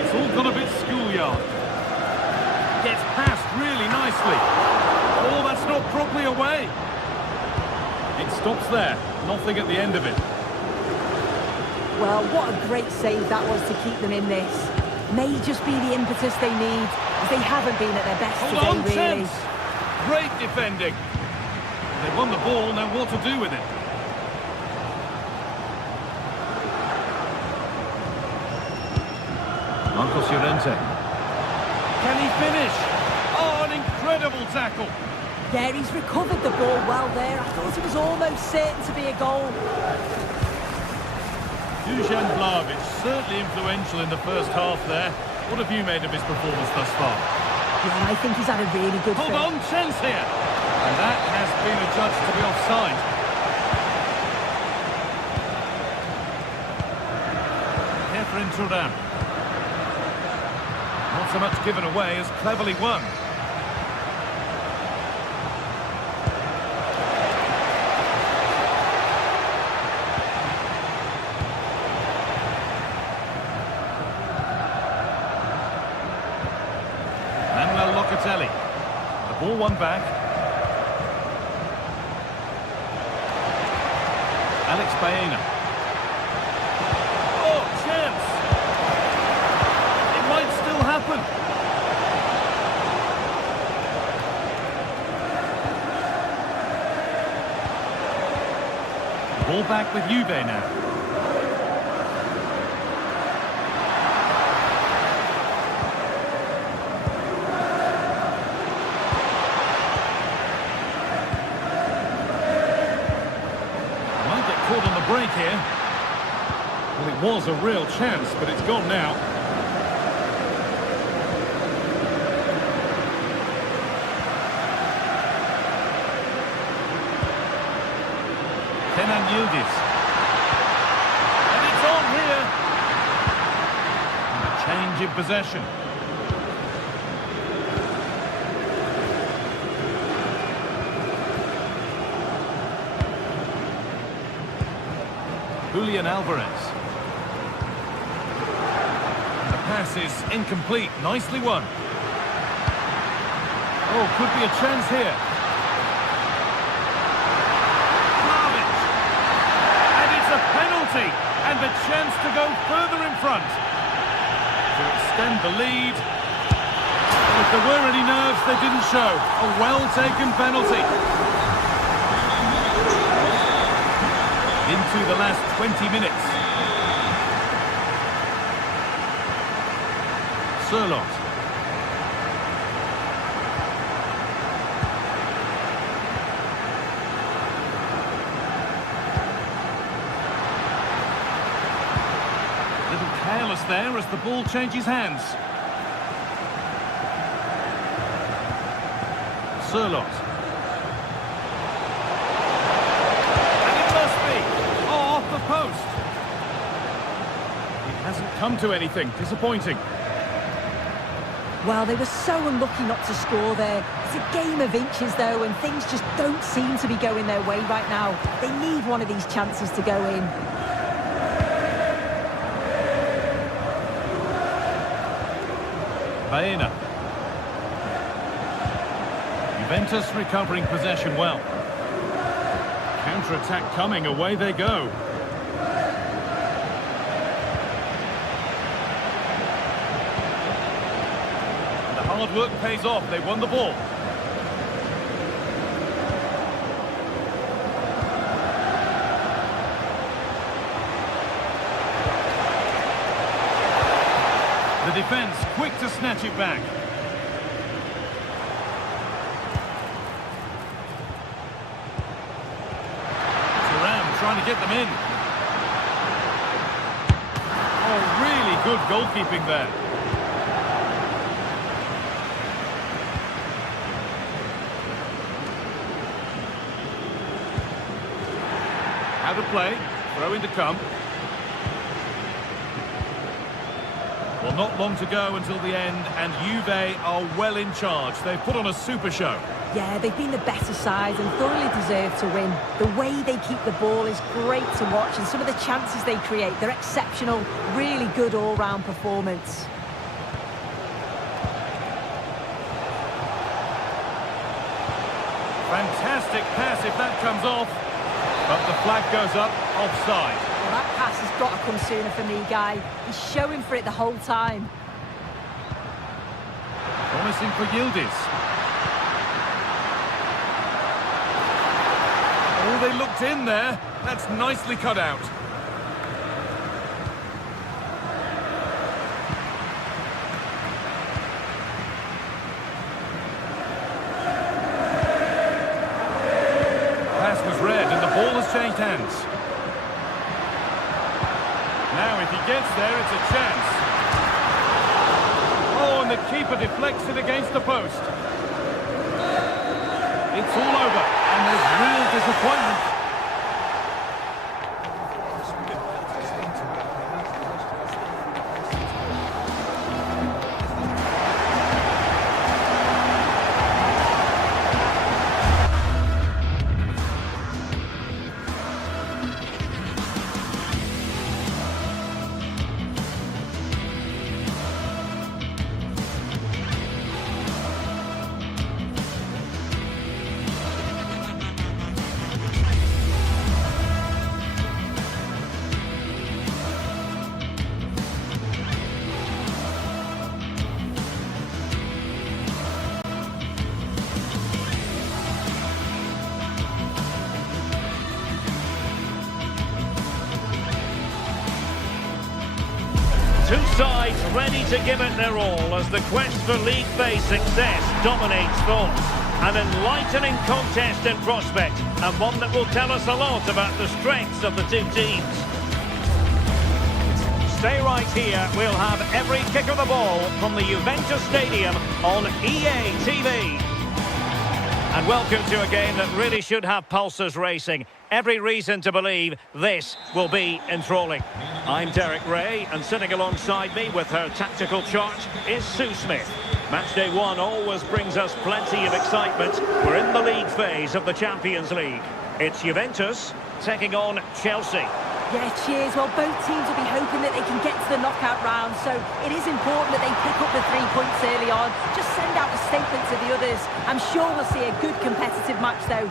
It's all gone a bit schoolyard. Gets passed really nicely. Oh, that's not properly away. It stops there, nothing at the end of it. Well, what a great save that was to keep them in this. May just be the impetus they need, as they haven't been at their best today, really. Chance. Great defending. They won the ball, now what to do with it? Marcos Llorente. Can he finish? Oh, an incredible tackle. Yeah, he's recovered the ball well there. I thought it was almost certain to be a goal. Dusan Vlahovic, certainly influential in the first half there. What have you made of his performance thus far? Yeah, I think he's had a really good Hold on, chance here. And that has been adjudged to be offside. Efren Turan. Not so much given away as cleverly won. The ball won back. Alex Baena. Oh, chance! It might still happen. Ball back with Juve now. Caught on the break here. Well, it was a real chance, but it's gone now. Yildiz. And it's on here. And a change in possession. Julian Alvarez. The pass is incomplete. Nicely won. Oh, could be a chance here. And it's a penalty. And the chance to go further in front. To extend the lead. If there were any nerves, they didn't show. A well-taken penalty. Into the last 20 minutes. Sirlot. Little careless there as the ball changes hands. Sirlot. Post. It hasn't come to anything. Disappointing. Well, they were so unlucky not to score there. It's a game of inches, though, and things just don't seem to be going their way right now. They need one of these chances to go in. Baena. Juventus recovering possession well. Counter-attack coming. Away they go. Hard work pays off. They won the ball. The defense quick to snatch it back. Thuram trying to get them in. Oh, really good goalkeeping there. How to play, throw in to come. Well, not long to go until the end, and Juve are well in charge. They've put on a super show. Yeah, they've been the better side and thoroughly deserve to win. The way they keep the ball is great to watch, and some of the chances they create, they're exceptional. Really good all-round performance. Fantastic pass if that comes off. But the flag goes up, offside. Well, that pass has got to come sooner for me, Guy. He's showing for it the whole time. Promising for Yildiz. Oh, they looked in there. That's nicely cut out. Ball has changed hands. Now if he gets there, it's a chance. Oh, and the keeper deflects it against the post. It's all over, and there's real disappointment. Two sides ready to give it their all as the quest for league phase success dominates thoughts. An enlightening contest in prospect, and one that will tell us a lot about the strengths of the two teams. Stay right here, we'll have every kick of the ball from the Juventus Stadium on EA TV. And welcome to a game that really should have pulses racing. Every reason to believe this will be enthralling. I'm Derek Ray, and sitting alongside me with her tactical chart is Sue Smith. Matchday 1 always brings us plenty of excitement. We're in the league phase of the Champions League. It's Juventus taking on Chelsea. Yeah, cheers. Well, both teams will be hoping that they can get to the knockout round, so it is important that they pick up the 3 points early on. Just send out a statement to the others. I'm sure we'll see a good competitive match, though.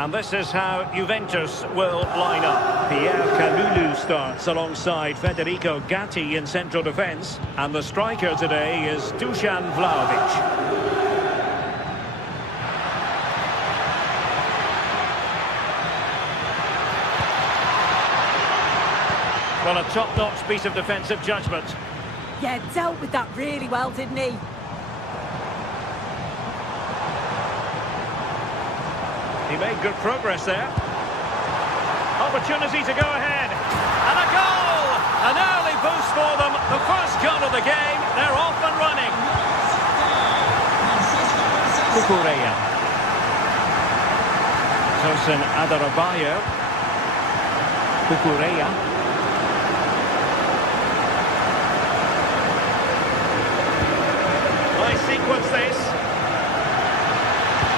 And this is how Juventus will line up. Pierre Kalulu starts alongside Federico Gatti in central defence. And the striker today is Dusan Vlahovic. Well, a top-notch piece of defensive judgment. Yeah, dealt with that really well, didn't he? He made good progress there. Opportunity to go ahead. And a goal! An early boost for them. The first goal of the game. They're off and running. Kukureya. Tosin Adarabioyo. Kukureya. Sequence this.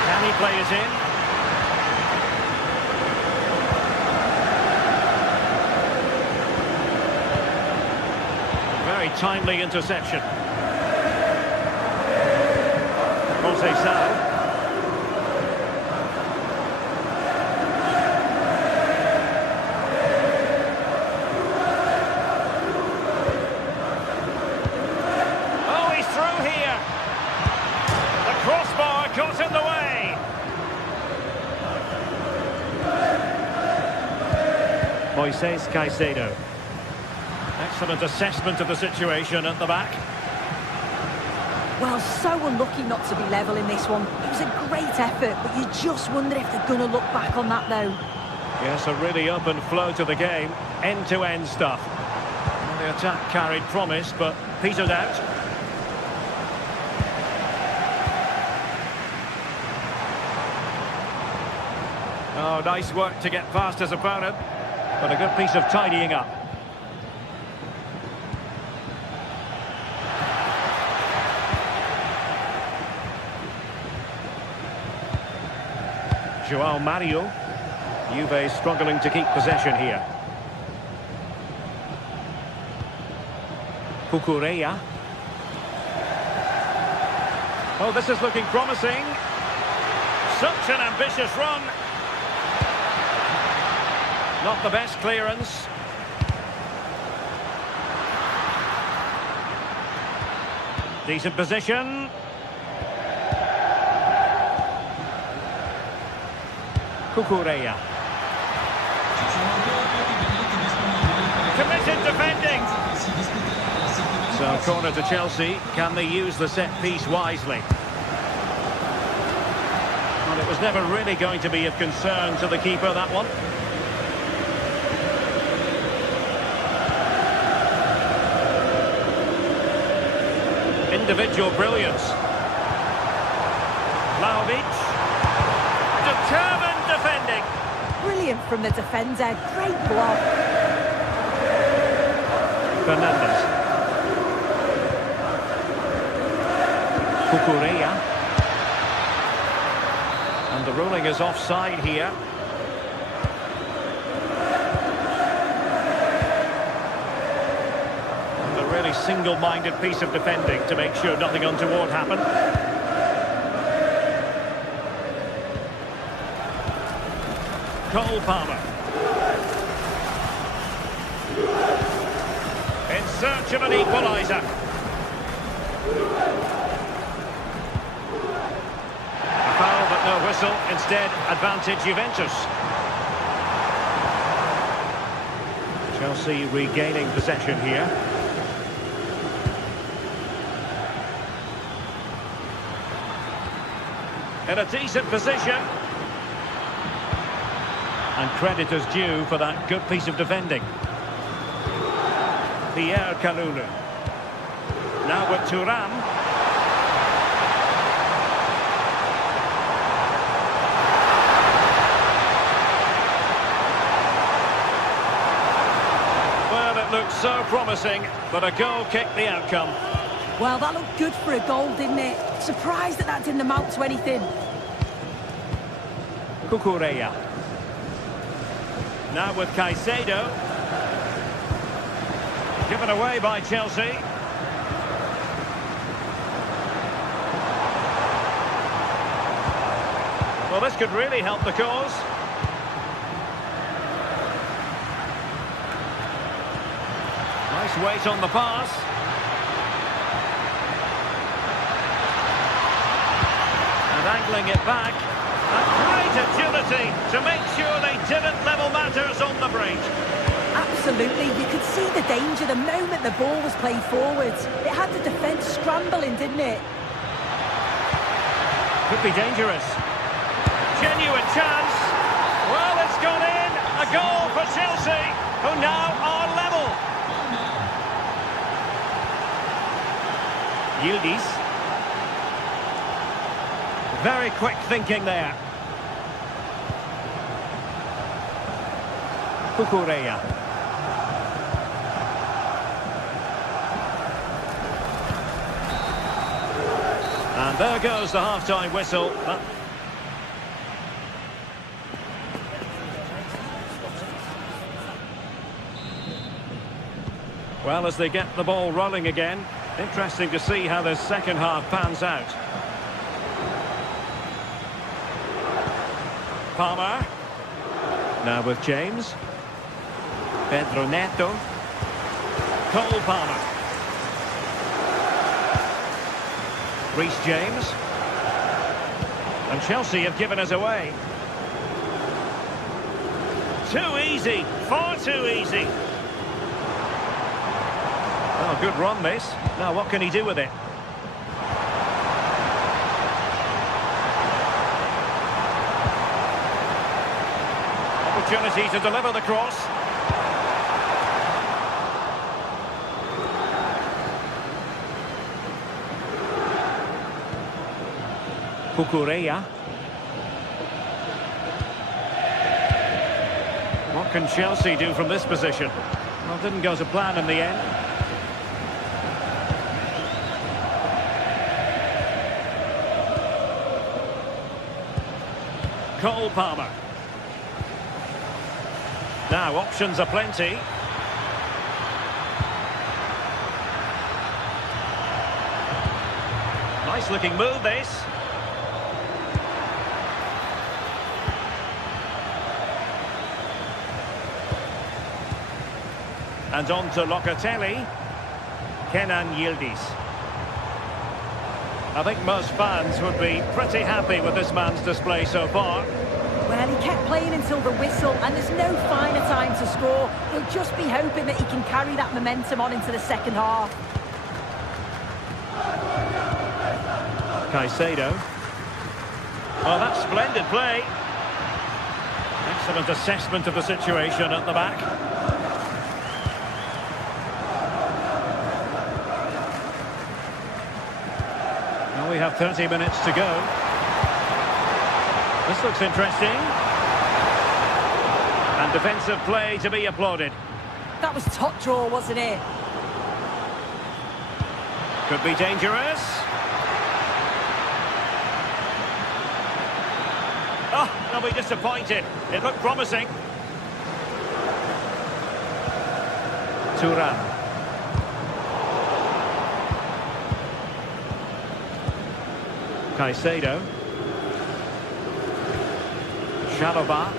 Can he play it in? Very timely interception. Jose Sal. Oh, he's through here. Crossbar got in the way. Moises Caicedo. Excellent assessment of the situation at the back. Well, so unlucky not to be level in this one. It was a great effort, but you just wonder if they're going to look back on that, though. Yes, a really open flow to the game. End-to-end stuff. Well, the attack carried promise, but petered out. Oh, nice work to get past his opponent, but a good piece of tidying up. João Mario. Juve struggling to keep possession here. Kukureya. Oh, this is looking promising. Such an ambitious run. Not the best clearance. Decent position. Kukureya. Committed defending. So corner to Chelsea. Can they use the set piece wisely? Well, it was never really going to be of concern to the keeper, that one. Individual brilliance. Vlahovic. Determined defending. Brilliant from the defender. Great block. Fernandes. Kukureya. And the ruling is offside here. And a really single-minded piece of defending to make sure nothing untoward happened. Cole Palmer. In search of an equaliser. A foul but no whistle. Instead, advantage Juventus. Chelsea regaining possession here. In a decent position. And credit is due for that good piece of defending. Pierre Kalulu. Now with Thuram. so promising, but a goal kicked the outcome. Well, that looked good for a goal, didn't it? Surprised that didn't amount to anything. Cucurella. Now with Caicedo. Given away by Chelsea. Well, this could really help the cause. Nice weight on the pass. And angling it back. A great agility to make sure they didn't level matters on the break. Absolutely, you could see the danger the moment the ball was played forwards. It had the defence scrambling, didn't it? Could be dangerous. Genuine chance. Well, it's gone in. A goal for Chelsea, who now are level. Yildiz. Very quick thinking there. Cucurella. And there goes the half-time whistle. Well, as they get the ball rolling again, interesting to see how the second half pans out. Palmer. Now with James. Pedro Neto. Cole Palmer. Reece James. And Chelsea have given us away. Too easy. Far too easy. Oh, good run this. Now what can he do with it? Opportunity to deliver the cross. Cucurella. What can Chelsea do from this position? Well, didn't go to plan in the end. Cole Palmer. Now, options are plenty. Nice looking move, this. And on to Locatelli. Kenan Yildiz. I think most fans would be pretty happy with this man's display so far. Well, he kept playing until the whistle, and there's no finer time to score. He'll just be hoping that he can carry that momentum on into the second half. Caicedo. Oh, that's splendid play. Excellent assessment of the situation at the back. Well, we have 30 minutes to go. This looks interesting. And defensive play to be applauded. That was top draw, wasn't it? Could be dangerous. Oh, they'll be disappointed. It looked promising. Thuram. Caicedo. Chalobah.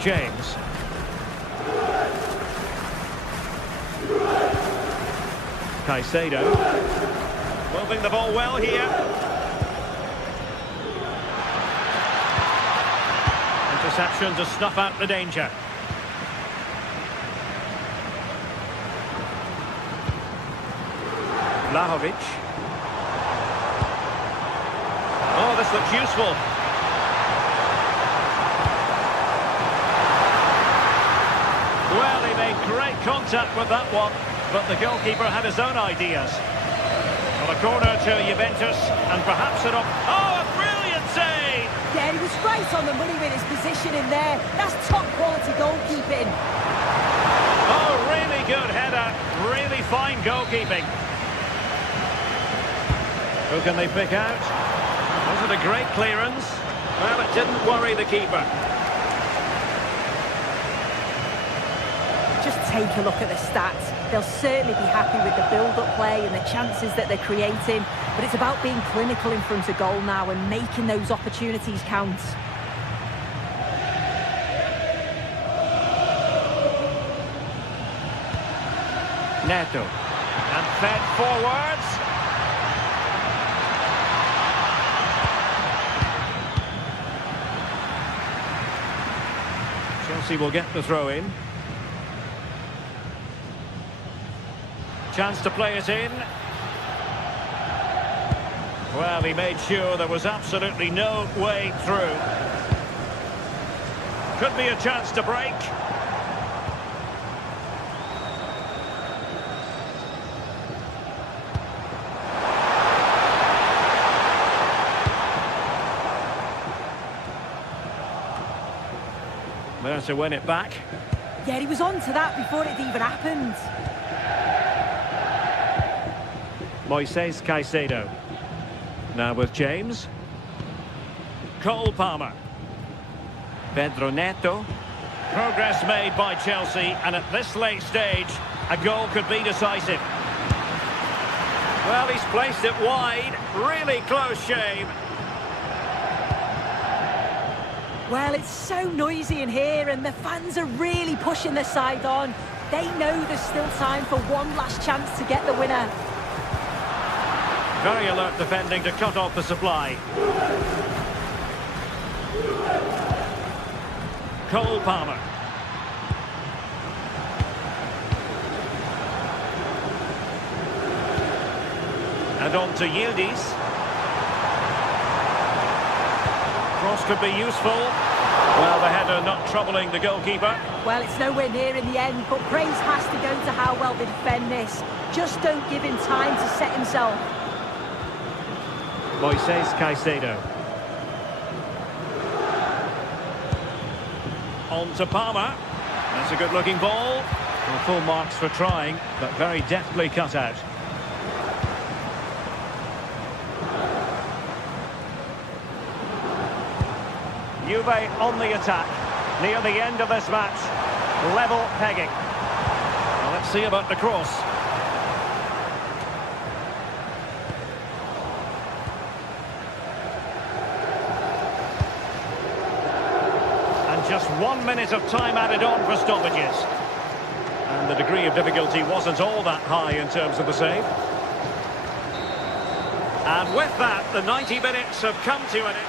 James. Caicedo. Moving the ball well here. Interception to snuff out the danger. Vlahovic. Oh, this looks useful. Well, he made great contact with that one, but the goalkeeper had his own ideas. Well, a corner to Juventus, and perhaps an up. Oh, a brilliant save! Yeah, he was was right on the money with his position in there. That's top-quality goalkeeping. Oh, really good header. Really fine goalkeeping. Who can they pick out? Was it a great clearance? Well, it didn't worry the keeper. Just take a look at the stats. They'll certainly be happy with the build-up play and the chances that they're creating, but it's about being clinical in front of goal now and making those opportunities count. Neto. And fed forwards. Chelsea will get the throw in. Chance to play it in. Well, he made sure there was absolutely no way through. Could be a chance to break. There to win it back. Yeah, he was on to that before it even happened. Moises Caicedo. Now with James. Cole Palmer. Pedro Neto. Progress made by Chelsea, and at this late stage, a goal could be decisive. Well, he's placed it wide. Really close shave. Well, it's so noisy in here, and the fans are really pushing their side on. They know there's still time for one last chance to get the winner. Very alert defending to cut off the supply. Cole Palmer. And on to Yildiz. Cross could be useful. Well, the header not troubling the goalkeeper. Well, it's nowhere near in the end, but praise has to go to how well they defend this. Just don't give him time to set himself. Moises Caicedo. On to Palmer. That's a good-looking ball. Well, full marks for trying, but very deftly cut out. Juve on the attack. Near the end of this match. Level pegging. Well, let's see about the cross. Just 1 minute of time added on for stoppages. And the degree of difficulty wasn't all that high in terms of the save. And with that, the 90 minutes have come to an end.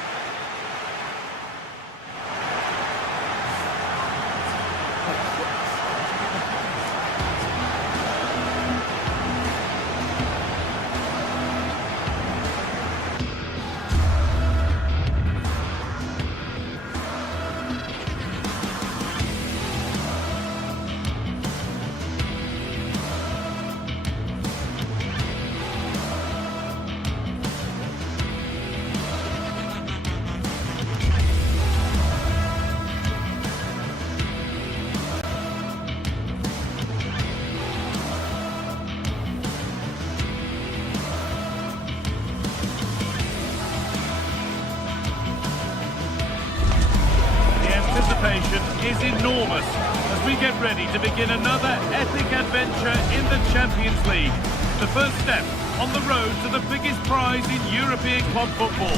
Is enormous as we get ready to begin another epic adventure in the Champions League. The first step on the road to the biggest prize in European club football.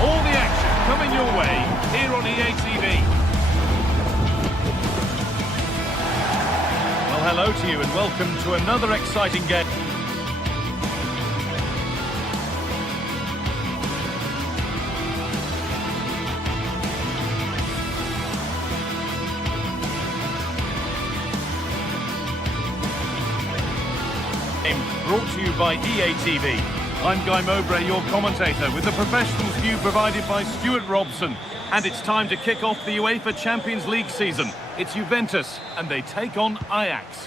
All the action coming your way here on EA TV. Well, hello to you and welcome to another exciting game. Brought to you by EA TV. I'm Guy Mowbray, your commentator, with the professionals view provided by Stuart Robson. And it's time to kick off the UEFA Champions League season. It's Juventus, and they take on Ajax.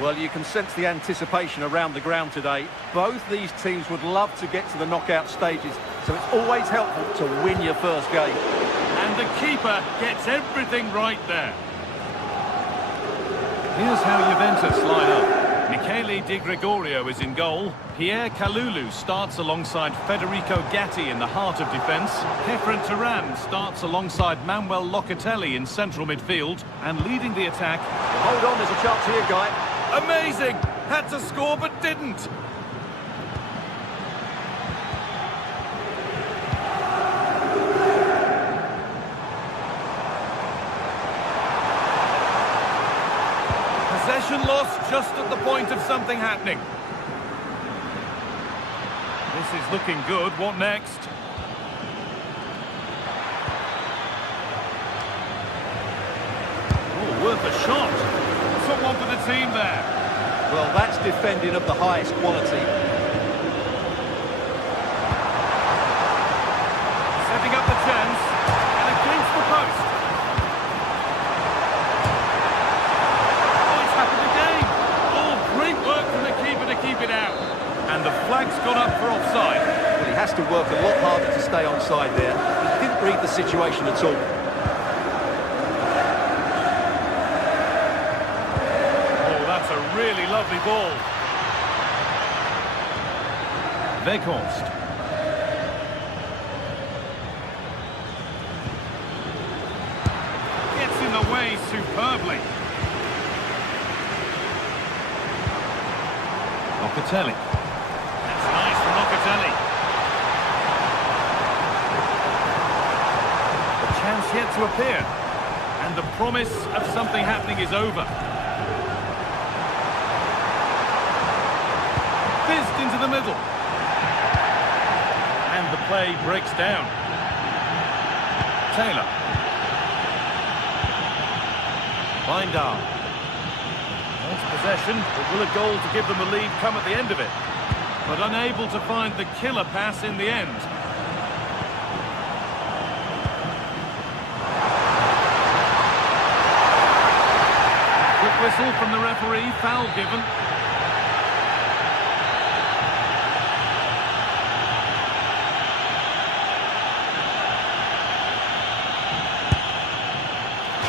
Well, you can sense the anticipation around the ground today. Both these teams would love to get to the knockout stages, so it's always helpful to win your first game. And the keeper gets everything right there. Here's how Juventus line up. Michele Di Gregorio is in goal. Pierre Kalulu starts alongside Federico Gatti in the heart of defence. Kefren Turan starts alongside Manuel Locatelli in central midfield. And leading the attack... Hold on, there's a chance here, Guy. Amazing! Had to score but didn't. Possession lost just at the point of something happening. This is looking good. What next? Oh, worth a shot. Someone for the team there. Well, that's defending of the highest quality. Setting up the chance. And against the post. Great work from the keeper to keep it out. And the flag's gone up for offside. Well, he has to work a lot harder to stay onside there. He didn't read the situation at all. Oh, that's a really lovely ball. Weghorst. Gets in the way superbly. Locatelli. That's nice from Locatelli. The chance yet to appear. And the promise of something happening is over. Fizzed into the middle. And the play breaks down. Taylor. Wijndal. Possession, but will a goal to give them the lead come at the end of it? But unable to find the killer pass in the end. Quick whistle from the referee, foul given.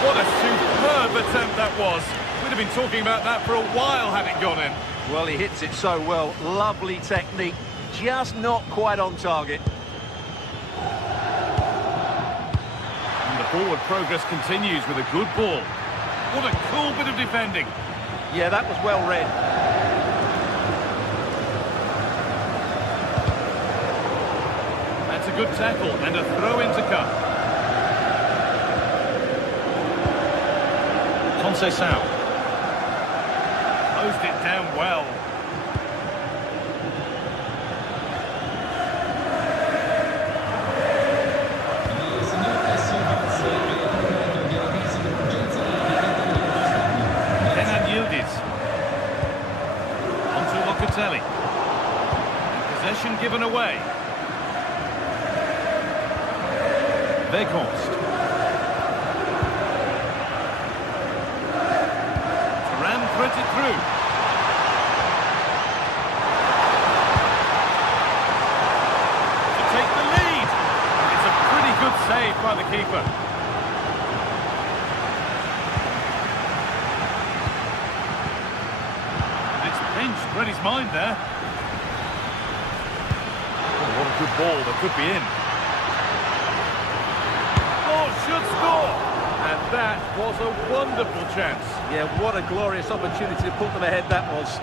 What a superb attempt that was. We'd have been talking about that for a while had it gone in. Well, he hits it so well. Lovely technique. Just not quite on target. And the forward progress continues with a good ball. What a cool bit of defending. Yeah, that was well read. That's a good tackle and a throw-in to come. Conceição. Closed it down well. Onto Locatelli. Possession given away. Weghorst. Turan threads it through. To take the lead. It's a pretty good save by the keeper. It's read his mind there. Oh, what a good ball. That could be in. Oh, should score. And that was a wonderful chance. Yeah, what a glorious opportunity to put them ahead that was.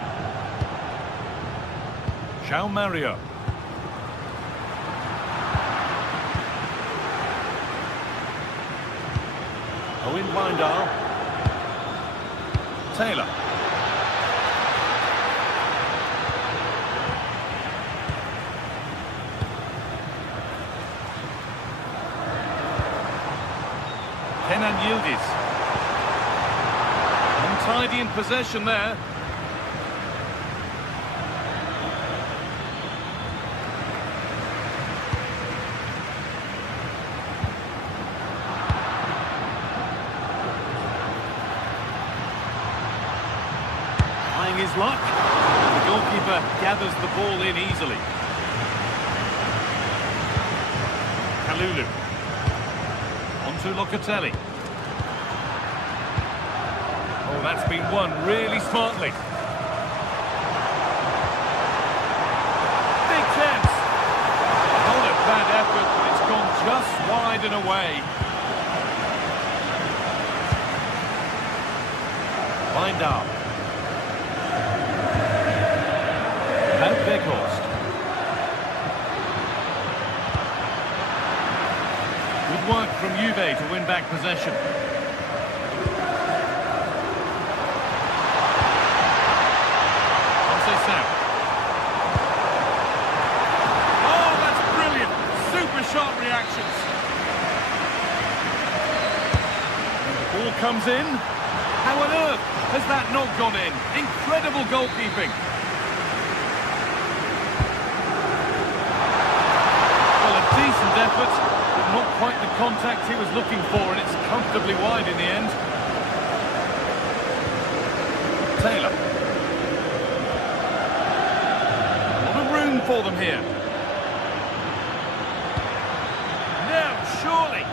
João Mario. Owen Wijndal. Taylor. Yildiz. Untidy in possession there. Trying his luck. And the goalkeeper gathers the ball in easily. Kalulu. On to Locatelli. Oh, that's been won really smartly. Big chance. Not a bad effort, but it's gone just wide and away. Wijndal. Van Weghorst. Good work from Juve to win back possession. Oh, that's brilliant. Super sharp reactions. And the ball comes in. How on earth has that not gone in? Incredible goalkeeping. Well, a decent effort, but not quite the contact he was looking for, and it's comfortably wide in the end. Taylor. For them here. Now, surely.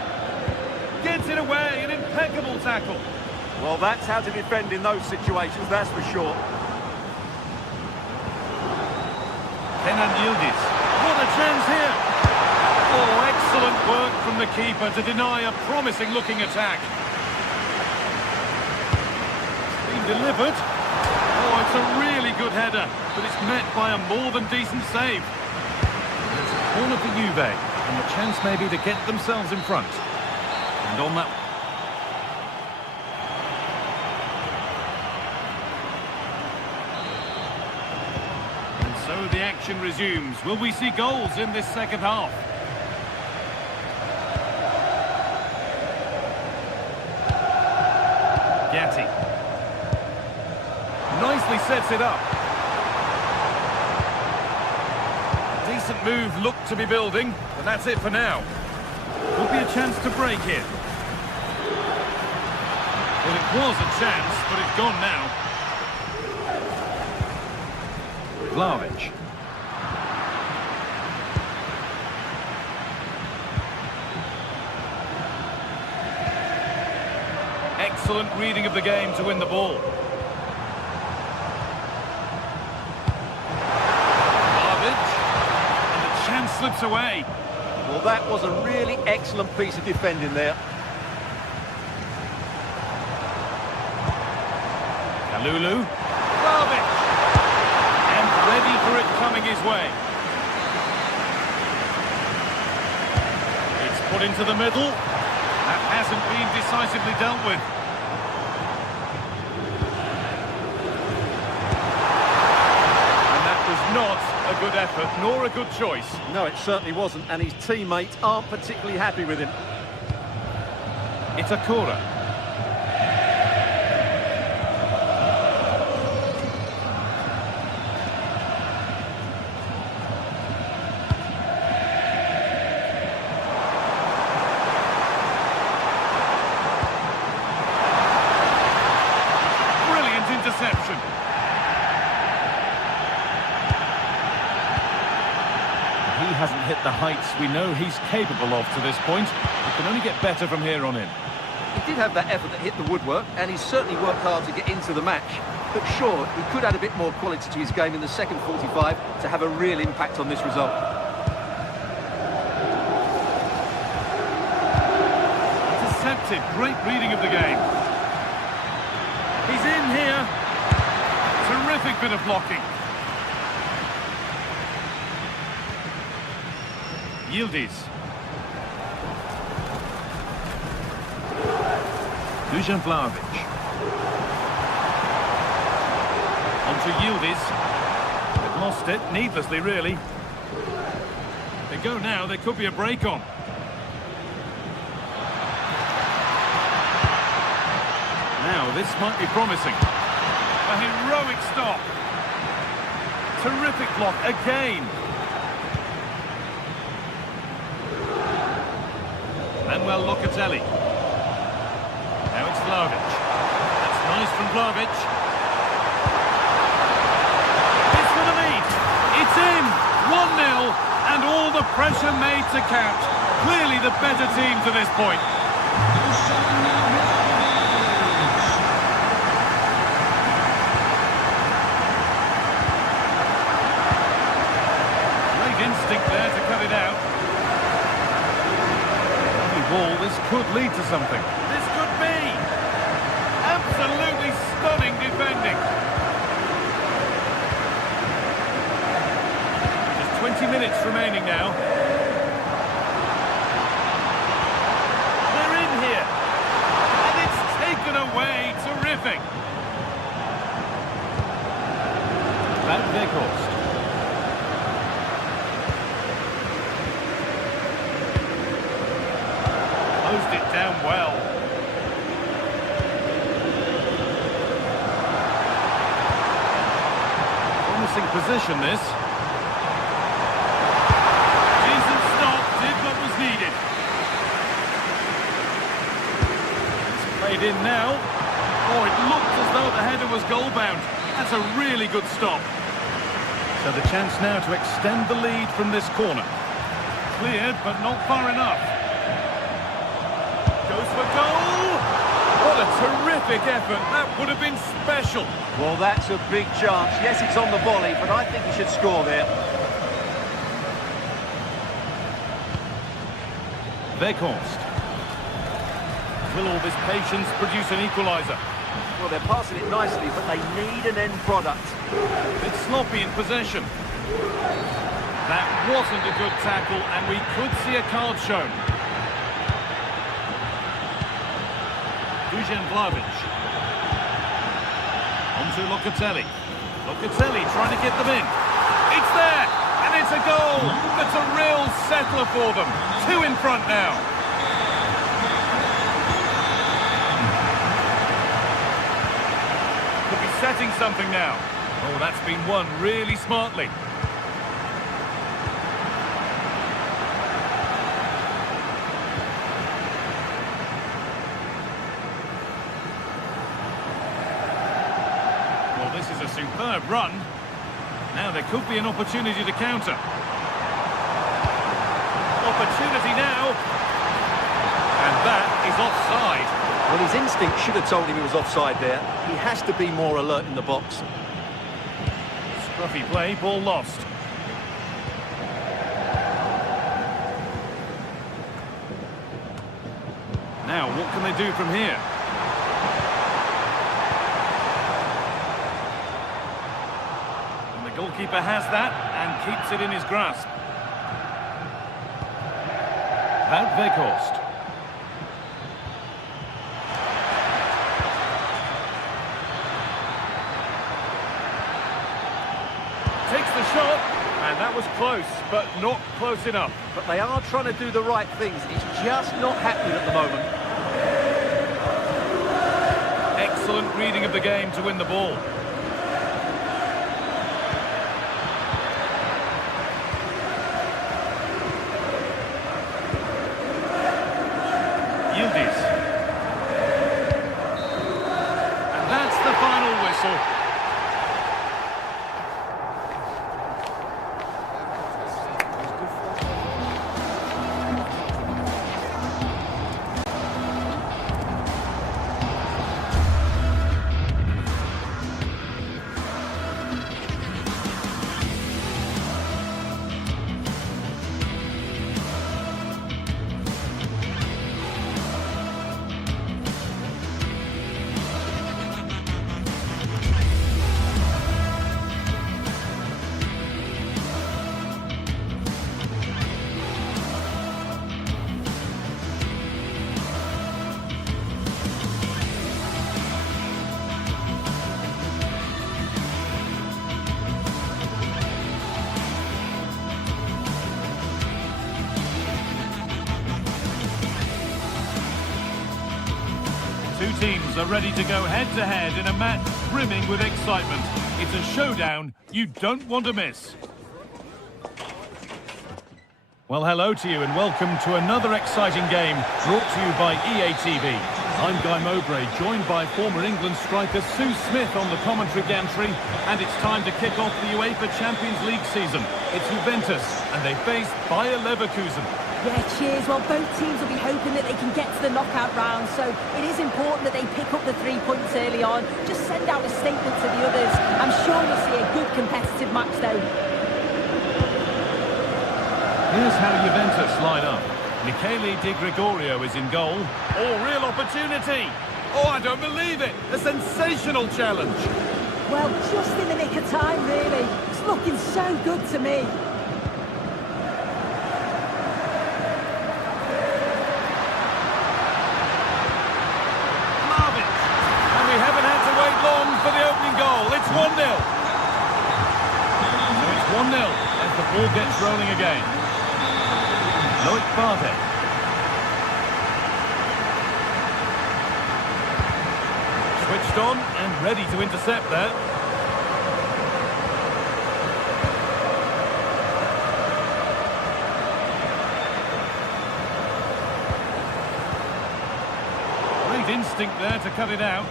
Gets it away, an impeccable tackle. Well, that's how to defend in those situations, that's for sure. Kenan Yildiz. What a chance here. Oh, excellent work from the keeper to deny a promising-looking attack. It's been delivered. Oh, it's a really good header, but it's met by a more than decent save. It's a corner for Juve, and the chance maybe to get themselves in front. And on that... And so the action resumes. Will we see goals in this second half? Gatti. Nicely sets it up. Decent move looked to be building, but that's it for now. Could be a chance to break here. Well, it was a chance, but it's gone now. Vlahovic. Excellent reading of the game to win the ball. Slips away. Well, that was a really excellent piece of defending there. Kalulu. Vlahovic. And ready for it coming his way. It's put into the middle. That hasn't been decisively dealt with. And that was not a good effort, nor a good choice. No, it certainly wasn't, and his teammates aren't particularly happy with him. It's a corner. Brilliant interception. He hasn't hit the heights we know he's capable of to this point. He can only get better from here on in. He did have that effort that hit the woodwork, and he certainly worked hard to get into the match. But sure, he could add a bit more quality to his game in the second 45 to have a real impact on this result. Intercepted, great reading of the game. He's in here. Terrific bit of blocking. Yildiz. Dusan Vlahovic. On to Yildiz. They've lost it, needlessly really. They go now, there could be a break on. Now, this might be promising. A heroic stop. Terrific block again. Manuel Locatelli. Now it's Vlahovic. That's nice from Vlahovic. It's for the lead. It's in. 1-0. And all the pressure made to count. Clearly the better team to this point. Great instinct there to cut it out. Lovely ball, this could lead to something. This could be! Absolutely stunning defending. Just 20 minutes remaining now. They're in here. And it's taken away. Terrific. Van Veghorst. Closed it down well. Promising position, this. Decent stop, did what was needed. It's played in now. Oh, it looked as though the header was goal-bound. That's a really good stop. So the chance now to extend the lead from this corner. Cleared, but not far enough. Goes for goal! What a terrific effort. That would have been special. Well, that's a big chance. Yes, it's on the volley, but I think he should score there. Veghorst. Will all this patience produce an equaliser? Well, they're passing it nicely, but they need an end product. It's sloppy in possession. That wasn't a good tackle, and we could see a card shown. Dusan Vlahovic. On to Locatelli. Locatelli trying to get them in. It's there, and it's a goal. That's a real settler for them. 2 in front now. Could be setting something now. Oh, that's been won really smartly. Well, this is a superb run. Now there could be an opportunity to counter. Opportunity now. And that is offside. Well, his instinct should have told him he was offside there. He has to be more alert in the box. Scruffy play, ball lost. Now, what can they do from here? And the goalkeeper has that and keeps it in his grasp. Van Veghorst. Takes the shot, and that was close, but not close enough. But they are trying to do the right things. It's just not happening at the moment. Excellent reading of the game to win the ball. Yildiz. And that's the final whistle. Two teams are ready to go head-to-head in a match brimming with excitement. It's a showdown you don't want to miss. Well, hello to you and welcome to another exciting game brought to you by EA TV. I'm Guy Mowbray, joined by former England striker Sue Smith on the commentary gantry, and it's time to kick off the UEFA Champions League season. It's Juventus, and they face Bayer Leverkusen. Yeah, cheers. Well, both teams will be hoping that they can get to the knockout round, so it is important that they pick up the 3 points early on. Just send out a statement to the others. I'm sure we'll see a good competitive match, though. Here's how Juventus line up. Michele Di Gregorio is in goal. Oh, real opportunity! Oh, I don't believe it! A sensational challenge! Well, just in the nick of time, really. It's looking so good to me. For the opening goal, it's 1-0. So it's 1-0 as the ball gets rolling again. Loic Bardet. Switched on and ready to intercept there. Great instinct there to cut it out.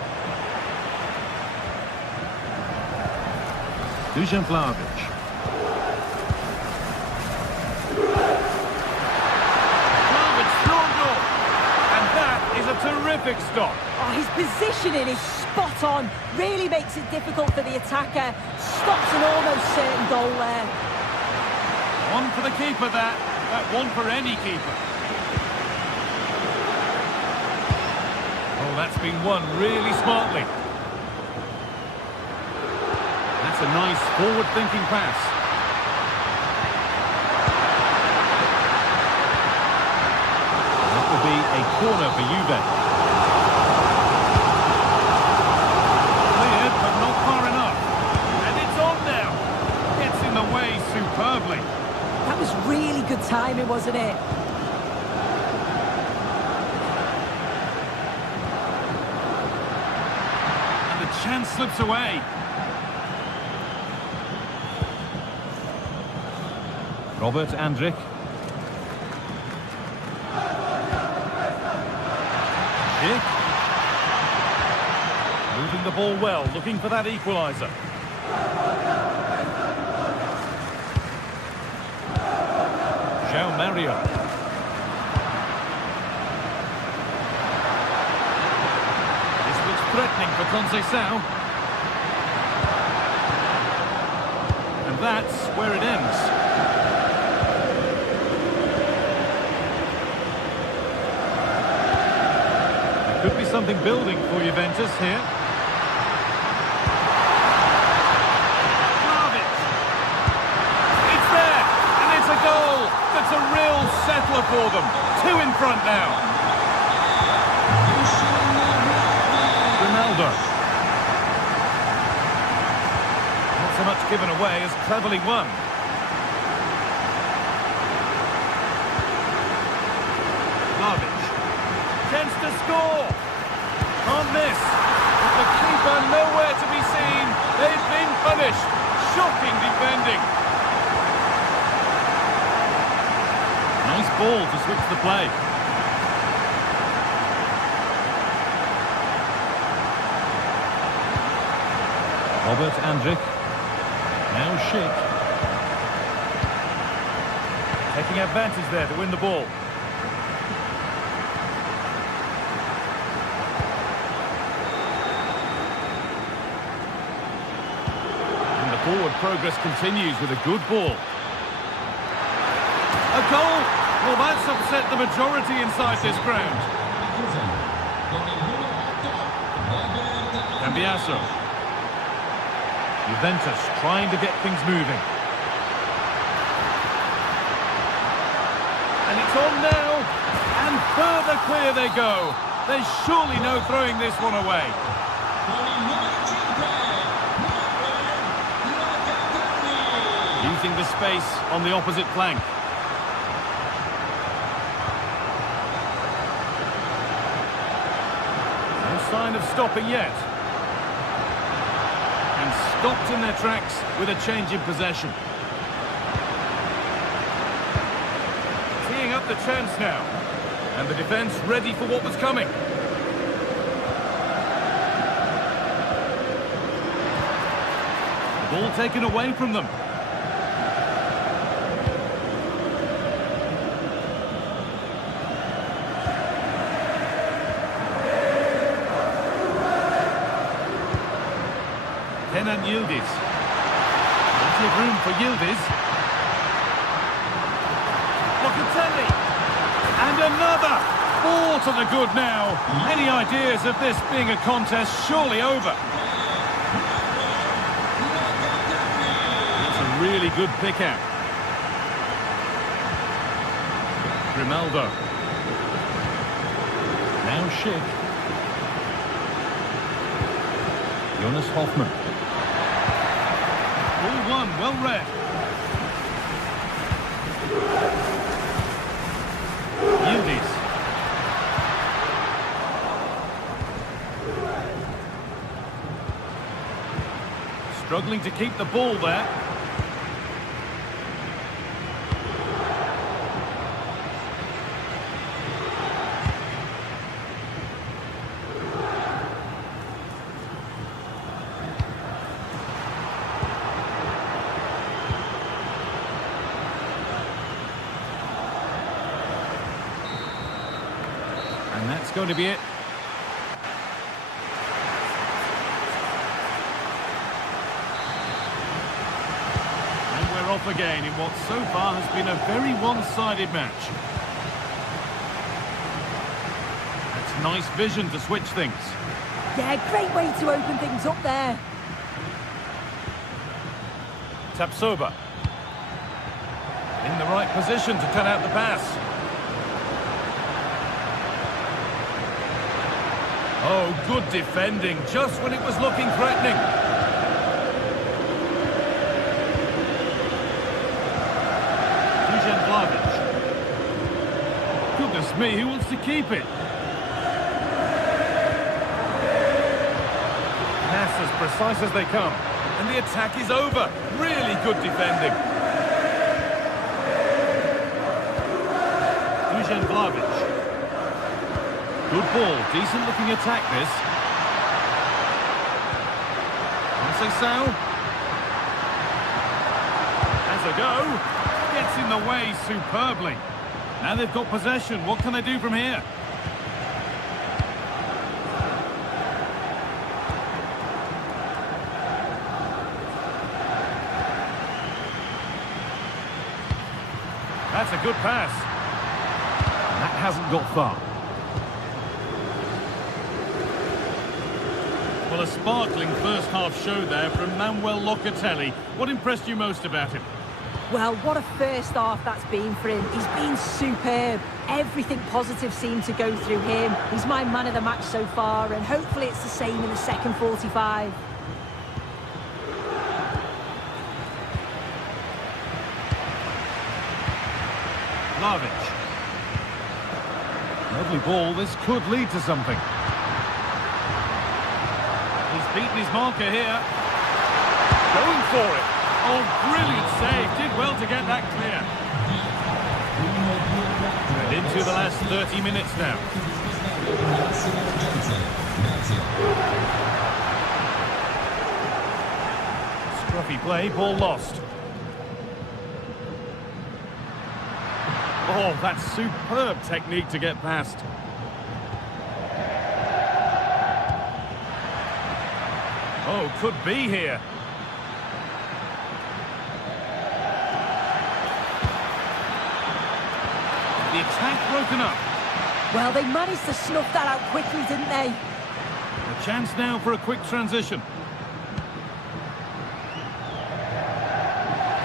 Dusan Vlahovic. Vlahovic thrown goal. And that is a terrific stop. Oh, his positioning is spot on. Really makes it difficult for the attacker. Stops an almost certain goal there. One for the keeper, that one for any keeper. Oh, that's been won really smartly. That's a nice forward-thinking pass. That will be a corner for Juve. Cleared, but not far enough. And it's on now. Gets in the way superbly. That was really good timing, wasn't it? And the chance slips away. Robert Andrich. Schick. Moving the ball well, looking for that equaliser. João Mario. This looks threatening for Conceição. And that's where it ends. Could be something building for Juventus here. Vlahovic. It's there, and it's a goal. That's a real settler for them. 2 in front now. Ronaldo. Not so much given away as cleverly won. Vlahovic. Chance to score. Can't miss. But the keeper nowhere to be seen. They've been punished. Shocking defending. Nice ball to switch the play. Robert Andrich. Now Schick. Taking advantage there to win the ball. Forward progress continues with a good ball. A goal! Well, that's upset the majority inside this ground. Cambiasso. Juventus trying to get things moving. And it's on now. And further clear they go. There's surely no throwing this one away. Using the space on the opposite flank. No sign of stopping yet. And stopped in their tracks with a change in possession. Teeing up the chance now. And the defence ready for what was coming. The ball taken away from them. Kenan Yildiz. Plenty of room for Yildiz. Locatelli. And another! 4 to the good now. Any ideas of this being a contest surely over? It's a really good pick out. Grimaldo. Now Schick. Jonas Hoffmann. Ball one, well read. Yildiz. Struggling to keep the ball there. And that's going to be it. And we're off again in what so far has been a very one-sided match. That's nice vision to switch things. Yeah, great way to open things up there. Tapsoba. In the right position to cut out the pass. Oh, good defending, just when it was looking threatening. Dusan Vlahovic. Goodness me, who wants to keep it? Pass as precise as they come. And the attack is over. Really good defending. Dusan Vlahovic. Good ball, decent looking attack this. Conceição. Has a go. Gets in the way superbly. Now they've got possession. What can they do from here? That's a good pass. That hasn't got far. Well, a sparkling first half show there from Manuel Locatelli. What impressed you most about him? Well, what a first half that's been for him. He's been superb. Everything positive seemed to go through him. He's my man of the match so far, and hopefully it's the same in the second 45. Vlahovic. Lovely ball. This could lead to something. He's beaten his marker here. Going for it. Oh, brilliant save. Did well to get that clear. And into the last 30 minutes now. Scruffy play, ball lost. Oh, that's superb technique to get past. Oh, could be here. The attack broken up. Well, they managed to snuff that out quickly, didn't they? A chance now for a quick transition.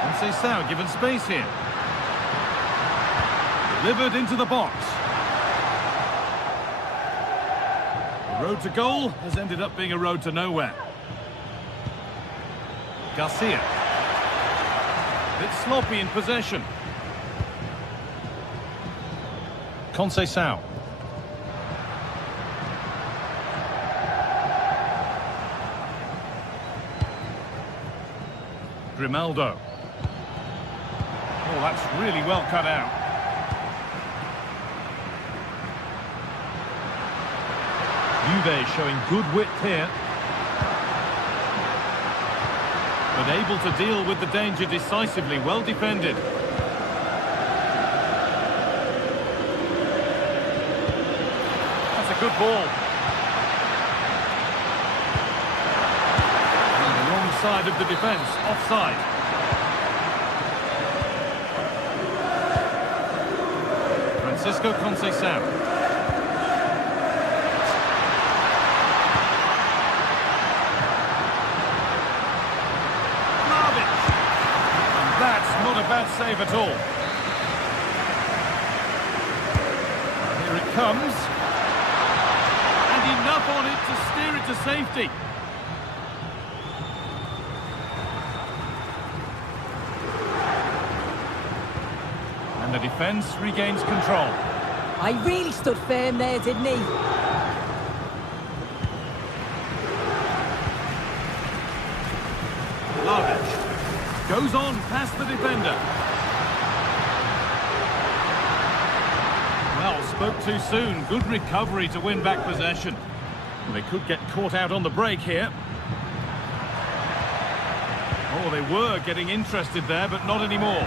Conceição given space here. Delivered into the box. The road to goal has ended up being a road to nowhere. Garcia. Bit sloppy in possession. Conceição. Grimaldo. Oh, that's really well cut out. Juve showing good width here. But able to deal with the danger decisively. Well defended. That's a good ball. And the wrong side of the defence, offside. Francisco Conceição. That's not a bad save at all. Here it comes. And enough on it to steer it to safety. And the defence regains control. I really stood firm there, didn't he? Goes on past the defender. Well, spoke too soon. Good recovery to win back possession. Well, they could get caught out on the break here. Oh, they were getting interested there, but not anymore.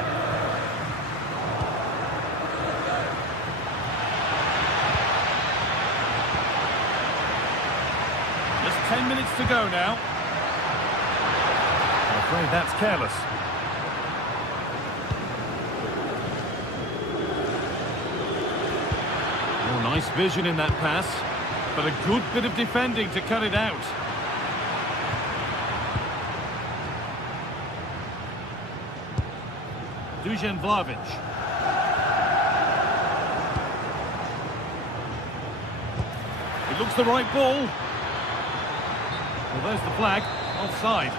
Just 10 minutes to go now. I'm afraid that's careless. Oh, nice vision in that pass, but a good bit of defending to cut it out. Dusan Vlahovic. It looks the right ball. Well, there's the flag. Offside.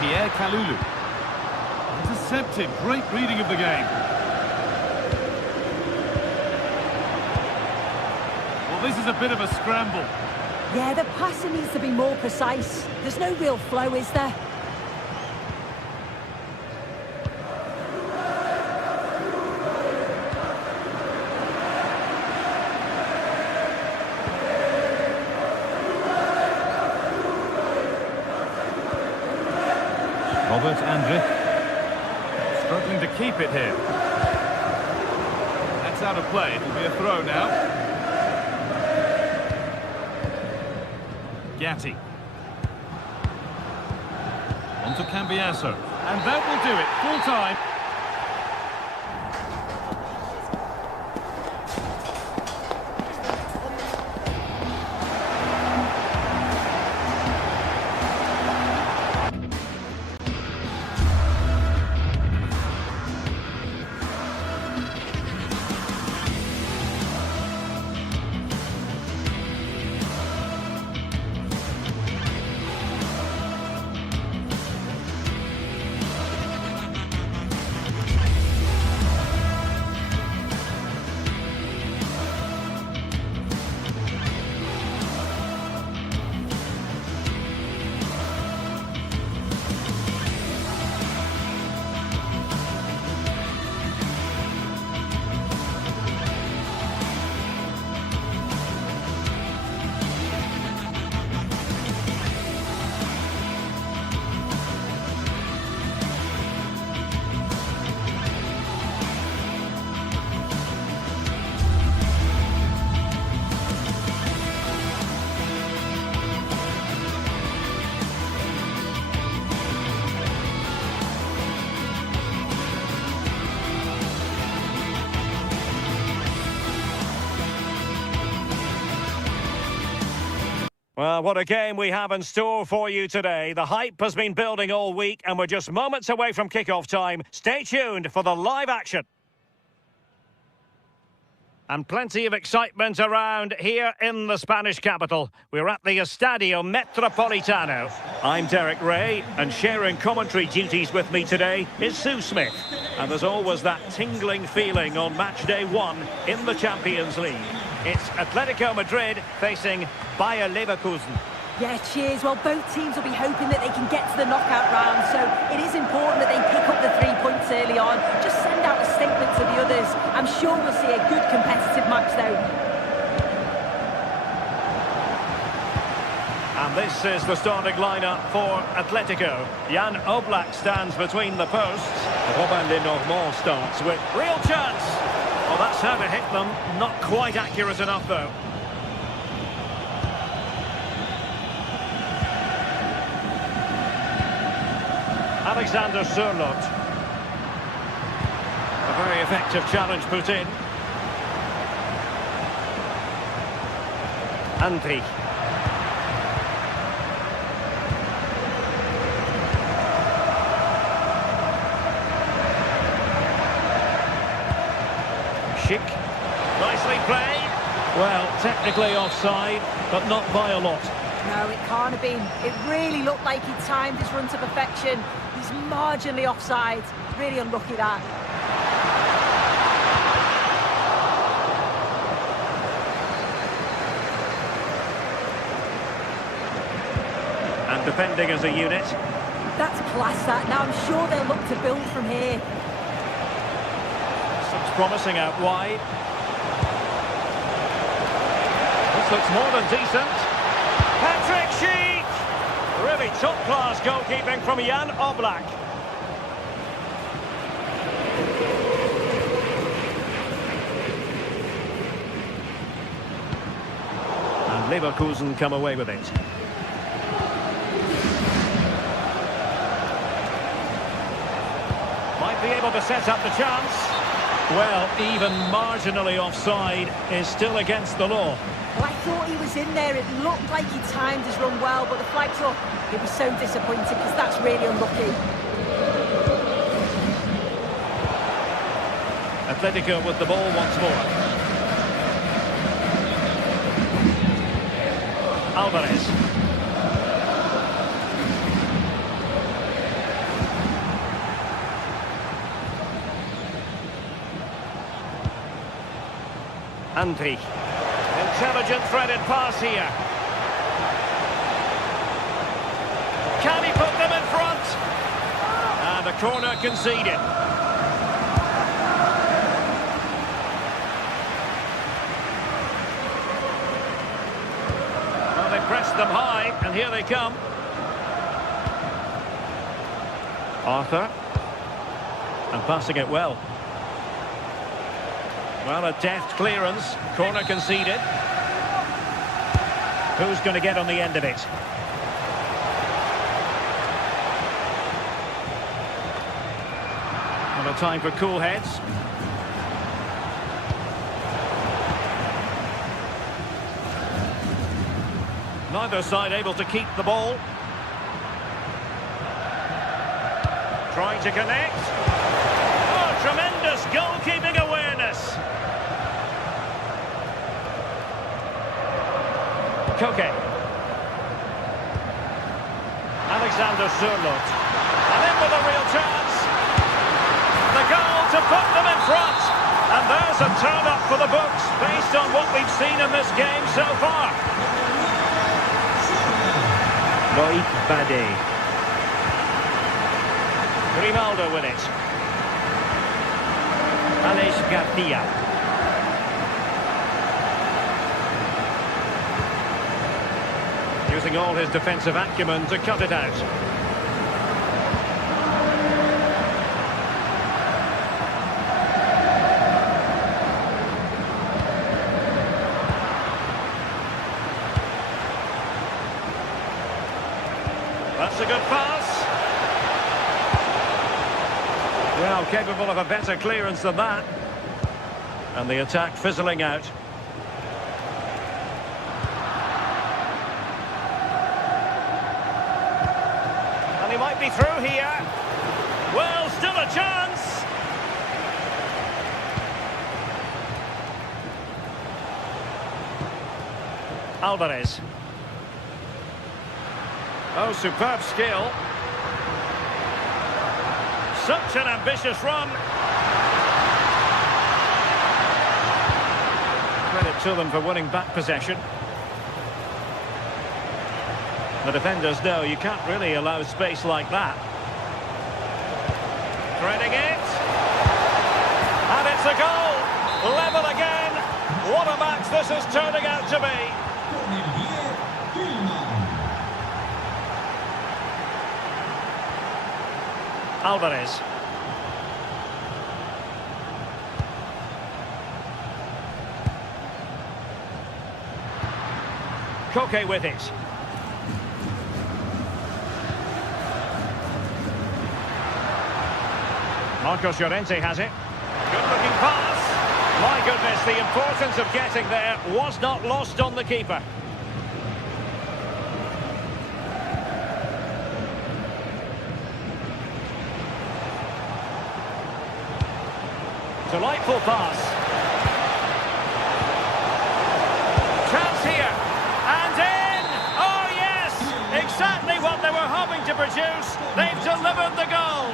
Pierre Kalulu. Intercepted. Great reading of the game. Well, this is a bit of a scramble. Yeah, the passing needs to be more precise. There's no real flow, is there? Robert Andrich struggling to keep it here. That's out of play. It'll be a throw now. Gatti. On to Cambiasso. And that will do it. Full time. Well, what a game we have in store for you today. The hype has been building all week and we're just moments away from kick-off time. Stay tuned for the live action. And plenty of excitement around here in the Spanish capital. We're at the Estadio Metropolitano. I'm Derek Ray, and sharing commentary duties with me today is Sue Smith. And there's always that tingling feeling on match day 1 in the Champions League. It's Atletico Madrid facing Bayer Leverkusen. Yeah, cheers. Well, both teams will be hoping that they can get to the knockout round, so it is important that they pick up the 3 points early on. Just send out a statement to the others. I'm sure we'll see a good competitive match, though. And this is the starting lineup for Atletico. Jan Oblak stands between the posts. Robin Lenormand starts with real chance. Oh, that's how to hit them. Not quite accurate enough, though. Alexander Sørloth. A very effective challenge put in. Andri. Schick. Nicely played. Well, technically offside, but not by a lot. No, it can't have been. It really looked like he timed his run to perfection. He's marginally offside. Really unlucky, that. And defending as a unit. That's class, that. Now, I'm sure they'll look to build from here. Looks promising out wide. This looks more than decent. Patrick Schick! Really top-class goalkeeping from Jan Oblak. And Leverkusen come away with it. Might be able to set up the chance. Well, even marginally offside is still against the law. Well, I thought he was in there. It looked like he timed his run well, but the flag's up. It was so disappointing because that's really unlucky. Atletico with the ball once more. Alvarez. Andri. Intelligent threaded pass here. Can he put them in front? And a corner conceded. Well, they pressed them high, and here they come. Arthur. And passing it well. Well, a deft clearance. Corner conceded. Who's going to get on the end of it? Well, a time for cool heads. Neither side able to keep the ball. Trying to connect. Oh, tremendous goalkeeping awareness. Koke. Alexander Sørloth. And in with a real chance. The goal to put them in front. And there's a turn-up for the books based on what we've seen in this game so far. Loïc Badé. Grimaldo with it. Alex Garcia. Using all his defensive acumen to cut it out. That's a good pass. Well, capable of a better clearance than that. And the attack fizzling out. And he might be through here. Well, still a chance. Alvarez. Oh, superb skill. Such an ambitious run. Credit to them for winning back possession. The defenders know you can't really allow space like that. Threading it. And it's a goal. Level again. What a match this is turning out to be. Alvarez. Koke with it. Marcos Llorente has it. Good-looking pass. My goodness, the importance of getting there was not lost on the keeper. Delightful pass. Chance here. And in! Oh, yes! Exactly what they were hoping to produce. They've delivered the goal.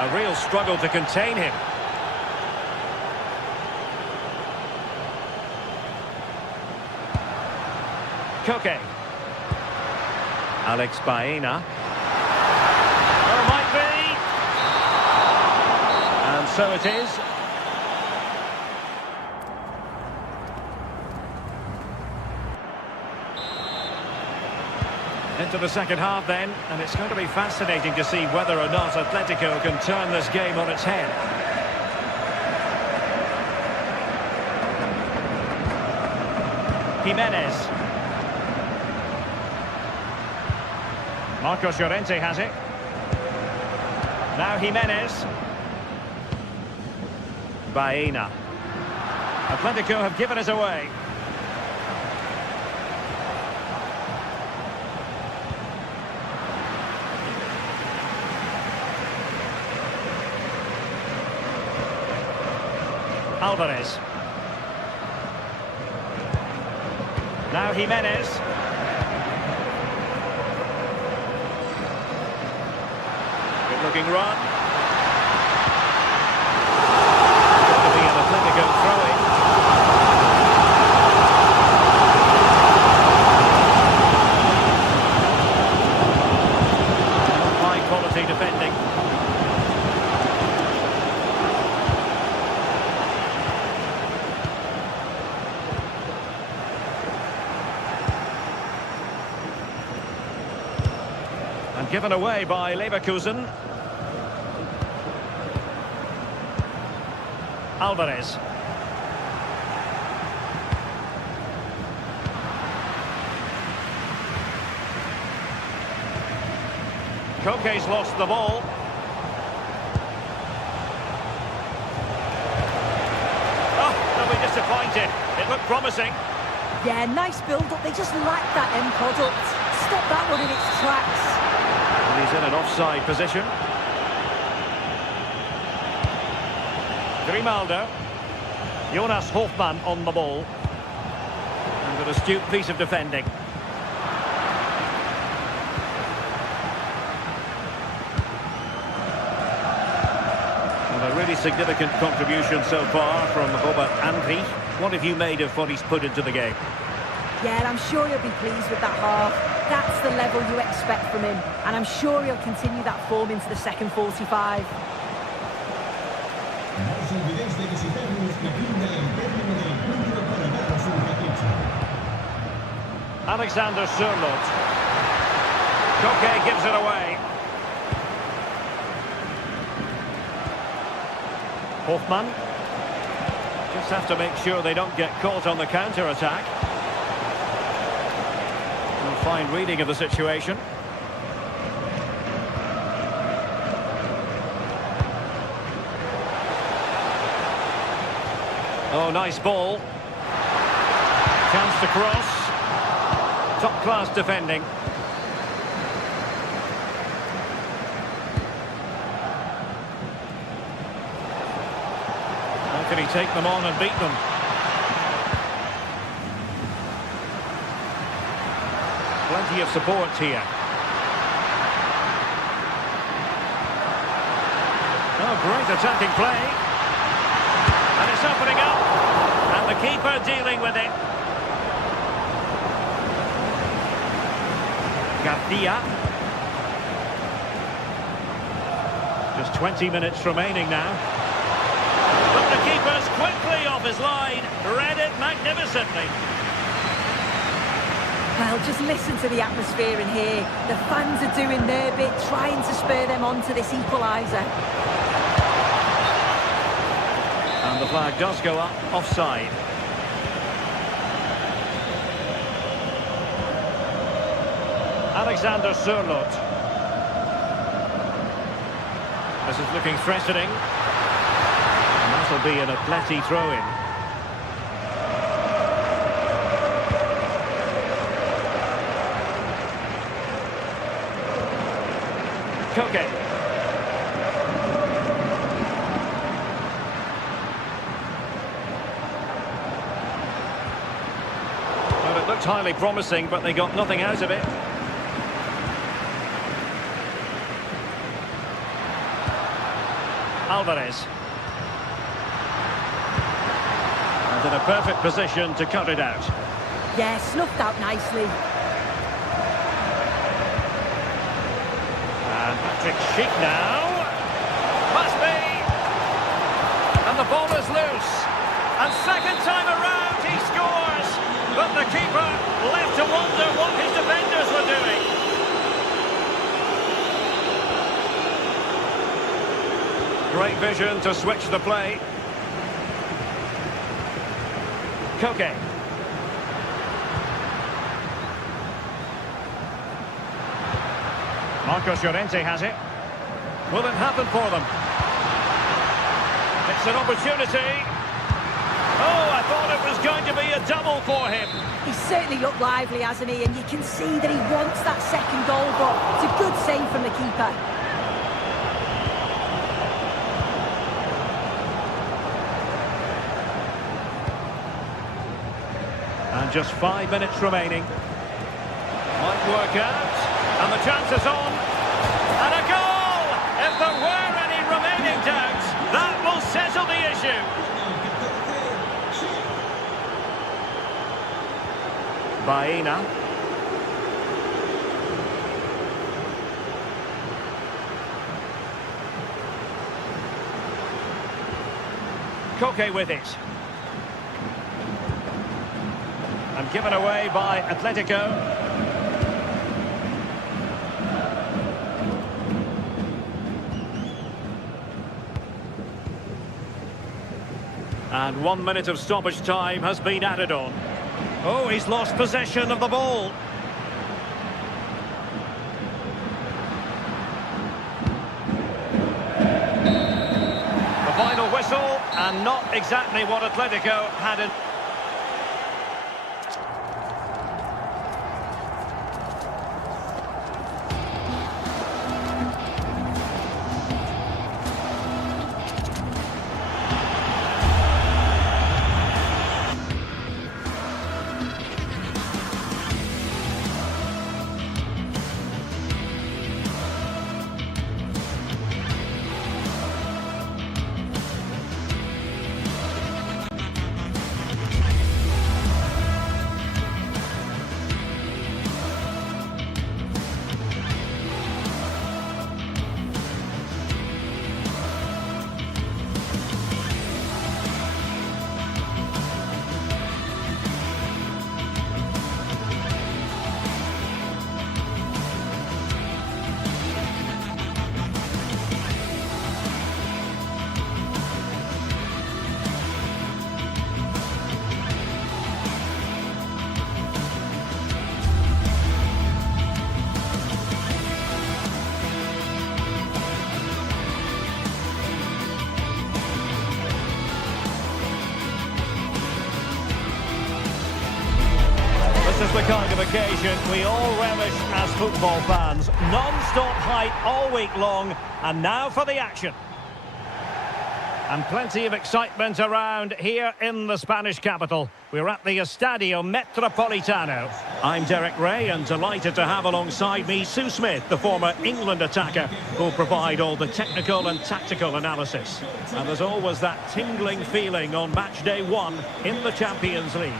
A real struggle to contain him. Koke. Alex Baena. Oh, might be. And so it is. Into the second half then, and it's going to be fascinating to see whether or not Atletico can turn this game on its head. Jimenez. Marcos Llorente has it. Now Jimenez. Baena. Atletico have given us away. Alvarez. Now Jimenez. Good looking run. Going to be an Atletico throw-in. High quality defending. Given away by Leverkusen. Alvarez. Koke's lost the ball. Oh, they'll be disappointed. It looked promising. Yeah, nice build-up. They just lacked that end product. Stop that one in its tracks. And he's in an offside position. Grimaldo. Jonas Hofmann on the ball. And an astute piece of defending. And a really significant contribution so far from Robert Andri. What have you made of what he's put into the game? Yeah, and I'm sure he'll be pleased with that half. That's the level you expect from him. And I'm sure he'll continue that form into the second 45. Alexander Sørloth. Koke gives it away. Hofmann. Just have to make sure they don't get caught on the counter-attack. Fine reading of the situation. Oh, nice ball. Chance to cross. Top-class defending. How can he take them on and beat them? Plenty of support here. Oh, great attacking play. And it's opening up. And the keeper dealing with it. Garcia. Just 20 minutes remaining now. But the keeper's quickly off his line. Read it magnificently. Well, just listen to the atmosphere in here. The fans are doing their bit, trying to spur them on to this equaliser. And the flag does go up, offside. Alexander Sørloth. This is looking threatening. And that'll be an Atleti throw-in. Koke. Well, it looked highly promising, but they got nothing out of it. Alvarez. And in a perfect position to cut it out. Yeah, snuffed out nicely. And Patrick Schick now. Must be. And the ball is loose. And second time around he scores. But the keeper left to wonder what his defenders were doing. Great vision to switch the play. Koke. Marcos Llorente has it. Will it happen for them? It's an opportunity. Oh, I thought it was going to be a double for him. He's certainly looked lively, hasn't he? And you can see that he wants that second goal, but it's a good save from the keeper. And just 5 minutes remaining. Might work out. And the chance is on. And a goal! If there were any remaining doubts, that will settle the issue. Baena. Koke with it. And given away by Atletico. And 1 minute of stoppage time has been added on. Oh, he's lost possession of the ball. The final whistle, and not exactly what Atletico had in... This is the kind of occasion we all relish as football fans. Non-stop hype all week long, and now for the action. And plenty of excitement around here in the Spanish capital. We're at the Estadio Metropolitano. I'm Derek Ray, and delighted to have alongside me Sue Smith, the former England attacker, who'll provide all the technical and tactical analysis. And there's always that tingling feeling on match day 1 in the Champions League.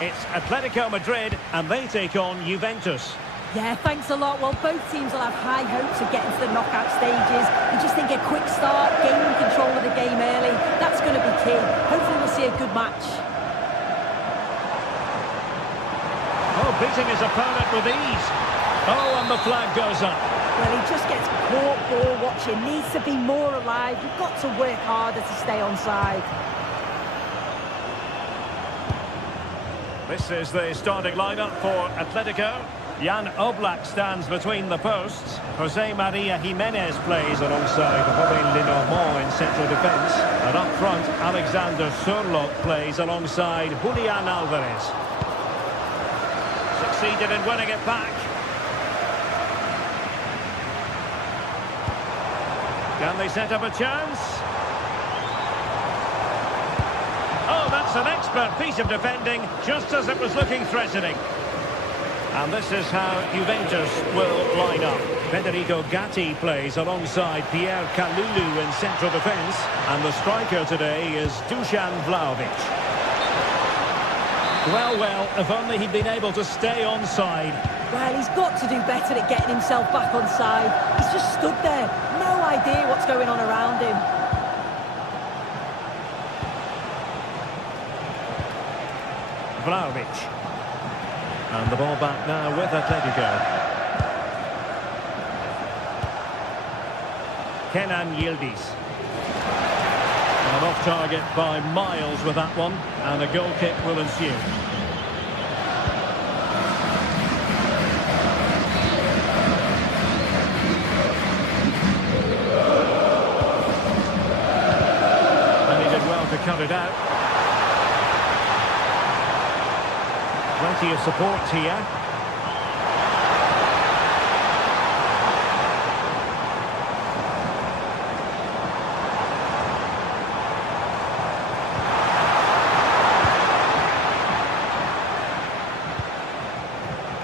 It's Atletico Madrid, and they take on Juventus. Yeah, thanks a lot. Well, both teams will have high hopes of getting to the knockout stages. You just think a quick start, gaining control of the game early, that's going to be key. Hopefully we'll see a good match. Oh, beating his opponent with ease. Oh, and the flag goes up. Well, he just gets caught ball watching. Needs to be more alive. You've got to work harder to stay onside. This is the starting lineup for Atletico. Jan Oblak stands between the posts. Jose Maria Jimenez plays alongside Robin Lenormand in central defence. And up front, Alexander Surlot plays alongside Julian Alvarez. Succeeded in winning it back. Can they set up a chance? Oh, that's an expert piece of defending, just as it was looking threatening. And this is how Juventus will line up. Federico Gatti plays alongside Pierre Kalulu in central defence. And the striker today is Dusan Vlahovic. Well, if only he'd been able to stay onside. Well, he's got to do better at getting himself back onside. He's just stood there. No idea what's going on around him. Vlahovic. And the ball back now with Atletico. Kenan Yildiz. And off target by miles with that one. And a goal kick will ensue. And he did well to cut it out. Plenty of support here.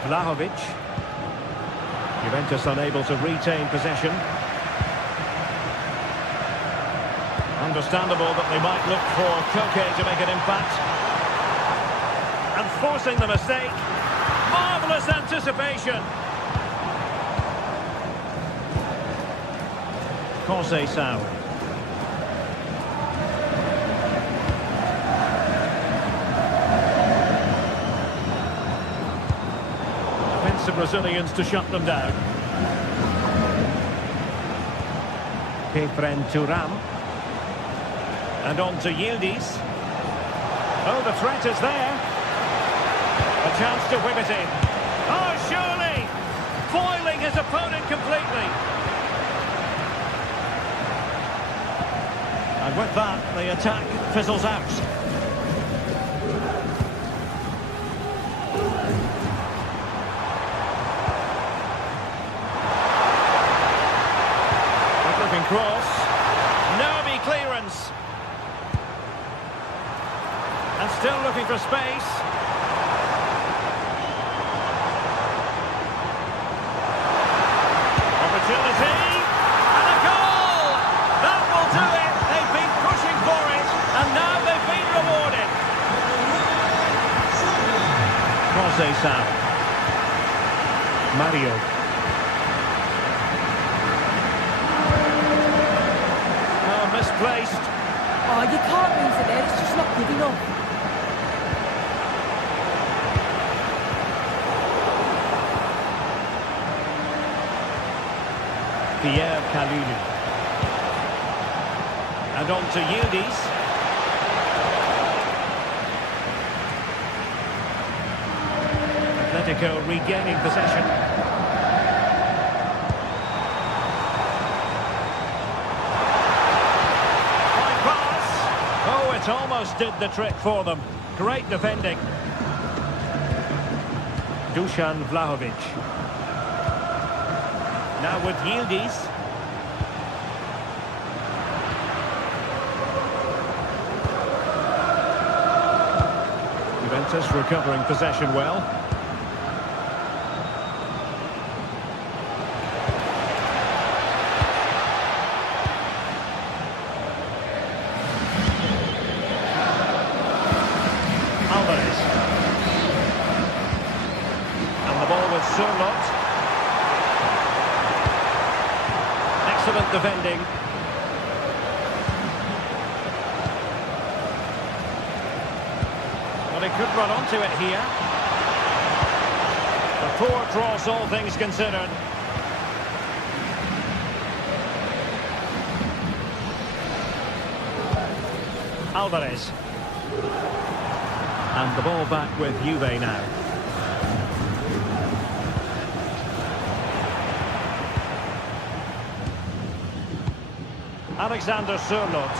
Vlahovic. Juventus unable to retain possession. Understandable that they might look for Koke to make an impact. And forcing the mistake. Marvellous anticipation. Conceição. Defensive Brazilians to shut them down. Kefren Turam. And on to Yildiz. Oh, the threat is there. A chance to whip it in. Oh, surely! Foiling his opponent completely. And with that, the attack fizzles out. Good-looking cross. Nervy clearance. And still looking for space. Opportunity, and a goal! That will do it. They've been pushing for it, and now they've been rewarded. Conceição. Mario. Oh, misplaced. Oh, you can't lose it there. It's just not good enough. Pierre Kalulu. And on to Yildiz. Atletico regaining possession. High pass. Oh, it almost did the trick for them. Great defending. Dusan Vlahovic. Now with Yildiz. Juventus recovering possession well. Alvarez. And the ball with Surlot. Excellent defending. Well, he could run onto it here. A poor cross, all things considered. Alvarez. And the ball back with Juve now. Alexander Sørloth.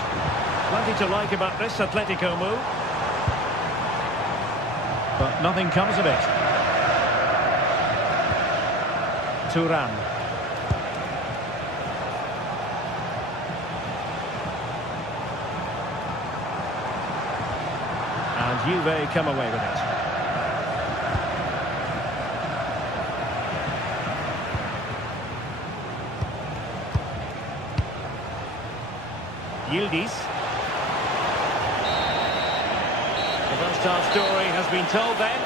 Plenty to like about this Atletico move. But nothing comes of it. Thuram. And Juve come away with it. Yildiz. The first half story has been told then.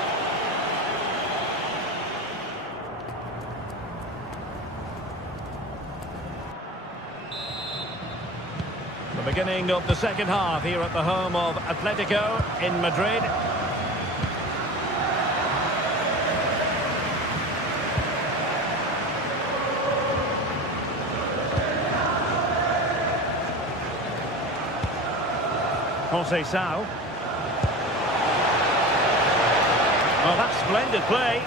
The beginning of the second half here at the home of Atletico in Madrid. Conceição. Oh, that's splendid play.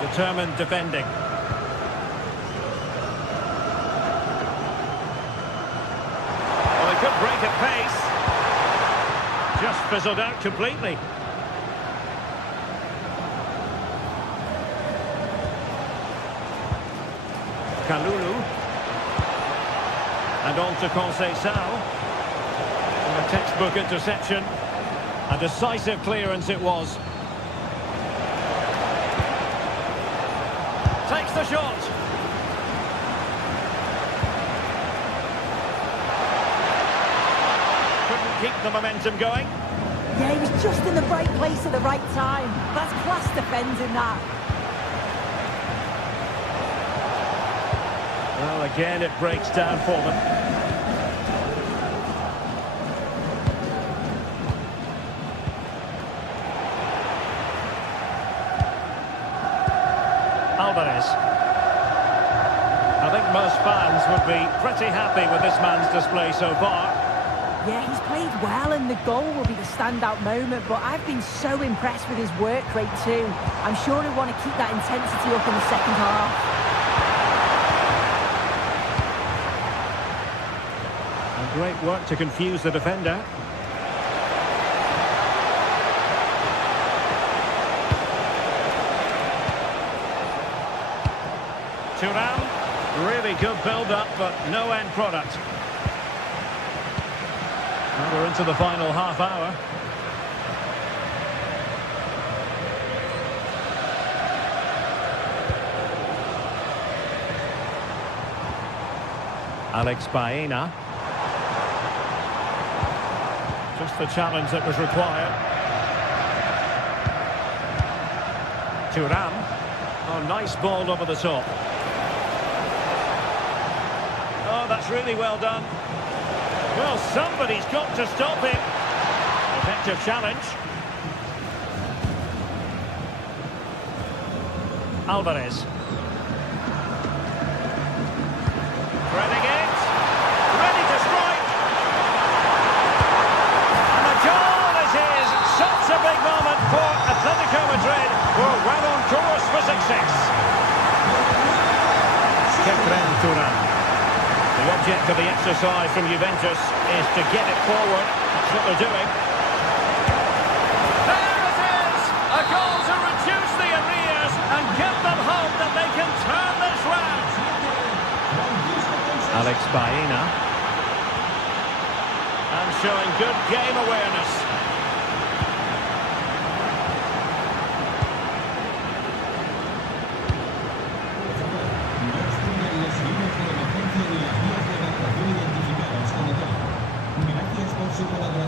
Determined defending. Well, they could break at pace. Just fizzled out completely. Kalulu. And on to Conceição. A textbook interception. A decisive clearance it was. Takes the shot. Couldn't keep the momentum going. Yeah, he was just in the right place at the right time. That's class defending, that. Well, again, it breaks down for them. Alvarez. I think most fans would be pretty happy with this man's display so far. Yeah, he's played well and the goal will be the standout moment, but I've been so impressed with his work rate too. I'm sure he'll want to keep that intensity up in the second half. And great work to confuse the defender. Thuram, really good build-up, but no end product. Well, we're into the final half hour. Alex Baena. Just the challenge that was required. Thuram. Oh, nice ball over the top. Oh, that's really well done. Well, somebody's got to stop him. Effective challenge. Alvarez. Threading it. Ready to strike. And the goal is his. Such a big moment for Atletico Madrid, who are well on course for success. Thuram. The object of the exercise from Juventus is to get it forward. That's what they're doing. There it is! A goal to reduce the arrears and give them hope that they can turn this round. Alex Baena. And showing good game awareness.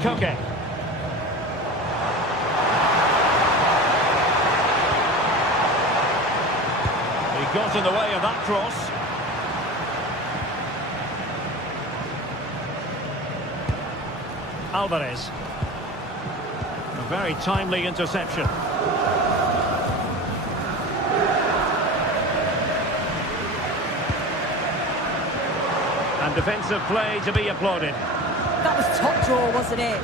Koke. He got in the way of that cross. Alvarez. A very timely interception. And defensive play to be applauded. That was top draw, wasn't it?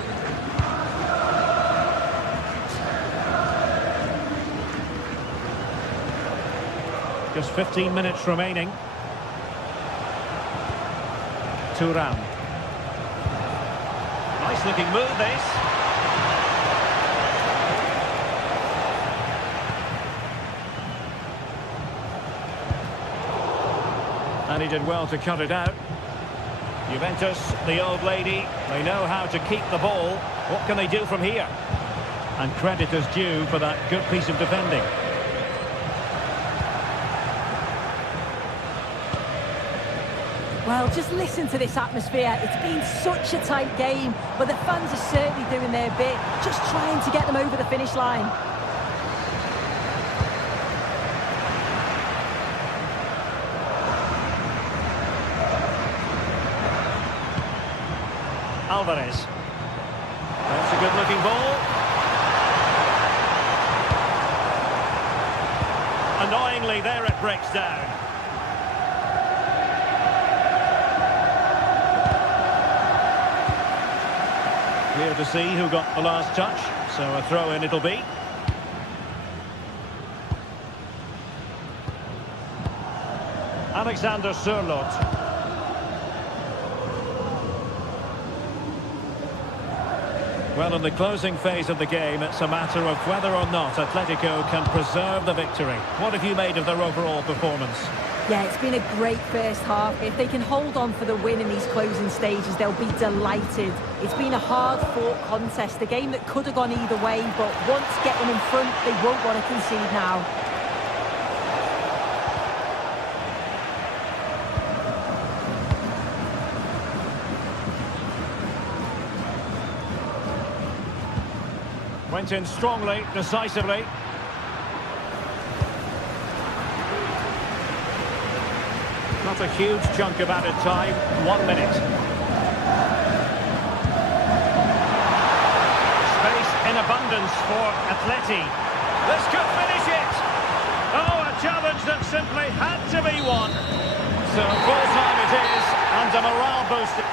Just 15 minutes remaining. Thuram. Nice looking move, this. And he did well to cut it out. Juventus, the old lady, they know how to keep the ball. What can they do from here? And credit is due for that good piece of defending. Well, just listen to this atmosphere. It's been such a tight game, but the fans are certainly doing their bit, just trying to get them over the finish line. Alvarez. That's a good-looking ball. Annoyingly, there it breaks down. Here to see who got the last touch, so a throw-in it'll be. Alexander Sørloth. Well, in the closing phase of the game, it's a matter of whether or not Atletico can preserve the victory. What have you made of their overall performance? Yeah, it's been a great first half. If they can hold on for the win in these closing stages, they'll be delighted. It's been a hard-fought contest, a game that could have gone either way, but once getting in front, they won't want to concede now. Went in strongly, decisively. Not a huge chunk of added time, 1 minute. Space in abundance for Atleti. This could finish it! Oh, a challenge that simply had to be won. So full time it is, and a morale booster.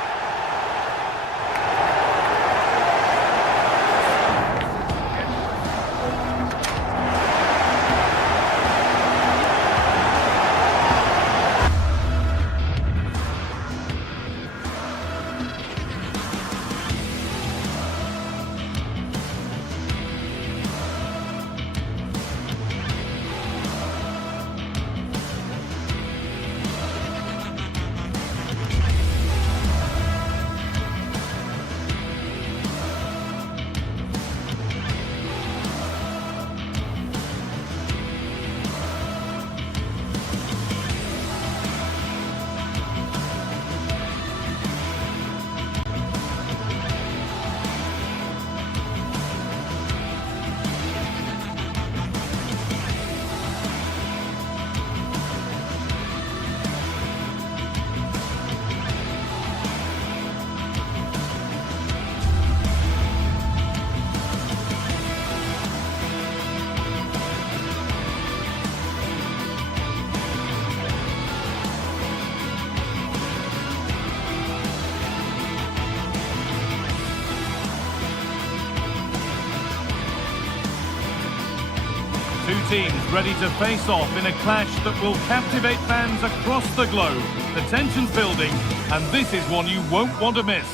Two teams ready to face off in a clash that will captivate fans across the globe. The tension's building, and this is one you won't want to miss.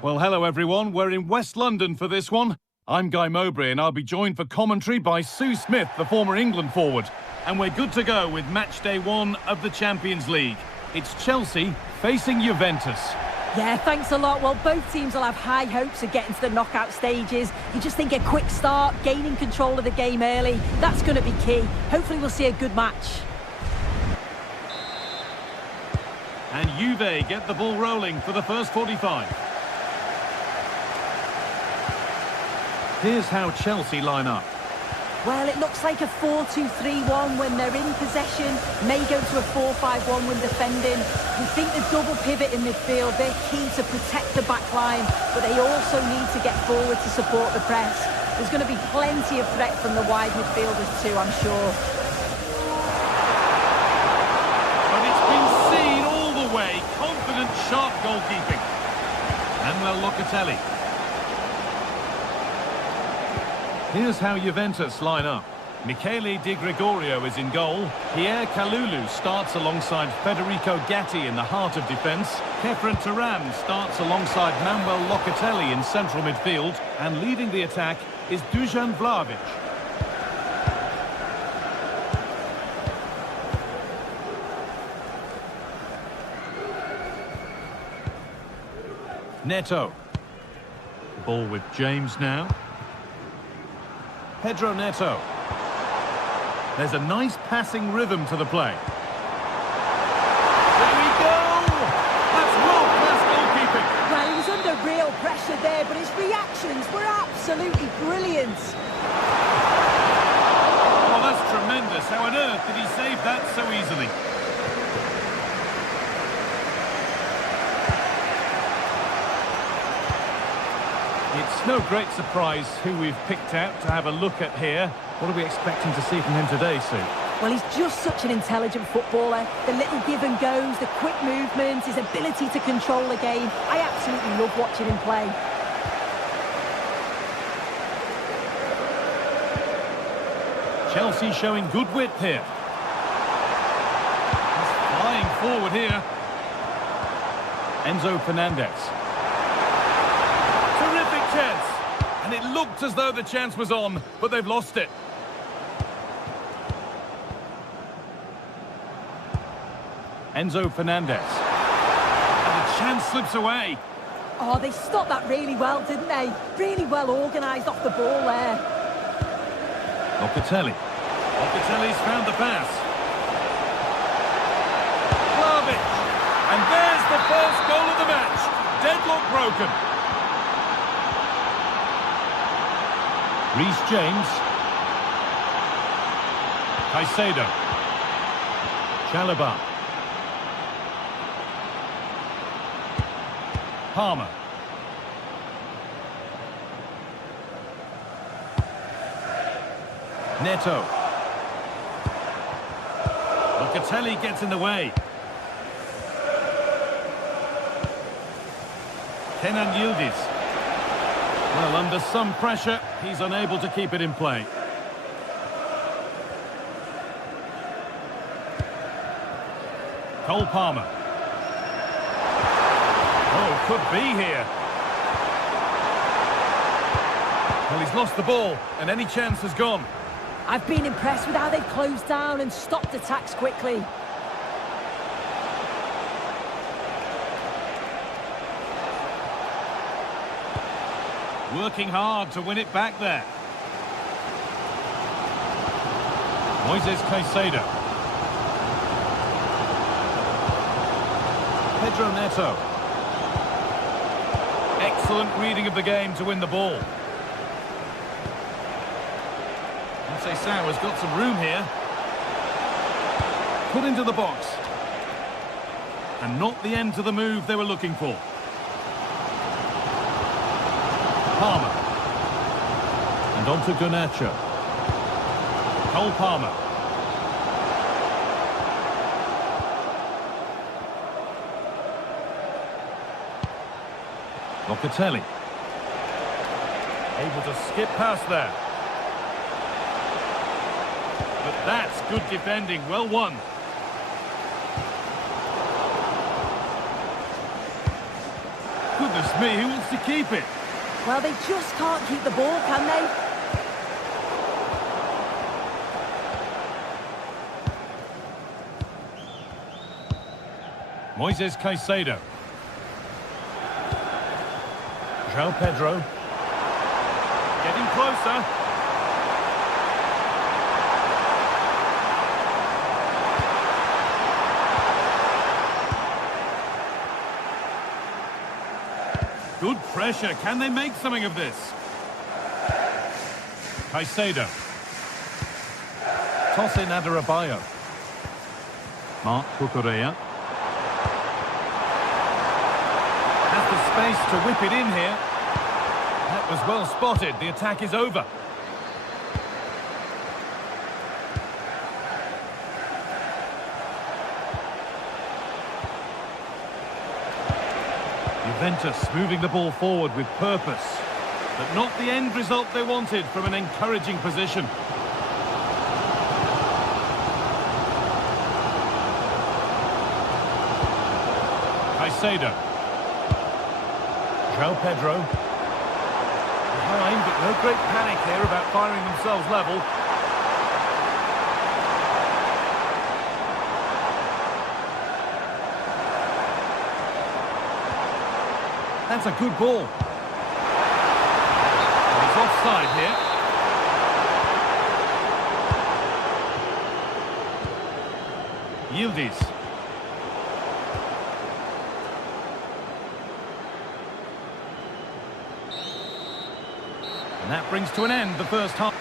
Well, hello everyone. We're in West London for this one. I'm Guy Mowbray, and I'll be joined for commentary by Sue Smith, the former England forward. And we're good to go with match day 1 of the Champions League. It's Chelsea facing Juventus. Yeah, thanks a lot. Well, both teams will have high hopes of getting to the knockout stages. You just think a quick start, gaining control of the game early, that's going to be key. Hopefully we'll see a good match. And Juve get the ball rolling for the first 45. Here's how Chelsea line up. Well, it looks like a 4-2-3-1 when they're in possession. May go to a 4-5-1 when defending. You think the double pivot in midfield, they're key to protect the back line, but they also need to get forward to support the press. There's going to be plenty of threat from the wide midfielders too, I'm sure. But it's been seen all the way. Confident, sharp goalkeeping. Manuel Locatelli. Here's how Juventus line up. Michele Di Gregorio is in goal. Pierre Kalulu starts alongside Federico Gatti in the heart of defence. Kefren Turam starts alongside Manuel Locatelli in central midfield. And leading the attack is Dusan Vlahovic. Neto. Ball with James now. Pedro Neto. There's a nice passing rhythm to the play. There we go! That's world-class goalkeeping. Well, he was under real pressure there, but his reactions were absolutely brilliant. Oh, that's tremendous. How on earth did he save that so easily? It's no great surprise who we've picked out to have a look at here. What are we expecting to see from him today, Sue? Well, he's just such an intelligent footballer. The little give and goes, the quick movements, his ability to control the game. I absolutely love watching him play. Chelsea showing good width here. He's flying forward here. Enzo Fernandez. Terrific chance. And it looked as though the chance was on, but they've lost it. Enzo Fernandez. And the chance slips away. Oh, they stopped that really well, didn't they? Really well organised off the ball there. Locatelli. Locatelli's found the pass. Vlahovic. And there's the first goal of the match. Deadlock broken. Reece James. Caicedo. Chalobah. Palmer. Neto. Locatelli gets in the way. Kenan Yildiz. Well, under some pressure, he's unable to keep it in play. Cole Palmer. Oh, could be here. Well, he's lost the ball, and any chance has gone. I've been impressed with how they've closed down and stopped attacks quickly. Working hard to win it back there. Moises Caicedo. Pedro Neto. Excellent reading of the game to win the ball. Conceição has got some room here. Put into the box. And not the end to the move they were looking for. Palmer. And on to Garnacho. Cole Palmer. Locatelli. Able to skip past there. But that's good defending. Well won. Goodness me, who wants to keep it? Well, they just can't keep the ball, can they? Moises Caicedo. João Pedro. Getting closer. Good pressure. Can they make something of this? Caicedo. Tosin Adarabioyo. Marc Cucurella. Has the space to whip it in here. That was well spotted. The attack is over. Juventus moving the ball forward with purpose, but not the end result they wanted from an encouraging position. Caicedo. João Pedro. Behind, but no great panic here about firing themselves level. That's a good ball. He's offside here. Yildiz. And that brings to an end the first half.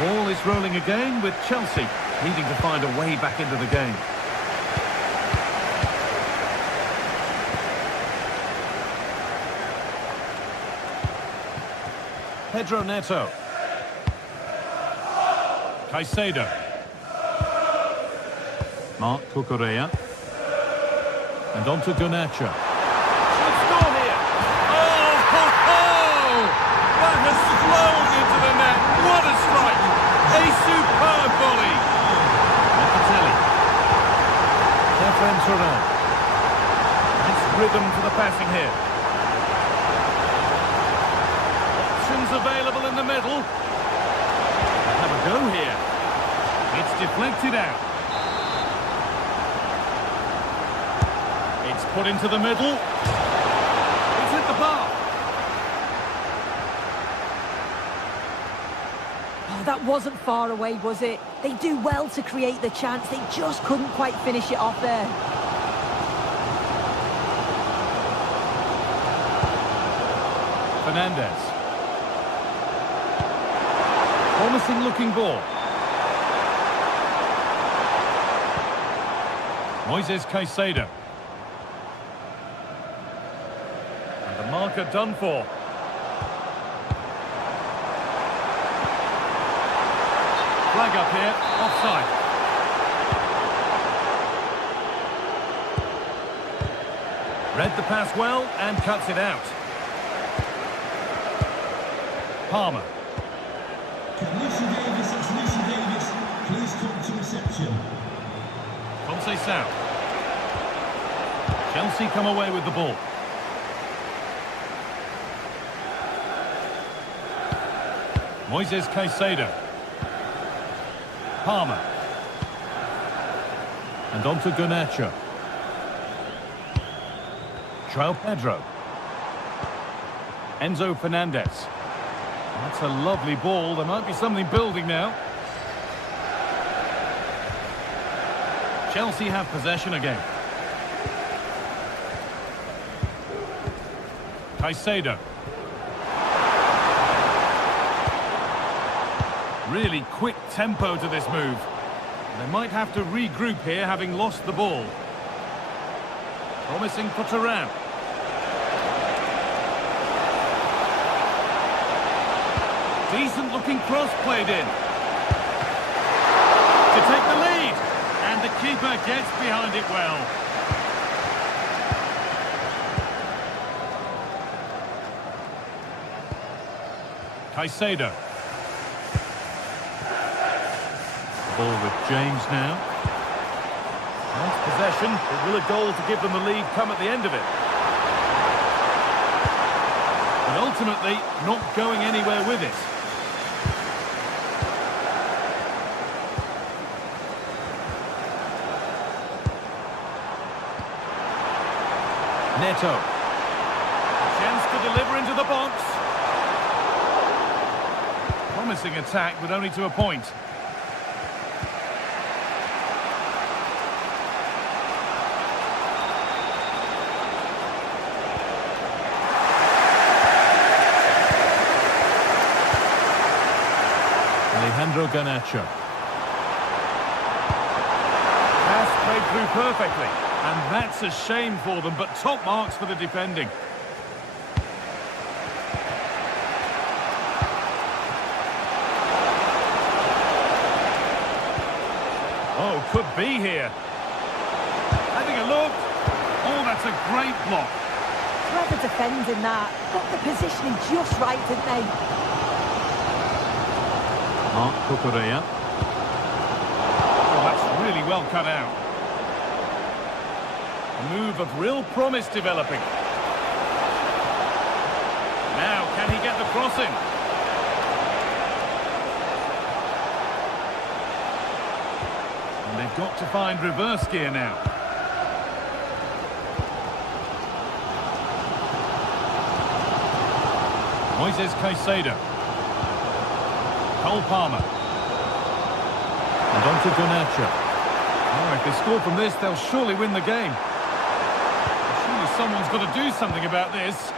Ball is rolling again with Chelsea needing to find a way back into the game. Pedro Neto. Caicedo. Marc Cucurella. And on to Garnacho. Should score here. Oh, ho, ho! That has flown into the net. What a strike! A superb volley. Locatelli. Kefren Turan. Nice rhythm to the passing here. Options available in the middle. Have a go here. It's deflected out. It's put into the middle. It's hit the bar. Oh, that wasn't far away, was it? They do well to create the chance. They just couldn't quite finish it off there. Fernandez. Promising looking ball. Moises Caicedo. And the marker done for. Flag up here, offside. Read the pass well and cuts it out. Palmer. Please come to reception. Conceição. Chelsea come away with the ball. Moises Caicedo. Palmer. And on to Garnacho. João Pedro. Enzo Fernandez. That's a lovely ball. There might be something building now. Chelsea have possession again. Caicedo. Really quick tempo to this move. They might have to regroup here, having lost the ball. Promising for Turan. Decent looking cross played in. To take the lead. And the keeper gets behind it well. Caicedo. Ball with James now. Nice possession, but will a goal to give them the lead come at the end of it? But ultimately, not going anywhere with it. Neto. Chance to deliver into the box. Promising attack, but only to a point. Alejandro Garnacho. Pass played through perfectly. And that's a shame for them, but top marks for the defending. Oh, could be here. Having a look. Oh, that's a great block. Clever defending that. Got the positioning just right, didn't they? Mark Cucurella. Oh, that's really well cut out. A move of real promise developing. Now, can he get the crossing? And they've got to find reverse gear now. Moises Caicedo. Cole Palmer. And on to Garnacho. Oh, if they score from this, they'll surely win the game. Surely someone's got to do something about this.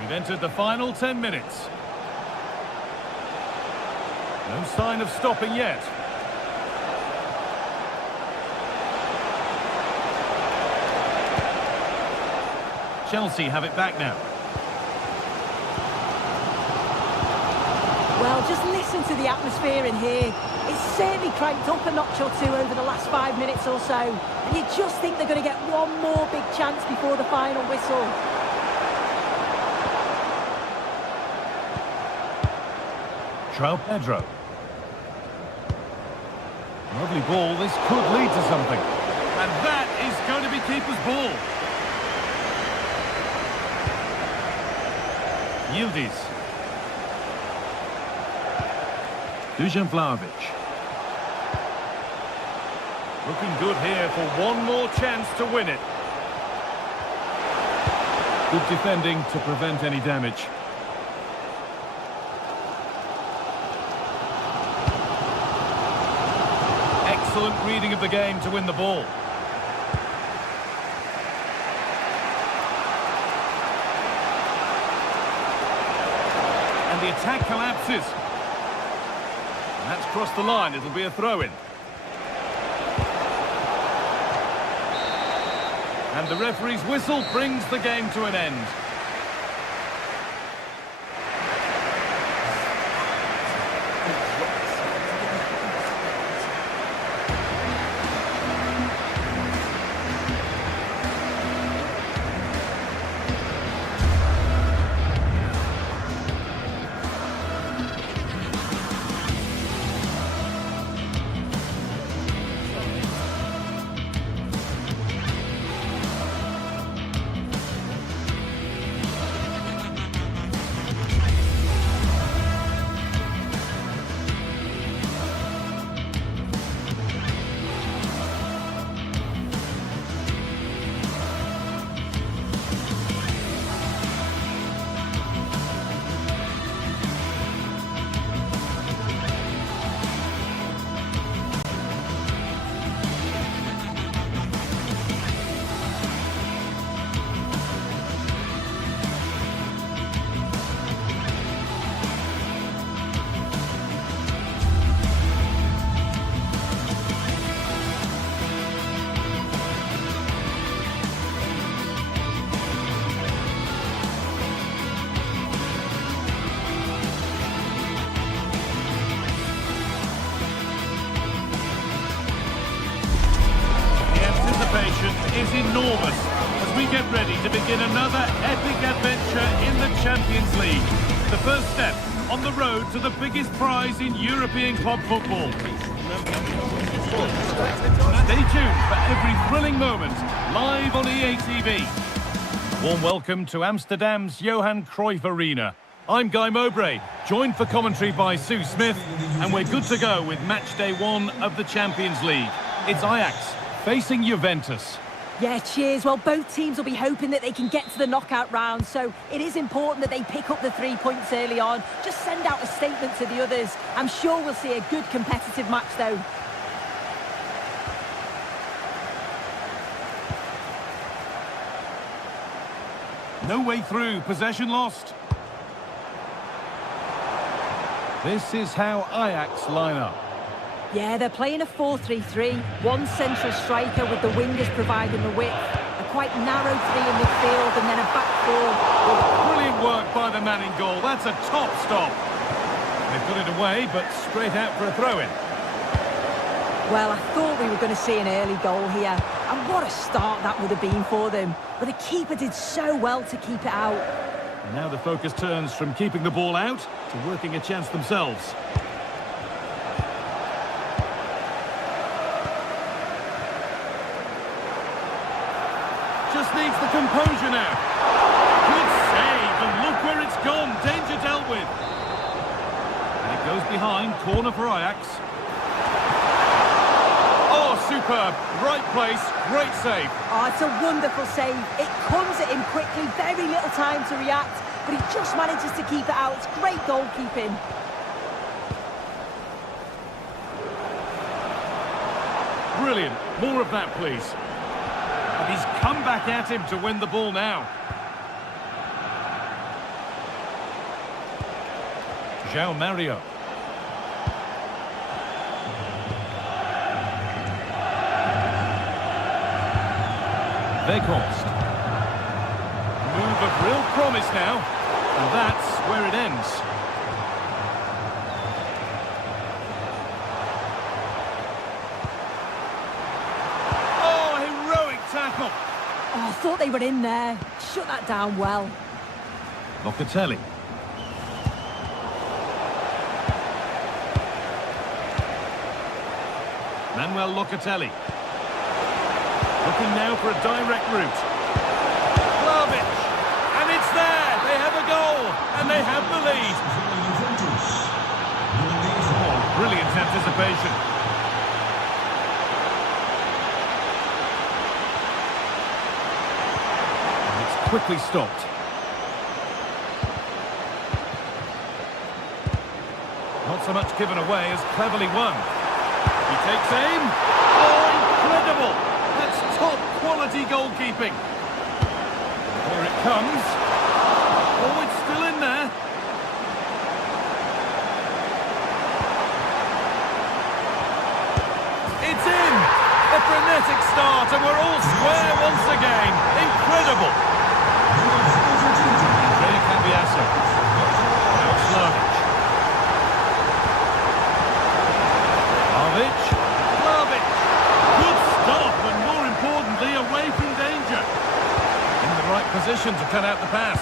We've entered the final 10 minutes. No sign of stopping yet. Chelsea have it back now. Well, just listen to the atmosphere in here. It's certainly cranked up a notch or two over the last 5 minutes or so. And you just think they're going to get one more big chance before the final whistle. João Pedro. Lovely ball. This could lead to something. And that is going to be keeper's ball. Yildiz. Dusan Vlahovic. Looking good here for one more chance to win it. Good defending to prevent any damage. Excellent reading of the game to win the ball. And the attack collapses. And that's crossed the line. It'll be a throw-in. And the referee's whistle brings the game to an end. Is enormous as we get ready to begin another epic adventure in the Champions League. The first step on the road to the biggest prize in European club football. Stay tuned for every thrilling moment live on EA TV. Warm welcome to Amsterdam's Johan Cruyff Arena. I'm Guy Mowbray, joined for commentary by Sue Smith, and we're good to go with match day 1 of the Champions League. It's Ajax facing Juventus. Yeah, cheers. Well, both teams will be hoping that they can get to the knockout round, so it is important that they pick up the 3 points early on. Just send out a statement to the others. I'm sure we'll see a good competitive match, though. No way through, possession lost. This is how Ajax line up. Yeah, they're playing a 4-3-3. One central striker with the wingers providing the width. A quite narrow 3 in midfield and then a back 4. Brilliant work by the man in goal. That's a top stop. They put it away, but straight out for a throw-in. Well, I thought we were going to see an early goal here. And what a start that would have been for them. But the keeper did so well to keep it out. And now the focus turns from keeping the ball out to working a chance themselves. Just needs the composure now. Good save, and look where it's gone. Danger dealt with. And it goes behind, corner for Ajax. Oh, superb. Right place, great save. Oh, it's a wonderful save. It comes at him quickly, very little time to react, but he just manages to keep it out. It's great goalkeeping. Brilliant. More of that, please. And he's come back at him to win the ball now. João Mario. Weghorst. Move of real promise now. And that's where it ends. Tackle. Oh, I thought they were in there. Shut that down well. Locatelli. Manuel Locatelli. Looking now for a direct route. Vlahovic. And it's there. They have a goal. And they have the lead. Oh, brilliant anticipation. Quickly stopped. Not so much given away as cleverly won. He takes aim. Oh, incredible! That's top quality goalkeeping. Here it comes. Oh, it's still in there. It's in! A frenetic start, and we're all square once again. Incredible! Now Slavic. Vlahovic. Good stop, and more importantly, away from danger. In the right position to cut out the pass.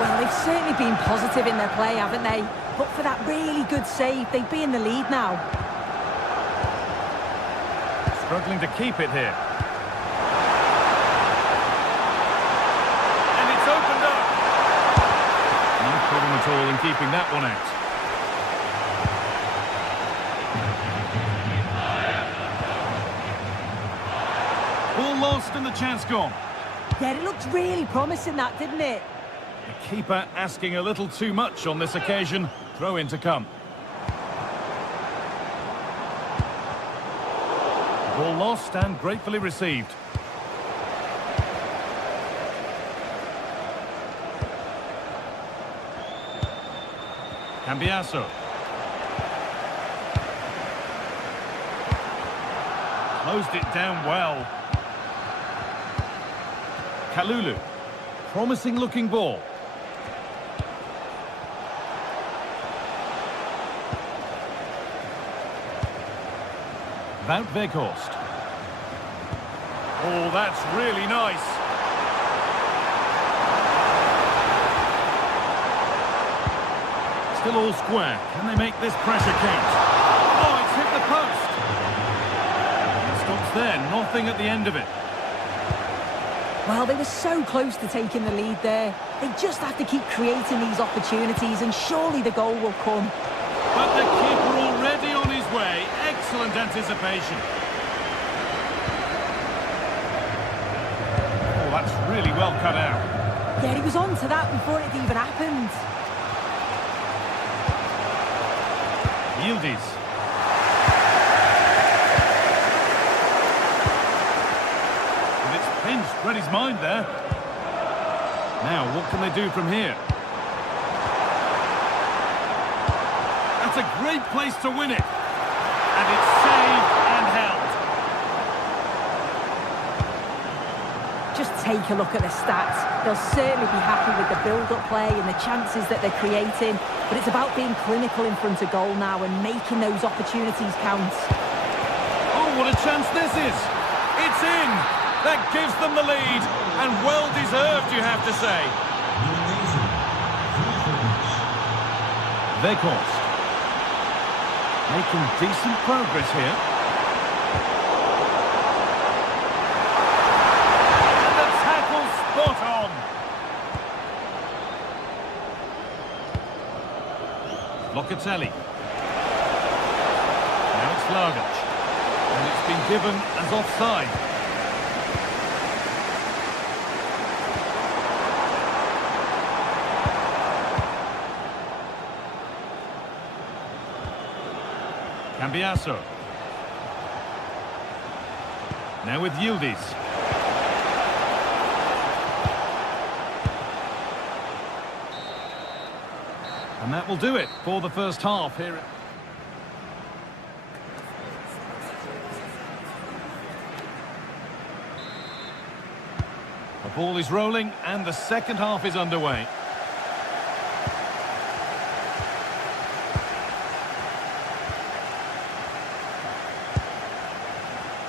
Well, they've certainly been positive in their play, haven't they? But for that really good save, they'd be in the lead now. Struggling to keep it here. At all in keeping that one out. Ball lost and the chance gone. Yeah, it looked really promising, that, didn't it? The keeper asking a little too much on this occasion. Throw in to come. Ball lost and gratefully received. Cambiasso. Closed it down well. Kalulu. Promising looking ball. Wout Weghorst. Oh, that's really nice. Still all square. Can they make this pressure count? Oh, it's hit the post. It stops there. Nothing at the end of it. Well, they were so close to taking the lead there. They just have to keep creating these opportunities, and surely the goal will come. But the keeper already on his way. Excellent anticipation. Oh, that's really well cut out. Yeah, he was on to that before it even happened. Yildiz. And it's pinched, read his mind there. Now, what can they do from here? That's a great place to win it. And it's saved and held. Just take a look at the stats. They'll certainly be happy with the build-up play and the chances that they're creating, but it's about being clinical in front of goal now and making those opportunities count. Oh, what a chance this is! It's in! That gives them the lead, and well-deserved, you have to say. Weghorst. Making decent progress here. And the tackle spot on! Locatelli. Now it's Vlahovic. And it's been given as offside. Cambiasso. Now with Yildiz. And that will do it for the first half here. The ball is rolling and the second half is underway.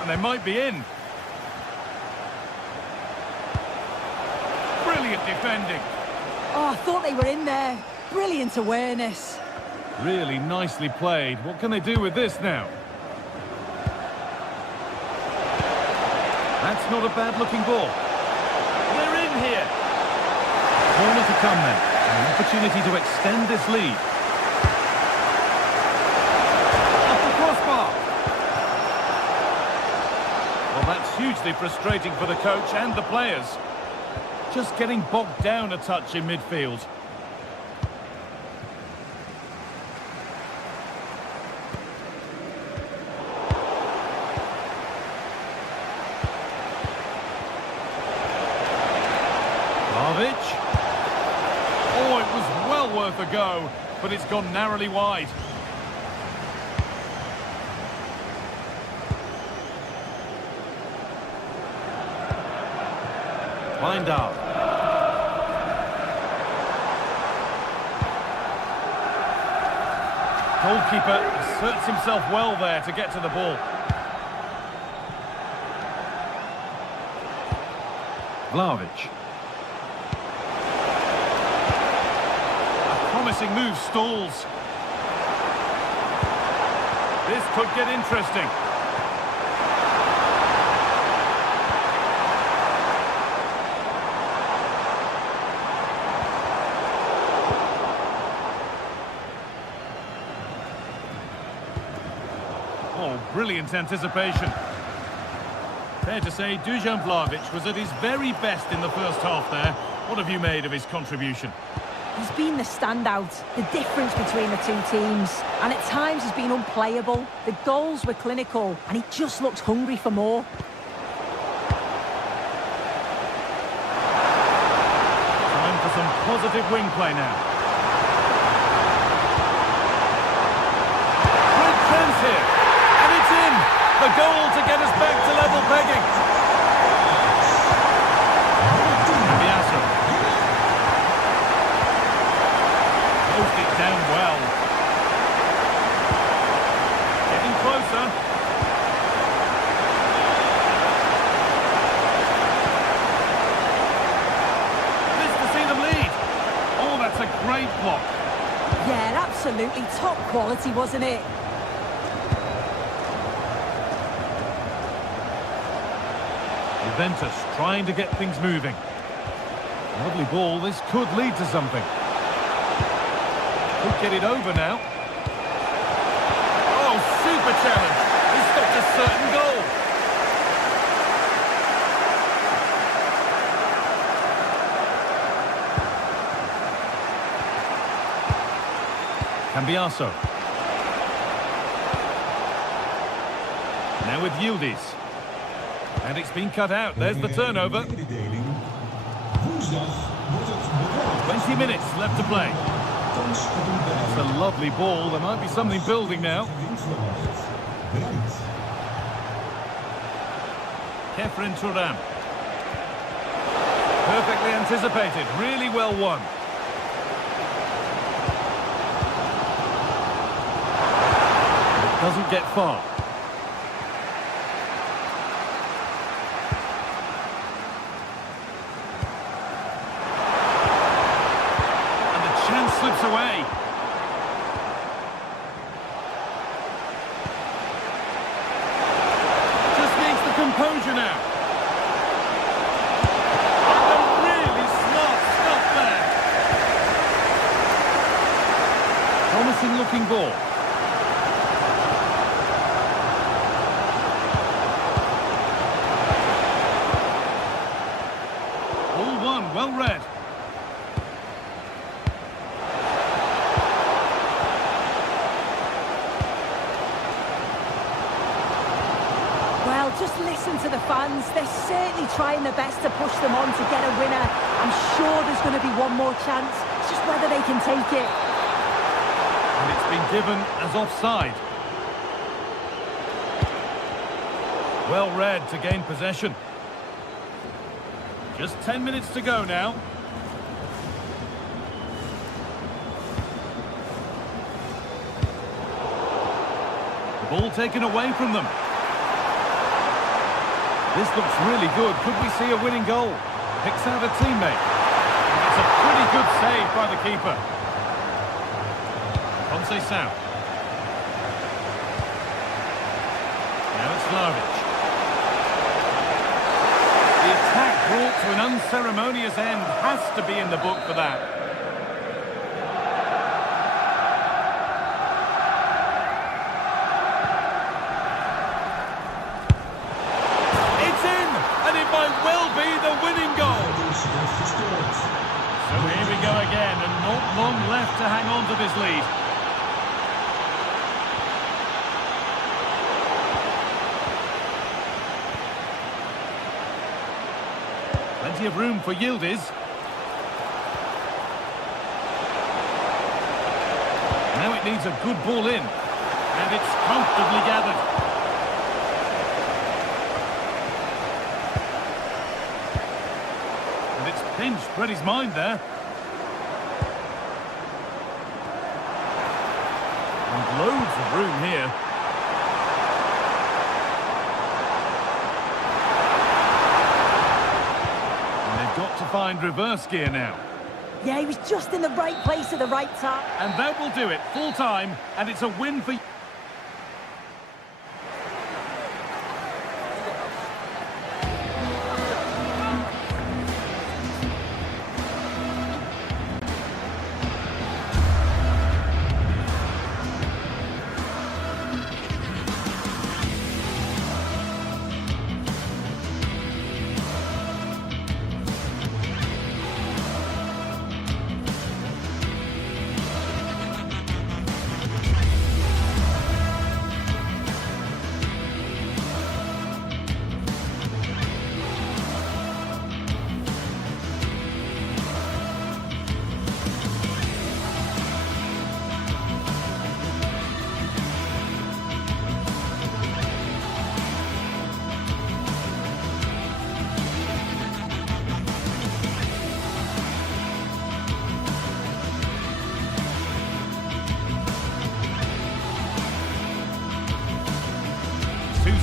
And they might be in. Brilliant defending. Oh, I thought they were in there. Brilliant awareness. Really nicely played. What can they do with this now? That's not a bad-looking ball. They're in here. Corner to come then. An opportunity to extend this lead. Off the crossbar. Well, that's hugely frustrating for the coach and the players. Just getting bogged down a touch in midfield. Vlahovic. Oh, it was well worth a go, but it's gone narrowly wide. Wijndal. Goalkeeper asserts himself well there to get to the ball. Vlahovic. A promising move stalls. This could get interesting. Oh, brilliant anticipation. Fair to say, Dusan Vlahovic was at his very best in the first half there. What have you made of his contribution? He's been the standout, the difference between the two teams, and at times has been unplayable. The goals were clinical, and he just looked hungry for more. Time for some positive wing play now. Great chance here, and it's in! The goal to get us back to level pegging. Cambiasso. Moved it down well. Getting closer. Missed to see them lead. Oh, that's a great block. Yeah, absolutely top quality, wasn't it? Juventus trying to get things moving. Lovely ball, this could lead to something. Could get it over now. Oh, super challenge. He stopped a certain goal. Cambiasso. Now with Yildiz. And it's been cut out. There's the turnover. 20 minutes left to play. It's a lovely ball. There might be something building now. Kefren Turam. Perfectly anticipated, really well won. It doesn't get far. And the chance slips away. Just needs the composure now. Promising looking ball. All one, well read. Well, just listen to the fans. They're certainly trying their best to push them on to get a winner. I'm sure there's going to be one more chance. It's just whether they can take it. And it's been given as offside. Well read to gain possession. Just 10 minutes to go now. The ball taken away from them. This looks really good. Could we see a winning goal? Picks out a teammate. And it's a pretty good save by the keeper. Now it's Vlahovic. The attack brought to an unceremonious end has to be in the book for that. It's in, and it might well be the winning goal. So here we go again, and not long left to hang on to this lead. Plenty of room for Yildiz. Now it needs a good ball in. And it's comfortably gathered. And it's pinched Reddy's mind there. And loads of room here. Got to find reverse gear now. Yeah, he was just in the right place at the right time. And that will do it, full time, and it's a win for...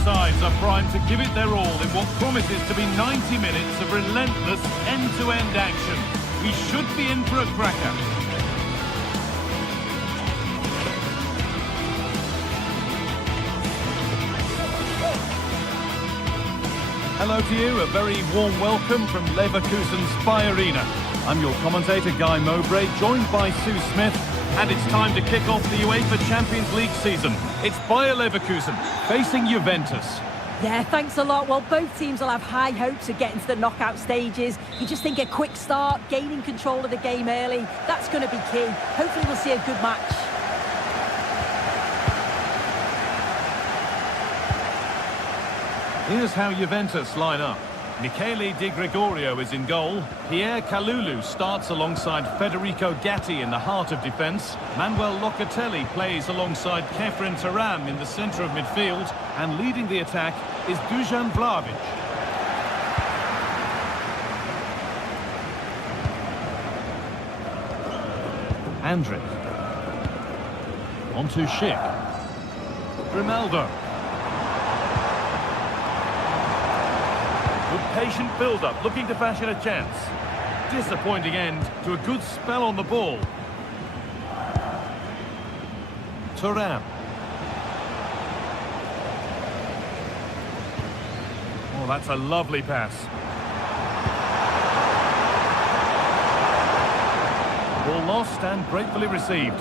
Sides are primed to give it their all in what promises to be 90 minutes of relentless end-to-end action. We should be in for a cracker. Hello to you, a very warm welcome from Leverkusen's Spy Arena. I'm your commentator Guy Mowbray, joined by Sue Smith. And it's time to kick off the UEFA Champions League season. It's Bayer Leverkusen facing Juventus. Yeah, thanks a lot. Well, both teams will have high hopes of getting to the knockout stages. You just think a quick start, gaining control of the game early, that's going to be key. Hopefully we'll see a good match. Here's how Juventus line up. Michele Di Gregorio is in goal. Pierre Kalulu starts alongside Federico Gatti in the heart of defence. Manuel Locatelli plays alongside Kefren Turam in the centre of midfield. And leading the attack is Dusan Vlahovic. Andric. On to Schick. Ronaldo. Good patient build-up, looking to fashion a chance. Disappointing end to a good spell on the ball. Thuram. Oh, that's a lovely pass. Ball lost and gratefully received.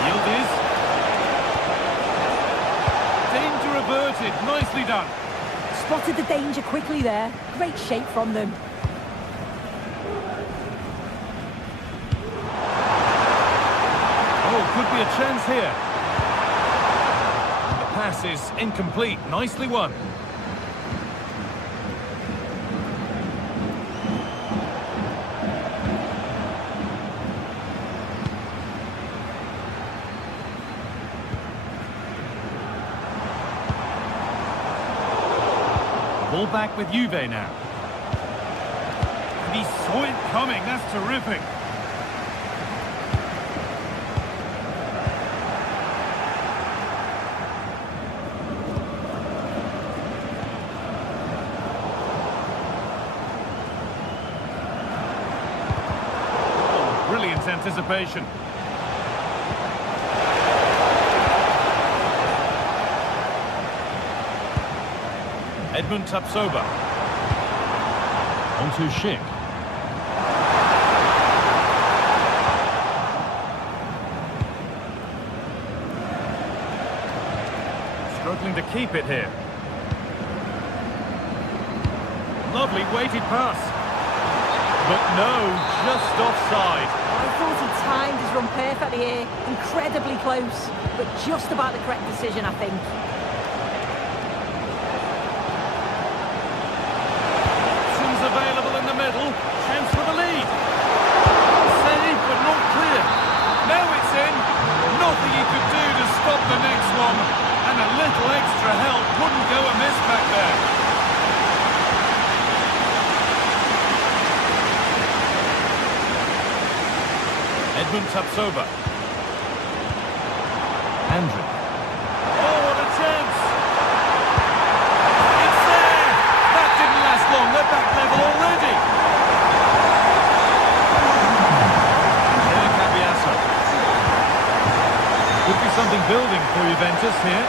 Yildiz. Danger averted. Nicely done. Spotted the danger quickly there. Great shape from them. Oh, could be a chance here. The pass is incomplete. Nicely won. Ball back with Juve now. And he saw it coming. That's terrific. Oh, brilliant anticipation. Edmund Tapsoba. On to Schick. Struggling to keep it here. Lovely weighted pass. But no, just offside. I thought he timed his run perfectly here. Incredibly close, but just about the correct decision, I think. Available in the middle, chance for the lead. Save, but not clear. Now it's in. Nothing he could do to stop the next one. And a little extra help wouldn't go amiss back there. Edmund Tapsoba. Andric. Oh, what a chance! They're back level already. Could be something building for Juventus here.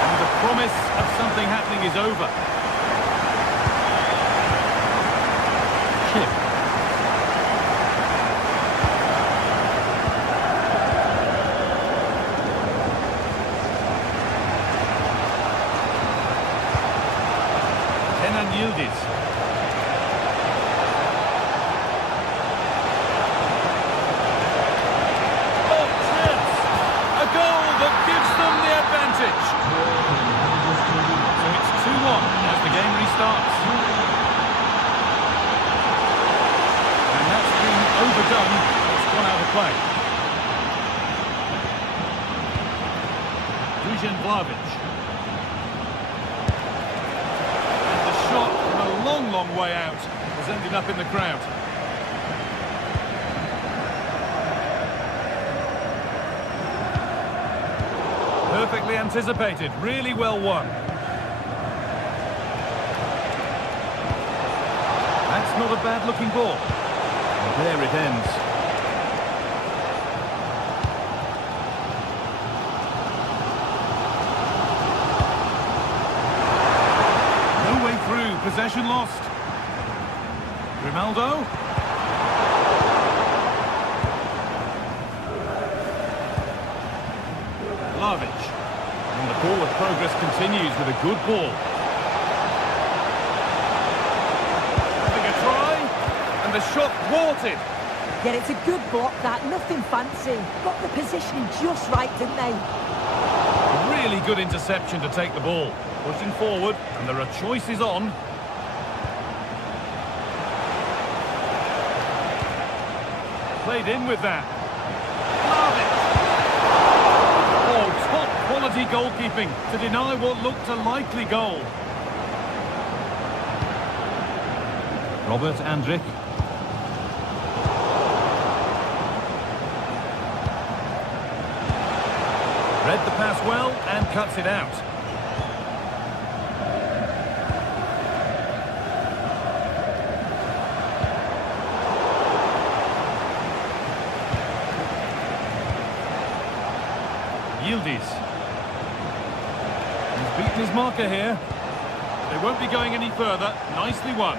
And the promise of something happening is over. Chip. Yildiz. Oh, chance! A goal that gives them the advantage. So it's 2-1 as the game restarts. And that's been overdone. It's gone out of play. Dusan Vlahovic. Shot from a long way out has ended up in the crowd. Perfectly anticipated, really well won. That's not a bad looking ball. And there it ends. Possession lost. Ronaldo. Vlahovic. And the forward progress continues with a good ball. Having a try. And the shot thwarted. Yeah, it's a good block that. Nothing fancy. Got the positioning just right, didn't they? A really good interception to take the ball. Pushing forward, and there are choices on. Played in with that. Oh, top quality goalkeeping to deny what looked a likely goal. Robert Andrik. Read the pass well and cuts it out. Yildiz. He's beaten his marker here. They won't be going any further. Nicely won.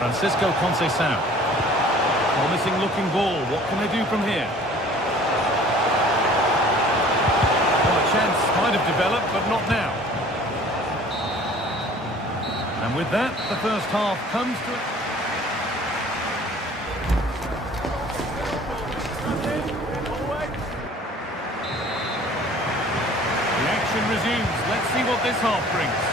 Francisco Conceição. Promising looking ball. What can they do from here? Well, a chance might have developed, but not now. And with that, the first half comes to it. The action resumes. Let's see what this half brings.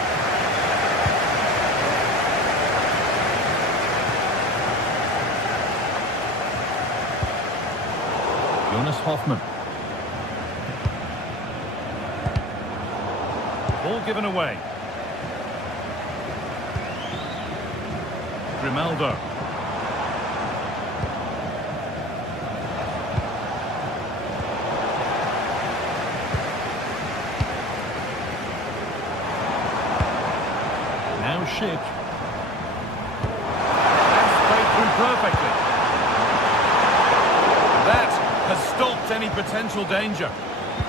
Jonas Hoffmann. Ball given away. Grimaldo. Now Schick. That's played through perfectly. That has stopped any potential danger.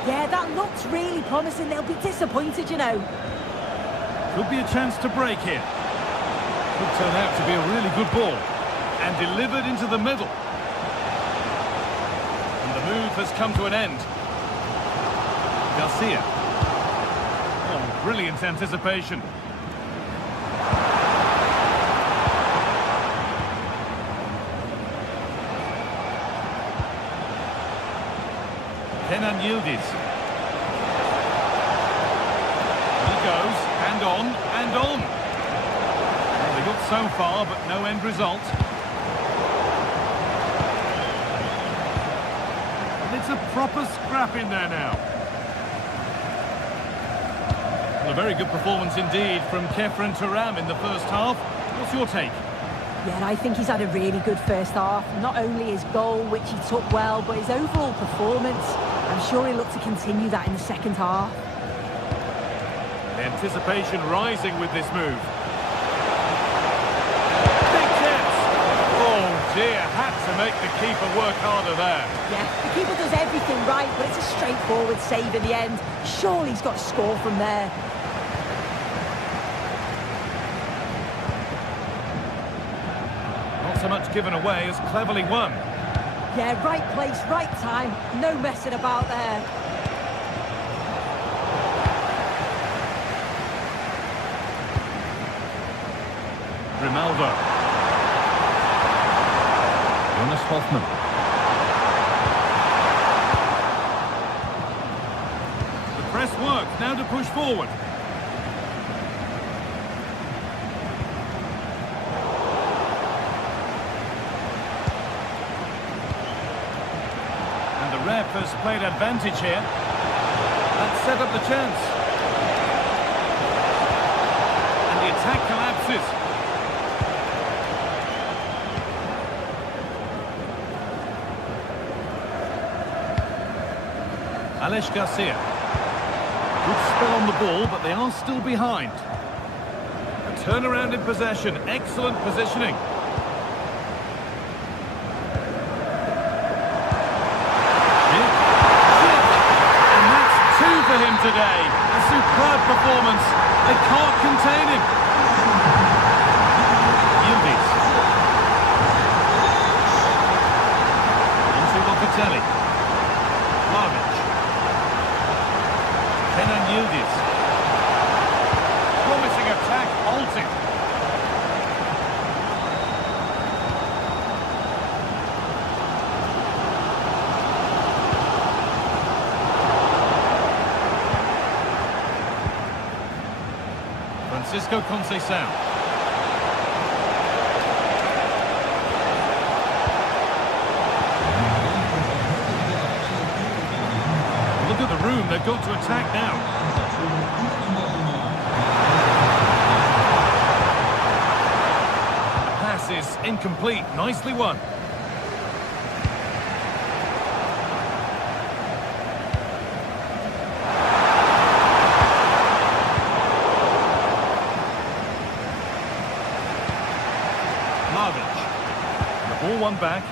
Yeah, that looks really promising. They'll be disappointed, you know. Could be a chance to break here. Could turn out to be a really good ball. And delivered into the middle. And the move has come to an end. Garcia. Oh, brilliant anticipation. Kenan Yildiz. He goes, and on, and on. Well, they got so far, but no end result. And it's a proper scrap in there now. Well, a very good performance indeed from Kefren Turam in the first half. What's your take? Yeah, I think he's had a really good first half. Not only his goal, which he took well, but his overall performance. I'm sure he'll look to continue that in the second half. The anticipation rising with this move. Big chance! Oh dear, had to make the keeper work harder there. Yeah, the keeper does everything right, but it's a straightforward save in the end. Surely he's got to score from there. Not so much given away as cleverly won. Yeah, right place, right time. No messing about there. Grimaldo. Jonas Hoffmann. The press works, now to push forward. And the ref has played advantage here. That set up the chance. And the attack collapses. Alex Garcia. Good spell on the ball, but they are still behind. A turnaround in possession. Excellent positioning. And that's two for him today. A superb performance. They can't contain him. Yildiz. Into Locatelli. Kenan Yildiz. Promising attack, halting. Francisco Conceição. Look at the room, they've got to attack now. The pass is incomplete, nicely won. The ball won back.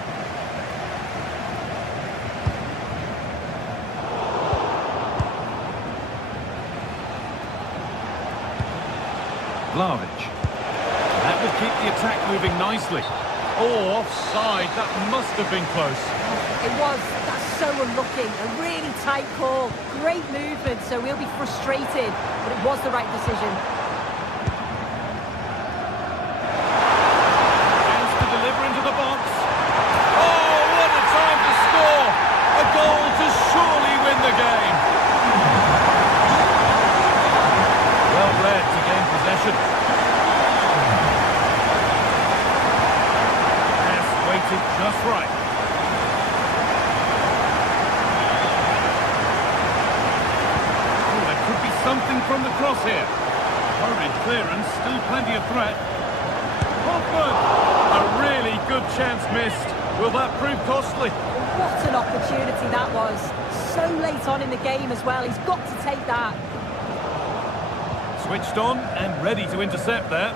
Vlahovic. That will keep the attack moving nicely. Oh, offside. That must have been close. It was. That's so unlucky. A really tight call. Great movement, so we'll be frustrated. But it was the right decision. Chance to deliver into the box. Oh, what a time to score! A goal to surely win the game. Well read to gain possession. Pass weighted just right. Oh, there could be something from the cross here. Hurried clearance, still plenty of threat. Hoffman! A really good chance missed. Will that prove costly? What an opportunity that was. So late on in the game as well. He's got to take that. Switched on and ready to intercept there.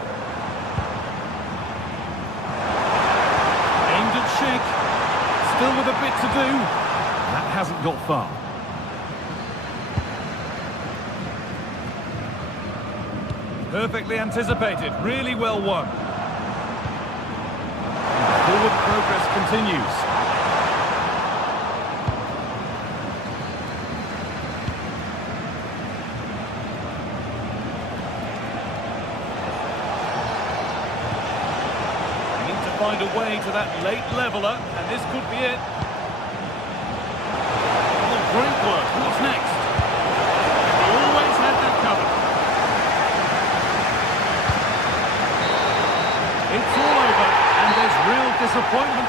Aimed at Schick. Still with a bit to do. That hasn't got far. Perfectly anticipated. Really well won. Forward progress continues. Find a way to that late leveller, and this could be it. Oh, great work. What's next? He always had that covered. It's all over, and there's real disappointment.